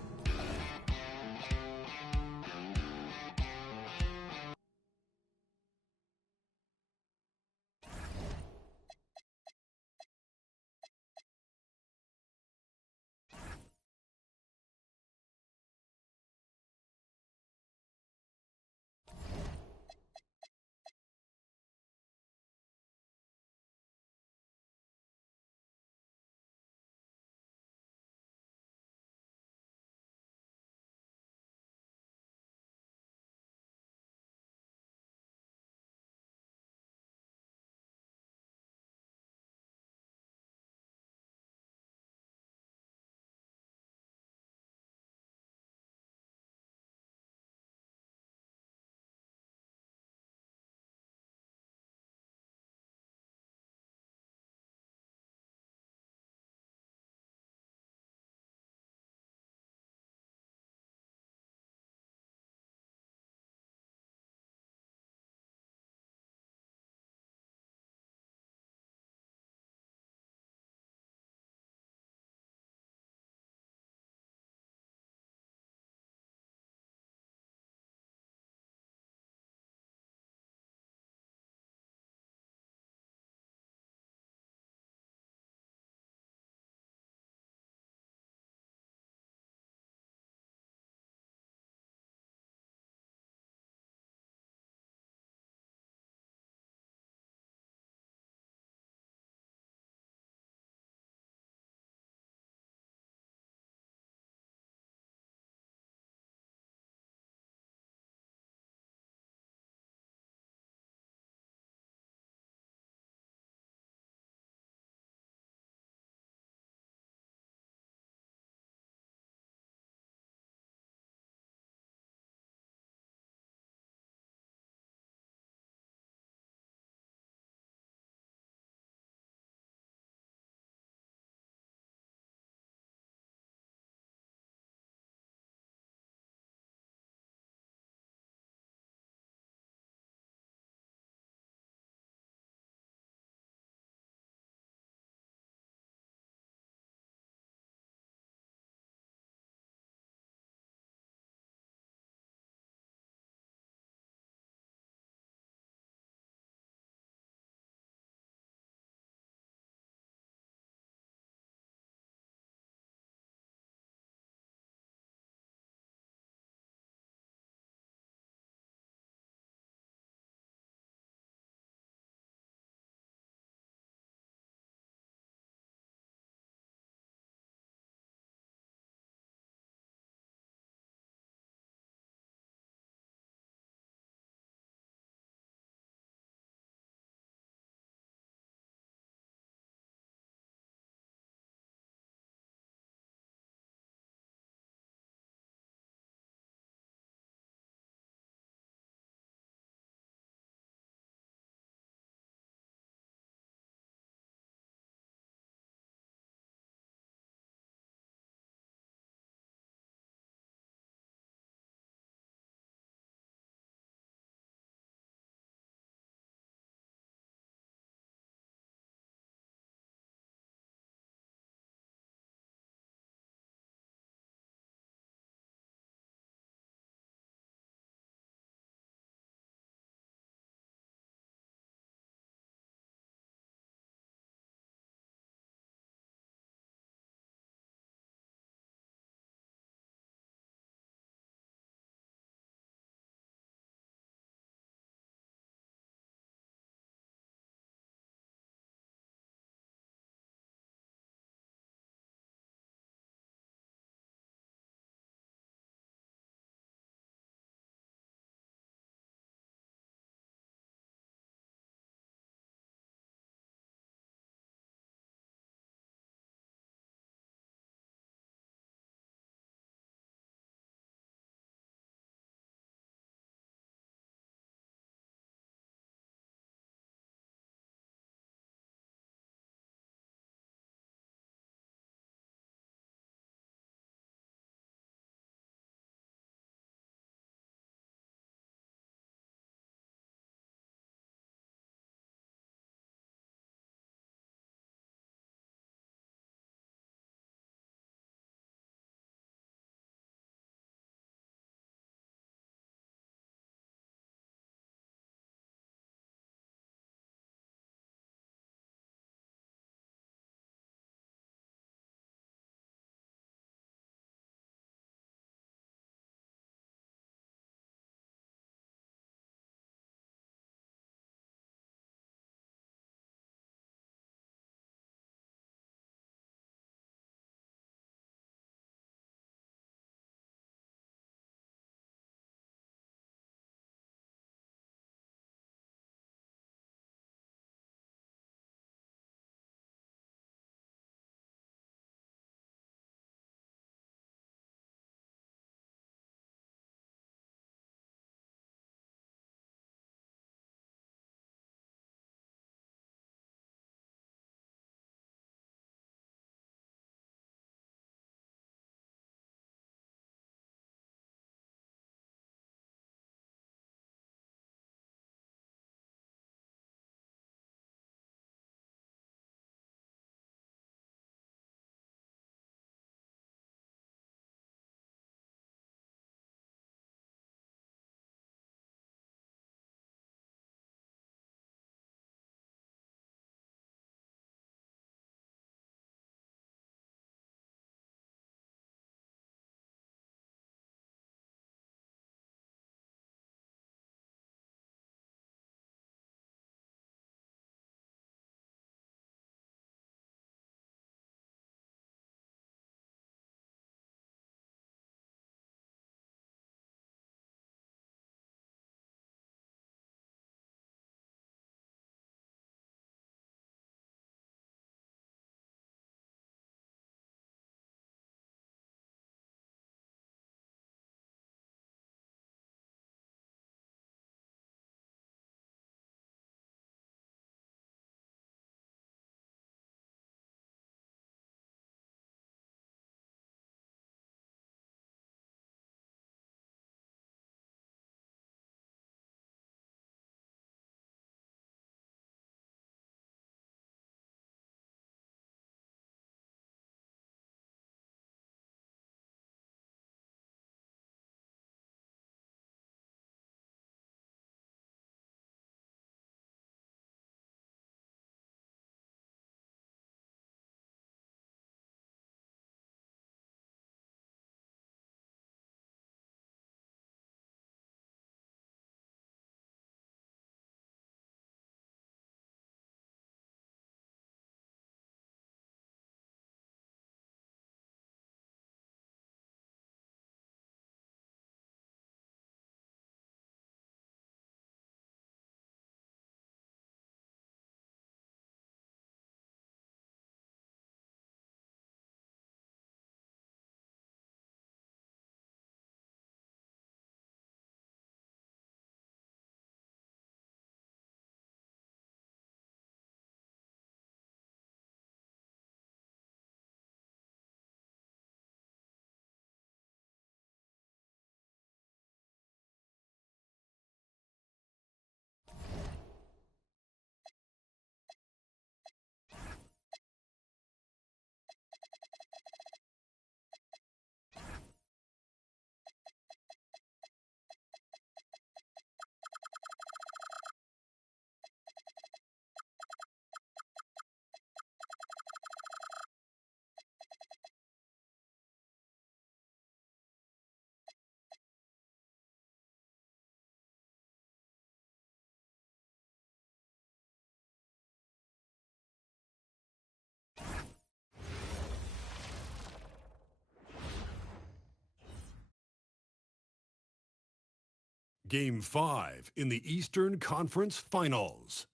Game 5 in the Eastern Conference Finals.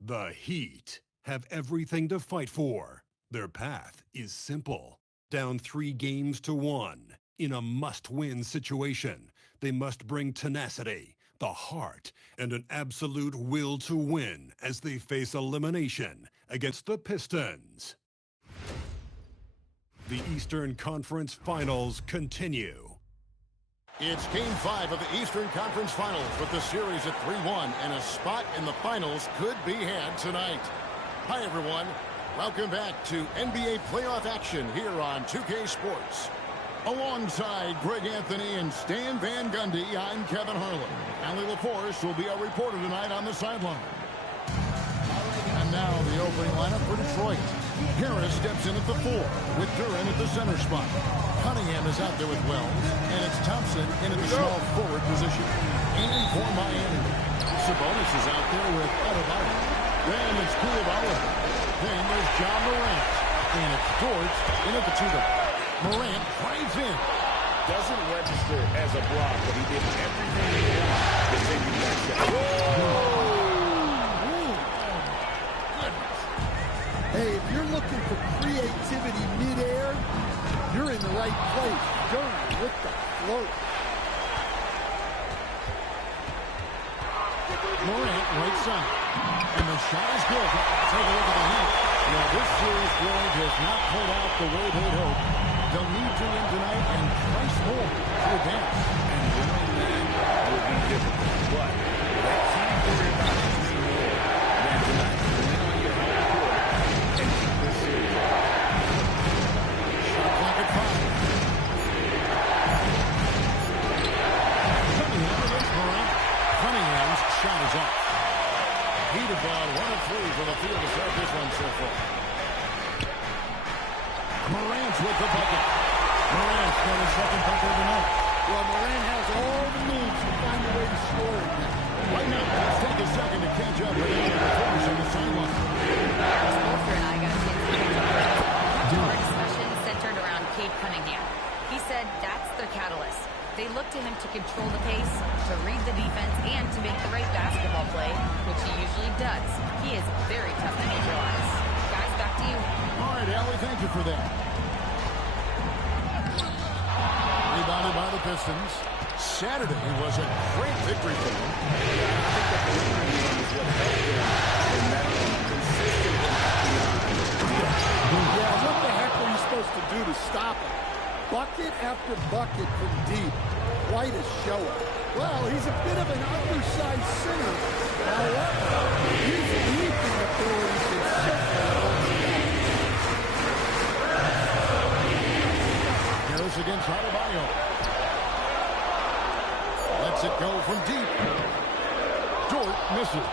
The Heat have everything to fight for. Their path is simple. Down 3-1 in a must-win situation. They must bring tenacity, the heart, and an absolute will to win as they face elimination against the Pistons. The Eastern Conference Finals continue. It's Game 5 of the Eastern Conference Finals with the series at 3-1, and a spot in the finals could be had tonight. Hi, everyone. Welcome back to NBA playoff action here on 2K Sports. Alongside Greg Anthony and Stan Van Gundy, I'm Kevin Harlan. Allie LaForce will be our reporter tonight on the sideline. And now the opening lineup for Detroit. Harris steps in at the 4, with Duran at the center spot. Cunningham is out there with Wells, and it's Thompson in at the small forward position. And for Miami, Sabonis is out there with Adebayo. Then it's Koulibaly. Then there's John Morant. And it's George in at the 2. Morant drives in. Doesn't register as a block, but he did everything he wanted to take you back down. Hey, if you're looking for creativity mid-air, you're in the right place. Going with the float. Morant right side. And the shot is good. Take a look at the Heat. Well, this series really has not pulled out the way they'd hoped. They'll need to win tonight and twice more to advance. And winning that will be difficult. But they can't worry about anything more than tonight. Win on your home court and keep this series up. Shot clock at 5. Cunningham against Morant. Cunningham's shot is off. Heat have gone 1 of 3 from the field to start this one so far. Morant's with the bucket. Morant's got his second bucket of the night. Well, Morant has all the moves to find a way to score in that. Right now, let's take a second to catch up with the force on the sideline. Wolfer and I got a chance to catch up. Our discussion centered around Cade Cunningham. He said that's their catalyst. They look to him to control the pace, to read the defense, and to make the right basketball play, which he usually does. He is very tough to neutralize. Guys, back to you. All right, Allie, thank you for that. Rebounded by the Pistons. Saturday was a great victory for them. I think that the winning game is what helped them in that consistent Yeah, what the heck are you supposed to do to stop him? Bucket after bucket from deep. Quite a show-up. Well, he's a bit of an undersized center. However, his leaping ability can certainly hold him back. Harris against Adebayo. Lets it go from deep. Dort misses.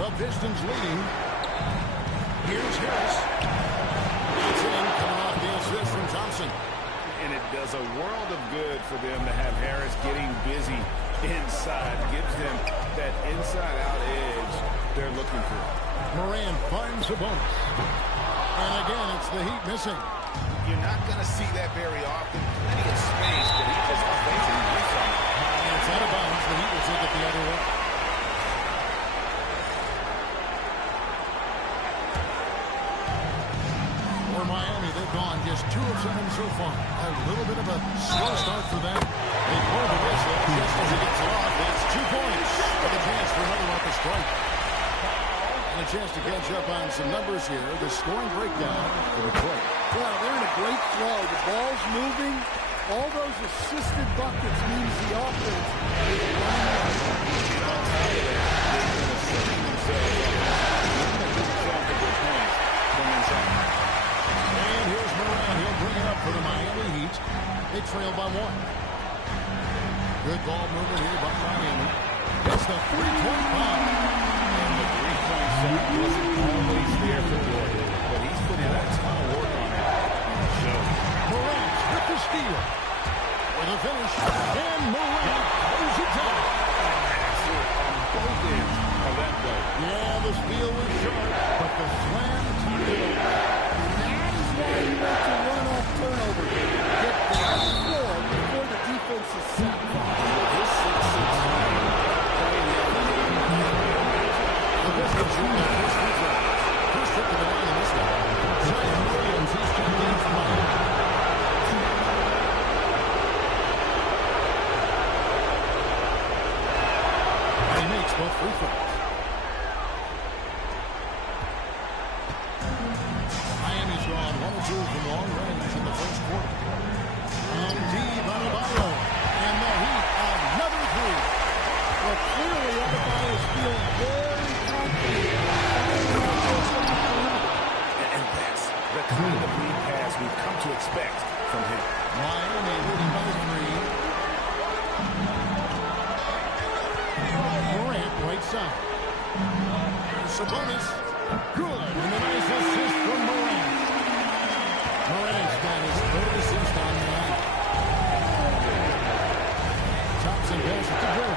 The Pistons leading. Here's Harris. It's in, coming off the assist from Thompson. And it does a world of good for them to have Harris getting busy inside. Gives them that inside-out edge they're looking for. Morant finds the bonus. And again, it's the Heat missing. You're not going to see that very often. Plenty of space, but he just basically missed on it. And it's out of bounds. The Heat will take it the other way. For Miami, they've gone just 2 of 7 so far. A little bit of a slow start for them. They blow the whistle just as he gets it off. That's 2 points with a chance for another off the strike. And a chance to catch up on some numbers here. The scoring breakdown for Detroit. Well, they're in a great flow. The ball's moving. All those assisted buckets means the offense is running. And on top of that, they've been asserting themselves up. Getting a good chunk of their points from inside. And here's Morant. He'll bring it up for the Miami Heat. They trail by 1. Good ball movement here by Miami. It's the 3-point bomb. And the 3-point shot wasn't always there for Jordan, but he's put in a ton of work on it. And it shows. Morant with the steal. For the finish. And Morant holds it down. Massive on both ends of that play. Yeah, the steal was short, but the slam turned it over. That is why you want to run off turnover. Get down the floor before the defense is set. their first free throw. First trip to the line in this one. Zion Williams, he's checked in for Miami. And he makes both free throws. Miami's gone 1 or 2 from long range in the first quarter. Deep Adebayo, and the Heat, another three. Well, clearly Adebayo's feeling very confident. And that's the kind of lead pass we've come to expect from him. Miami leading by 3. Morant, right side. Sabonis, good, and a nice assist from Morant. Morant's got his third assist on the night. Thompson passes to Drew.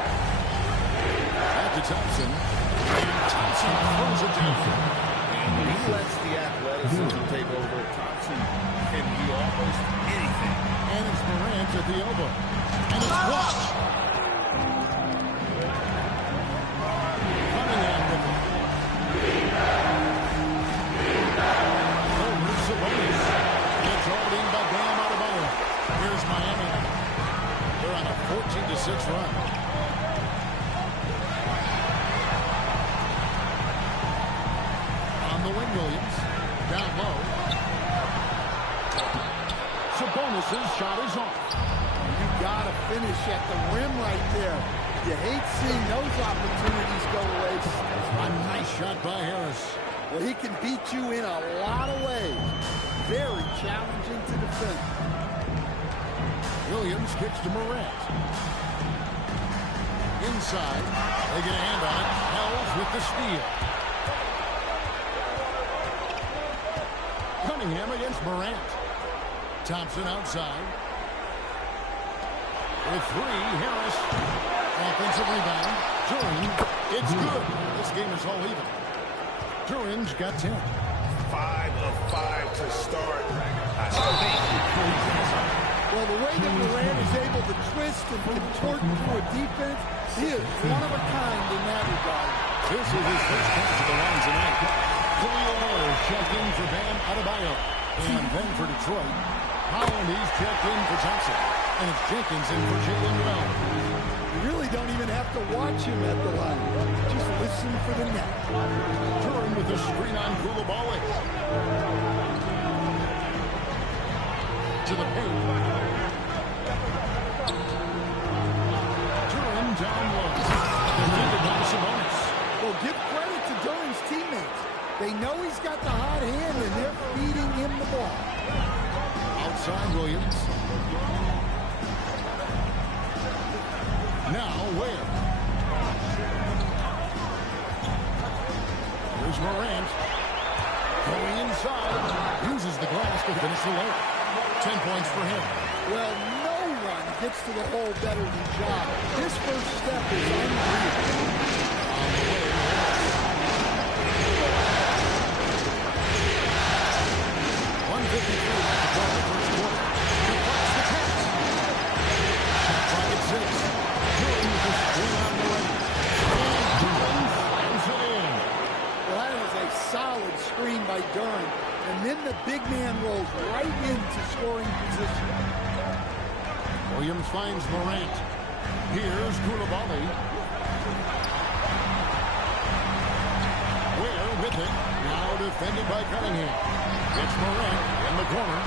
Back to Thompson. And Thompson throws it down. And when he lets the athleticism take over, Thompson can do almost anything. And it's Morant at the elbow. And it's blocked. Cunningham with it. Over Sabonis. It's all in by Bam Adebayo. Here's Miami. They're on a 14-6 run. On the wing, Williams. Down low. Sabonis' shot is off. You got to finish at the rim right there. You hate seeing those opportunities go waste. A nice shot by Harris. Well, he can beat you in a lot of ways. Very challenging to defend. Williams kicks to Morant. Inside. They get a hand on it. Hells with the steal. Cunningham against Morant. Thompson outside. With 3, Harris. Offensive rebound. Turin. It's good. This game is all even. Turin's got 10. 5 of 5 to start. Well, the way that Morant is able to twist and contort through a defense, he is one of a kind in that regard. This is his first pass of the line tonight. Clear is checked in for Bam Adebayo. And then for Detroit, Holland, he's checked in for Thompson. And it's Jenkins in for Jalen Brown. You really don't even have to watch him at the line. Just listen for the net. Turin with the screen on Koulibaly. To the paint. Turin down low. Defended by Sabonis. Well, give credit to Duran's teammates. They know he's got the hot hand, and they're feeding him the ball. Outside Williams. Now Ware. Here's Morant. Going inside. Uses the glass to finish the layup. 10 points for him. Well, no one gets to the hole better than Ja. His first step is unreal. On the way, Harris. 153 to go in the first quarter. Deflects the catch. Shot clock at 6. Turin with the screen on the right. And Turin slams it in. Well, that is a solid screen by Duran. And then the big man rolls right into scoring position. Williams finds Morant. Here's Koulibaly. Ware with it. Now defended by Cunningham. It's Morant in the corner.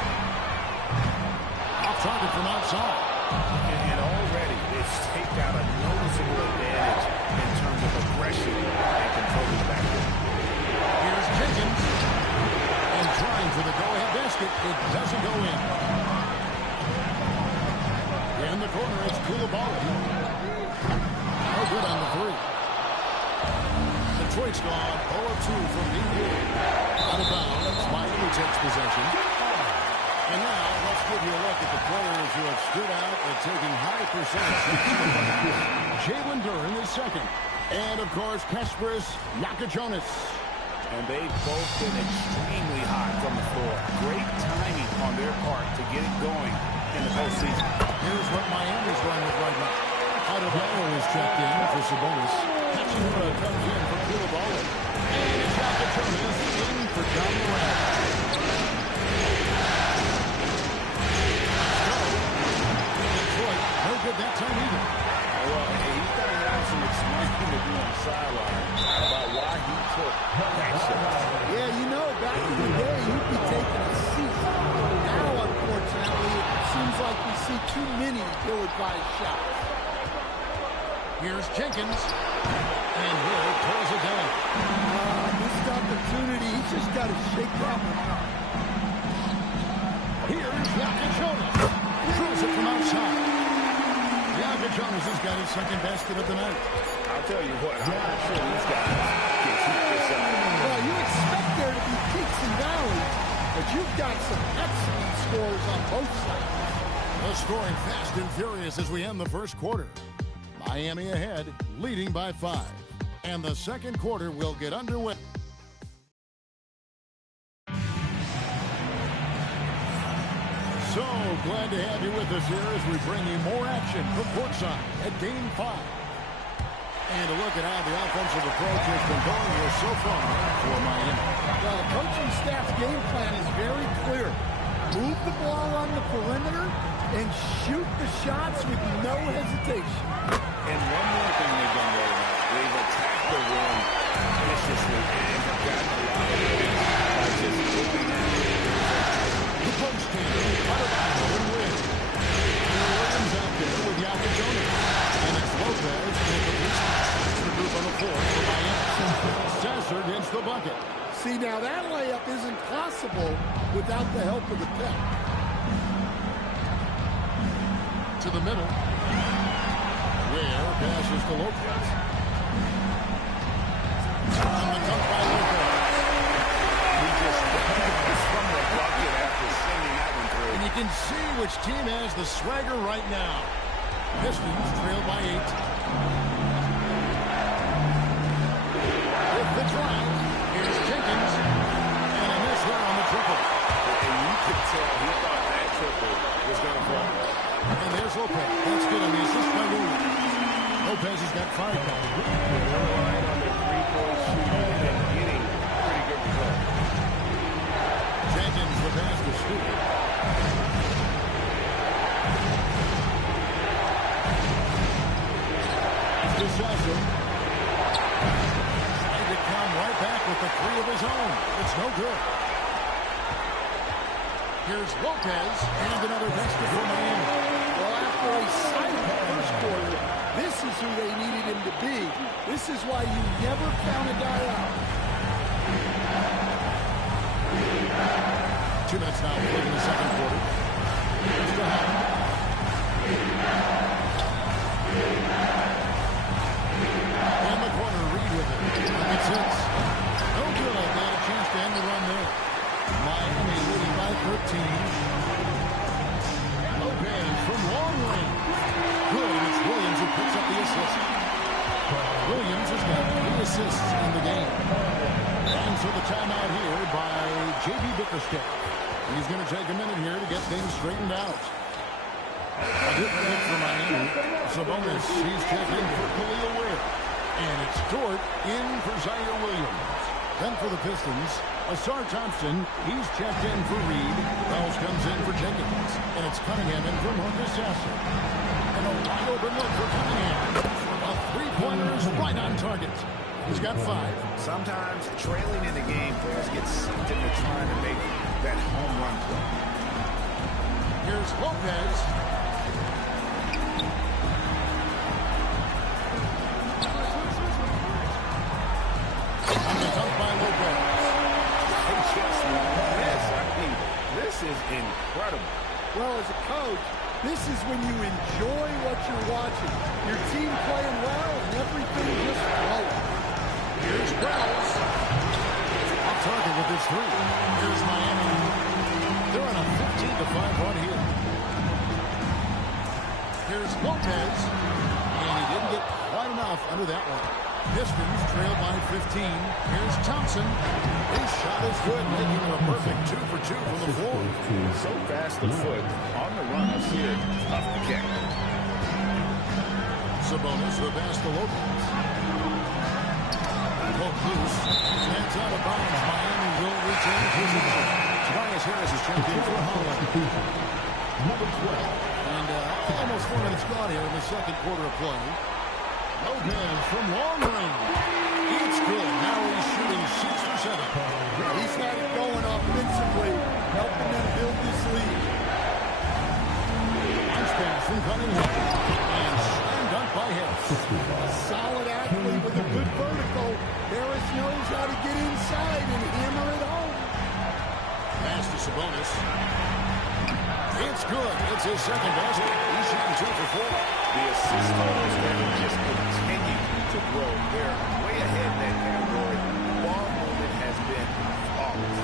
Off target from outside. And already it's taken out a noticeable advantage in terms of aggression and controlling the backcourt. Here's Jenkins. And trying for the go-ahead basket. It doesn't go in. In the corner, it's Koulibaly. No good on the 3. Detroit's gone 0 of 2 from deep. Out of bounds. Miami takes possession. And now let's give you a look at the players who have stood out at taking high percentage shots. Jalen Duran is second. And, of course, Kasparis Nakajonas. And they've both been extremely hot from the floor. Great timing on their part to get it going in the postseason. Here's what Miami's going with right now. Adebayo is checked in for Sabonis. Hachimura comes in for Koulibaly. And it's got the Jonas in for John Moran. Detroit, no good that time either. Well, he's going to have some explaining to do on the sideline about why he took that shot. Yeah, you know, back in the day, you'd be taking a seat. Now, unfortunately, it seems like we see too many ill-advised shots. Here's Jenkins, and Will pulls it down. Missed opportunity. He's just got to shake that one out. Here's Jonas. Throws it from outside. Jonas has got his second basket of the night. I'll tell you what, I'm not sure these guys can keep this up. Well, you expect there to be peaks and valleys, but you've got some excellent scores on both sides. The scoring fast and furious as we end the first quarter. Miami ahead, leading by 5. And the second quarter will get underway. So glad to have you with us here as we bring you more action from courtside at Game 5. And a look at how the offensive approach has been going here so far for Miami. Well, the coaching staff's game plan is very clear. Move the ball on the perimeter and shoot the shots with no hesitation. And one more thing they've done right now, they've attacked the rim viciously and have gotten a lot of points by just looking at it. The post team, Adebayo and Wynn. Williams out there with Jonas. And it's Lopez with the group on the floor for Miami. Sasser gets the bucket. See, now that layup isn't possible without the help of the pep. To the middle. Where passes to Lopez. On the dunk by Lopez. He just from the bucket after sending that one through. And you can see which team has the swagger right now. Pistons trail by 8. With the drive, here's Jenkins. And a miss here on the triple. And you could tell he thought that triple was going to fall. And there's Lopez. That's good on the assist by Williams. Lopez has got 5 now. They're relying on their three-point shooting and getting pretty good results. Jenkins the pass to Stewart. Sasser. Trying to come right back with the 3 of his own. It's no good. Here's Lopez and another basket for Miami. Well, after a silent first quarter, this is who they needed him to be. This is why you never count a guy out. 2 minutes now played in the second quarter. Here's to Howard. In the corner, Reed with it. And it's 6. No good. Not a chance to end the run there. Miami leading by 13. Lopez from long range. Good, and it's Williams who picks up the assist. Williams has got 3 assists in the game. And so the timeout here by J.B. Bickerstaff. He's going to take a minute here to get things straightened out. A good pick for Miami. Sabonis, he's checking for Khalil Ware. And it's Dort in for Zaire Williams. Then for the Pistons, Asar Thompson, he's checked in for Reed. Wells comes in for Jenkins. And it's Cunningham in for Marcus Sasser. And a wide open look for Cunningham. A three-pointer is right on target. He's got 5. Sometimes trailing in the game, players get sucked into trying to make that home run play. Here's Lopez. On the dunk by Lopez. This is incredible. Well, as a coach, this is when you enjoy what you're watching. Your team playing well and everything just flowing. Here's Wells. Off target with his 3. Here's Miami. They're on a 15-5 run here. Here's Lopez. And he didn't get quite enough under that one. Pistons trail by 15. Here's Thompson. His shot is good, making it a perfect 2 for 2 from the floor. So fast of foot on the run up here. Tough to kick. Sabonis the pass to Lopez. loose. That's out of bounds. Miami will retain possession. Tobias Harris is checked in for Holland. Number 12. And almost 4 minutes gone here in the second quarter of play. Lopez from long range. It's good. Now he's shooting 6 for 7. He's got it going offensively, helping them build this lead. Nice pass from Cunningham. And slam dunk by Harris. A solid athlete with a good vertical. Harris knows how to get inside and hammer it home. Pass to Sabonis. It's good. It's his second basket. He's shooting 2 for 4. The assist totals have just continued to grow. They're way ahead in that category. Ball movement has been flawless.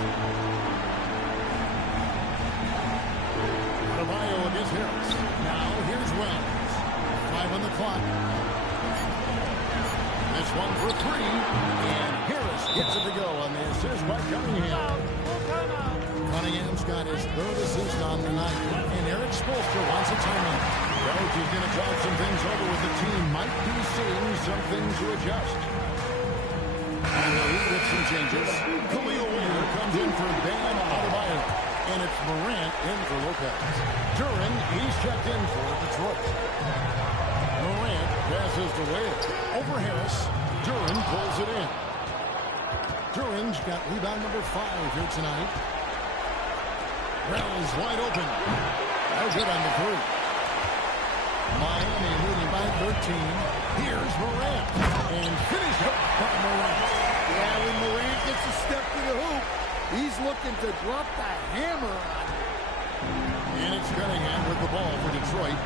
Adebayo against Harris. Now here's Wells. 5 on the clock. This one for 3. And Harris gets it to go on the assist by Cunningham. Cunningham's got his 3rd assist on the night. And Eric Spoelstra wants a timeout. Coach is going to talk some things over with the team. Might be seeing something to adjust. And he gets some changes. Khalil Wheeler comes in for Bam Adebayo. And it's Morant in for Lopez. Duran, he's checked in for Detroit. Morant passes to Wheeler. Over Harris. Duran pulls it in. Duran's got rebound number 5 here tonight. Wells wide open. No good on the 3. Miami leading by 13. Here's Morant. And finished up by Morant. Yeah, when Morant gets a step to the hoop, he's looking to drop the hammer on it. And it's Cunningham with the ball for Detroit.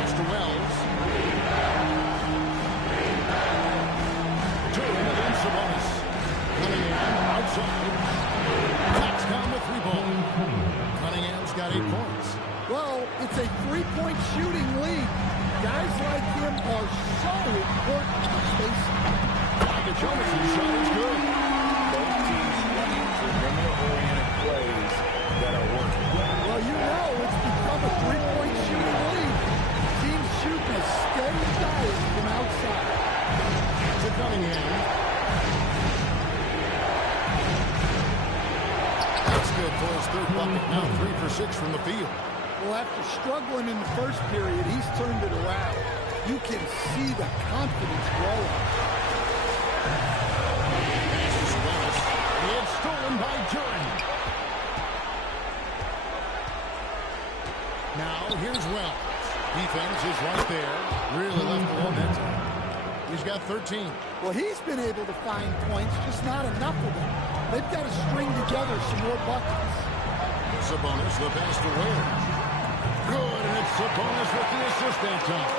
It's to Wells. Duran against Sabonis. Cunningham outside. Knocks down the 3-ball. Cunningham's got 8 points. Well, it's a 3-point shooting lead. Guys like him are so important to spacing. The Johnson shot is good. Both teams running perimeter-oriented plays that are working. Well, you know it's become a 3-point shooting lead. Teams shooting a steady diet from outside. To Cunningham. That's good for his 3rd bucket. Now 3 for 6 from the field. Well, after struggling in the first period, he's turned it around. You can see the confidence growing. It's stolen by Duran. Now here's Wells. Defense is right there. Really left alone that time. He's got 13. Well, he's been able to find points, just not enough of them. They've got to string together some more buckets. Sabonis, the pass to Wheeler. Good, and it's Sabonis with the assist that time.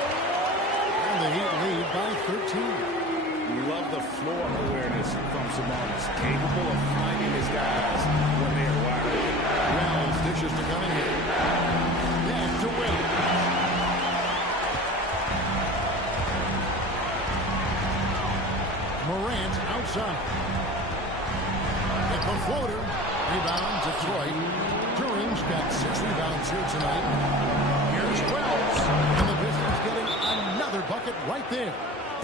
And the Heat lead by 13. Love the floor awareness from Sabonis. Capable of finding his guys when they are wide open. Wells dishes to Cunningham. Back to Wheeler. Morant outside. At the floater. Rebound Detroit. Duran's got 6 rebounds here tonight. Here's Wells. And the Pistons getting another bucket right there.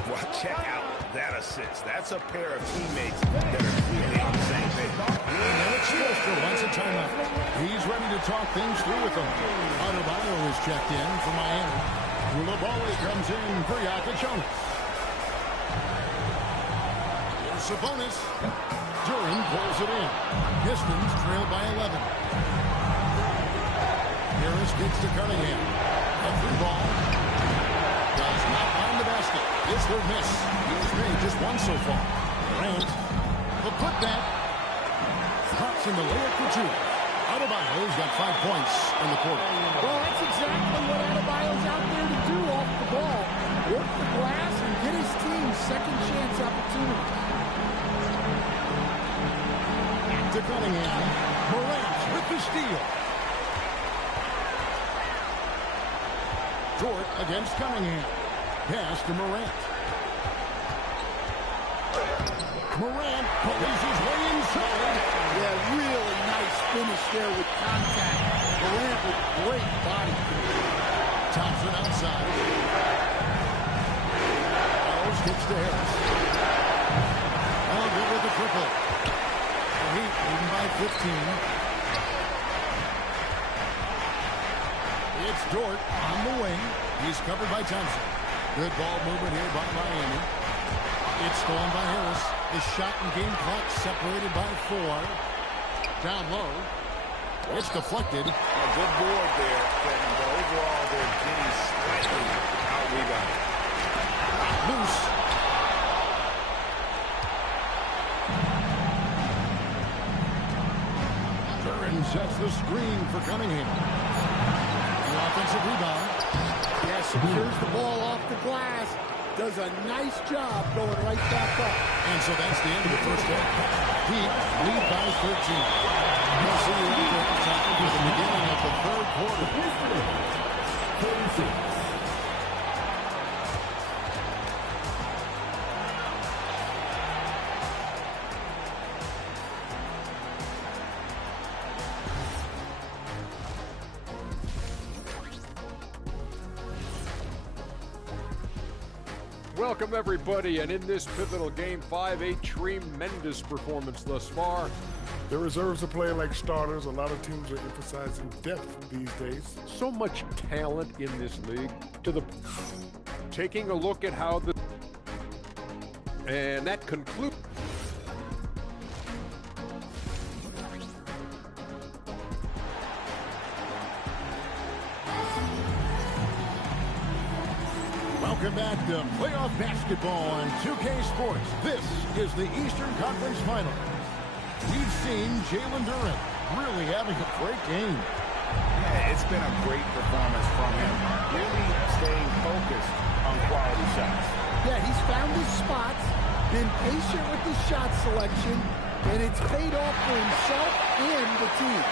Well, check out that assist. That's a pair of teammates that are clearly on the same page. And Eric Spoelstra wants a timeout. He's ready to talk things through with them. Adebayo is checked in for Miami. Koulibaly comes in for Jokic. Here's Sabonis. Duran pulls it in. Pistons trail by 11. Harris gets to Cunningham. A 3-ball. Does not find the basket. This will miss. He's made just 1 so far. Grant. The putback. Pops in the layup for 2. Adebayo's got 5 points in the quarter. Well, that's exactly what Adebayo's out there to do off the ball. Work the glass and get his team second chance opportunities. To Cunningham. Morant with the steal. Dort against Cunningham. Pass to Morant. Morant pulls his way inside. Yeah, really nice finish there with contact. Morant with great body control. Thompson outside. Wells gets to Harris. triple. The Heat leading by 15. It's Dort on the wing. He's covered by Thompson. Good ball movement here by Miami. It's stolen by Harris. The shot and game clock separated by 4. Down low. It's deflected. A good board there, Kevin, but overall they're getting slightly out-rebounded. Loose. Curran sets the screen for Cunningham. The offensive rebound. Yeah, secures the ball off the glass. Does a nice job going right back up. And so that's the end of the first half. Heat lead by 13. We'll see you after halftime at the beginning of the third quarter. 36. Welcome, everybody, and in this pivotal Game 5, a tremendous performance thus far. The reserves are playing like starters. A lot of teams are emphasizing depth these days. So much talent in this league. Taking a look at how the... And that concludes... Welcome back to playoff basketball on 2K Sports. This is the Eastern Conference Finals. We've seen Jalen Duren really having a great game. Yeah, it's been a great performance from him. Really staying focused on quality shots. Yeah, he's found his spots, been patient with his shot selection, and it's paid off for himself and the team.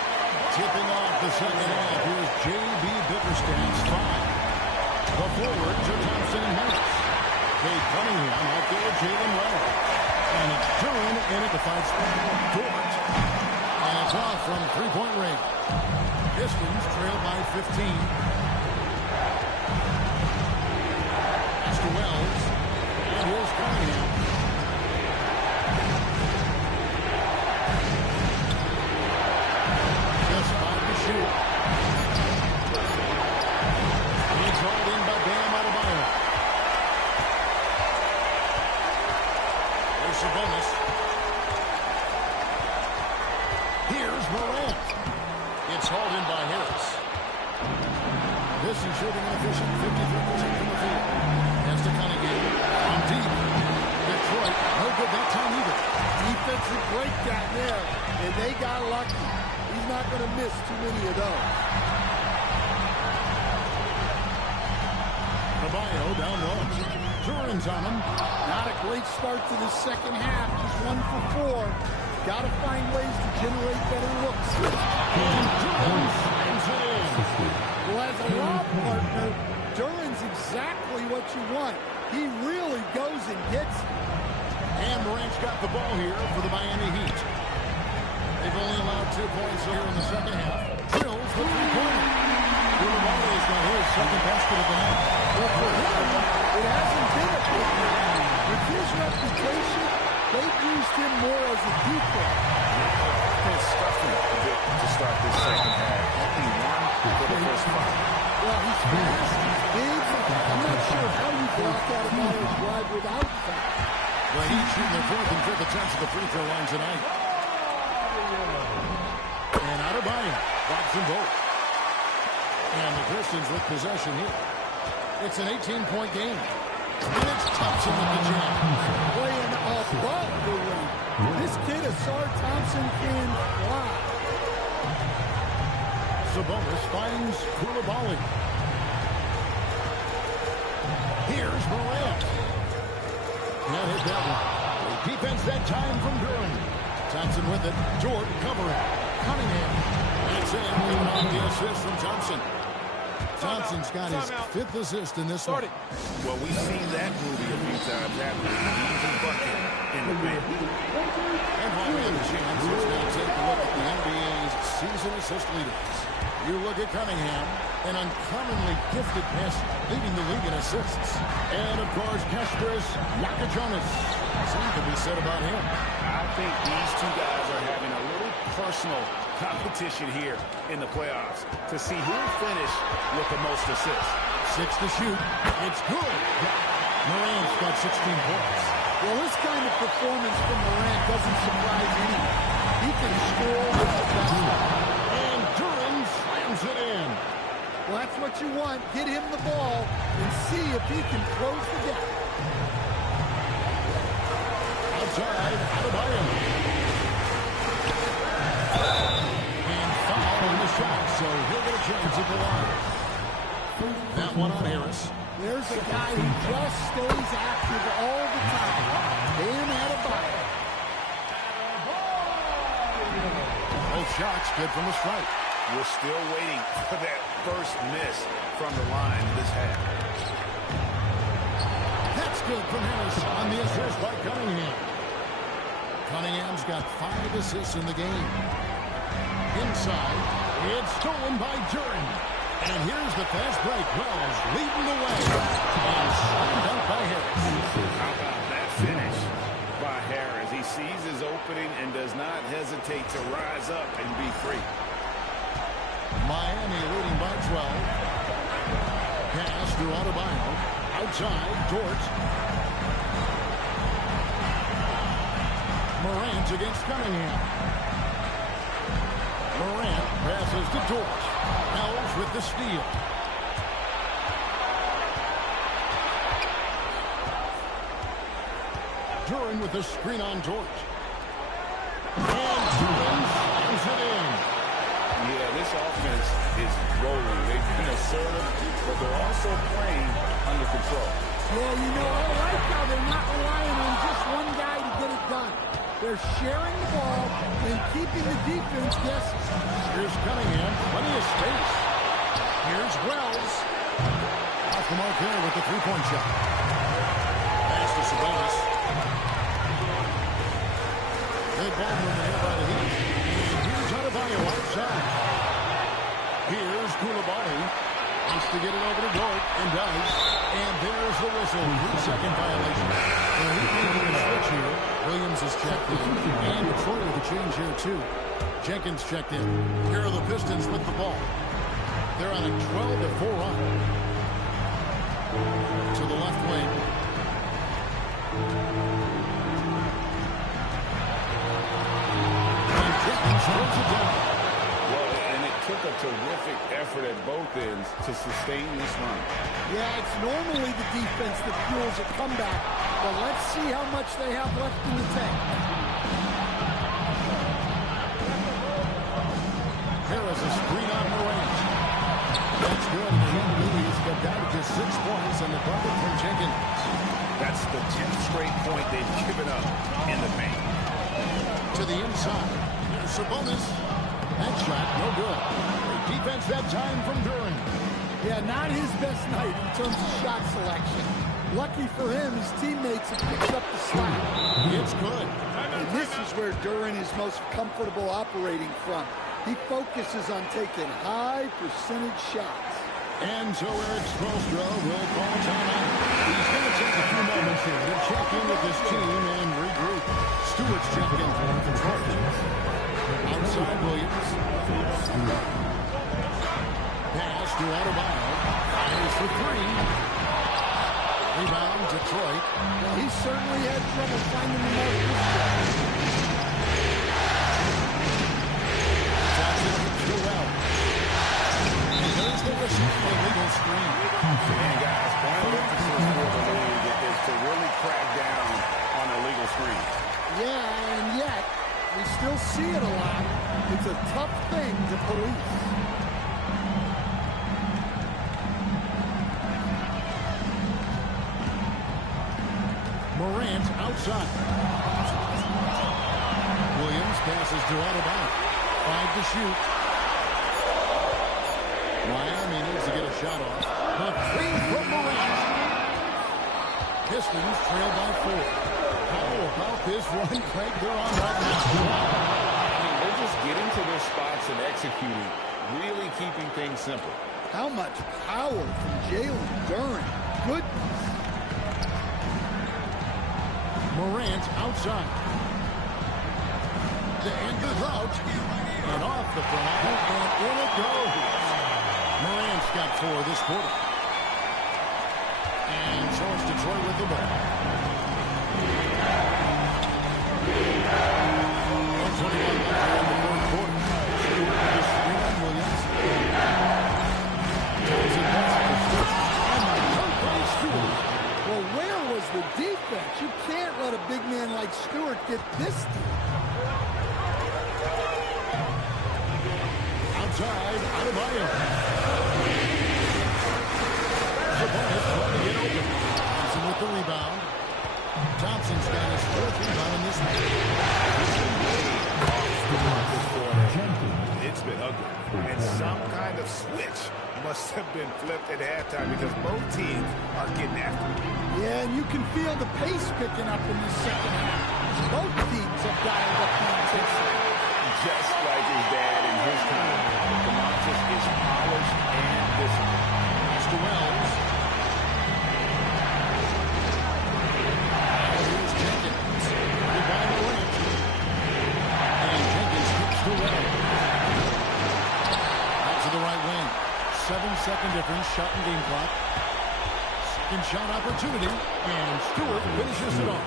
Tipping off the second half, here's J.B. Bickerstaff's 5. The forwards are Thompson and Harris. Cade Cunningham out there with Jalen Reynolds. And it's Duren in at the 5 spot. Dort. And it's off from three-point range. Pistons trail by 15. That's to Wells. And here's Cunningham. Just 5 to shoot. It's hauled in by Bam Adebayo. There's Sabonis. Here's Morant. It's hauled in by Harris. This is shooting inefficient, 53% from the field. Has to Cunningham. On deep. Detroit, no good that time either. Defensive breakdown there, and they got lucky. He's not going to miss too many of those. Adebayo down low. Duren's on him. Not a great start to the second half. Just 1 for 4. Got to find ways to generate better looks. And Duren slams it in. Well, as a lob partner, Duren's exactly what you want. He really goes and gets it. And Morant's got the ball here for the Miami Heat. They've only allowed 2 points here in the second half. Drills the three-pointer. Koulibaly's got his second basket of the night. Well, for him, it hasn't been a big game. With his reputation, they've used him more as a decoy. Been stuffing a bit to start this second half. Only 1 for the first 5. Well, he's fast, he's big. I'm not sure how you block out a Myers drive without that. The Heat shooting their 4th and 5th attempts at the free throw line tonight. And Adebayo blocks them both. And the Pistons with possession here. It's an 18-point game. And it's Thompson with the jam. Playing above the rim. This kid, Asar Thompson, can fly. Sabonis finds Koulibaly. Here's Morant. Now hit that one. The defense that time from Duren. Thompson with it. Dort covering. Cunningham. That's it. Giving off the assist from Thompson. Thompson's got his 5th assist in this one. Well, we've seen that movie a few times happen. An easy bucket in the paint. And while we have a chance, let's now take a look at the NBA's season assist leaders. You look at Cunningham. An uncommonly gifted passer, leading the league in assists. And, of course, Kasparis Jonas. Something to be said about him. I think these two guys are having a little personal competition here in the playoffs to see who will finish with the most assists. 6 to shoot. It's good. Morant's got 16 points. Well, this kind of performance from Morant doesn't surprise anyone. He can score with the best. And Duran slams it in. Well, that's what you want. Get him the ball and see if he can close the gap. Outside, Adebayo. And foul on the shot, so he'll get a chance at the line. That one on Harris. There's a guy who just stays active all the time. Dan Adebayo. Both shots good from the strike. We're still waiting for that first miss from the line this half. That's good from Harris on the assist by Cunningham. Cunningham's got 5 assists in the game. Inside, it's stolen by Duran. And here's the fast break. Wells leading the way. And slammed out by Harris. How about that finish by Harris? He sees his opening and does not hesitate to rise up and be free. Miami leading by 12. Pass to Adebayo. Outside, Dort. Morant against Cunningham. Morant passes to Dort. Ells with the steal. Duran with the screen on Dort. And Duran slams it in. Yeah, this offense is rolling. They've been assertive, but they're also playing under control. Yeah, you know, I like how they're not relying on just one guy to get it done. They're sharing the ball and keeping the defense guessing. Here's Cunningham, plenty of space. Here's Wells. Off the mark there with the three-point shot. Pass to Sabonis. Big ball movement here by the Heat. And here's Adebayo outside. Here's Koulibaly. Wants to get it over to Dort, and does. And there's the whistle. 2-second violation. The Heat making a switch here. Williams is checked in. And Detroit with a change here, too. Jenkins checked in. Here are the Pistons with the ball. They're on a 12-4 run. To the left wing. And Jenkins throws it down. Well, and it took a terrific effort at both ends to sustain this run. Yeah, it's normally the defense that fuels a comeback, but let's see how much they have left in the tank. Harris a screen on Morant. That's good. He's got down to just 6 points on the bucket from Jenkins. That's the 10th straight point they've given up in the paint. To the inside. There's Sabonis. That shot, no good. Great defense that time from Duran. Yeah, not his best night in terms of shot selection. Lucky for him, his teammates have picked up the slack. It's good. And this is where Duran is most comfortable operating from. He focuses on taking high percentage shots. And so Eric Spoelstra will call timeout. He's going to take a few moments here to check in with his team and regroup. Stewart's checked in for control. Outside Williams. Pass to Adebayo. Fires for 3. Rebound, Detroit. Well, he certainly had trouble finding the mark this shot. There's the whistle for a legal screen. And guys, point of emphasis for the league is to really crack down on illegal screen. Yeah, and yet, we still see it a lot. It's a tough thing to police. Morant outside. Williams passes to Adebayo. 5 to shoot. Miami needs to get a shot off. The 3 from Morant. Pistons trail by 4. How about this run, Craig? They're on right now. They're just getting to their spots and executing, really keeping things simple. How much power from Jalen Duren. Goodness. Morant outside. To end the drought. And off the front. And in it goes. Morant's got 4 this quarter. And so it's Detroit with the ball. 121 left here in the fourth quarter. Stewart with the screen on Williams. Thompson passes the switch. And the dunk by Stewart. Well, where was the defense? You can't let a big man like Stewart get this deep. Outside, Adebayo. Sabonis trying to get open. Thompson with the rebound. Thompson's got his 4th rebound in this one. It's been ugly. And some kind of switch must have been flipped at halftime because both teams are getting after it. Yeah, and you can feel the pace picking up in the second half. Both teams have dialed up the intensity. Just like his dad in his time, Demontis is polished and disciplined. Mr. Wells. Here's Jenkins. Goodbye to Lynch. And Jenkins kicks to Wells. Out to the right wing. 7-second difference, shot and game clock. Second shot opportunity. And Stewart finishes it off.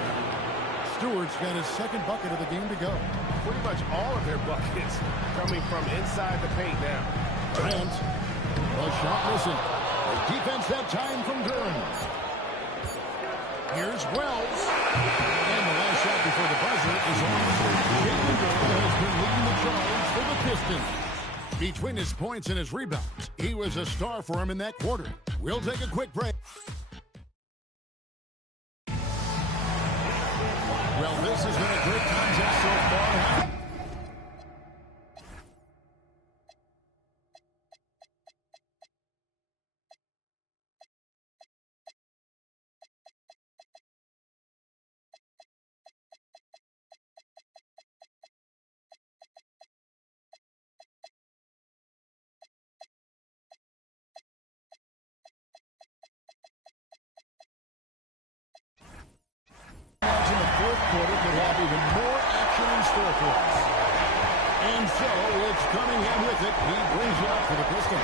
Stewart's got his 2nd bucket of the game to go. Pretty much all of their buckets coming from inside the paint now. Grant. The shot missing. The defense that time from Duren. Here's Wells. And the last shot before the buzzer is on. Jalen Duren has been leading the charge for the Pistons. Between his points and his rebounds, he was a star for him in that quarter. We'll take a quick break. Well, this has been a great contest so far. Imagine the fourth quarter could have even more action in store for us. And so it's Cunningham with it. He brings it up for the Pistons.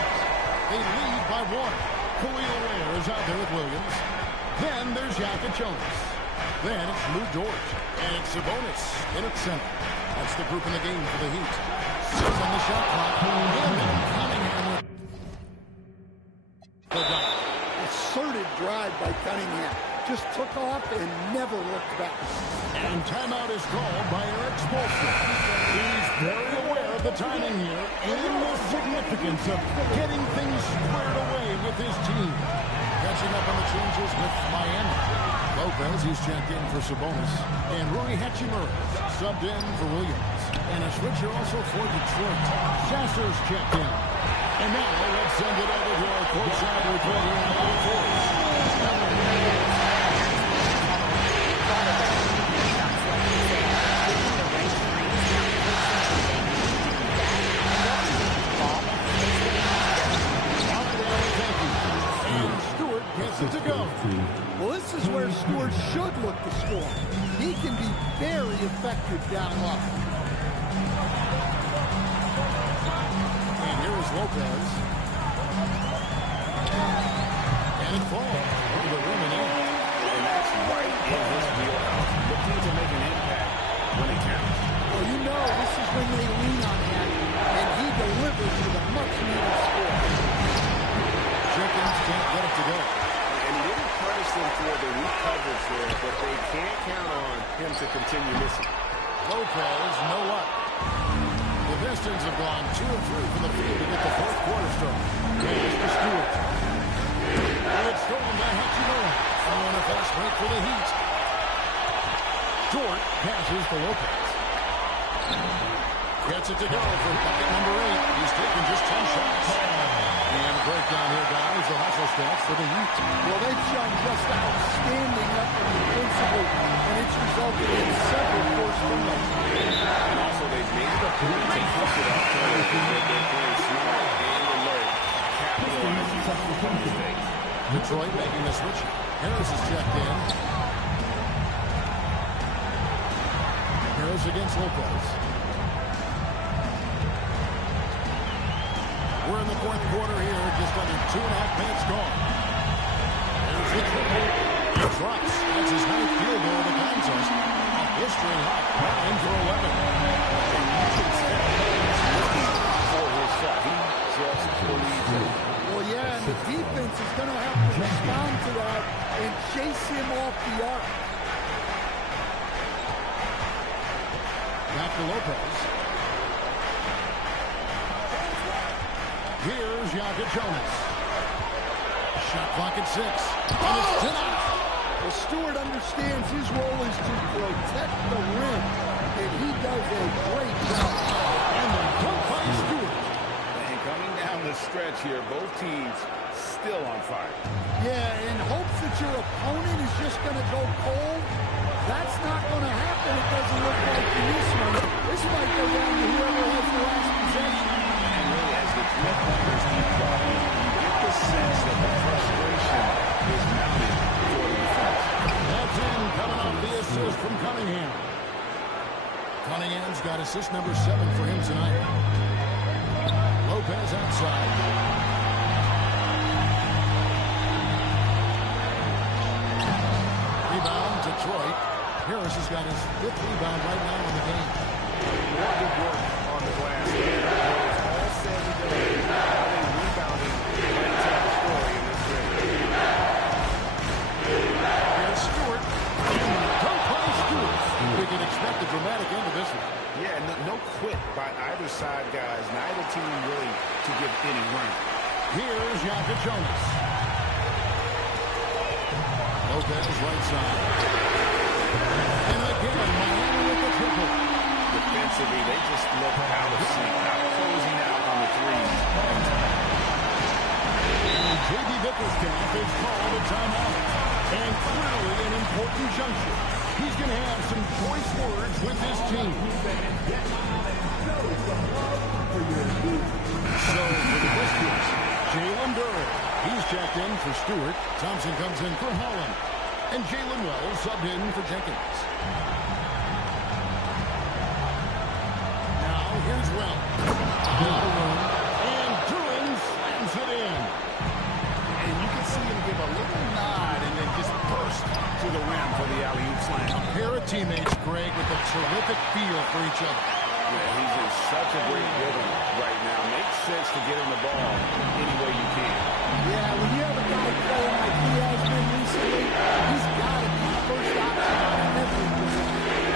They lead by 1. Khalil Ware is out there with Williams. Then there's Jonas. Then it's Lou Dort. And it's Sabonis in at center. That's the group in the game for the Heat. 6 on the shot clock. And then Cunningham with the dunk. Asserted drive by Cunningham. Just took off and never looked back. And timeout is called by Eric Spoelstra. He's very aware of the timing here and the significance of getting things squared away with his team. Catching up on the changes with Miami. Lopez, he's checked in for Sabonis. And Rui Hachimura subbed in for Williams. And a switcher also for Detroit. Sasser's checked in. And now let's send it over to our courtside reporter in the force. To go. Well, this is where Stewart should look to score. He can be very effective down low. And here is Lopez. And it falls over the rim and in. And that's right in his wheelhouse. Looking to make an impact when it counts. Well, you know this is when they lean on him, and he delivers with a much-needed score. Jenkins can't get it to go. And he didn't punish them for the weak coverage there, but they can't count on him to continue missing. Lopez, no luck. The Pistons have gone 2 of 3 from the field to get the fourth quarter started. Here's to Stewart. And it's stolen by Hachimura. On a fast break for the Heat. Dort passes to Lopez. Gets it to go for bucket number 8. He's taken just 10 shots. And a breakdown here, guys. The hustle stats for the Heat. Well, they've shown just outstanding effort defensively, and it's resulted in several forced turnovers. And also, they've made the point to push it up to everything that they're playing smart and alert. Capitalize Detroit making the switch. Harris is checked in. Harris against Lopez. We're in the fourth quarter here, just under 2.5 minutes gone. There's the triple. He drops. That's his ninth field goal of the contest. A blistering hot 9 for 11. And you can tell he's looking for his shot. He just believes it. Well, yeah, and the defense is going to have to respond to that and chase him off the arc. Back to Lopez. Here's Jonas. Shot clock at 6. And it's denied. Well, Stewart understands his role is to protect the rim, and he does a great job. And the dunk by Stewart. And coming down the stretch here, both teams still on fire. Yeah, in hopes that your opponent is just going to go cold. That's not going to happen. It doesn't look like in this one. This might go down to whoever has the last possession. And really, as the three-pointers keep falling, you get the sense that the frustration is mounted for the defense. That's in, coming off the assist from Cunningham. Cunningham's got assist number 7 for him tonight. Lopez outside. Rebound, Detroit. Harris has got his 5th rebound right now in the game. More good work on the glass here. It's all said and done. How they rebounding might tell the story in this game. Here's Stewart. Dunk by Stewart. We can expect a dramatic end to this one. Yeah, no quit by either side, guys. Neither team willing to give any run. Here's Jonas. Lopez right side. And again, Miami with the triple. Defensively, they just look out of sync, not closing out on the threes. And J.B. Bickerstaff is called a timeout. And clearly an important juncture. He's going to have some choice words with his team. So for the Biscuits, Jalen Durr. He's checked in for Stewart. Thompson comes in for Holland. And Jalen Wells subbed in for Jenkins. Now here's Wells. Out of room. And Durham slams it in. And you can see him give a little nod and then just burst to the rim for the alley-oop slam. A pair of teammates, Greg, with a terrific feel for each other. Yeah, he's in such a great rhythm right now. Makes sense to get him the ball any way you can. Yeah, when you have a guy playing like he has been recently, he's got to be the first option on every position.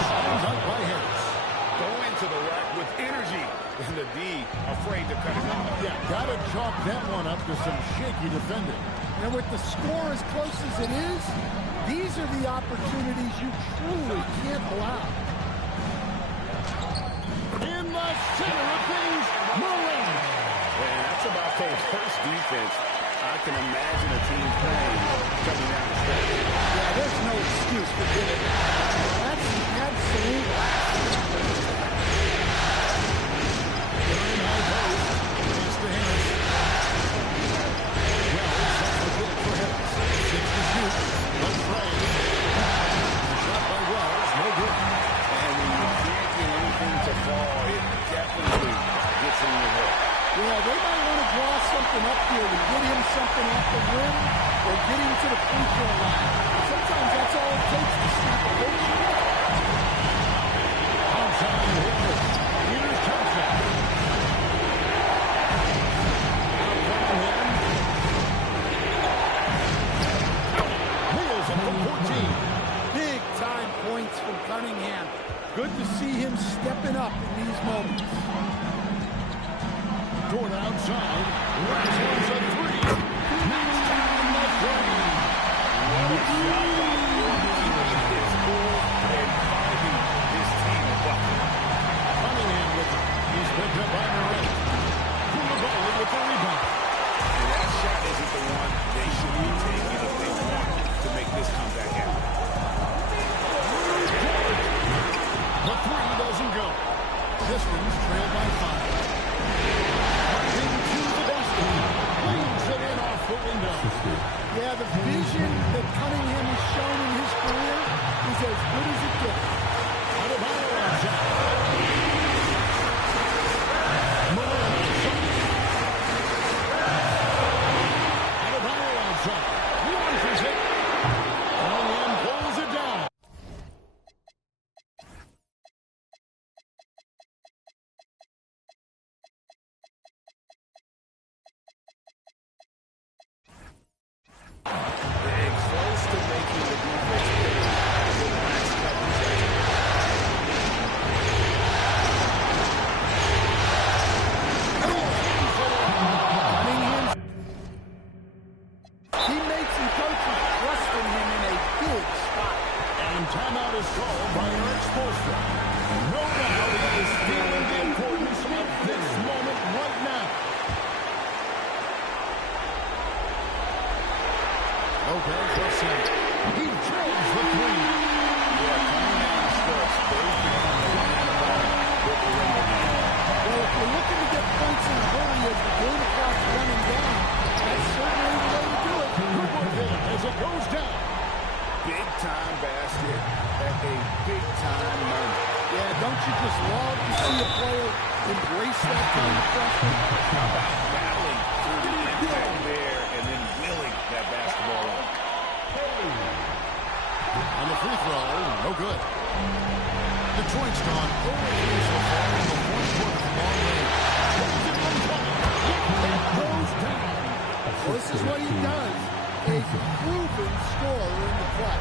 Slams out by Harris. Go into the rack with energy. And the D afraid to cut it off. Yeah, got to chalk that one up to some shaky defending. And with the score as close as it is, these are the opportunities you truly can't allow. In the center of things, Murray. And that's about the worst defense I can imagine a team playing coming down the stretch. Yeah, there's no excuse for giving that. That's the absolute last. In high post, pass to Harris. Wells up the good for Harris. 6 to shoot. Let's play. The shot by Wells, no good. And when you can't get anything to fall, it definitely gets in your head. Yeah, they might want to draw something up here to get him something off the rim or get him to the free throw line. Sometimes that's all it takes to snap a big shot. Outside Harris. Here's Thompson. Wheels up from 14. Big time points from Cunningham. Good to see him stepping up in these moments. Toward outside. Rasmus a 3. Knocks down the three. What a shot by Gordon. It's cool and finding his team a bucket. Cunningham with it. He's picked up by Moran. Koulibaly with the rebound. And that shot isn't the one they should be taking if they want to make this comeback happen. The 3 doesn't go. Pistons trail by 5. Marching to the basket. Leads it in off Yeah, the vision that Cunningham has shown in his career is as good as it gets. Launches it. Cunningham pulls it down. Close to making the defense pay for the last couple seconds. Teammates and coaches trusting him in a big spot. And timeout is called by Eric Spoelstra. No doubt he is feeling the importance of this moment right now. Okay, first set. He drills the three. Yeah, coming down the stretch, they've become a with the window game. Well, if you're looking to get points in a hurry as the game clock's running down, that's certainly the way to do it. Good work there as it goes down. Big time basket at a big time moment. Yeah, don't you just love to see a player embrace that kind of pressure? How about battling through the impact there and then willing that basketball up? On the free throw, no good. Detroit's gone over 3 so far in the fourth quarter from long range. It goes down. Well, this is what he does. A proven scorer in the play.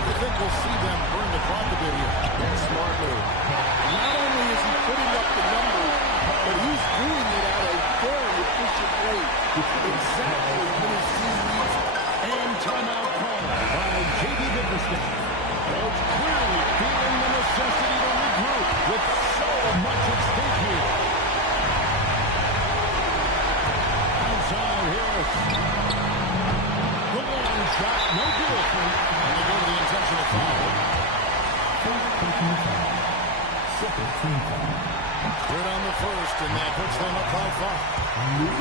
I think we'll see them burn the clock a bit here. Smart move. Not only is he putting up the numbers, but he's doing it at a very efficient rate. Exactly when his team needs it. And timeout called by J.B. Bickerstaff. Coach clearly feeling the necessity to regroup with so much at stake here. Outside Harris. The long shot, no good. And they go to the intentional foul. Good on the first, and that puts them up by 5.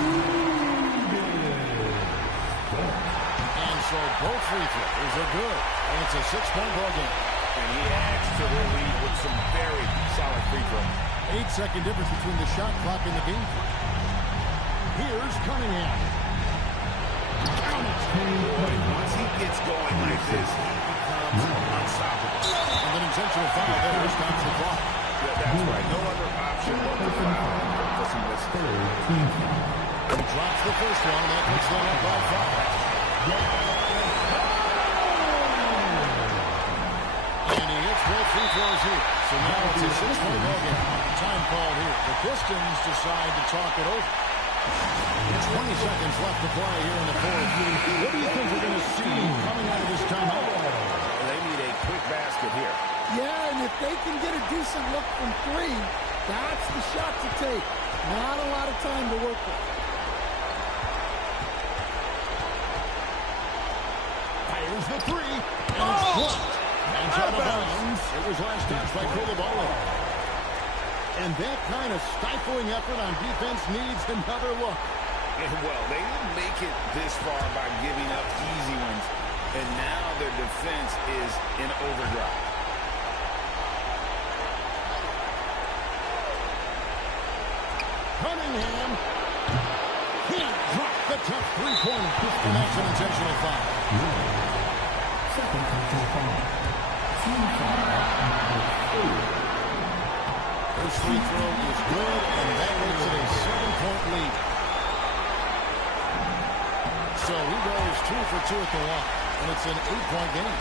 And so both free throws are good. And it's a 6-point ball game. And he adds to their lead with some very solid free throws. 8-second difference between the shot clock and the game clock. Here's Cunningham. Boy, once he gets going like this, he becomes unstoppable. And an intentional foul there stops the clock. Yeah, that's right. No other option but to foul. Listen, He drops the first one, and that puts them up by 5. And he hits both free throws here. So now it's a 6-point ball game. Time called here. The Pistons decide to talk it over. 20 seconds left to play here in the fourth. What do you think we're going to see coming out of this timeout? They need a quick basket here. Yeah, and if they can get a decent look from 3, that's the shot to take. Not a lot of time to work with. Fires the 3, and it's blocked. And out of bounds. It was last touched by Koulibaly. And that kind of stifling effort on defense needs another look. Well, they didn't make it this far by giving up easy ones. And now their defense is in overdrive. Cunningham. He dropped the tough three-pointer. And that's an intentional foul. Second personal foul. Team foul. First free throw is good, and that makes it a 7-point lead. So he goes 2 for 2 at the line, and it's an 8-point game.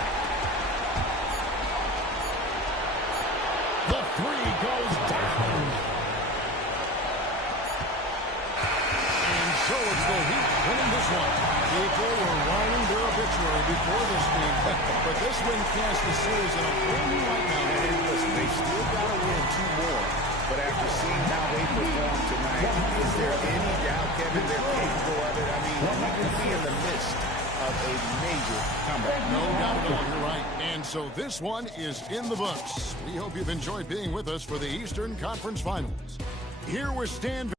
The 3 goes down. And so it's the Heat winning this one. People were writing their obituary before this game, but this win cast the series in a whole new light now. And listen, they still got to win 2 more. But after seeing how they performed tonight, is there any doubt, Kevin, they're capable of it? I mean, we could be in the midst of a major comeback. No doubt at all, you're right. And so this one is in the books. We hope you've enjoyed being with us for the Eastern Conference Finals. Here we're standing.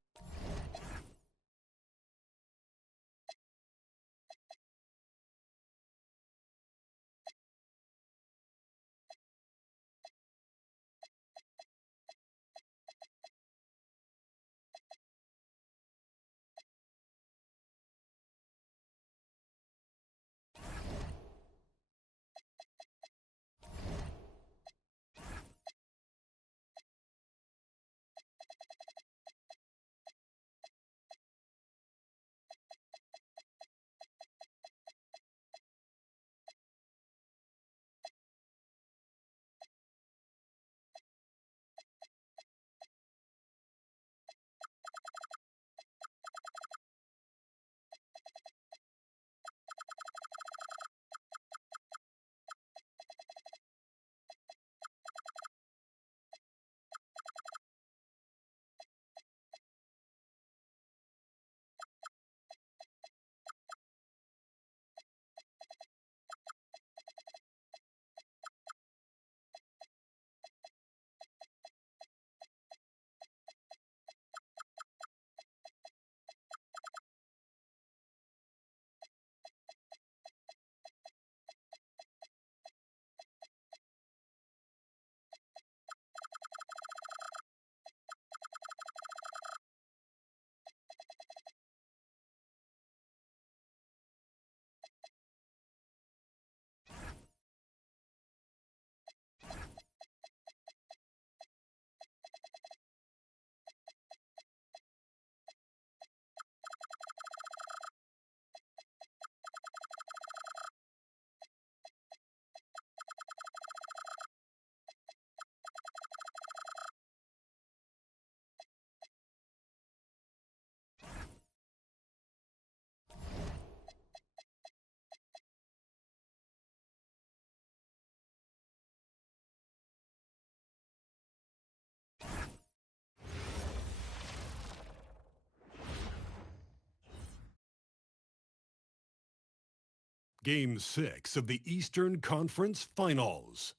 Game 6 of the Eastern Conference Finals.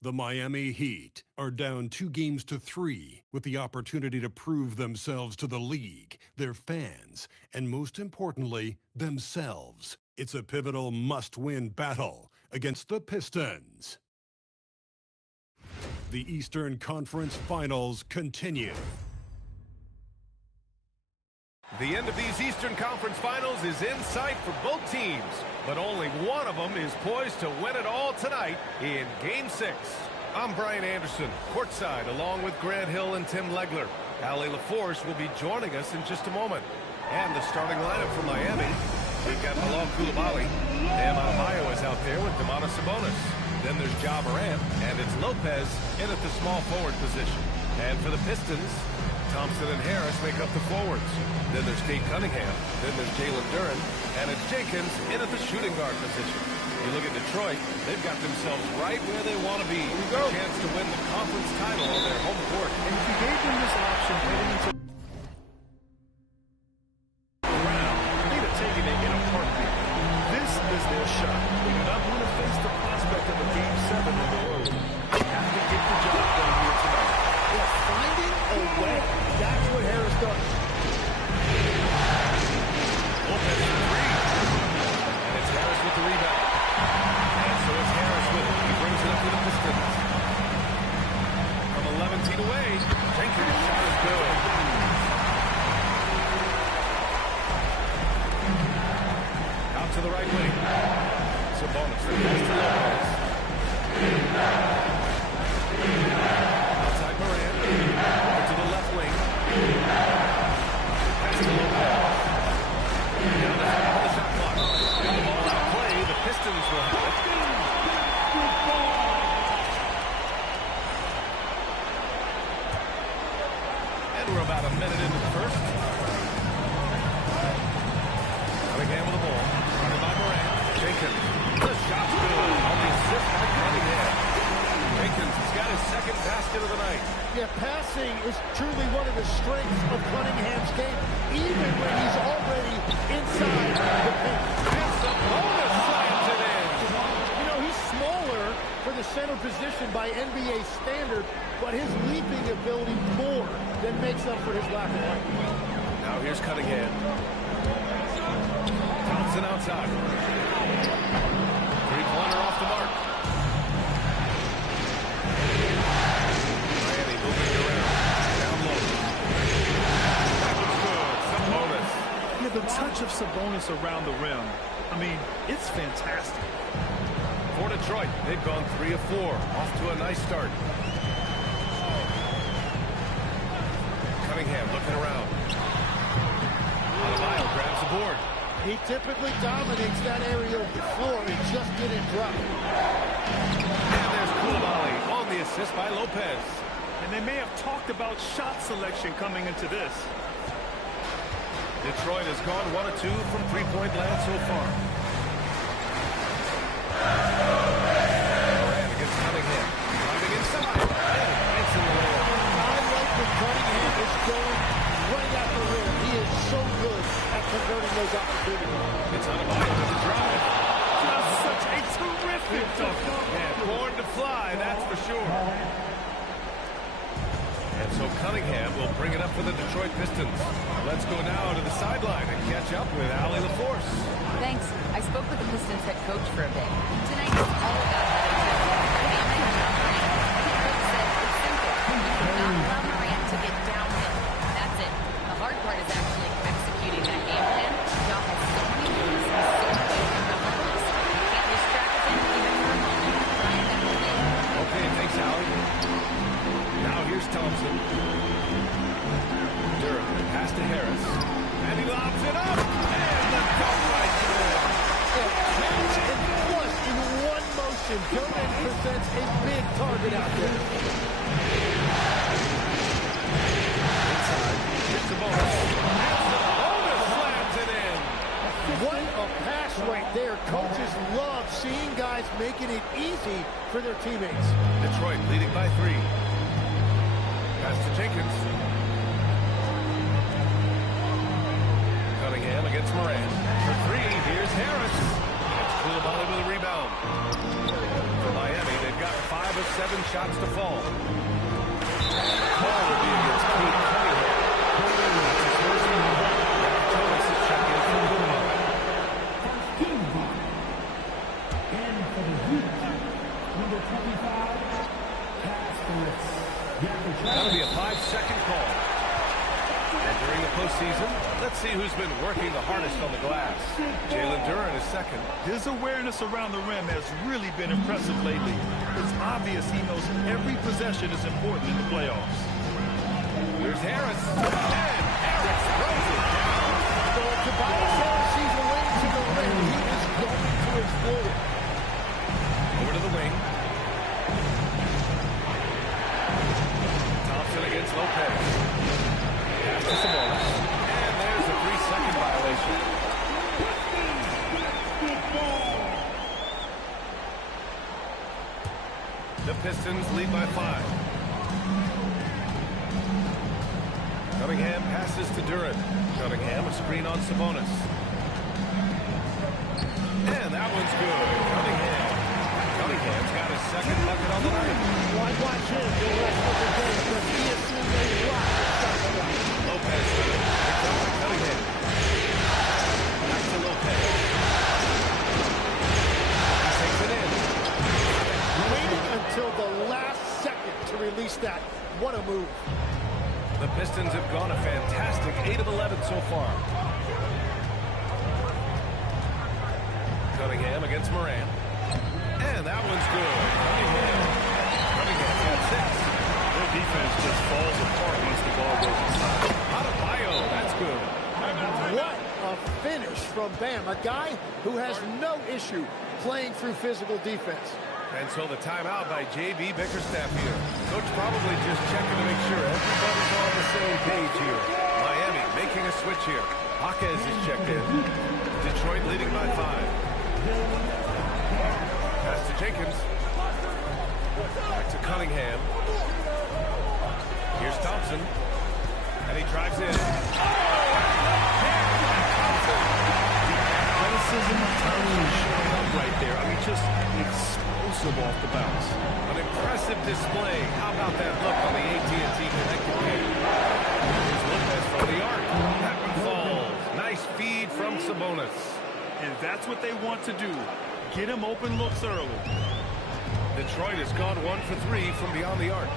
The Miami Heat are down 2-3 with the opportunity to prove themselves to the league, their fans, and most importantly, themselves. It's a pivotal must-win battle against the Pistons. The Eastern Conference Finals continue. The end of these Eastern Conference Finals is in sight for both teams, but only one of them is poised to win it all tonight in Game 6. I'm Brian Anderson, courtside, along with Grant Hill and Tim Legler. Ali LaForce will be joining us in just a moment. And the starting lineup for Miami, we've got Bilal Coulibaly. Bam Adebayo is out there with Domantas Sabonis. Then there's Ja Morant, and it's Lopez in at the small forward position. And for the Pistons, Thompson and Harris make up the forwards. Then there's Kate Cunningham. Then there's Jalen Duren. And it's Jenkins in at the shooting guard position. You look at Detroit, they've got themselves right where they want to be. A chance to win the conference title on their home court. And if you gave them this option heading into round, they'd have taken it in a heartbeat. This is their shot. They do not want to face the prospect of a Game 7 on the road. They have to get the job done here tonight. They're finding a way. That's what Harris does. Lopez for three. And it's Harris with the rebound. And so it's Harris with it. He brings it up to the Pistons. From 11 feet away, Jenkins' shot is good. Out to the right wing. Sabonis. Pass to Lopez. Outside Morant. Over to the left wing. Pass to Lopez. Down the top of the shot clock. And the ball out of play. The Pistons will have it. And we're about a minute into the first. Cunningham with the ball. Running by Morant. Jenkins. The shot's good. On the assist by Cunningham. Jenkins has got his second basket of the night. Yeah, passing is truly one of the strengths of Cunningham's game, even when he's already inside the paint. And Sabonis slams it in. You know, he's smaller for the center position by NBA standard, but his leaping ability more than makes up for his lack of height. Now here's Cunningham. Thompson outside. Three-pointer off the mark. Miami moving it around. Down low. That was good. Sabonis. Yeah, the touch of Sabonis around the rim, I mean, it's fantastic. For Detroit, they've gone 3 of 4. Off to a nice start. Cunningham looking around. Adebayo grabs the board. He typically dominates that area of the floor and just didn't drop. And there's Coulibaly on the assist by Lopez. And they may have talked about shot selection coming into this. Detroit has gone 1 of 2 from three-point land so far. Morant against Cunningham. Driving inside. And it's in the layup. I like when Cunningham is going right at the rim. He is so good at converting those opportunities. It's Adebayo with the drive. Just such a terrific dunk. And born to fly, that's for sure. And so Cunningham will bring it up for the Detroit Pistons. Let's go now to the sideline and catch up with Ali LaForce. Thanks. I spoke with the Pistons head coach for a bit. Tonight is all about Coach said it's simple. You cannot allow Morant to get downhill. That's it. The hard part is actually executing that game plan. Ja has so many moves and so much effortless. Can't lose track of him even for a moment. Brian, back to you. Okay, thanks, Ali. Now here's Thompson. Duren, pass to Harris. And he lobs it up. And the dunk right there. Catch and flush in one motion. Duren presents a big target out there. Inside. Here's Sabonis. And Sabonis slams it in. What a pass right there. Coaches love seeing guys making it easy for their teammates. Detroit leading by 3. Pass to Jenkins. Cunningham against Morant. For 3, here's Harris. with 7 shots to fall. And the call will be against Kate Cunningham. That's his first foul. Jonas is checked in for the moment. And for the Heat, number 25, That'll be a 5-second call. And during the postseason, let's see who's been working the hardest on the glass. Jalen Duren is second. His awareness around the rim has really been impressive lately. It's obvious he knows every possession is important in the playoffs. Here's Harris. And Harris throws it down. So if Tobias Harris sees a way to the rim, he is going to exploit it. Over to the wing. Thompson against Lopez. Pass to Sabonis. And there's a 3-second violation. The Pistons lead by 5. Cunningham passes to Duren. Cunningham, a screen on Sabonis. And that one's good. Cunningham's got his second bucket on the night. Why watch him the rest of the game? But he has seen a lot of stuff. Lopez picks up by Cunningham. Back to Lopez. He takes it in. Waiting until the last second to release that. What a move. The Pistons have gone a fantastic 8 of 11 so far. Cunningham against Moran. And that one's good. Cunningham's got 6. Their defense just falls apart once the ball goes inside. Adebayo, that's good. What a finish from Bam, a guy who has no issue playing through physical defense. And so the timeout by J.B. Bickerstaff here. Coach probably just checking to make sure everybody's on the same page here. Miami making a switch here. Jaquez is checked in. Detroit leading by 5. Pass to Jenkins. Back to Cunningham. Here's Thompson. And he drives in. Athleticism totally showing up right there. I mean, just explosive off the bounce. An impressive display. How about that look on the AT&T connected game? Here's Lopez from the arc. That one falls. Nice feed from Sabonis. And that's what they want to do. Get him open looks early. Detroit has gone 1 for 3 from beyond the arc.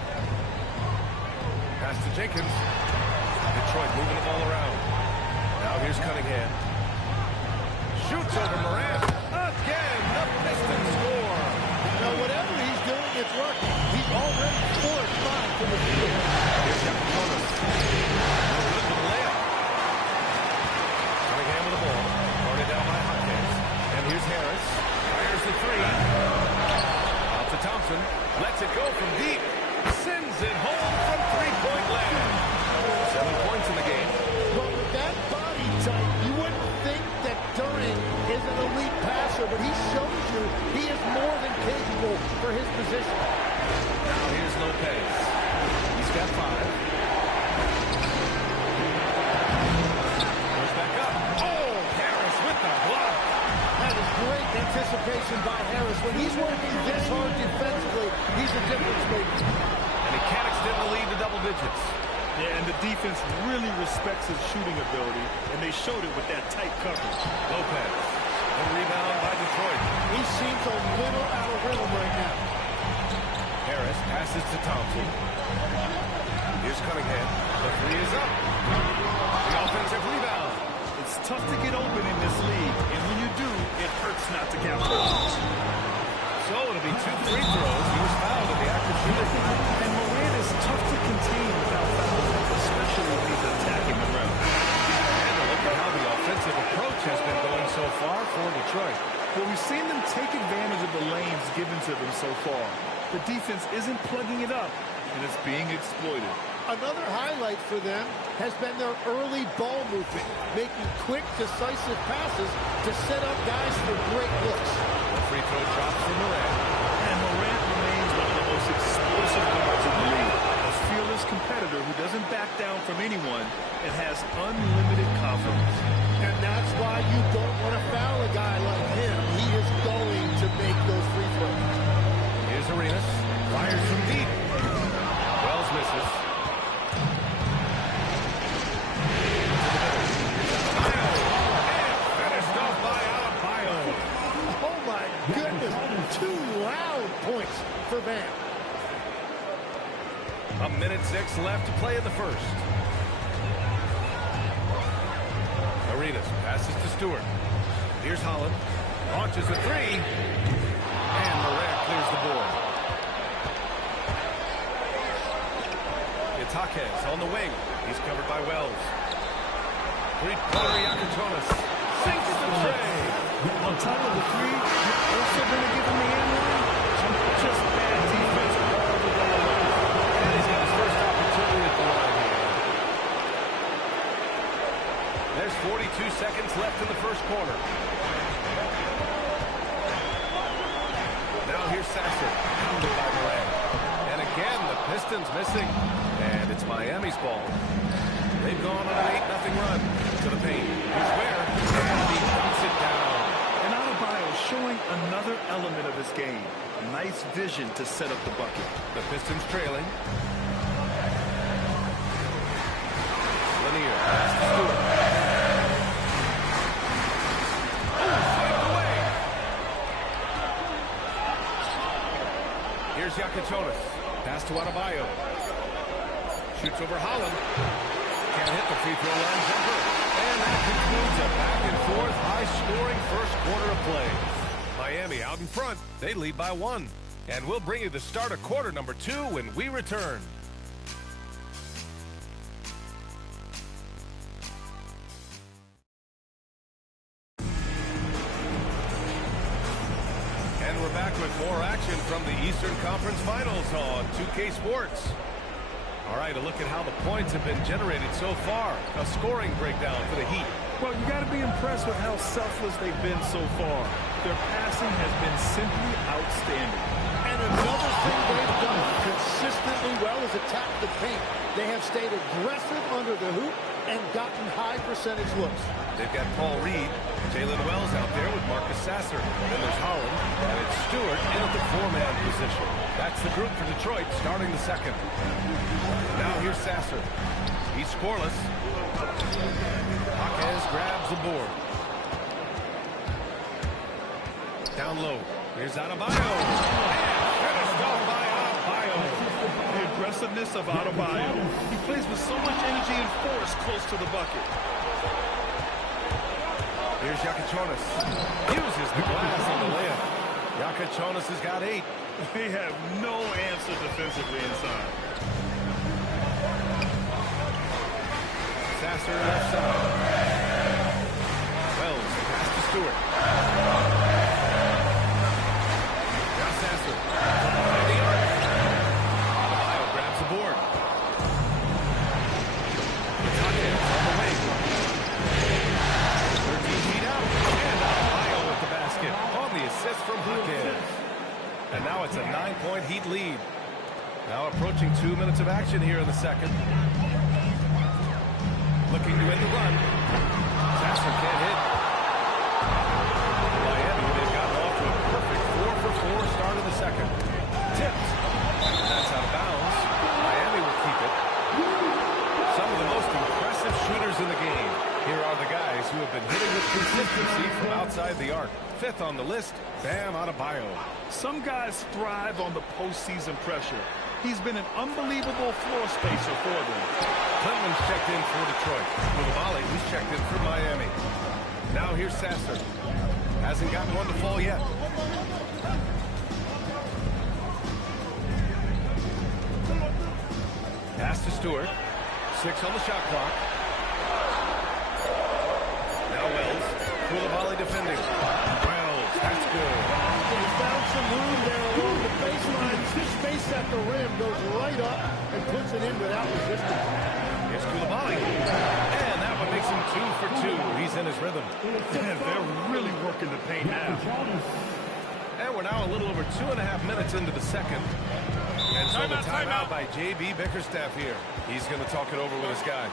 Pass to Jenkins. Detroit moving the ball around. Now here's Cunningham. Shoots over Morant. Again, the Pistons score. Now, whatever he's doing, it's working. He's already 4 of 5 from the field. Here's Jonas. No good for the layup. Cunningham with the ball. Guarded down by Jaquez. And here's Harris. Fires the 3. Out to Thompson. Lets it go from deep. Sends it home from 3-point land. 7 points in the game. But with that body type, you wouldn't think that Duren is an elite passer, but he shows you he is more than capable for his position. Now here's Lopez. He's got 5. Goes back up. Oh, Harris with the block. That is great anticipation by Harris. When he's working this hard defensively, he's a difference maker. And he can't extend the lead to double digits. Yeah, and the defense really respects his shooting ability, and they showed it with that tight coverage. Lopez. The rebound by Detroit. He seems a little out of rhythm right now. Harris passes to Thompson. Here's Cunningham. The 3 is up. The offensive rebound. It's tough to get open in this league, and when you do, it hurts not to capitalize. So it'll be 2 free throws. He was fouled in the active shooting. And Moran is tough to contain without fouls, especially when he's attacking the rim. And look at how the offensive approach has been going so far for Detroit. Well, we've seen them take advantage of the lanes given to them so far. The defense isn't plugging it up, and it's being exploited. Another highlight for them has been their early ball movement, making quick, decisive passes to set up guys for great looks. The free throw drops for Morant. And Morant remains one of the most explosive guards in the league. A fearless competitor who doesn't back down from anyone and has unlimited confidence. And that's why you don't want to foul a guy like him. He is going to make those free throws. Here's Arenas. Fires from deep. Wells misses. Finished off by Bio. Oh, my goodness. 2 loud points for Bam. 1:06 left to play in the first. Arenas passes to Stewart. Here's Holland. Launches a 3. And Morant clears the board. Takes on the wing. He's covered by Wells. Three-pointer Yakatonis. Sinks the tray. On top of the 3, you're also going to give him the end line. Just bad defense all the way around. And he's got his first opportunity at the line here. There's 42 seconds left in the first quarter. Now here's Sasser. Pounded by Morant. And again, the Pistons missing. And it's Miami's ball. They've gone on an 8-0 run to the paint. Here's Ware. And he knocks it down. And Adebayo showing another element of his game. Nice vision to set up the bucket. The Pistons trailing. Lanier. Pass to Stewart. Swiped away. Here's Yakatonis. Pass to Adebayo. Shoots over Holland. Can't hit the free throw line jumper. And that concludes a back-and-forth, high-scoring first quarter of play. Miami out in front. They lead by 1. And we'll bring you the start of quarter number 2 when we return. And we're back with more action from the Eastern Conference Finals on 2K Sports. All right, a look at how the points have been generated so far. A scoring breakdown for the Heat. Well, you got to be impressed with how selfless they've been so far. Their passing has been simply outstanding. And another thing they've done consistently well is attack the paint. They have stayed aggressive under the hoop and gotten high percentage looks. They've got Paul Reed, Jalen Wells out there with Marcus Sasser. Then there's Holland, and it's Stewart in at the 4-man position. That's the group for Detroit starting the second. Now here's Sasser. He's scoreless. Jaquez grabs the board. Down low. Here's Adebayo. And finished off by Adebayo. The aggressiveness of Adebayo. He plays with so much energy and force close to the bucket. Here's Yakatonis. Uses the glass on the layup. Yakatonis has got 8. They have no answer defensively inside. Sasser left side. Wells pass to Stewart. Now Sasser. And the arc. Adebayo grabs the board. Jaquez on the wing. 13 feet out. And Adebayo with the basket. On the assist from Jaquez. And now it's a 9-point Heat lead. Now approaching 2 minutes of action here in the second. Looking to end the run. Sasser can't hit. Miami, they've gotten off to a perfect 4-for-4 start of the second. Tipped. That's out of bounds. Miami will keep it. Some of the most impressive shooters in the game. Here are the guys who have been hitting with consistency from outside the arc. 5th on the list, Bam Adebayo. Some guys thrive on the postseason pressure. He's been an unbelievable floor spacer for them. Clinton's checked in for Detroit. Koulibaly, who's checked in for Miami. Now here's Sasser. Hasn't gotten one to fall yet. Pass to Stewart. 6 on the shot clock. Now Wells. Koulibaly defending. Wells, that's good. He found some room there along the baseline. Space at the rim, goes right up and puts it in without resistance. Here's Koulibaly. And that one makes him 2 for 2. He's in his rhythm. And they're really working the paint now. And we're now a little over 2.5 minutes into the second. And so the timeout by J.B. Bickerstaff here. He's going to talk it over with his guys.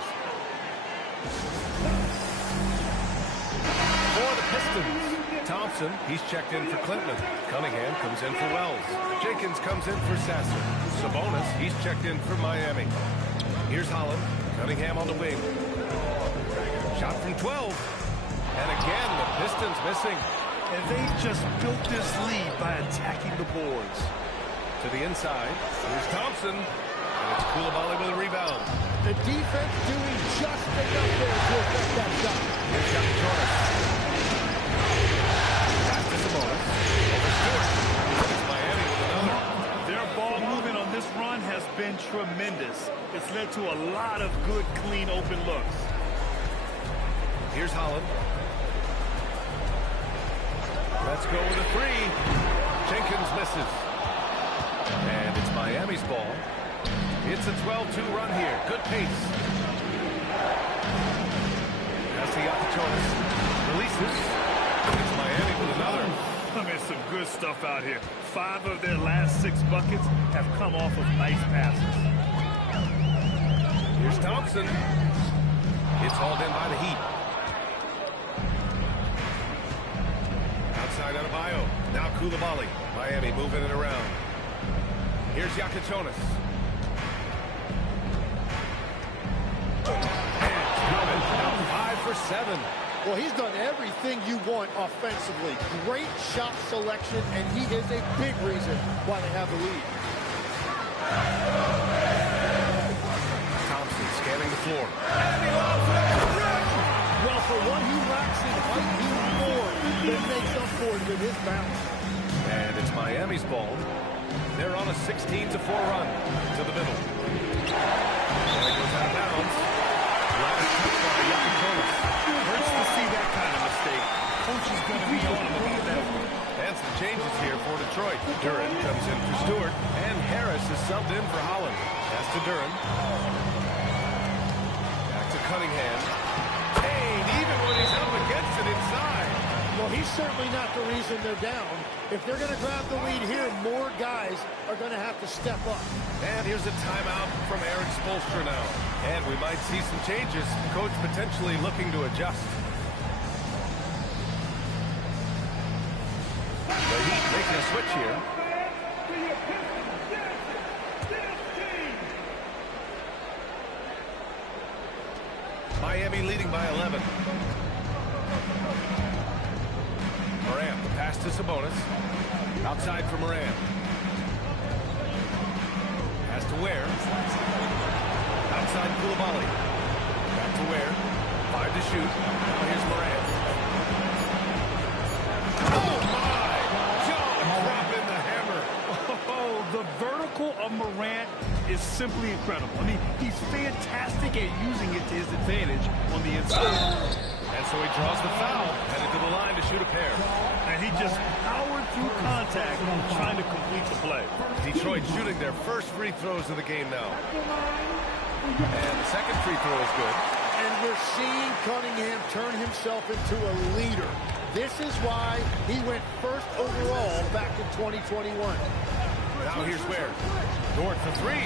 For the Pistons, Thompson. He's checked in for Clinton. Cunningham comes in for Wells. Jenkins comes in for Sasser. Sabonis, he's checked in for Miami. Here's Holland. Cunningham on the wing. Shot from 12. And again, the Pistons missing. And they've just built this lead by attacking the boards. To the inside. Here's Thompson. And it's Coulibaly with a rebound. The defense doing just enough there to affect that shot. Here's Jonas. Pass to Sabonis. Over Stewart. It's Miami with another. Their ball movement on this run has been tremendous. It's led to a lot of good, clean, open looks. Here's Holland. Let's go with a three. Jenkins misses. And it's Miami's ball. It's a 12-2 run here. Good pace. That's the Jonas. Releases. It's Miami with another. I mean, some good stuff out here. 5 of their last 6 buckets have come off of nice passes. Here's Thompson. It's hauled in by the Heat. Outside Adebayo. Now Coulibaly. Miami moving it around. Here's Jonas. And 5 for 7. Well, he's done everything you want offensively. Great shot selection, and he is a big reason why they have the lead. Thompson scanning the floor. Well, for what he lacks in height, he more than makes up for it with his bounce. And it's Miami's ball. They're on a 16-4 run to the middle. And it goes out of bounds. Last touch by Jonas. Hurts to see that kind of mistake. Coach is going to be on him about that one. And some changes here for Detroit. Duran comes in for Stewart. And Harris is subbed in for Holland. Pass to Duran. Back to Cunningham. Kane, even when he's up against it inside. Well, he's certainly not the reason they're down. If they're going to grab the lead here, more guys are going to have to step up. And here's a timeout from Eric Spoelstra now. And we might see some changes. Coach potentially looking to adjust. The Heat making a switch here. Miami leading by 11. Morant, the pass to Sabonis. Outside for Morant. Pass to Ware. Outside Coulibaly. Back to Ware. 5 to shoot. Now here's Morant. Oh my! John dropping the hammer. Oh, the vertical of Morant is simply incredible. I mean, he's fantastic at using it to his advantage on the inside. And so he draws the foul, headed to the line to shoot a pair. And he just powered through contact, trying to complete the play. Detroit shooting their first free throws of the game now. And the second free throw is good. And we're seeing Cunningham turn himself into a leader. This is why he went first overall back in 2021. Now here's Ware. Dort for 3.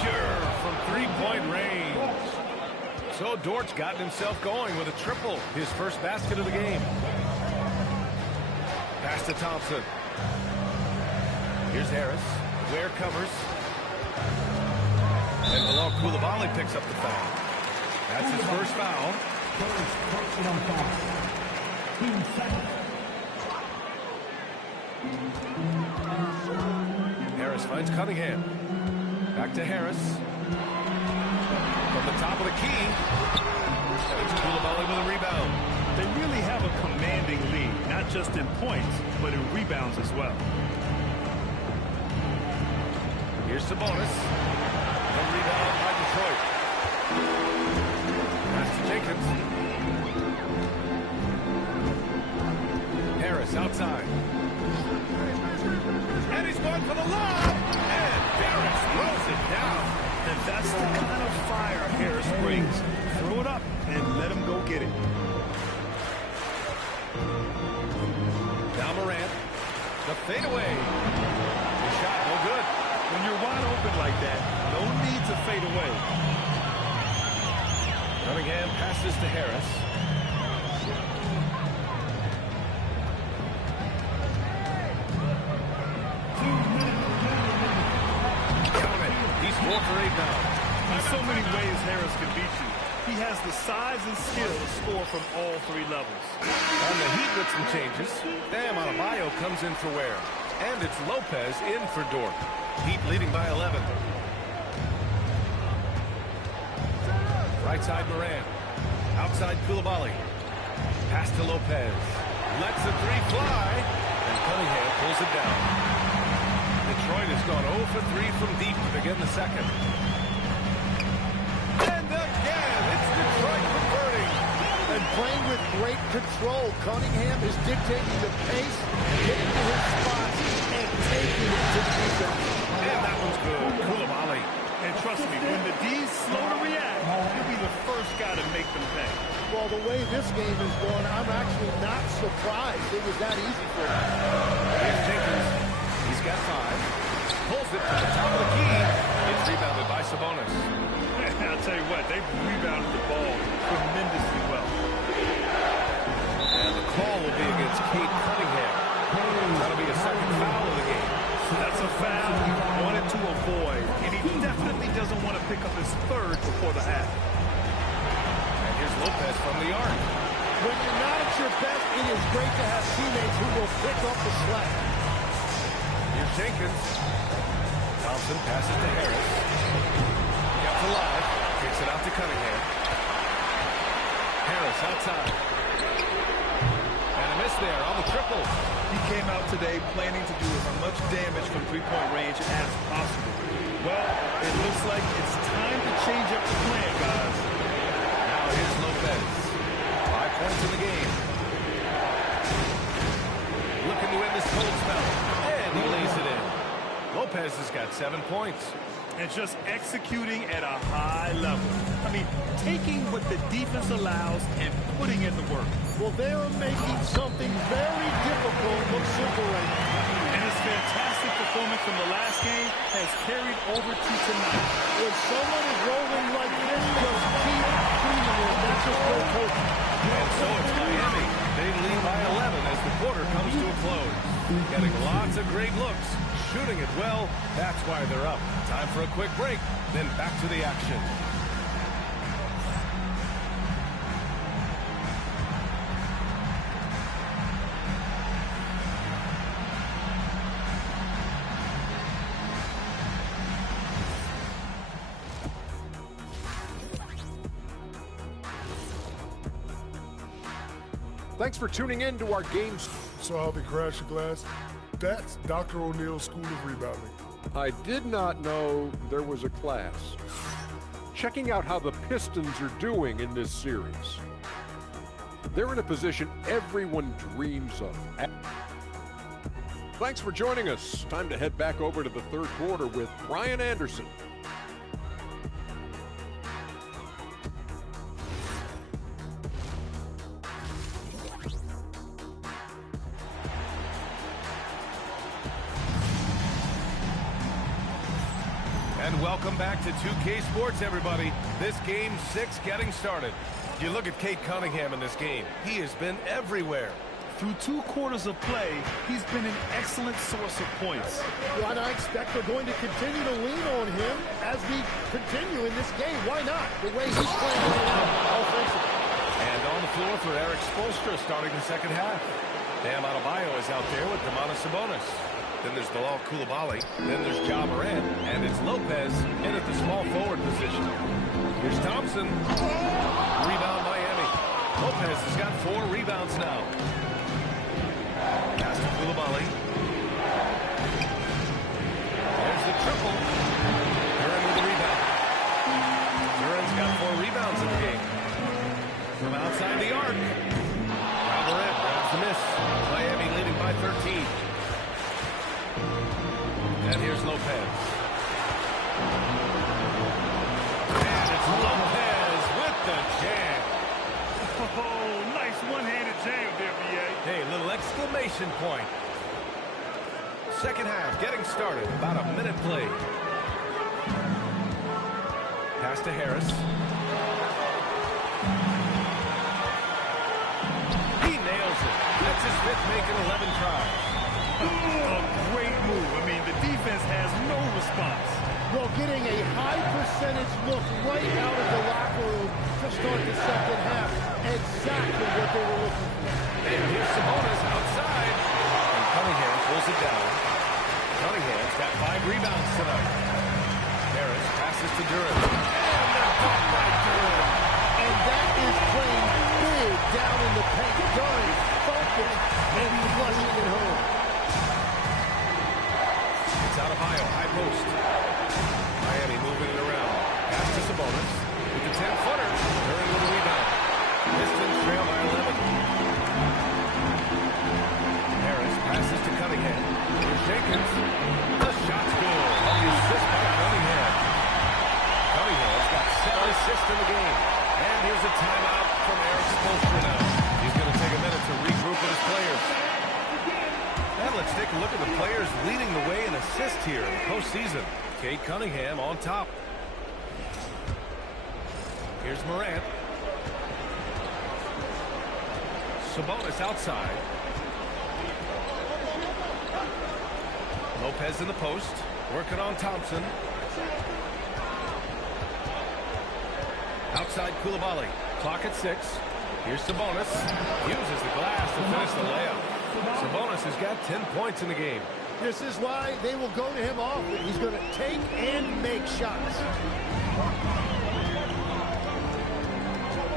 Sure, from 3-point range. So Dort's gotten himself going with a triple, his first basket of the game. Pass to Thompson. Here's Harris. Ware covers. And below, Coulibaly picks up the foul. That's his first foul. Harris finds Cunningham. Back to Harris. From the top of the key. And it's Coulibaly with a rebound. They really have a commanding lead, not just in points, but in rebounds as well. Here's Sabonis. And rebound by Detroit. Pass to Jenkins. Harris outside. And he's going for the lob. And Harris throws it down. And that's the kind of fire Harris brings. Throw it up and let him go get it. Now Morant. The fadeaway. The shot no good. When you're wide open like that, no need to fade away. Cunningham passes to Harris. for 8 now. In so many ways, Harris can beat you. He has the size and skill to score from all 3 levels. On the Heat with some changes, Bam Adebayo comes in for Ware. And it's Lopez in for Dort. Heat leading by 11. Right side Moran. Outside Koulibaly. Pass to Lopez. Lets the 3 fly. And Cunningham pulls it down. Detroit has gone 0 for 3 from deep to begin the second. And again, it's Detroit converting. And playing with great control. Cunningham is dictating the pace, getting to his spots, and taking it to the defense. And that one's good. Koulibaly. And trust me, when the D's slow to react, he'll be the first guy to make them pay. Well, the way this game is going, I'm actually not surprised it was that easy for him. Here's Jenkins. He's got 5. Pulls it to the top of the key. It's rebounded by Sabonis. I'll tell you what, they've rebounded the ball tremendously well. And the call will be against Cade Cunningham. That'll be a second foul of the game. That's a foul he wanted to avoid, and he definitely doesn't want to pick up his 3rd before the half. And here's Lopez from the arc. When you're not at your best, it is great to have teammates who will pick up the slack. Here's Jenkins. Thompson passes to Harris. Kept alive. Kicks it out to Cunningham. Harris outside. And a miss there on the triple. He came out today planning to do as much damage from 3-point range as possible. Well, it looks like it's time to change up the plan, guys. Now here's Lopez. 5 points in the game. Looking to win this cold spell. And he lays it in. Lopez has got 7 points. And just executing at a high level. I mean, taking what the defense allows and putting in the work. Well, they are making something very difficult look simple right now. And his fantastic performance from the last game has carried over to tonight. When someone is rolling like this, just keep feeding it. That's just great coaching. And so it's Miami. They lead by 11 as the quarter comes to a close. Getting lots of great looks. Shooting it well. That's why they're up. Time for a quick break. Then back to the action. Thanks for tuning in to our games. So how they crash the glass? That's Dr. O'Neill's School of Rebounding. I did not know there was a class. Checking out how the Pistons are doing in this series. They're in a position everyone dreams of. Thanks for joining us. Time to head back over to the 3rd quarter with Brian Anderson. And welcome back to 2K Sports, everybody. This game 6 getting started. You look at Cade Cunningham in this game. He has been everywhere. Through 2 quarters of play, he's been an excellent source of points. Well, and I expect they're going to continue to lean on him as we continue in this game. Why not? The way he's playing right now, offensively. And on the floor for Eric Spoelstra starting the second half. Bam Adebayo is out there with Domantas Sabonis. Then there's Bilal Koulibaly. Then there's Ja Morant. And it's Lopez in at the small forward position. Here's Thompson. Rebound Miami. Lopez has got 4 rebounds now. Pass to Koulibaly. There's the triple. Duran with the rebound. Duran's got 4 rebounds in the game. From outside the arc. Ja Morant grabs the miss. Miami leading by 13. And here's Lopez. And it's Lopez with the jam. Oh, nice one-handed jam there, B.A. Hey, little exclamation point. Second half getting started. About a minute played. Pass to Harris. He nails it. That's his 5th make in 11 tries. A great move. I mean, the defense has no response. Well, getting a high percentage look right out of the locker room to start the second half. Exactly what they were looking for. And here's Sabonis outside. And Cunningham pulls it down. Cunningham's got 5 rebounds tonight. Harris passes to Durant. And they're caught by Durant. And that is playing big down in the paint. Durant focused and flushing it home. It's out of Io, high post. Miami moving it around. Pass to Sabonis. With the 10-footer. Durant with the rebound. Pistons trail by 11. Harris passes to Cunningham. Here's Jenkins. The shot's good. On the assist by Cunningham. Cunningham's got 7 assists in the game. And here's a timeout from Eric Spoelstra now. He's going to take a minute to regroup with his players. And let's take a look at the players leading the way in assists here in the postseason. Kate Cunningham on top. Here's Morant. Sabonis outside. Lopez in the post. Working on Thompson. Outside Koulibaly. Clock at 6. Here's Sabonis. Uses the glass to finish the layup. Sabonis has got 10 points in the game. This is why they will go to him often. He's going to take and make shots.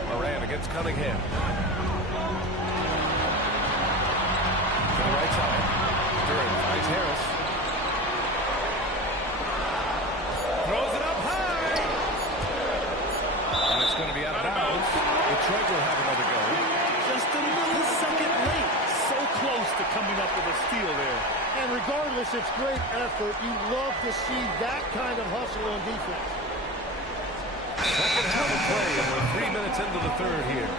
Morant against Cunningham. To the right side. Durant finds Harris. Throws it up high. And it's going to be out of bounds. Detroit will have another go. Just a millisecond late. So close to coming up with a steal there. And regardless, it's great effort. You love to see that kind of hustle on defense. Second half of play, and we're 3 minutes into the third here.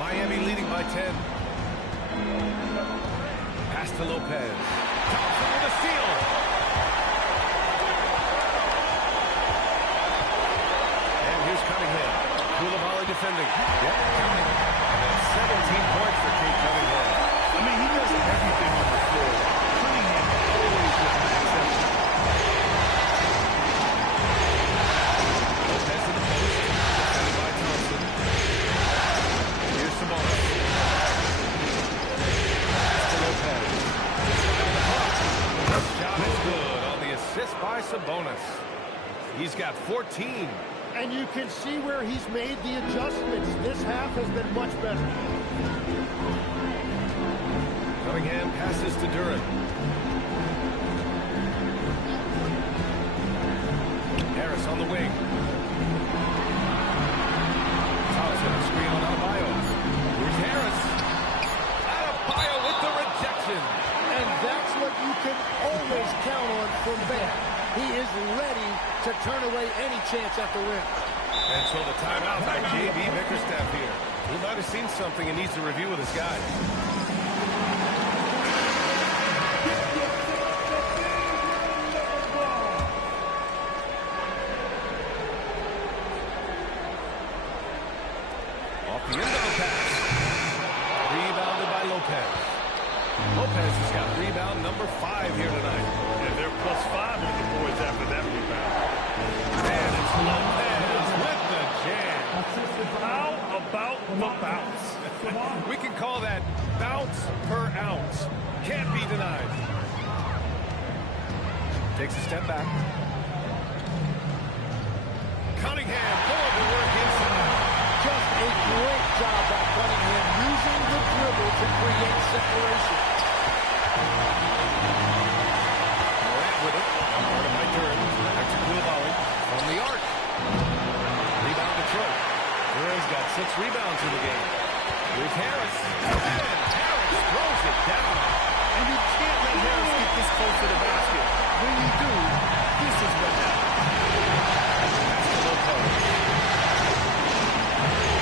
Miami leading by 10. Pass to Lopez. Thompson with a steal. And here's Cunningham. Koulibaly defending. Yep, counting. And that's 17 points for Kate Cunningham. I mean, he does everything on the floor. Cunningham always with an exception. Lopez in the post. Defended by Thompson. Here's Sabonis. Pass to Lopez. The shot is good on the assist by Sabonis. He's got 14. And you can see where he's made the adjustments. This half has been much better. Cunningham passes to Durant. Harris on the wing. Thompson, a screen on Adebayo. Here's Harris. Adebayo with the rejection. And that's what you can always count on from Bam. He is ready to turn away any chance at the rim. And so the timeout by J.B. Bickerstaff here. He might have seen something and needs to review with his guys. Off the end of the pass. Rebounded by Lopez. Lopez has got rebound number 5 here tonight. And they're +5 on the boards after that rebound. And it's Lopez with the jam. How about the bounce? We can call that bounce per ounce. Can't be denied. Takes a step back. Cunningham going to work inside. Just a great job by Cunningham using the dribble to create separation. Morant with it. Guarded by Durant. Back to Koulibaly from the arc. Rebound Detroit. Durant's got 6 rebounds in the game. Here's Harris. And Harris throws it down. And you can't let Harris get this close to the basket. When you do, this is what happens. Pass to Lopez.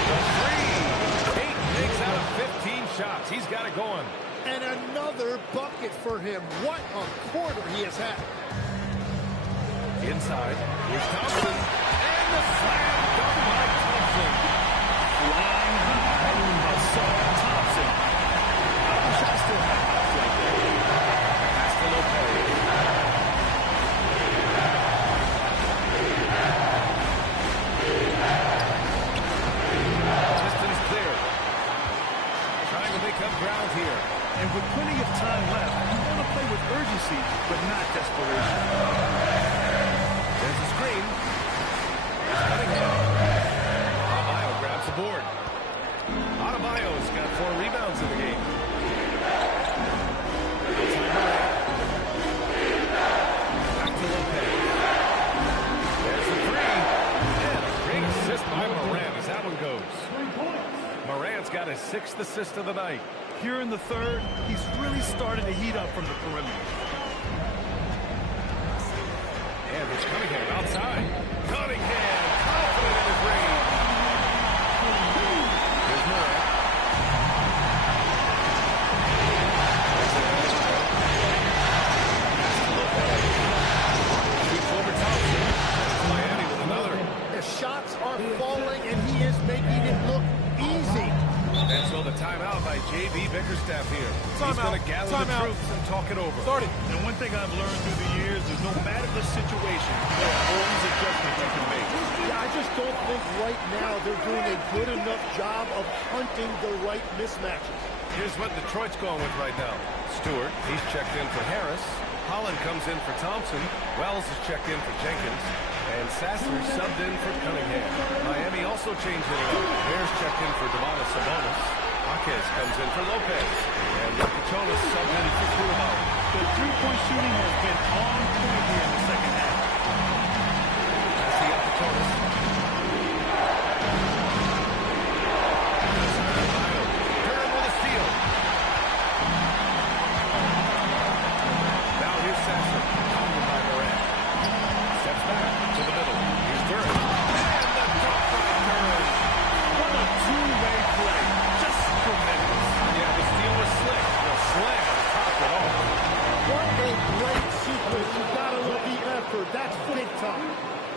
The 3. 8 makes out of 15 shots. He's got it going. And another bucket for him. What a quarter he has had. Inside. Here's Thompson. And the slam dunk by Thompson. Flying high, Assault Thompson. I wish I still urgency, but not desperation. There's the screen. There's Cunningham. Adebayo grabs the board. Adebayo's got 4 rebounds in the game. Outside Morant. Back to Lopez. There's the 3. And a great assist by Morant as that one goes. Morant's got his 6th assist of the night. Here in the third, he's really starting to heat up from the perimeter. And it's Cunningham outside. Cunningham, confident in his range. Here's Morant. Shoots over Thompson. That's Miami with another. The shots are falling, and he is making it look easy. And so the timeout by J.B. Bickerstaff here. He's going to gather the troops and talk it over. Started. And one thing I've learned through the years is no matter the situation, there are always adjustments you can make. Yeah, I just don't think right now they're doing a good enough job of hunting the right mismatches. Here's what Detroit's going with right now. Stewart, he's checked in for Harris. Holland comes in for Thompson. Wells is checked in for Jenkins. And Sasser subbed in for Cunningham. Miami also changing it up. Bears checked in for Domantas Sabonis. Jaquez comes in for Lopez. And Yakichonis subbed in for Koulibaly. The three-point shooting has been on point here in the second half. That's the Yakichonis. Durham with a steal. Now here's Sasser. Countered by Morant. Steps back to the middle. Here's Durham. And the dunk by Durham. What a two-way play. Just tremendous. Yeah, the steal was slick. The slam topped it off. What a great sequence. You gotta love the effort. That's big time.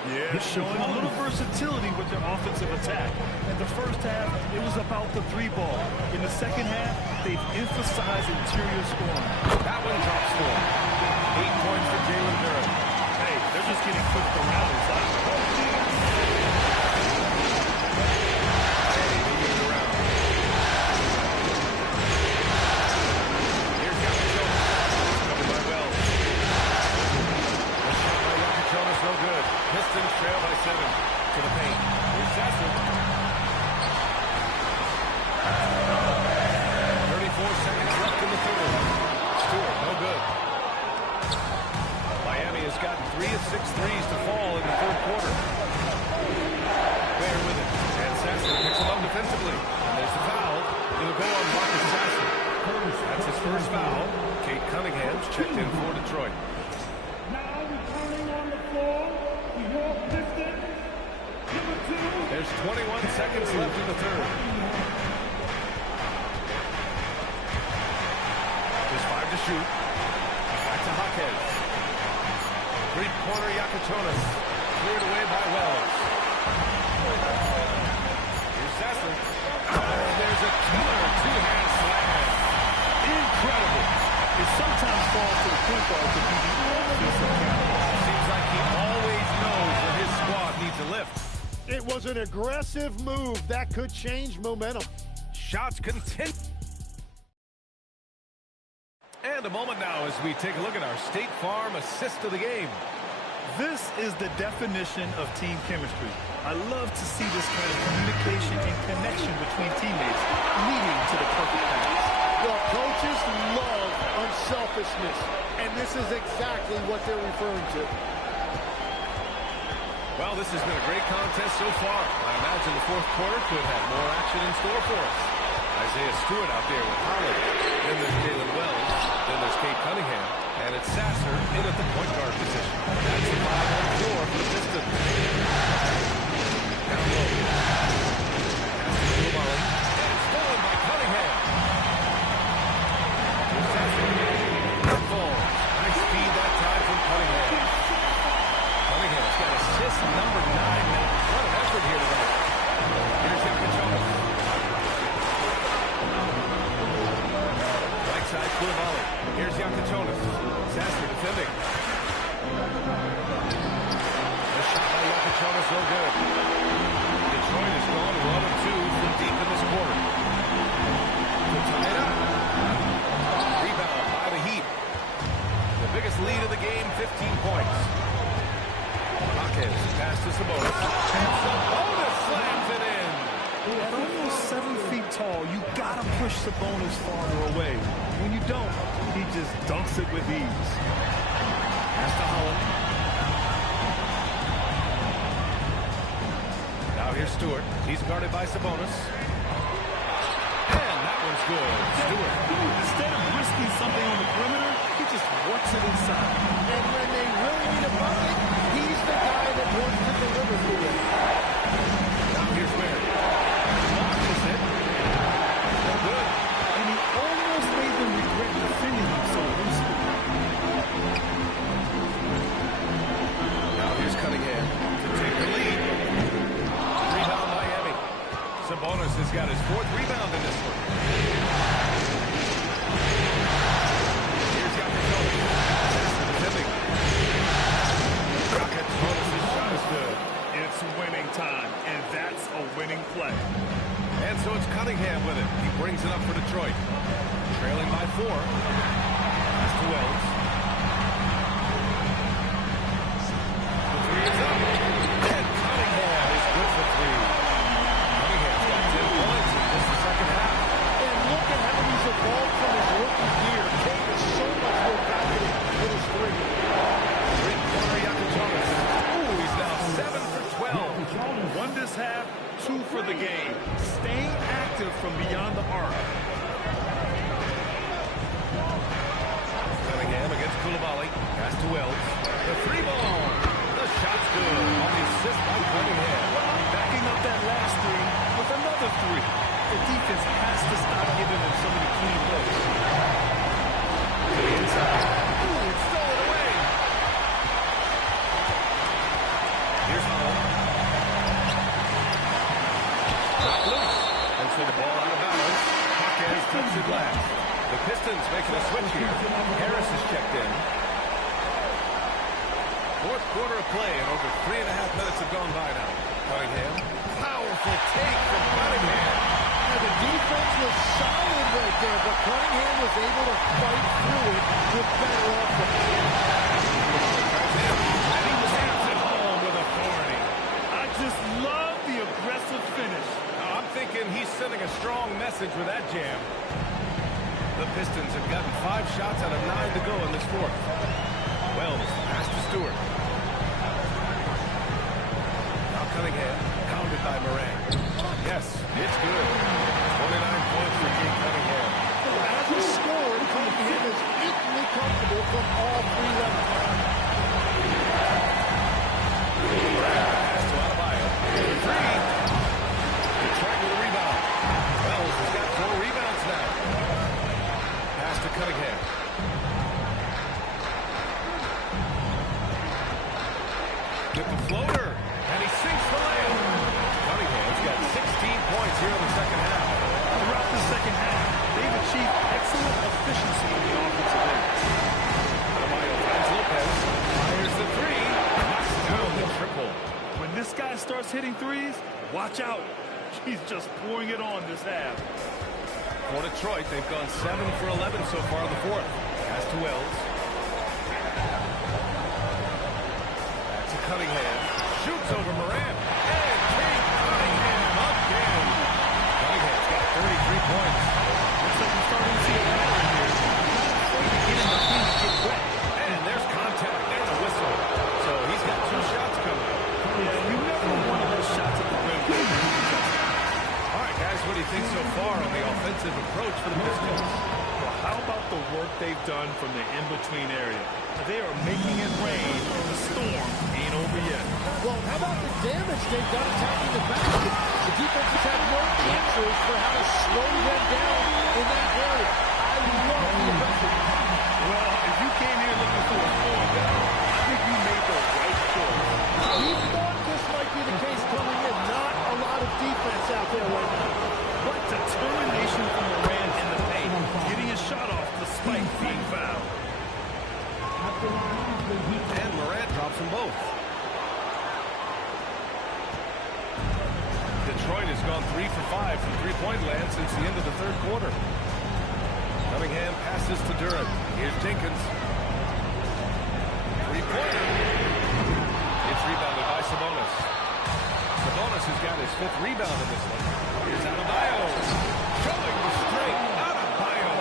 Yeah, showing a little versatility with their offensive attack. In the first half, it was about the 3-ball. In the second half, they've emphasized interior scoring. That one drops for him. 8 points for Jalen Durham. Hey, they're just getting cooked around inside. Here's Yakichonis. Covered by Wells. The shot by Yakichonis, no good. Pistons trail by 7 to the paint. Here's Sasser. 34 seconds left in the third. Stewart, no good. Miami has gotten 3 of 6 threes to fall in the third quarter. Bear with it. And Sasser picks him up defensively. And there's the foul. It'll go on Marcus Sasser. That's his first foul. Kate Cunningham's checked in for Detroit. Now returning on the floor, your Pistons, number 2. There's 21 seconds left in the third. There's 5 to shoot. Back to Jaquez. Three-pointer Yakichonis. Cleared away by Wells. Here's Sasser. And there's a killer two-hand slam. Incredible. It sometimes falls to the point guard to be the offensive counter. Seems like he always knows when his squad needs a lift. It was an aggressive move that could change momentum. Shots continue. And a moment now as we take a look at our State Farm assist of the game. This is the definition of team chemistry. I love to see this kind of communication and connection between teammates leading to the perfect pass. Well, coaches love unselfishness, and this is exactly what they're referring to. Well, this has been a great contest so far. I imagine the fourth quarter could have more action in store for us. Isaiah Stewart out there with Holland. Then there's Jalen Wells. Then there's Kate Cunningham. And it's Sasser in at the point guard position. That's the 5-on-4 for the Pistons. Down low. Pass to Koulibaly. And it's stolen by Cunningham. Here's Sasser. That falls. Nice speed that time from Cunningham. Cunningham's got assist number 9 now. What an effort here tonight. Here's Yakichonis. Right side, Koulibaly. Here's Yakichonis. Sasser defending. The shot by Yakichonis, no good. Detroit has gone 1-2 from deep in this quarter. To tie it up. Rebound by the Heat. The biggest lead of the game, 15 points. Hawkins pass to Sabonis. And Sabonis slams it in. At almost 7 feet tall, you gotta push Sabonis farther away. When you don't, he just dunks it with ease. Pass to Holland. Now here's Stewart. He's guarded by Sabonis. And that one's good. Stewart. Instead of risking something on the perimeter, he just works it inside. And when they really need a bucket, he's the guy that wants to deliver for them. Now here's Barry. Launches it. No good. And he almost made them regret defending him so loosely. Now here's Cunningham to take the lead. Rebound Miami. Sabonis has got his 4th rebound in this one. Here's Yakupov. Pass to Tipping. Rockets. Sabonis' shot is good. It's winning time, and that's a winning play. And so it's Cunningham with it. He brings it up for Detroit. Trailing by 4. Pass to Wells. The 3 is up. And Cunningham is good for 3. Cunningham's got 10 points in just the second half. And look at how he's evolved from his rookie year. Kane is so much more confident with his 3. Three-quarter Yakupov. Ooh, he's now 7 for 12. 1 this half, 2 for the game. Staying active from beyond the arc. Cunningham against Coulibaly. Pass to Wells. The 3 ball. The shot's good. On the assist by Cunningham. Backing up that last 3 with another 3. The defense has to stop giving them so many clean looks. To the inside. Ooh, it's stolen away. Here's Holland. Not loose. And so the ball out of bounds. Hawkins touched it last. The Pistons making a switch here. Harris is checked in. 4th quarter of play, and over 3.5 minutes have gone by now. Cunningham. Powerful take from Cunningham. And the defense was solid right there, but Cunningham was able to fight through it with better offense. And he taps it home with authority. I just love the aggressive finish. I'm thinking he's sending a strong message with that jam. The Pistons have gotten 5 shots out of 9 to go in this 4th. Wells, pass to Stewart. Now Cunningham, pounded by Moran. Yes, it's good. 29 points for Jake Cunningham. As a scorer, Cunningham is equally comfortable from all 3 levels. Pass to Adebayo. 3. Detroit with a rebound. Wells has got 4 rebounds now. Pass to Cunningham. With the floater. And he sinks the layup. Cunningham's got 16 points here in the second half. Throughout the second half, they've achieved excellent efficiency in the offensive end. Adebayo finds Lopez. Fires the 3. Knocks down the triple. When this guy starts hitting 3s, watch out. He's just pouring it on this half. For Detroit, they've gone 7 for 11 so far in the 4th. Pass to Wells. Back to Cunningham. Shoots over Moran. And Kate Cunningham again. Cunningham's got 33 points. Looks like we're starting to see a pattern here. And there's contact. There's a whistle. So he's got 2 shots coming. Yeah, you never want those shots at the rim. All right, guys, what do you think so far on the offensive approach for the Pistons? Well, how about the work they've done from the in-between area? They are making it rain, and the storm ain't over yet. Well, how about the damage they've done attacking the basket? The defenses have no answers for how to slow them down in that area. I love the aggressiveness. Well, if you came here looking for a score battle, I think you made the right choice. We thought this might be the case coming in. Not a lot of defense out there right now. What determination from Moran in the paint, getting his shot off despite being fouled. And Morant drops them both. Detroit has gone 3 for 5 from three-point land since the end of the 3rd quarter. Cunningham passes to Durant. Here's Jenkins. rebound in this one. Here's Adebayo. Showing the strength. Adebayo.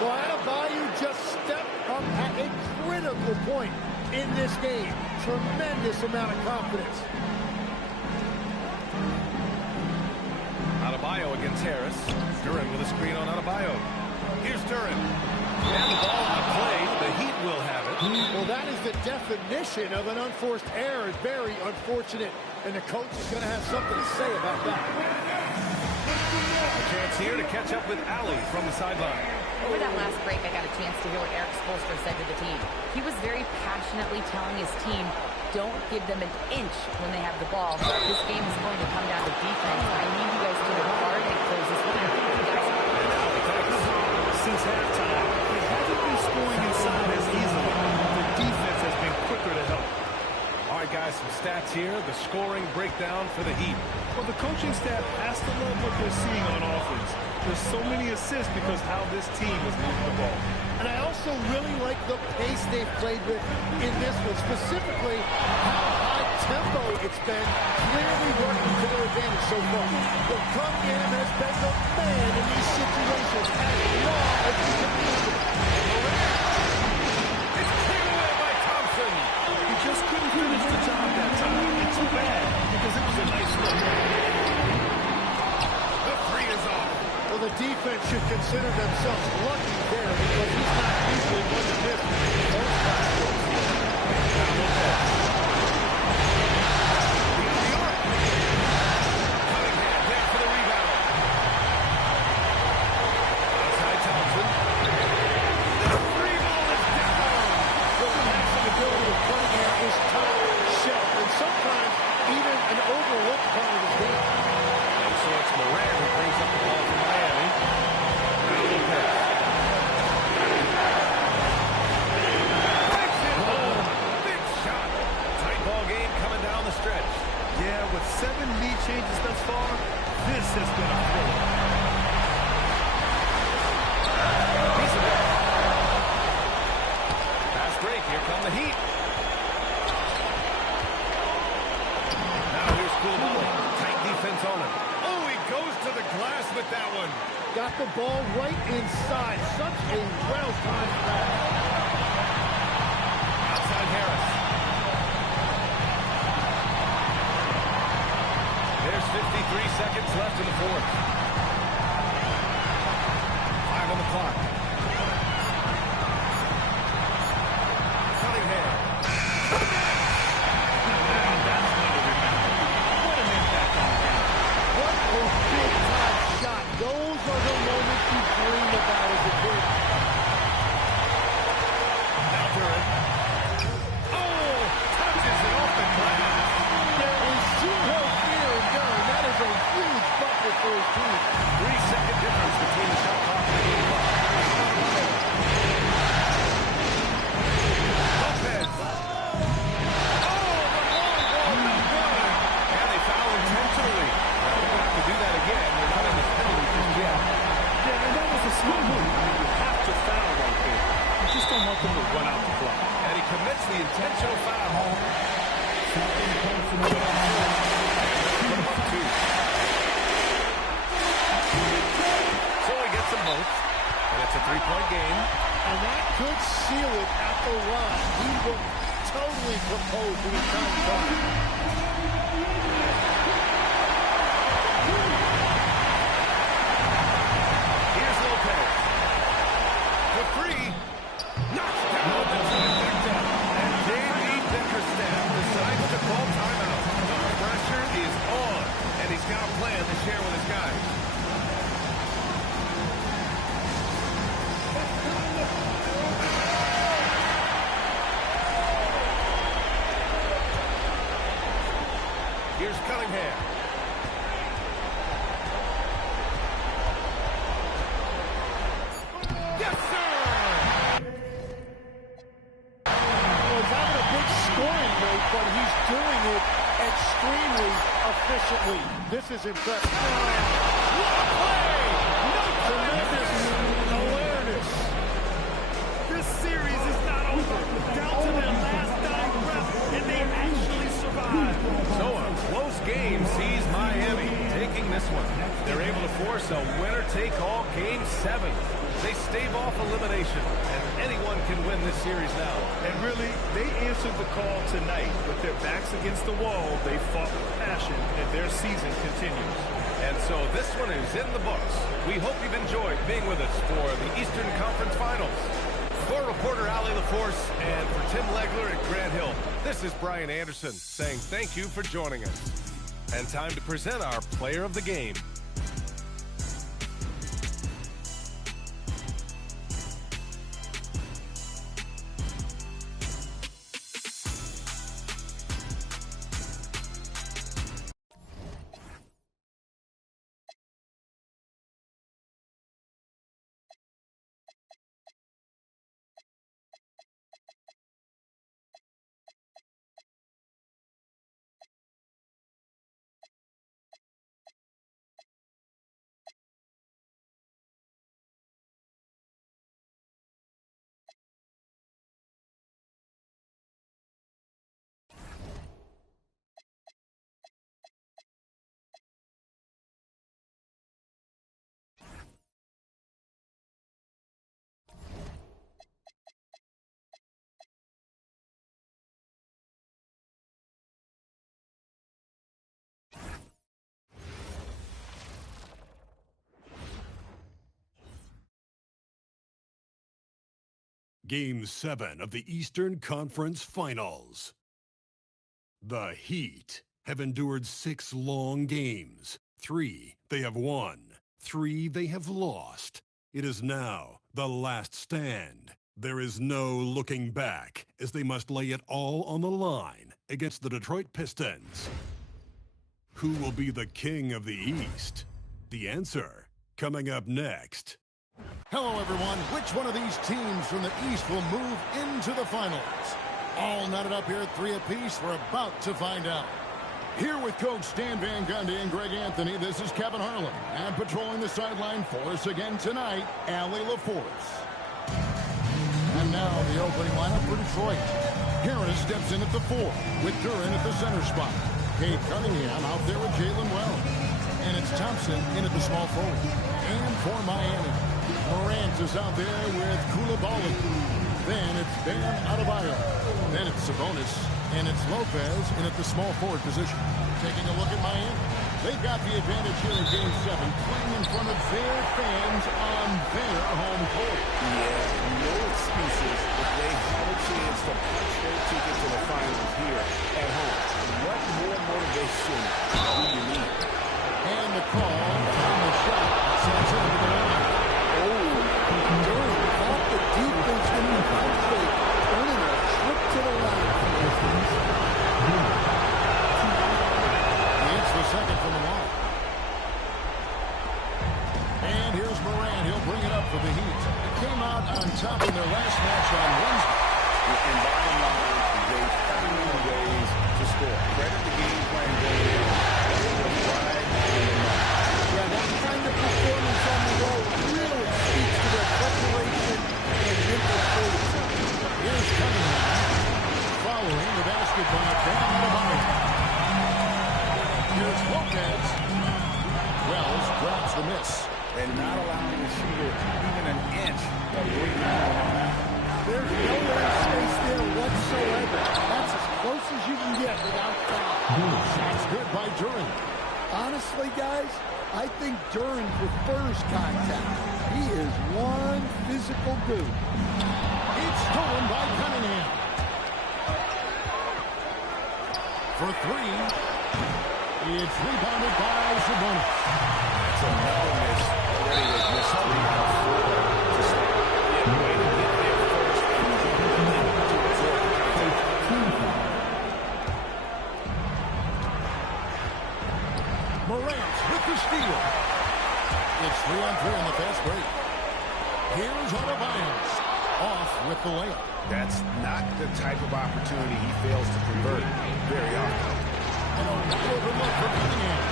Well, Adebayo just stepped up at a critical point in this game. Tremendous amount of confidence. Adebayo against Harris. Duran with a screen on Adebayo. Here's Duran. And the ball on play. The Heat will have it. Well, that is the definition of an unforced error. Very unfortunate. And the coach is going to have something to say about that. A chance here to catch up with Ali from the sideline. Over that last break, I got a chance to hear what Eric Spoelstra said to the team. He was very passionately telling his team, don't give them an inch when they have the ball. This game is going to come down to defense. I need you guys to work hard and close this game. Since halftime, they haven't been scoring inside as easily. The defense has been quicker to help. All right, guys, some stats here. The scoring breakdown for the Heat. Well, the coaching staff has to love what they're seeing on offense. There's so many assists because how this team is moving the ball. And I also really like the pace they've played with in this one, specifically how high tempo it's been, clearly working to their advantage so far. But Comenta has been the man in these situations as long as he can use it. It's taken away by Thompson. He just couldn't finish the job that time. It's too bad because it was a nice look. The three is off. Well, the defense should consider themselves lucky there because he's not usually one to miss those baskets. Cunningham there for the rebound. Outside Thompson. The three ball is down. The passing ability of Cunningham is top shelf, and sometimes even an overlooked part of the game. And so it's Moran who brings up the ball for Miami. Now Lopez. Takes it home. Big shot. Tight ball game coming down the stretch. Yeah, with 7 lead changes thus far, this has been a thriller. Piece of it. Fast break. Here come the Heat. Now here's Koulibaly. Tight defense on him. Oh, he goes to the glass with that one. Got the ball right inside. Such a well-timed pass. Outside Harris. There's 53 seconds left in the fourth. 5 on the clock. Cunningham. What a big-time shot. Those are the moments you dream about as a kid. Now Duran. Oh, touches it off the glass. There is zero fear in Duran. That is a huge bucket for his team. 3-second difference between the shot clock and the game clock. Lopez. Oh, the long ball, no good. And they foul intentionally. Now they're going to have to do that again. They're not in the penalty just yet. Yeah, and that was a smart move. You have to foul right there. You just don't want them to run out the clock. And he commits the intentional foul. Put him up 2. So he gets them both. And it's a 3-point game. And that could seal it at the line. He looked totally composed when he found time. Here's Lopez. The 3. Knocks down the trifecta. And J.B. Bickerstaff decides to call timeout. The pressure is on. And he's got a plan to share with his guys. Here's Cunningham. Yes, sir! Well, he's having a big scoring rate, but he's doing it extremely efficiently. This is impressive. What a play! No Tremendous awareness. This series is not over. Down to their last dying breath, and they actually survived. So a close game sees Miami take they call Game 7. They stave off elimination, and anyone can win this series now. And really, they answered the call tonight. With their backs against the wall, they fought with passion, and their season continues. And so this one is in the books. We hope you've enjoyed being with us for the Eastern Conference Finals. For reporter Ali LaForce and for Tim Legler at Grant Hill, this is Brian Anderson saying thank you for joining us. And time to present our player of the game. Game 7 of the Eastern Conference Finals. The Heat have endured 6 long games. 3 they have won. 3 they have lost. It is now the last stand. There is no looking back, as they must lay it all on the line against the Detroit Pistons. Who will be the king of the East? The answer coming up next. Hello, everyone. Which one of these teams from the East will move into the finals? All knotted up here at 3 apiece. We're about to find out. Here with Coach Stan Van Gundy and Greg Anthony, this is Kevin Harlan. And patrolling the sideline for us again tonight, Ali LaForce. And now the opening lineup for Detroit. Harris steps in at the 4, with Duran at the center spot. Kate Cunningham out there with Jalen Wells. And it's Thompson in at the small forward. And for Miami, Morant is out there with Koulibaly. Then it's Bam Adebayo. Then it's Sabonis. And it's Lopez in at the small forward position. Taking a look at Miami. They've got the advantage here in Game 7, playing in front of their fans on their home court. Yeah, no excuses if they have a chance to punch their ticket to the finals here at home. What more motivation do you need? And the call on the shot sends him to the line. Duran caught the defense in the high fake, earning a trip to the line. It's the second from the line. And here's Morant. He'll bring it up for the Heat. It came out on top in their last match on Wednesday. And bottom line, they found ways to score. Credit the game plan going in. Yeah, that kind of performance on the road really speaks to their preparation and mental state. Here's Cunningham following the basket by Bam Adebayo. Here's Lopez. Wells drops the miss. And not allowing the shooter even an inch of rebound on that. There's no air space there whatsoever. That's as close as you can get without foul. Shot's good by Duran. Honestly, guys, I think Duran prefers contact. He is one physical dude. It's stolen by Cunningham. For 3, it's rebounded by Sabonis. That's another miss. Already was missed 3 out of 4. Just get way to get there first and get to absorb the contact. Morant with the steal. It's 3-on-3 in the fast break. Here's Adebayo. Off with the layup. That's not the type of opportunity he fails to convert very often. And a wide open look for Cunningham.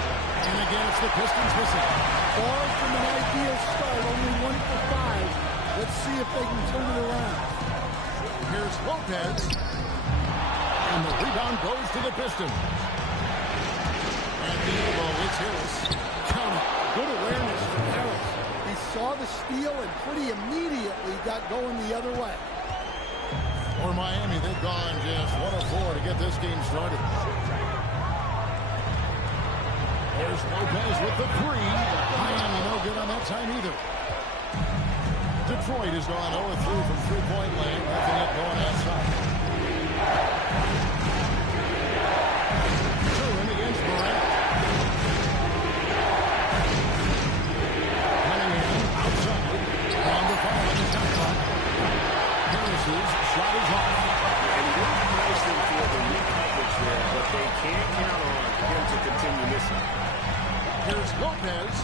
And again, it's the Pistons missing. Far from an ideal start, only 1 for 5. Let's see if they can turn it around. Here's Lopez. And the rebound goes to the Pistons. At the elbow, it's Harris. Count it. Good awareness from Harris. saw the steal and pretty immediately got going the other way. For Miami, they've gone just 1 of 4 to get this game started. There's Lopez with the 3. Miami no good on that time either. Detroit has gone 0 of 3 from three-point lane. Nothing yet going outside. Turn against Morant. Cunningham outside. On the foul on the shot clock. Harris's shot is off. And he worked nicely for the weak coverage there, but they can't count on him to continue missing. Here's Lopez.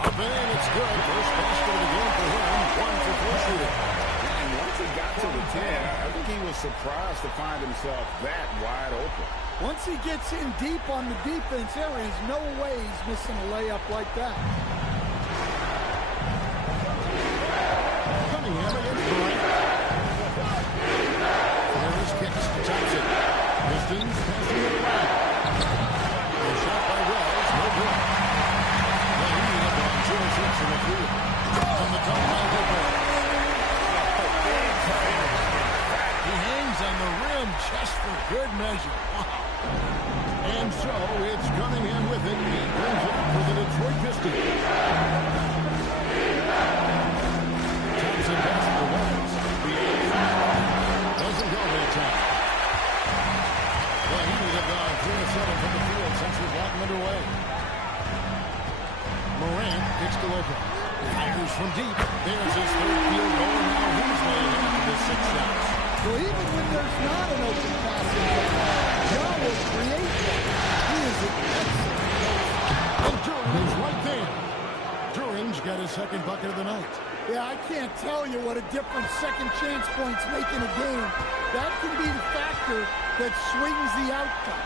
Up and in, it's good. First basket of the game for him. 1 for 4 shooting. And once he got to the 10, I think he was surprised to find himself that wide open. Once he gets in deep on the defense, there is no way he's missing a layup like that. Cunningham against Bryant. Harris kicks to Thompson. Pistons passing it around. A shot by Wells, no good. The Heat have gone 2 of 6 from the field. From the top line, he hangs on the rim just for good measure. Wow. And so it's Cunningham with it. He brings it for the Detroit Pistons. Thompson passes to Wells. Doesn't go that time. The Heat have gone 3 of 7 from the field since we've gotten underway. Morant kicks to Lopez. Fires from deep. There's his third field goal. Now he's laying after the 6 shots. So even when there's not an open passing lane, John will create one. He is an excellent. And Duran's right there. Duran's got his second bucket of the night. Yeah, I can't tell you what a difference second chance points make in a game. That can be the factor that swings the outcome.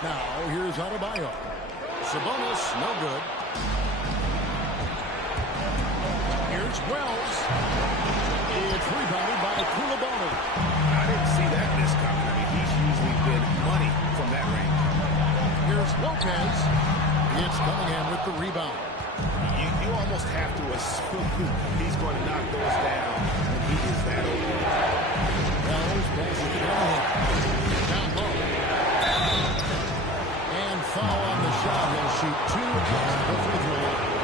Now here's Adebayo. Sabonis, no good. Here's Wells. It's rebounded by Koulibaly. I didn't see that miss coming. I mean, he's usually been money from that range. Here's Lopez. It's Cunningham with the rebound. You almost have to assume he's going to knock those down when he is that open. Wells passes to Cunningham. Down low. And foul on the shot. He'll shoot 2 against the free throw line.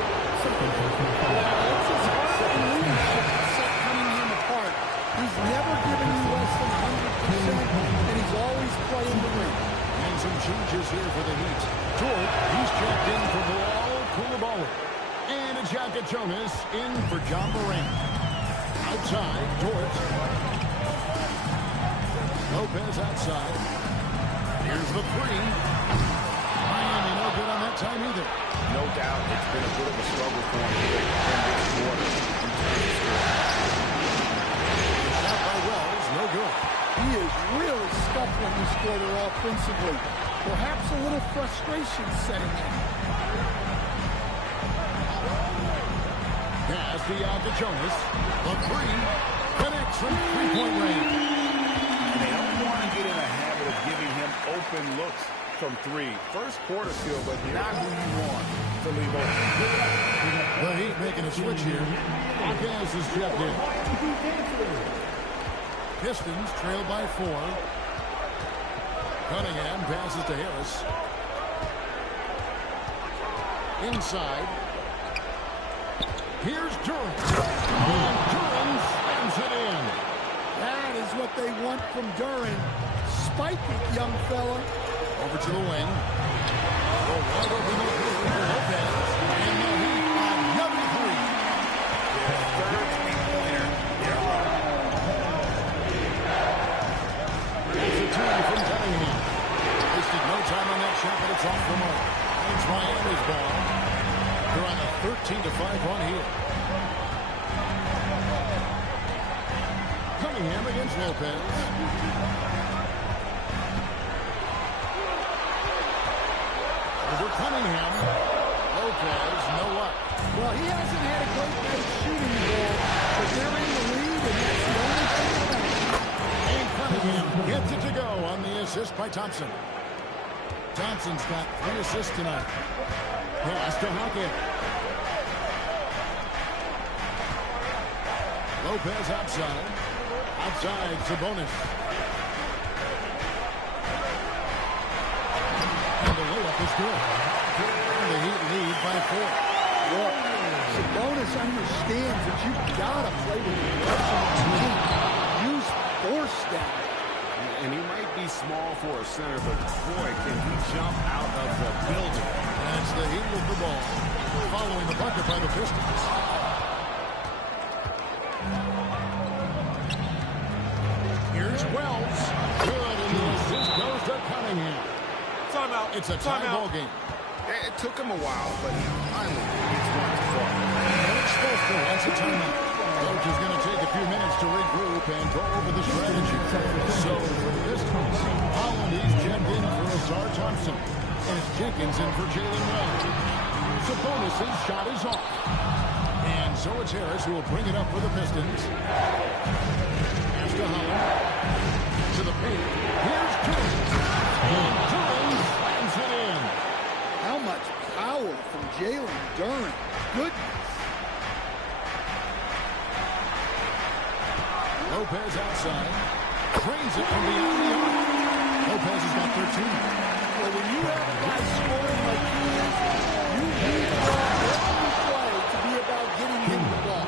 It's his heart and leadership that set Cunningham apart. He's never given you less than 100%, and he's always playing the ring. And some changes here for the Heat. Dort, he's checked in for Bilal Koulibaly. And a Jacket Jonas in for John Morant. Outside, Dort. Lopez outside. Here's the 3. Miami no good on that time either. No doubt it's been a bit of a struggle for him here in this quarter in terms of scoring. The shot by Wells, no good. He is really scuffling this quarter offensively. Perhaps a little frustration setting in. Pass the out to Jonas. The 3 connects from three-point range. And they don't want to get in a habit of giving him open looks from 3. First quarter still, but not who you want to leave open. The Heat making a switch here. Lopez is checked in. Pistons trail by 4. Cunningham passes to Harris. Inside. Here's Duran. And Duran slams it in. That is what they want from Duran. Spike it, young fella. Over to the wing. Oh, wide open for Lopez. And the Heat another 3. Their third three-pointer. They're right. There's a 2 from Cunningham. Wasted no time on that shot, but it's off the mark. It's Miami's ball. They're on a 13-5 run here. Cunningham against Lopez. Over Cunningham. Lopez, no luck. Well, he hasn't had a great night shooting the ball, but they're in the lead, and that's the only thing that matters. And Cunningham gets it to go on the assist by Thompson. Thompson's got 3 assists tonight. Pass to Hawkins. Lopez outside. Outside, Sabonis. And the layup is good. And the Heat lead by 4. Look, Sabonis understands that you've got to play with the direction of the team. Use force down. And he might be small for a center, but boy, can he jump out of the building. That's the Heat with the ball. Following the bucket by the Pistons. Here's Wells. Good, and the assist goes to Cunningham. Timeout. It's a tie ball game. It took him a while, but he finally gets one to fall. Coach Spoelstra wants a timeout. Coach is going to take a few minutes to regroup and go over the strategy. So for the Pistons, Holland, he's checked in for Azar Thompson. And it's Jenkins in for Jalen Wells. Sabonis' shot is off. And so it's Harris who will bring it up for the Pistons. Pass to Holland. To the paint. Here's Jones. And Jones slams it in. How much power from Jalen Duren. Goodness. Lopez outside. Trains it from beyond the arc. Lopez has got 13. Well, when you have a guy scoring like he is, you need the ball every play to be about getting him the ball.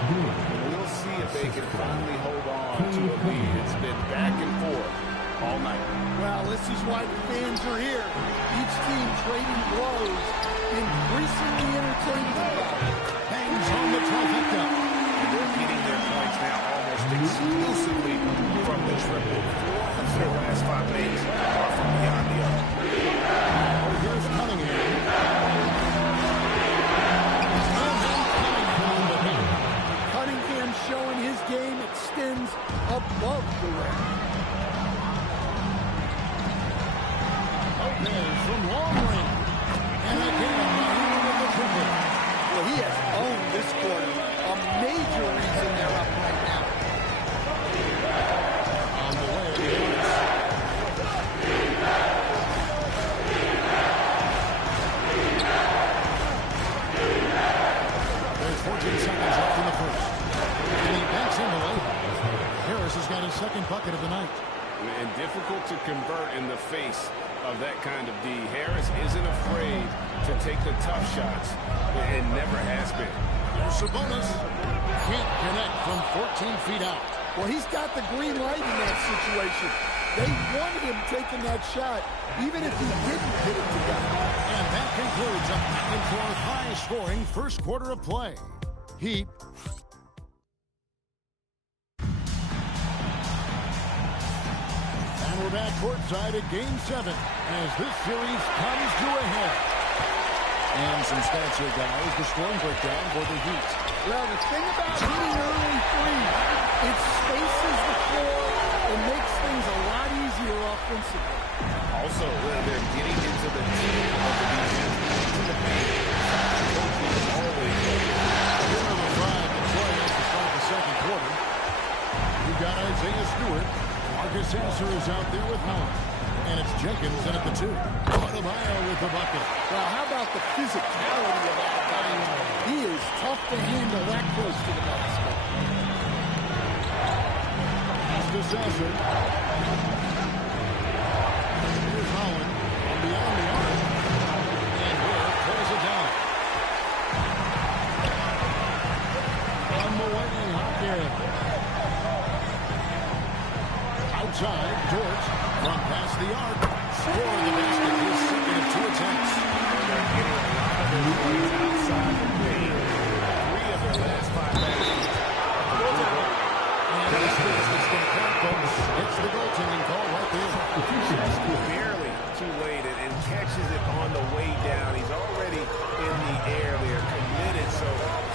We'll see if they can finally hold on to a lead. It's been back and forth all night. Well, this is why the fans are here. Each team trading blows, increasingly entertaining about it. Hangs on the trifecta. And they're getting their points now almost exclusively from the triple. 4 of their last 5 games are from beyond the arc. Oh, here's Cunningham. Cunningham showing his game extends above the rim. Lopez from long range. And again, with the triple. Well, he has owned this quarter. A major reason they're up right now. On the way, there's 14 seconds left in the first. And he backs in the layup. Harris has got his second bucket of the night. And difficult to convert in the face of that kind of D. Harris isn't afraid to take the tough shots, and never has been. There's Sabonis. Can't connect from 14 feet out. Well, he's got the green light in that situation. They wanted him taking that shot, even if he didn't hit it together. And that concludes a back-and-forth high-scoring first quarter of play. Heat. And we're back courtside at Game 7 as this series comes to a head. And some stats here, guys. The scoring breakdown for the Heat. Well, the thing about hitting early threes, it spaces the floor and makes things a lot easier offensively. Also, they're getting into the team of the defense, into the paint. Always Here are the 5 to play as to start the second quarter. We've got Isaiah Stewart. Marcus Sasser is out there with Holland. And it's Jenkins in at the 2. Adebayo with the bucket. Well, how about the physicality of Adebayo? He is tough to handle that close to the basket. Pass to Sasser. Here's Holland from beyond the arc. And Ware pulls it down. On the way, Hopkins. Outside, Dort from past the arc. Scoring the basket. His second of 2 attempts. They're getting a lot of their points outside the paint. 3 of their last 5 matches. And this is going to count, folks. It's the goaltending call right there. Just barely too late and catches it on the way down. He's already in the air there, committed, so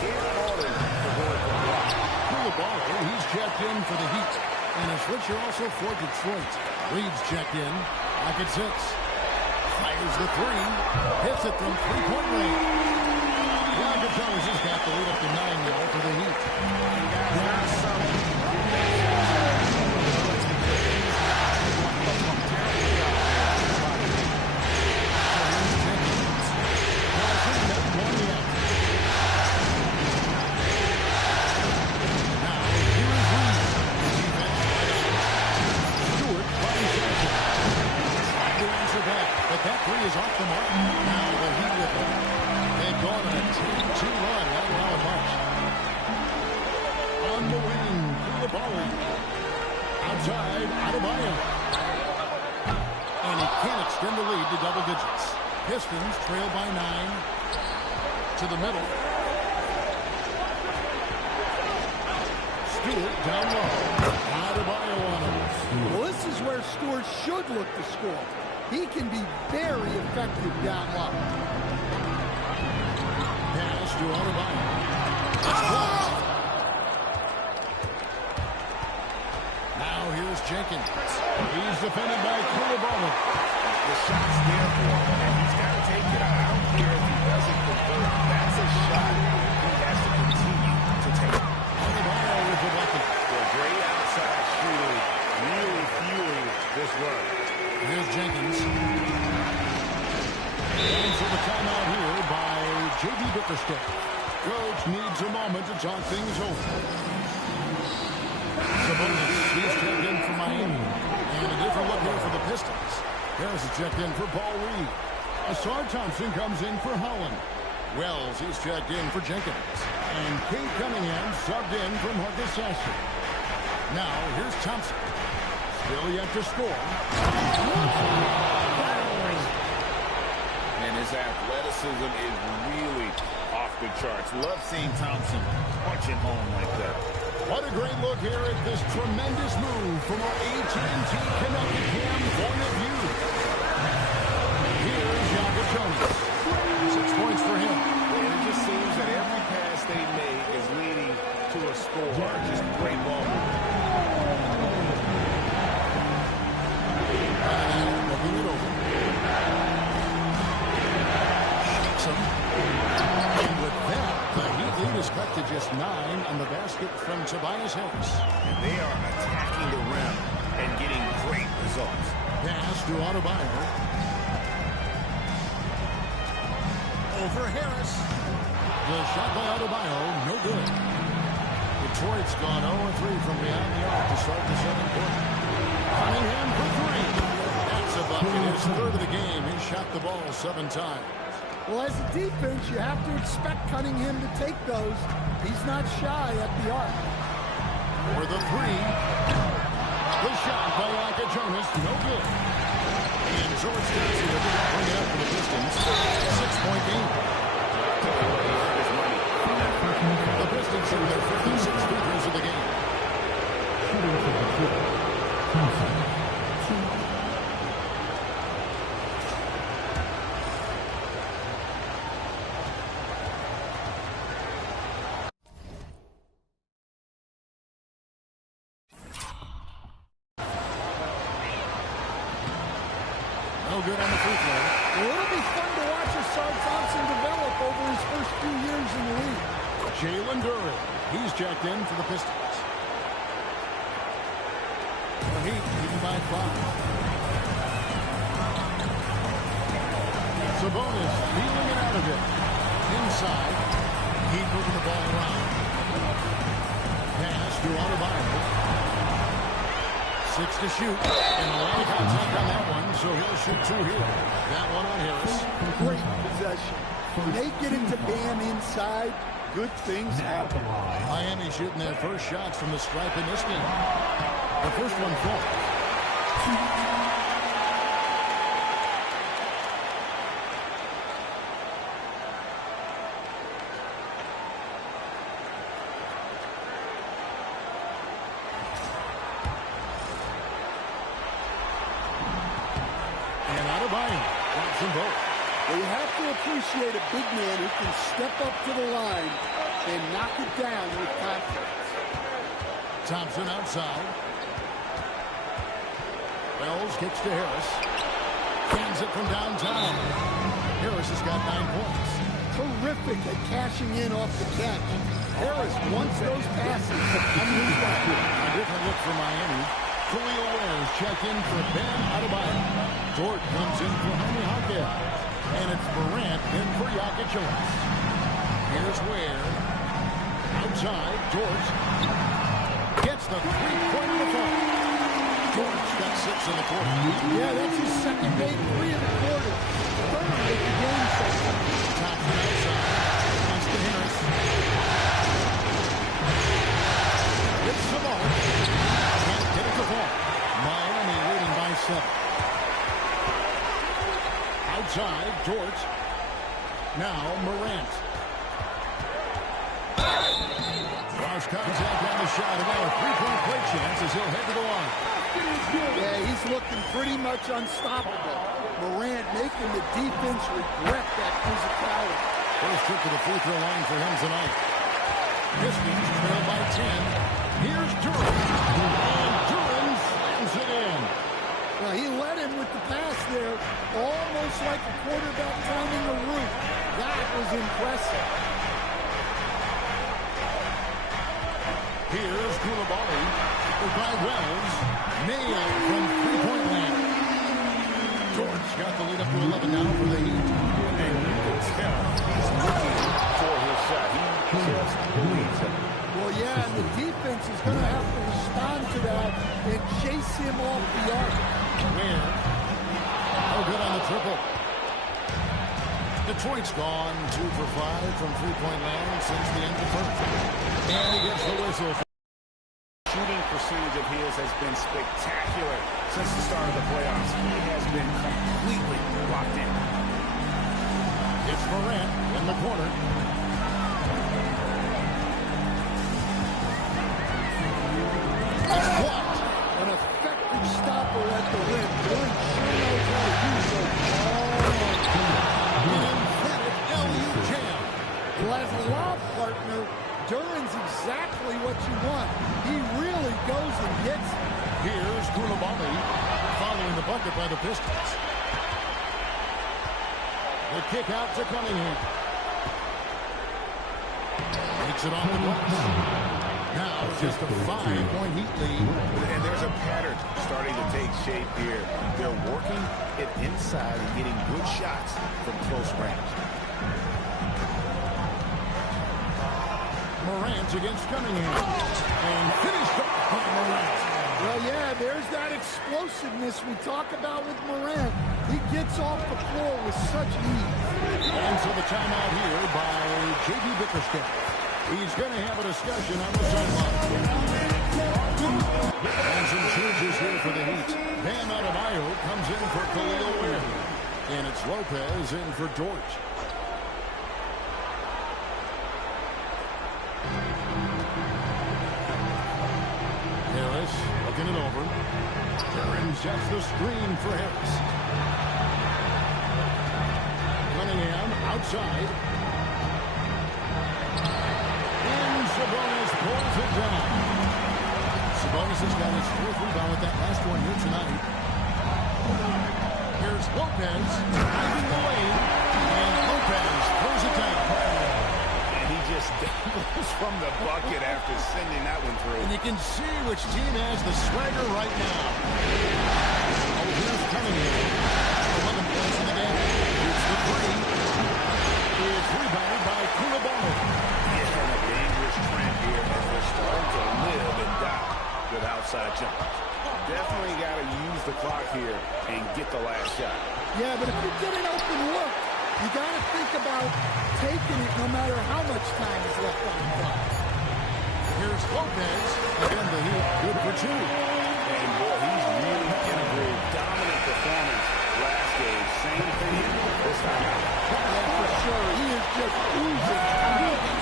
can't call him for going for a block. Coulibaly, he's checked in for the Heat. And a switcher also for Detroit. Reed's checked in. Back at 6. Fires the 3. Hits it from 3-point range. Jones has got the lead up to 9 now for the Heat. Now, here is is off the mark. Now the Heat with them. They've gone on a 10-2 run. Not allowing much. On the wing, Koulibaly. Outside, Adebayo. And he can't extend the lead to double digits. Pistons trail by 9. To the middle. Stewart down low. Adebayo on him. Well, this is where Stewart should look to score. He can be very effective down low. Pass to Adebayo. It's blocked. Now here's Jenkins. He's defended by Koulibaly. The shot's there for him, and he's got to take it. I don't care if he doesn't convert. That's a shot he has to continue to take. Adebayo with the bucket. Great outside shooting, really fueling this run. Here's Jenkins. And for the timeout here by J.B. Bickerstaff. Coach needs a moment to talk things over. Sabonis, he's checked in for Miami. And a different look here for the Pistons. Harris is checked in for Paul Reed. Asar Thompson comes in for Holland. Wells, he's checked in for Jenkins. And Kate Cunningham subbed in for Marcus Sasser. Now, here's Thompson. Still yet to score. And his athleticism is really off the charts. Love seeing Thompson punch it home like that. What a great look here at this tremendous move from our AT&T Connected Cam point of view. Here's Jonas. 6 points for him. And it just seems that every pass they make is leading to a score. Just great ball movement. Looking it over. Shoots him. And with that, the Heat lead is cut to just 9 on the basket from Tobias Harris. And they are attacking the rim and getting great results. Pass to Adebayo. Over Harris. The shot by Adebayo, no good. Detroit's gone 0-3 from beyond the arc to start the second quarter. Cunningham for 3. That's a bucket. His third of the game. He shot the ball 7 times. Well, as a defense, you have to expect Cunningham to take those. He's not shy at the arc. For the 3. The shot by Jonas, no good. And George Johnson will bring it up for the Pistons. 6-point game. The Pistons shoot their 5th and 6th free throws of the game. No good on the free throw. Well, it'll be fun to watch Asar Thompson develop over his first few years in the league. Jalen Duren, he's checked in for the Pistons. The Heat leading by 5. Sabonis feeling it out of it. Inside. Heat moving the ball around. Pass to Adebayo. 6 to shoot. And a lot of contact on that one, so he'll shoot 2 here. That one on Harris. Great possession. When they get into Bam inside, good things happen. Miami shooting their first shots from the stripe in this game. The first one falls. Well, you have to appreciate a big man who can step up to the line and knock it down with confidence. Thompson outside. Wells kicks to Harris. Cans it from downtown. Harris has got 9 points. Terrific at cashing in off the catch. Harris wants those passes to come his way. A different look for Miami. Khalil Ware's check in for Ben Adebayo. Dort comes in for Jaime Jaquez. And it's Morant in for Jokic. Here's Ware. Outside, Dort gets the 3-pointer to fall. George got 6 in the quarter. Yeah, that's his second made 3 in the quarter. Third at the game session. Top to the outside. Wants to Harris. It's Simone. Can't get it to fall. Miami leading by 7. Outside, George. Now Morant. Cross contact on the shot. And now a 3-point play chance as he'll head to the line. Yeah, he's looking pretty much unstoppable. Morant making the defense regret that physicality. First trip to the free throw line for him tonight. Pistons trail by 10. Here's Duran. And Duran slams it in. Well, he led him with the pass there, almost like a quarterback timing the route. That was impressive. Here's Koulibaly. By Wells. Nailed from three-point land. George got the lead up to 11 now for the Heat. And you can tell he's looking for his shot. He just believes it. Well, yeah, and the defense is going to have to respond to that and chase him off the arc. Where? Oh, good on the triple. Detroit's gone 2 for 5 from three-point land since the end of the first. And he gets the whistle. Shooting percentage of his has been spectacular since the start of the playoffs. He has been completely locked in. It's Morant in the corner. What? An effective stopper at the rim. Duran sure knows how to use it. An emphatic LU jam. Well, as a lob partner, Duran's exactly what you want. He really goes and gets it. Here's Koulibaly following the bucket by the Pistons. The kick out to Cunningham. Makes it on the glass. Now just a 5-point Heat lead. And there's a pattern starting to take shape here. They're working it inside and getting good shots from close range. Morant against Cunningham. And finished off by Morant. Well, yeah, there's that explosiveness we talk about with Morant. He gets off the floor with such ease. And so the timeout here by J.B. Bickerstaff. He's going to have a discussion on the sideline. And some changes here for the Heat. Bam Adebayo comes in for Khalil Ware. And it's Lopez in for George. Harris looking it over. Duran sets the screen for Harris. Cunningham outside. And Sabonis pulls it down. Sabonis has got his 4th rebound with that last one here tonight. Here's Lopez driving the lane. And Lopez throws it down. And he just dangles from the bucket after sending that one through. And you can see which team has the swagger right now. Oh, here's Cunningham. 11 points in the game. It's the 3. It's rebounded by Koulibaly. Yeah, a dangerous trend here as they're starting to live and die with outside jumpers. Definitely got to use the clock here and get the last shot. Yeah, but if you get an open look, you got to think about taking it no matter how much time is left on the clock. Here's Lopez. Again, the Heat good for 2. And boy, he's really in a groove. Dominant performance last game. Same thing this time out. Yeah, for sure. He is just oozing confidence.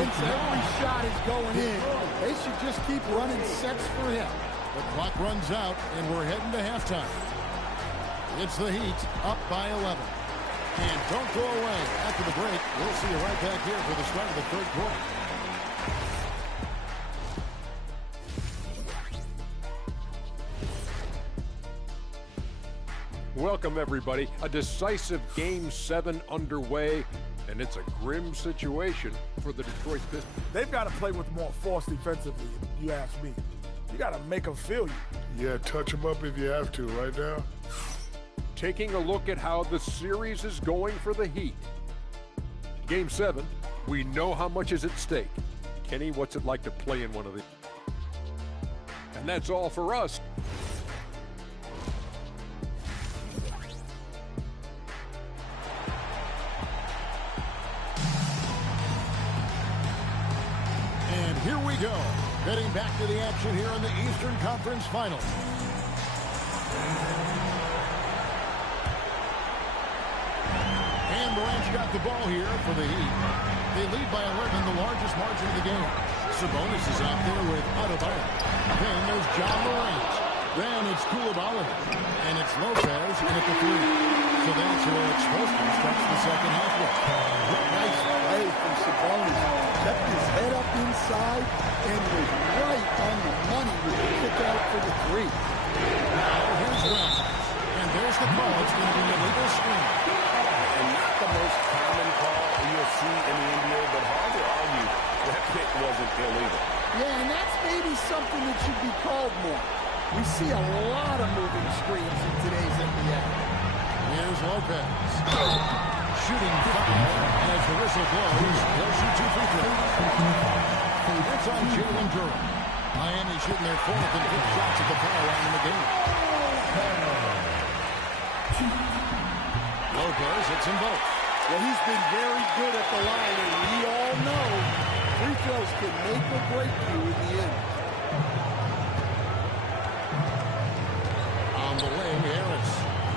Thinks every shot is going in. They should just keep running sets for him. The clock runs out, and we're heading to halftime. It's the Heat up by 11. And don't go away. After the break, we'll see you right back here for the start of the 3rd quarter. Welcome, everybody. A decisive Game 7 underway, and it's a grim situation for the Detroit Pistons. They've got to play with more force defensively, if you ask me. You got to make them feel you. Yeah, touch them up if you have to right now. Taking a look at how the series is going for the Heat. Game 7, we know how much is at stake. Kenny, what's it like to play in one of these? And that's all for us. we go. Heading back to the action here in the Eastern Conference Finals. And Durant's got the ball here for the Heat. They lead by 11, the largest margin of the game. Sabonis is out there with Adebayo. Then there's John Morant. Then it's Koulibaly. And it's Lopez in at the 3. So that's where it's supposed to start the second half with. Nice play from Sabonis. Kept his head up inside and was right on the money with the kick out for the 3. Now here's Wells. And there's the call. It's going to be a legal screen. And not the most common call you'll see in the NBA, but hard to argue that pick wasn't illegal. Yeah, and that's maybe something that should be called more. We see a lot of moving screens in today's NBA. Here's Lopez. Shooting foul as the whistle blows. He'll shoot 2 free throws. It's on Jalen Durant. Miami shooting their 4th and 5th shots at the foul line in the game. Lopez hits them both. Well, he's been very good at the line, and we all know free throws can make or break you in the end. On the wing, Harris.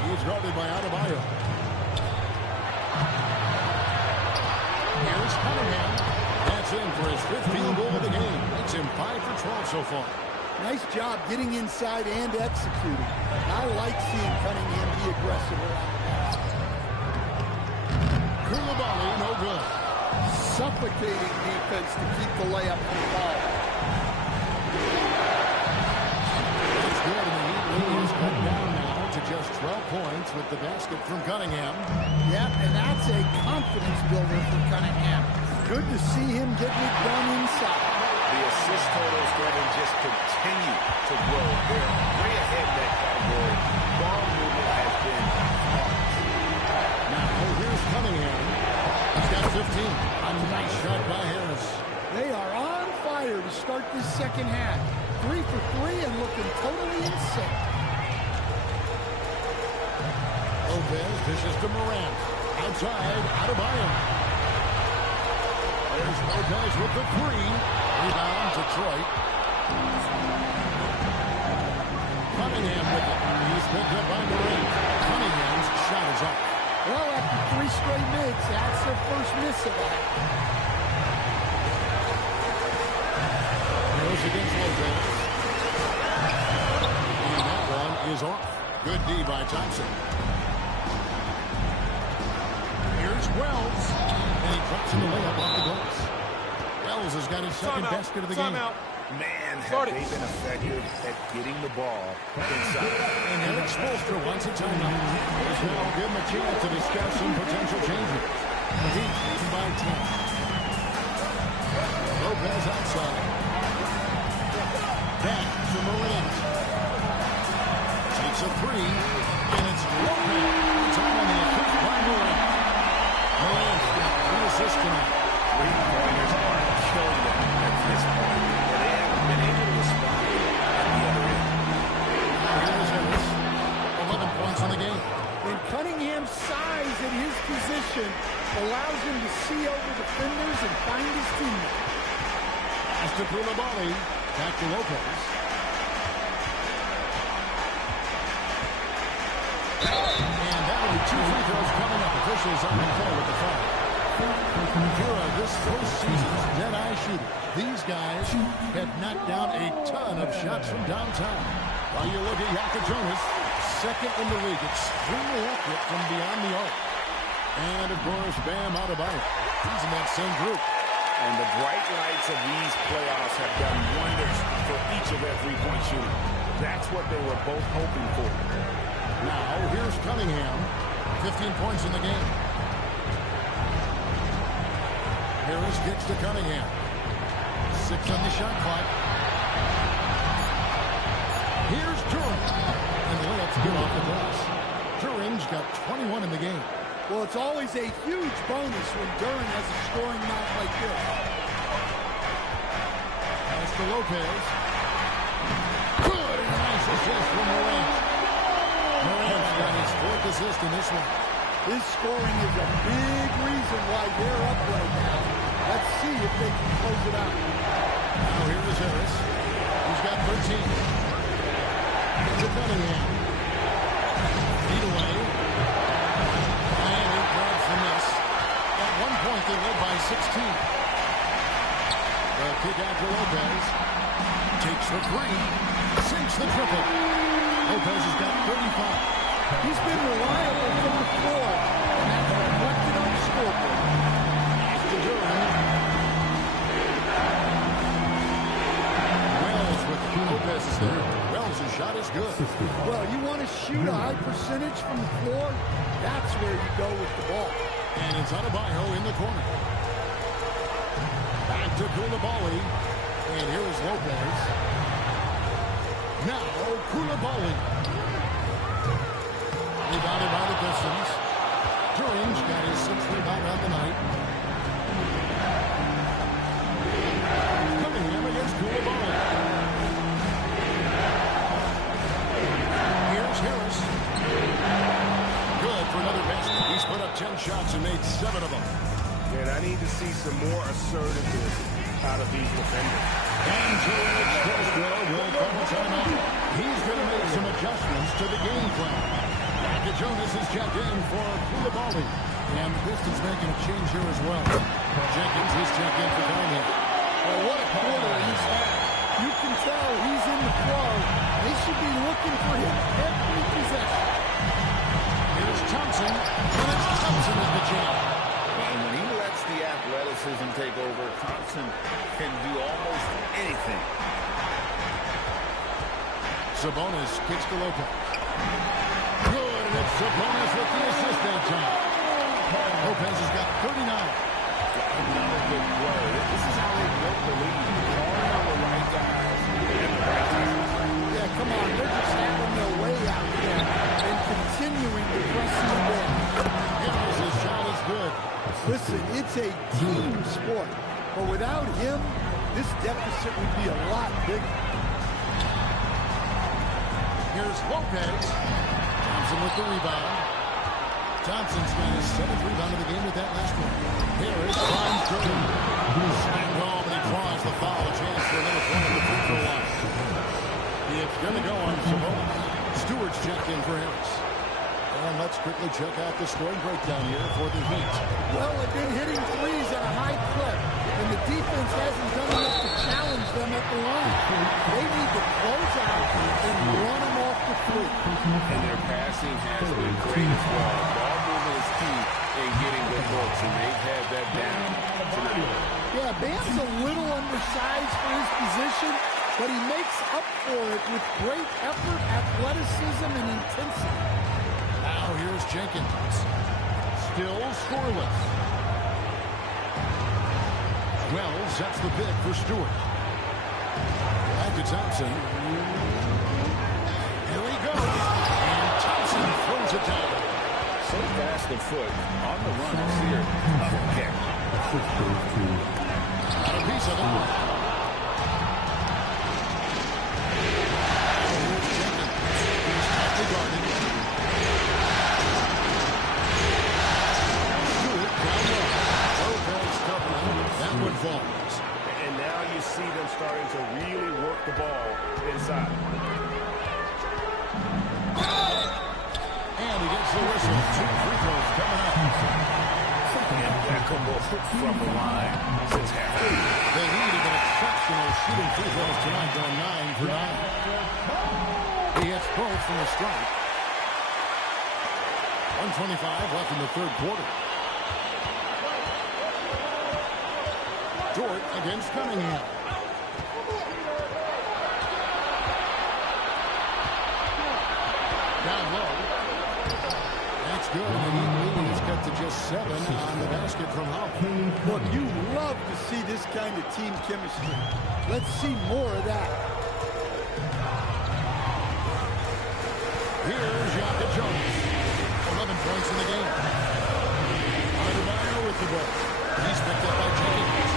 He's guarded by Adebayo. Here's Cunningham. That's in for his 15th goal of the game. Makes him 5 for 12 so far. Nice job getting inside and executing. I like seeing Cunningham be aggressive around the basket. Koulibaly, no good. Suffocating defense to keep the layup from the ball. It's good, and the Heat lead is cut down now to just 12 points with the basket from Cunningham. Yep, and that's a confidence builder for Cunningham. Good to see him getting it done inside. The assist totals going to just continue to grow. They're way ahead in that category. Ball movement has been now here's Cunningham. He's got 15. A nice shot by Harris. They are on fire to start this second half. 3 for 3 and looking totally insane. Lopez dishes to Morant. Outside, Adebayo. There's Lopez with the 3. Rebound, Detroit. Cunningham with it. He's picked up by Morant. Cunningham's shot is up. Well, after 3 straight makes, that's their first miss of that. Goes against Lopez. And that one is off. Good D by Thompson. Here's Wells. And he drops in the layup off the glass. Wells has got his second basket of the game. Man, have they been effective at getting the ball inside. And Eric Spoelstra wants a timeout. He's now give him a chance to discuss some potential changes. The Heat by 10. Lopez outside. Back to Morant. Takes a 3. And it's Lopez. It's on the assist by Morant. Morant, the assist tonight. 3-pointers are killing them at this point. They haven't been able to respond at the other end. Now here's Harris. 11 points in the game. And Cunningham's size at his position allows him to see over defenders and find his teammate. Pass to Koulibaly. Back to Lopez. And that'll be 2 free throws coming up. Officials on the play with the foul. Here are this postseason's dead-eye shooter. These guys have knocked down a ton of shots from downtown. While you look at Yaka Jonas, second in the league, extremely accurate from beyond the arc. And, of course, Bam Adebayo. He's in that same group. And the bright lights of these playoffs have done wonders for each of their three-point shooting. That's what they were both hoping for. Now, here's Cunningham. 15 points in the game. Harris gets to Cunningham. 6 on the shot clock. Here's Durant. And the layup's good off the glass. Durant's got 21 in the game. Well, it's always a huge bonus when Durant has a scoring night like this. Pass to Lopez. Good. Nice assist from Morant. Morant's got his 4th assist in this one. His scoring is a big reason why they're up right now. Let's see if they can close it out. Now here is Harris. He's got 13. To Cunningham. Feet away. Miami grabs the miss. At one point, they led by 16. The kick out to Lopez. Takes the three. Sinks the triple. Lopez has got 35. He's been reliable from the floor, and that's reflected on the scoreboard. After Durham. Wells with Lopez is there. Wells' shot is good. Well, you want to shoot a high percentage from the floor? That's where you go with the ball. And it's Adebayo in the corner. Back to Koulibaly. And here is Lopez. Now Koulibaly. Rebounded by the Pistons. Durham's got his 6th rebound on the night. Cunningham against Koulibaly. Here's Harris. Good for another basket. He's put up 10 shots and made 7 of them. And I need to see some more assertiveness out of these defenders. And George Cosgrove will call a timeout. He's going to make some adjustments to the game plan. Jonas is checked in for Koulibaly. And the Pistons making a change here as well. Jenkins is checked in for Cunningham. Well, what a quarter he's had. You can tell he's in the flow. They should be looking for him every possession. Here's Thompson. And it's Thompson is the champ. And when he lets the athleticism take over, Thompson can do almost anything. Sabonis kicks to Lopez. Good, and it's Sabonis with the assist that time. Lopez has got 39. Another good play. This is how they built the lead. Calling on the right guys at the right time. Yeah, come on. They're just having their way out there and continuing to press the ball. Harris' shot is good. Listen, it's a team sport. But without him, this deficit would be a lot bigger. Here's Lopez. Thompson with the rebound. Thompson's got his 7th rebound of the game with that last one. Harris finds Durham. Smacked home, and he draws the foul. A chance for another point at the free throw line. It's going to go on Sabonis. Stewart's checked in for Harris. And let's quickly check out the scoring breakdown here for the Heat. Well, they've been hitting threes at a high clip, and the defense hasn't done enough to challenge them at the line. They need to close out and run them off the three. And their passing has been great as well. Ball movement is key in getting good looks, and they've had that down tonight. Yeah, Bam's a little undersized for his position, but he makes up for it with great effort, athleticism, and intensity. Now here's Jenkins. Still scoreless. Wells sets the pick for Stewart. Back to Thompson. Here he goes. And Thompson throws it down. So fast of foot. On the run, it's here. Up and kick. Got a piece of it. Here's Jenkins. He's tightly guarded. That one falls. And now you see them starting to really work the ball inside. And he gets the whistle. 2 free throws coming up. Impeccable from the line since half. The Heat have been exceptional shooting free throws tonight, going 9 for 9. He hits both from the strike. 1:25 left in the 3rd quarter. Dort against Cunningham. Down low. That's good. And the lead is cut to just 7 on the basket from Howell. Look, you love to see this kind of team chemistry. Let's see more of that. Here's Yaka Jones. 11 points in the game. Adebayo with the ball. He's picked up by Jenkins.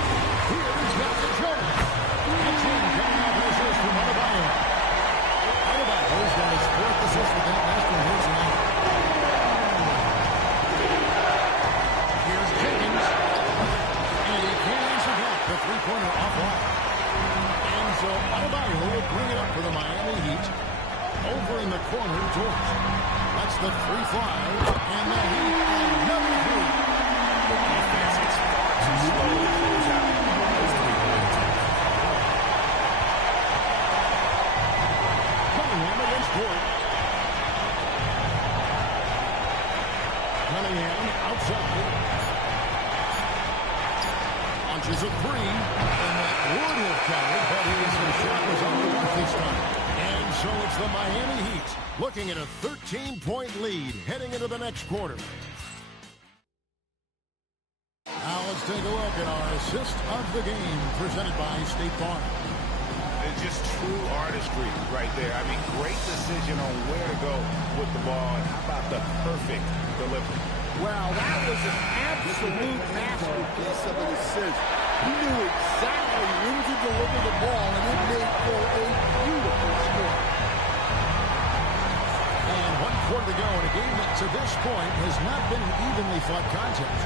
Here's Yaka Jones. That's in coming off an assist from Adebayo. Adebayo's got his 4th assist with that last one here tonight. Here's Jenkins. And he can't answer back. The 3-pointer offline. It's the free fly, and the Heat another three. The defense is far too slow to close out those three-point attempts. Cunningham against Gordon. Cunningham outside. Launches a three, and that would have counted, but his shot was on the mark this time. And so it's the Miami Heat looking at a 13-point lead heading into the next quarter. Now let's take a look at our assist of the game presented by State Farm. It's just true artistry right there. I mean, great decision on where to go with the ball. And how about the perfect delivery? Wow, that was an absolute masterpiece of an assist. He knew exactly when to deliver the ball, and it made for a beautiful score. And 1 quarter to go in a game that to this point has not been an evenly fought contest.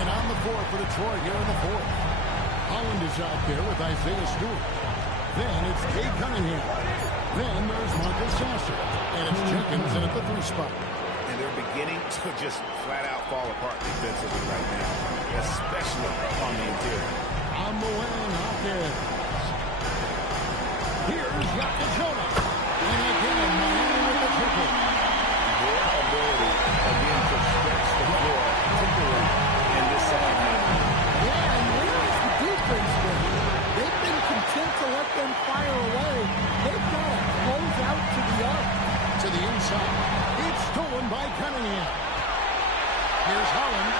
And on the floor for Detroit here in the fourth. Holland is out there with Isaiah Stewart. Then it's Cade Cunningham. Then there's Marcus Sasser. And it's Jenkins in at the 3 spot. And they're beginning to just flat out fall apart defensively right now, especially on the interior. On the wing, Hawkins. Here's Yaka Jonas. And again, Miami with the triple. Their ability, again, to stretch the floor, particularly in this second half. Yeah, and where is the defense been? They've been content to let them fire away. They've got to close out to the arc. To the inside. It's stolen by Cunningham. Here's Holland.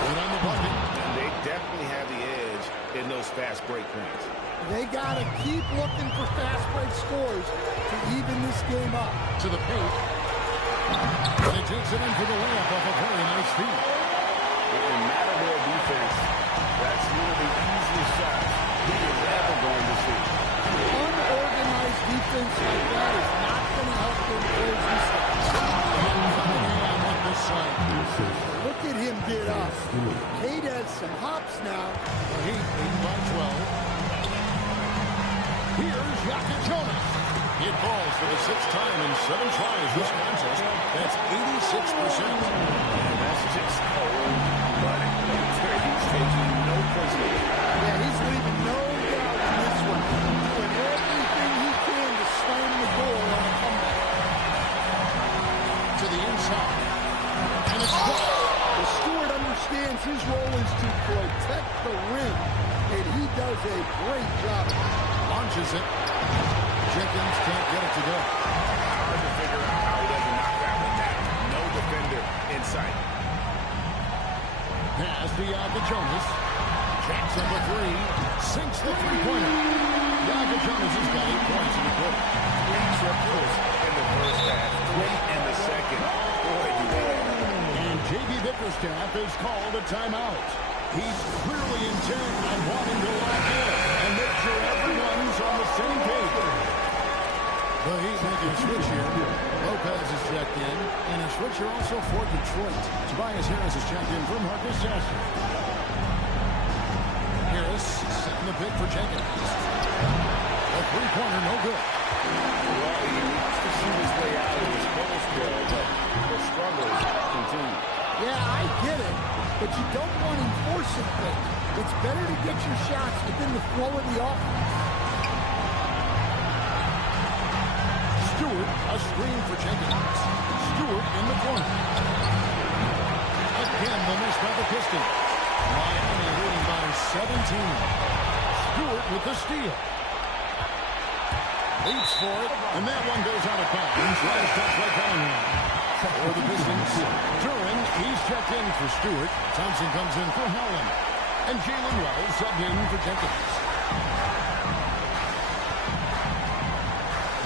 Good on the bucket. And they definitely have the edge in those fast break points. They got to keep looking for fast break scores to even this game up. To the paint. And it takes it in for the layup off a very nice feed. No matter their defense, that's one of the easiest shots he is ever going to see. Unorganized defense like that is not going to help them close this out. Look at him get up. Cade has some hops now. The Heat lead by 12. Here's Yaka Jonas. It falls for the 6th time in 7 tries this contest. That's 86%. And that's just cold blooded. He's taking no prisoners. Yeah, he's leaving no doubt in this one. Doing everything he can to slam the door on a comeback. To the inside. And it's caught. The Stewart understands his role is to protect the rim, and he does a great job. Launches it. Jenkins can't get it to go. Hard to figure out how he doesn't knock that one down. No defender in sight. Pass to Yaka Jonas. Jacks up a 3. Sinks the 3-pointer. Yaka Jonas has got 8 points in the quarter. 3 triples in the first half. 3 in the second. Boy, do they have. And J.B. Bickerstaff has called a timeout. He's clearly intent on wanting to lock in and make sure everyone's on the same page. The Heat making a switch here. Lopez is checked in, and a switcher also for Detroit. Tobias Harris is checked in for Marcus Sasser. Harris setting the pick for Jenkins. A 3-pointer, no good. Well, he needs to see his way out of his post there, but the struggles continue. Yeah, I get it, but you don't want him forcing things. It's better to get your shots within the flow of the offense. Stewart, a screen for Jenkins. Stewart in the corner. Again, the miss by the Pistons. Miami leading by 17. Stewart with the steal. Leaps for it, and that one goes out of bounds. Last touch by Cunningham. For the Pistons, Duran, he's checked in for Stewart. Thompson comes in for Holland. And Jalen Wells subbed in for Jenkins.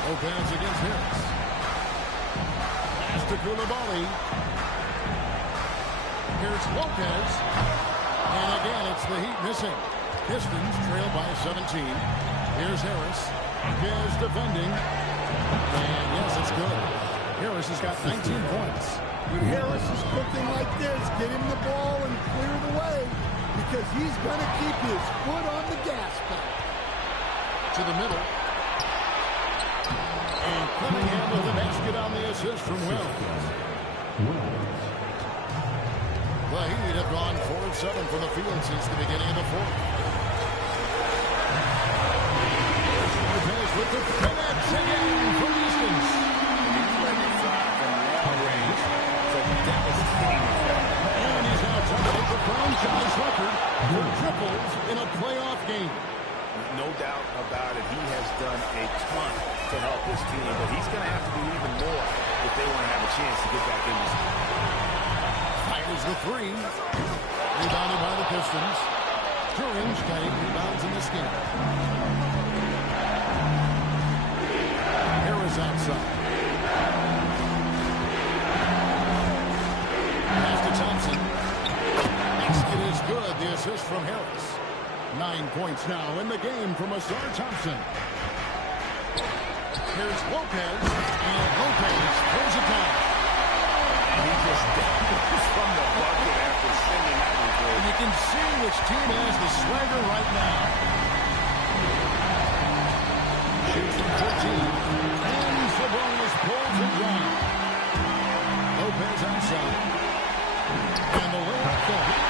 Lopez against Harris. Pass to Koulibaly. Here's Lopez. And again, it's the Heat missing. Pistons trail by 17. Here's Harris. Lopez defending. And yes, it's good. Harris has got 19 points. When Harris is cooking like this, get him the ball and clear the way, because he's going to keep his foot on the gas pedal. To the middle. And Cunningham with the basket on the assist from Wells. The Heat have gone 4 of 7 from the field since the beginning of the fourth. Lopez with the finish again from distance. He's letting it fly from long range. It's a devastating effect. And he's now trying to make the franchise record for triples in a playoff game. No doubt about it. He has done a ton to help his team, but he's going to have to do even more if they want to have a chance to get back in this game. Fires the three. Rebounded by the Pistons. Turing's got 8 rebounds in this game. Harris outside. Pass to Thompson. Basket is good. The assist from Harris. 9 points now in the game from Asar Thompson. Here's Lopez, and Lopez throws it down. He just goes from the bucket after sending that one through. And you can see which team has the swagger right now. Shoots from 14, and Sabonis pulls it down. Lopez outside. And the layup goes.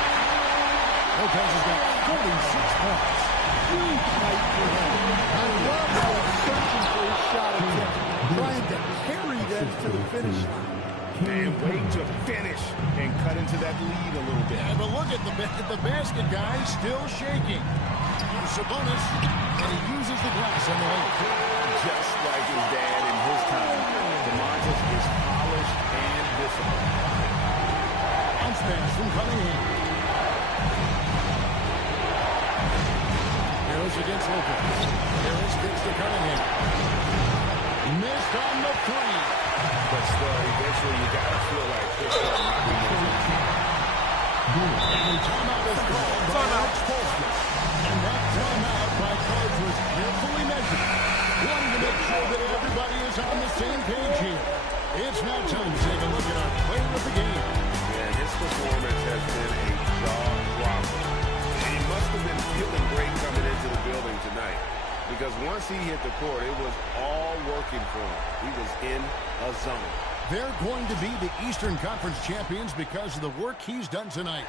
Lopez has got 46 points. Huge night for him. I love how he's searching for his shot attempt, trying to carry them to the finish line. And wait to finish and cut into that lead a little bit. Yeah, but look at the basket, guys, still shaking. Sabonis, and he uses the glass on the layup. Just like his dad in his time, DeMontis is polished and disciplined. Bounce pass from Cunningham. Harris against Lopez. Harris gets to Cunningham. Missed on the three. But still, eventually you got to feel like this one might be moving. And timeout is called by Alex Polston. And that timeout by Coach was carefully measured. Wanting to make sure that everybody is on the same page here. It's now time to take a look at our player of the game. And his performance has been a jaw-dropper. And he must have been feeling great coming into the building tonight. Because once he hit the court, it was all working for him. He was in a zone. They're going to be the Eastern Conference champions because of the work he's done tonight.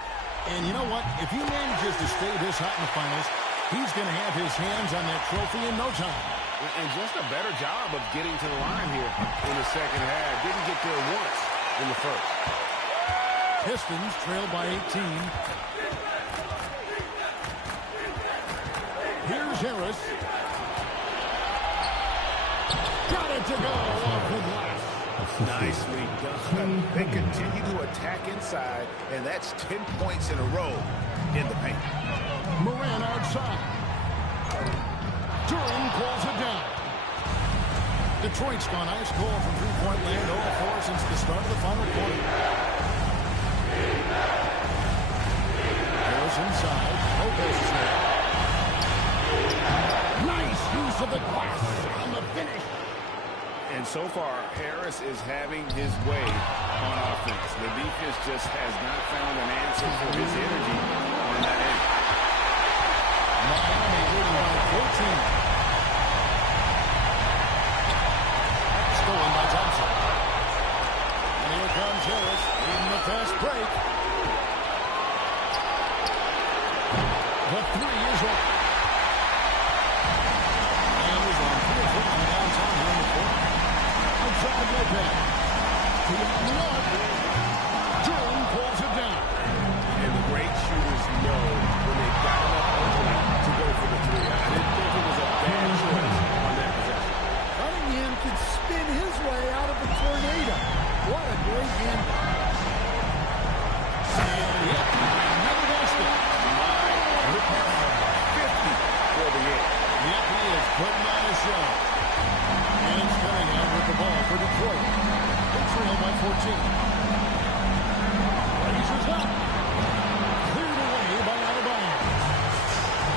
And you know what? If he manages to stay this hot in the finals, he's going to have his hands on that trophy in no time. And just a better job of getting to the line here in the second half. Didn't get there once in the first. Pistons trail by 18. Here's Harris. Got it to go off the glass. Nicely done. They continue to attack inside, and that's 10 points in a row in the paint. Moran outside. Turing pulls it down. Detroit's gone ice cold from three-point land, 0-4 since the start of the final quarter. Harris inside. Lopez is there. Nice use of the glass on the finish. And so far, Harris is having his way on offense. The defense just has not found an answer for his energy on that end. Miami leading by 14. Stolen by Thompson. And here comes Harris leading the fast break. The three is up. And is on 3 from downtown here in the fourth. Outside Lopez. Beyond the arc. Jordan pulls it down. And the great shooters know when they got enough opening to go for the three. I didn't think it was a bad choice on that possession. Cunningham could spin his way out of the tornado. What a great game. And yep, another basket. My 50 for the game. Yep, he is putting on a show. And it's Cunningham with the ball for Detroit. They trail by 14. Blazers up. Cleared away by Adebayo.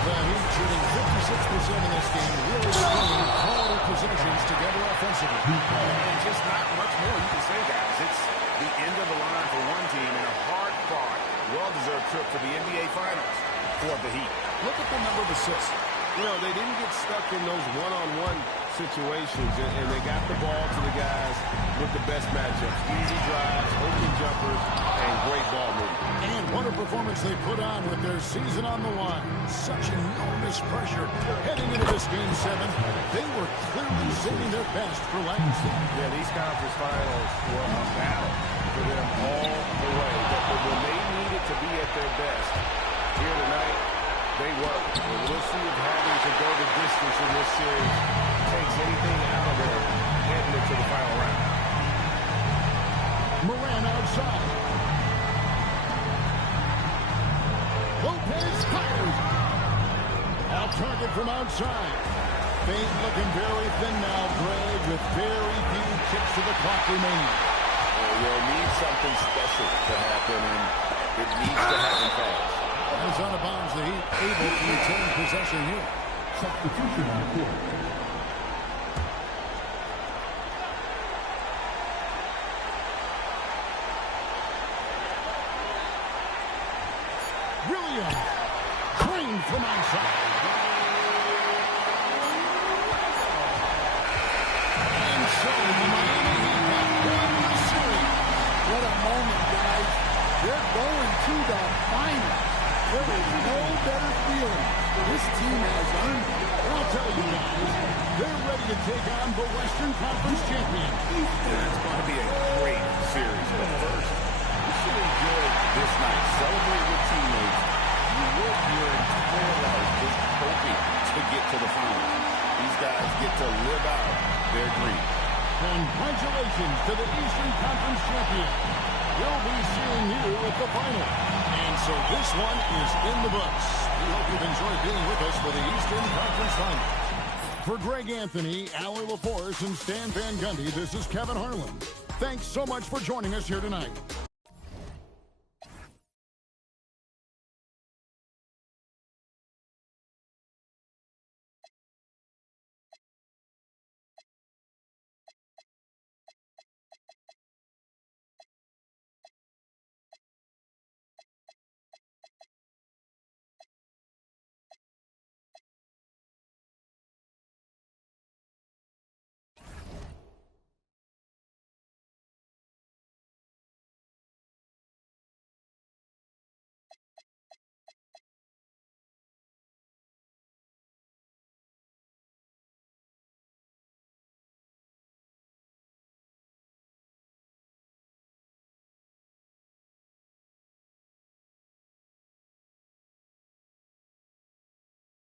The Heat shooting 56% in this game, really bringing quality possessions together offensively. And just not much more you can say, guys. It's the end of the line for one team and a hard-fought, well-deserved trip to the NBA Finals for the Heat. Look at the number of assists. You know, they didn't get stuck in those one-on-one situations, and they got the ball to the guys with the best matchups. Easy drives, open performance they put on with their season on the line. Such enormous pressure heading into this Game 7. They were clearly saving their best for last. Yeah, these conference finals were a battle for them all the way. But when they needed to be at their best, here tonight, they were. And we'll see if having to go the distance in this series takes anything out of them heading into the final round. Moran outside. Lopez fires. Off target from outside. Fate looking very thin now, Greg, with very few kicks to the clock remaining. Well, needs something special to happen, and it needs to happen fast. As out of bounds, the Heat able to retain possession here. Substitution on the court. Williams, trained from outside. And so the Miami Heat have won the series. What a moment, guys. They're going to the final. There is no better feeling. This team has earned it. I'll tell you guys, they're ready to take on the Western Conference champions. It's going to be a great series. But first, you should enjoy this night. Celebrate with teammates. You work your entire life just hoping to get to the final. These guys get to live out their dream. Congratulations to the Eastern Conference champion. We'll be seeing you at the final. And so this one is in the books. We hope you've enjoyed being with us for the Eastern Conference Finals. For Greg Anthony, Allie LaForce, and Stan Van Gundy, this is Kevin Harlan. Thanks so much for joining us here tonight.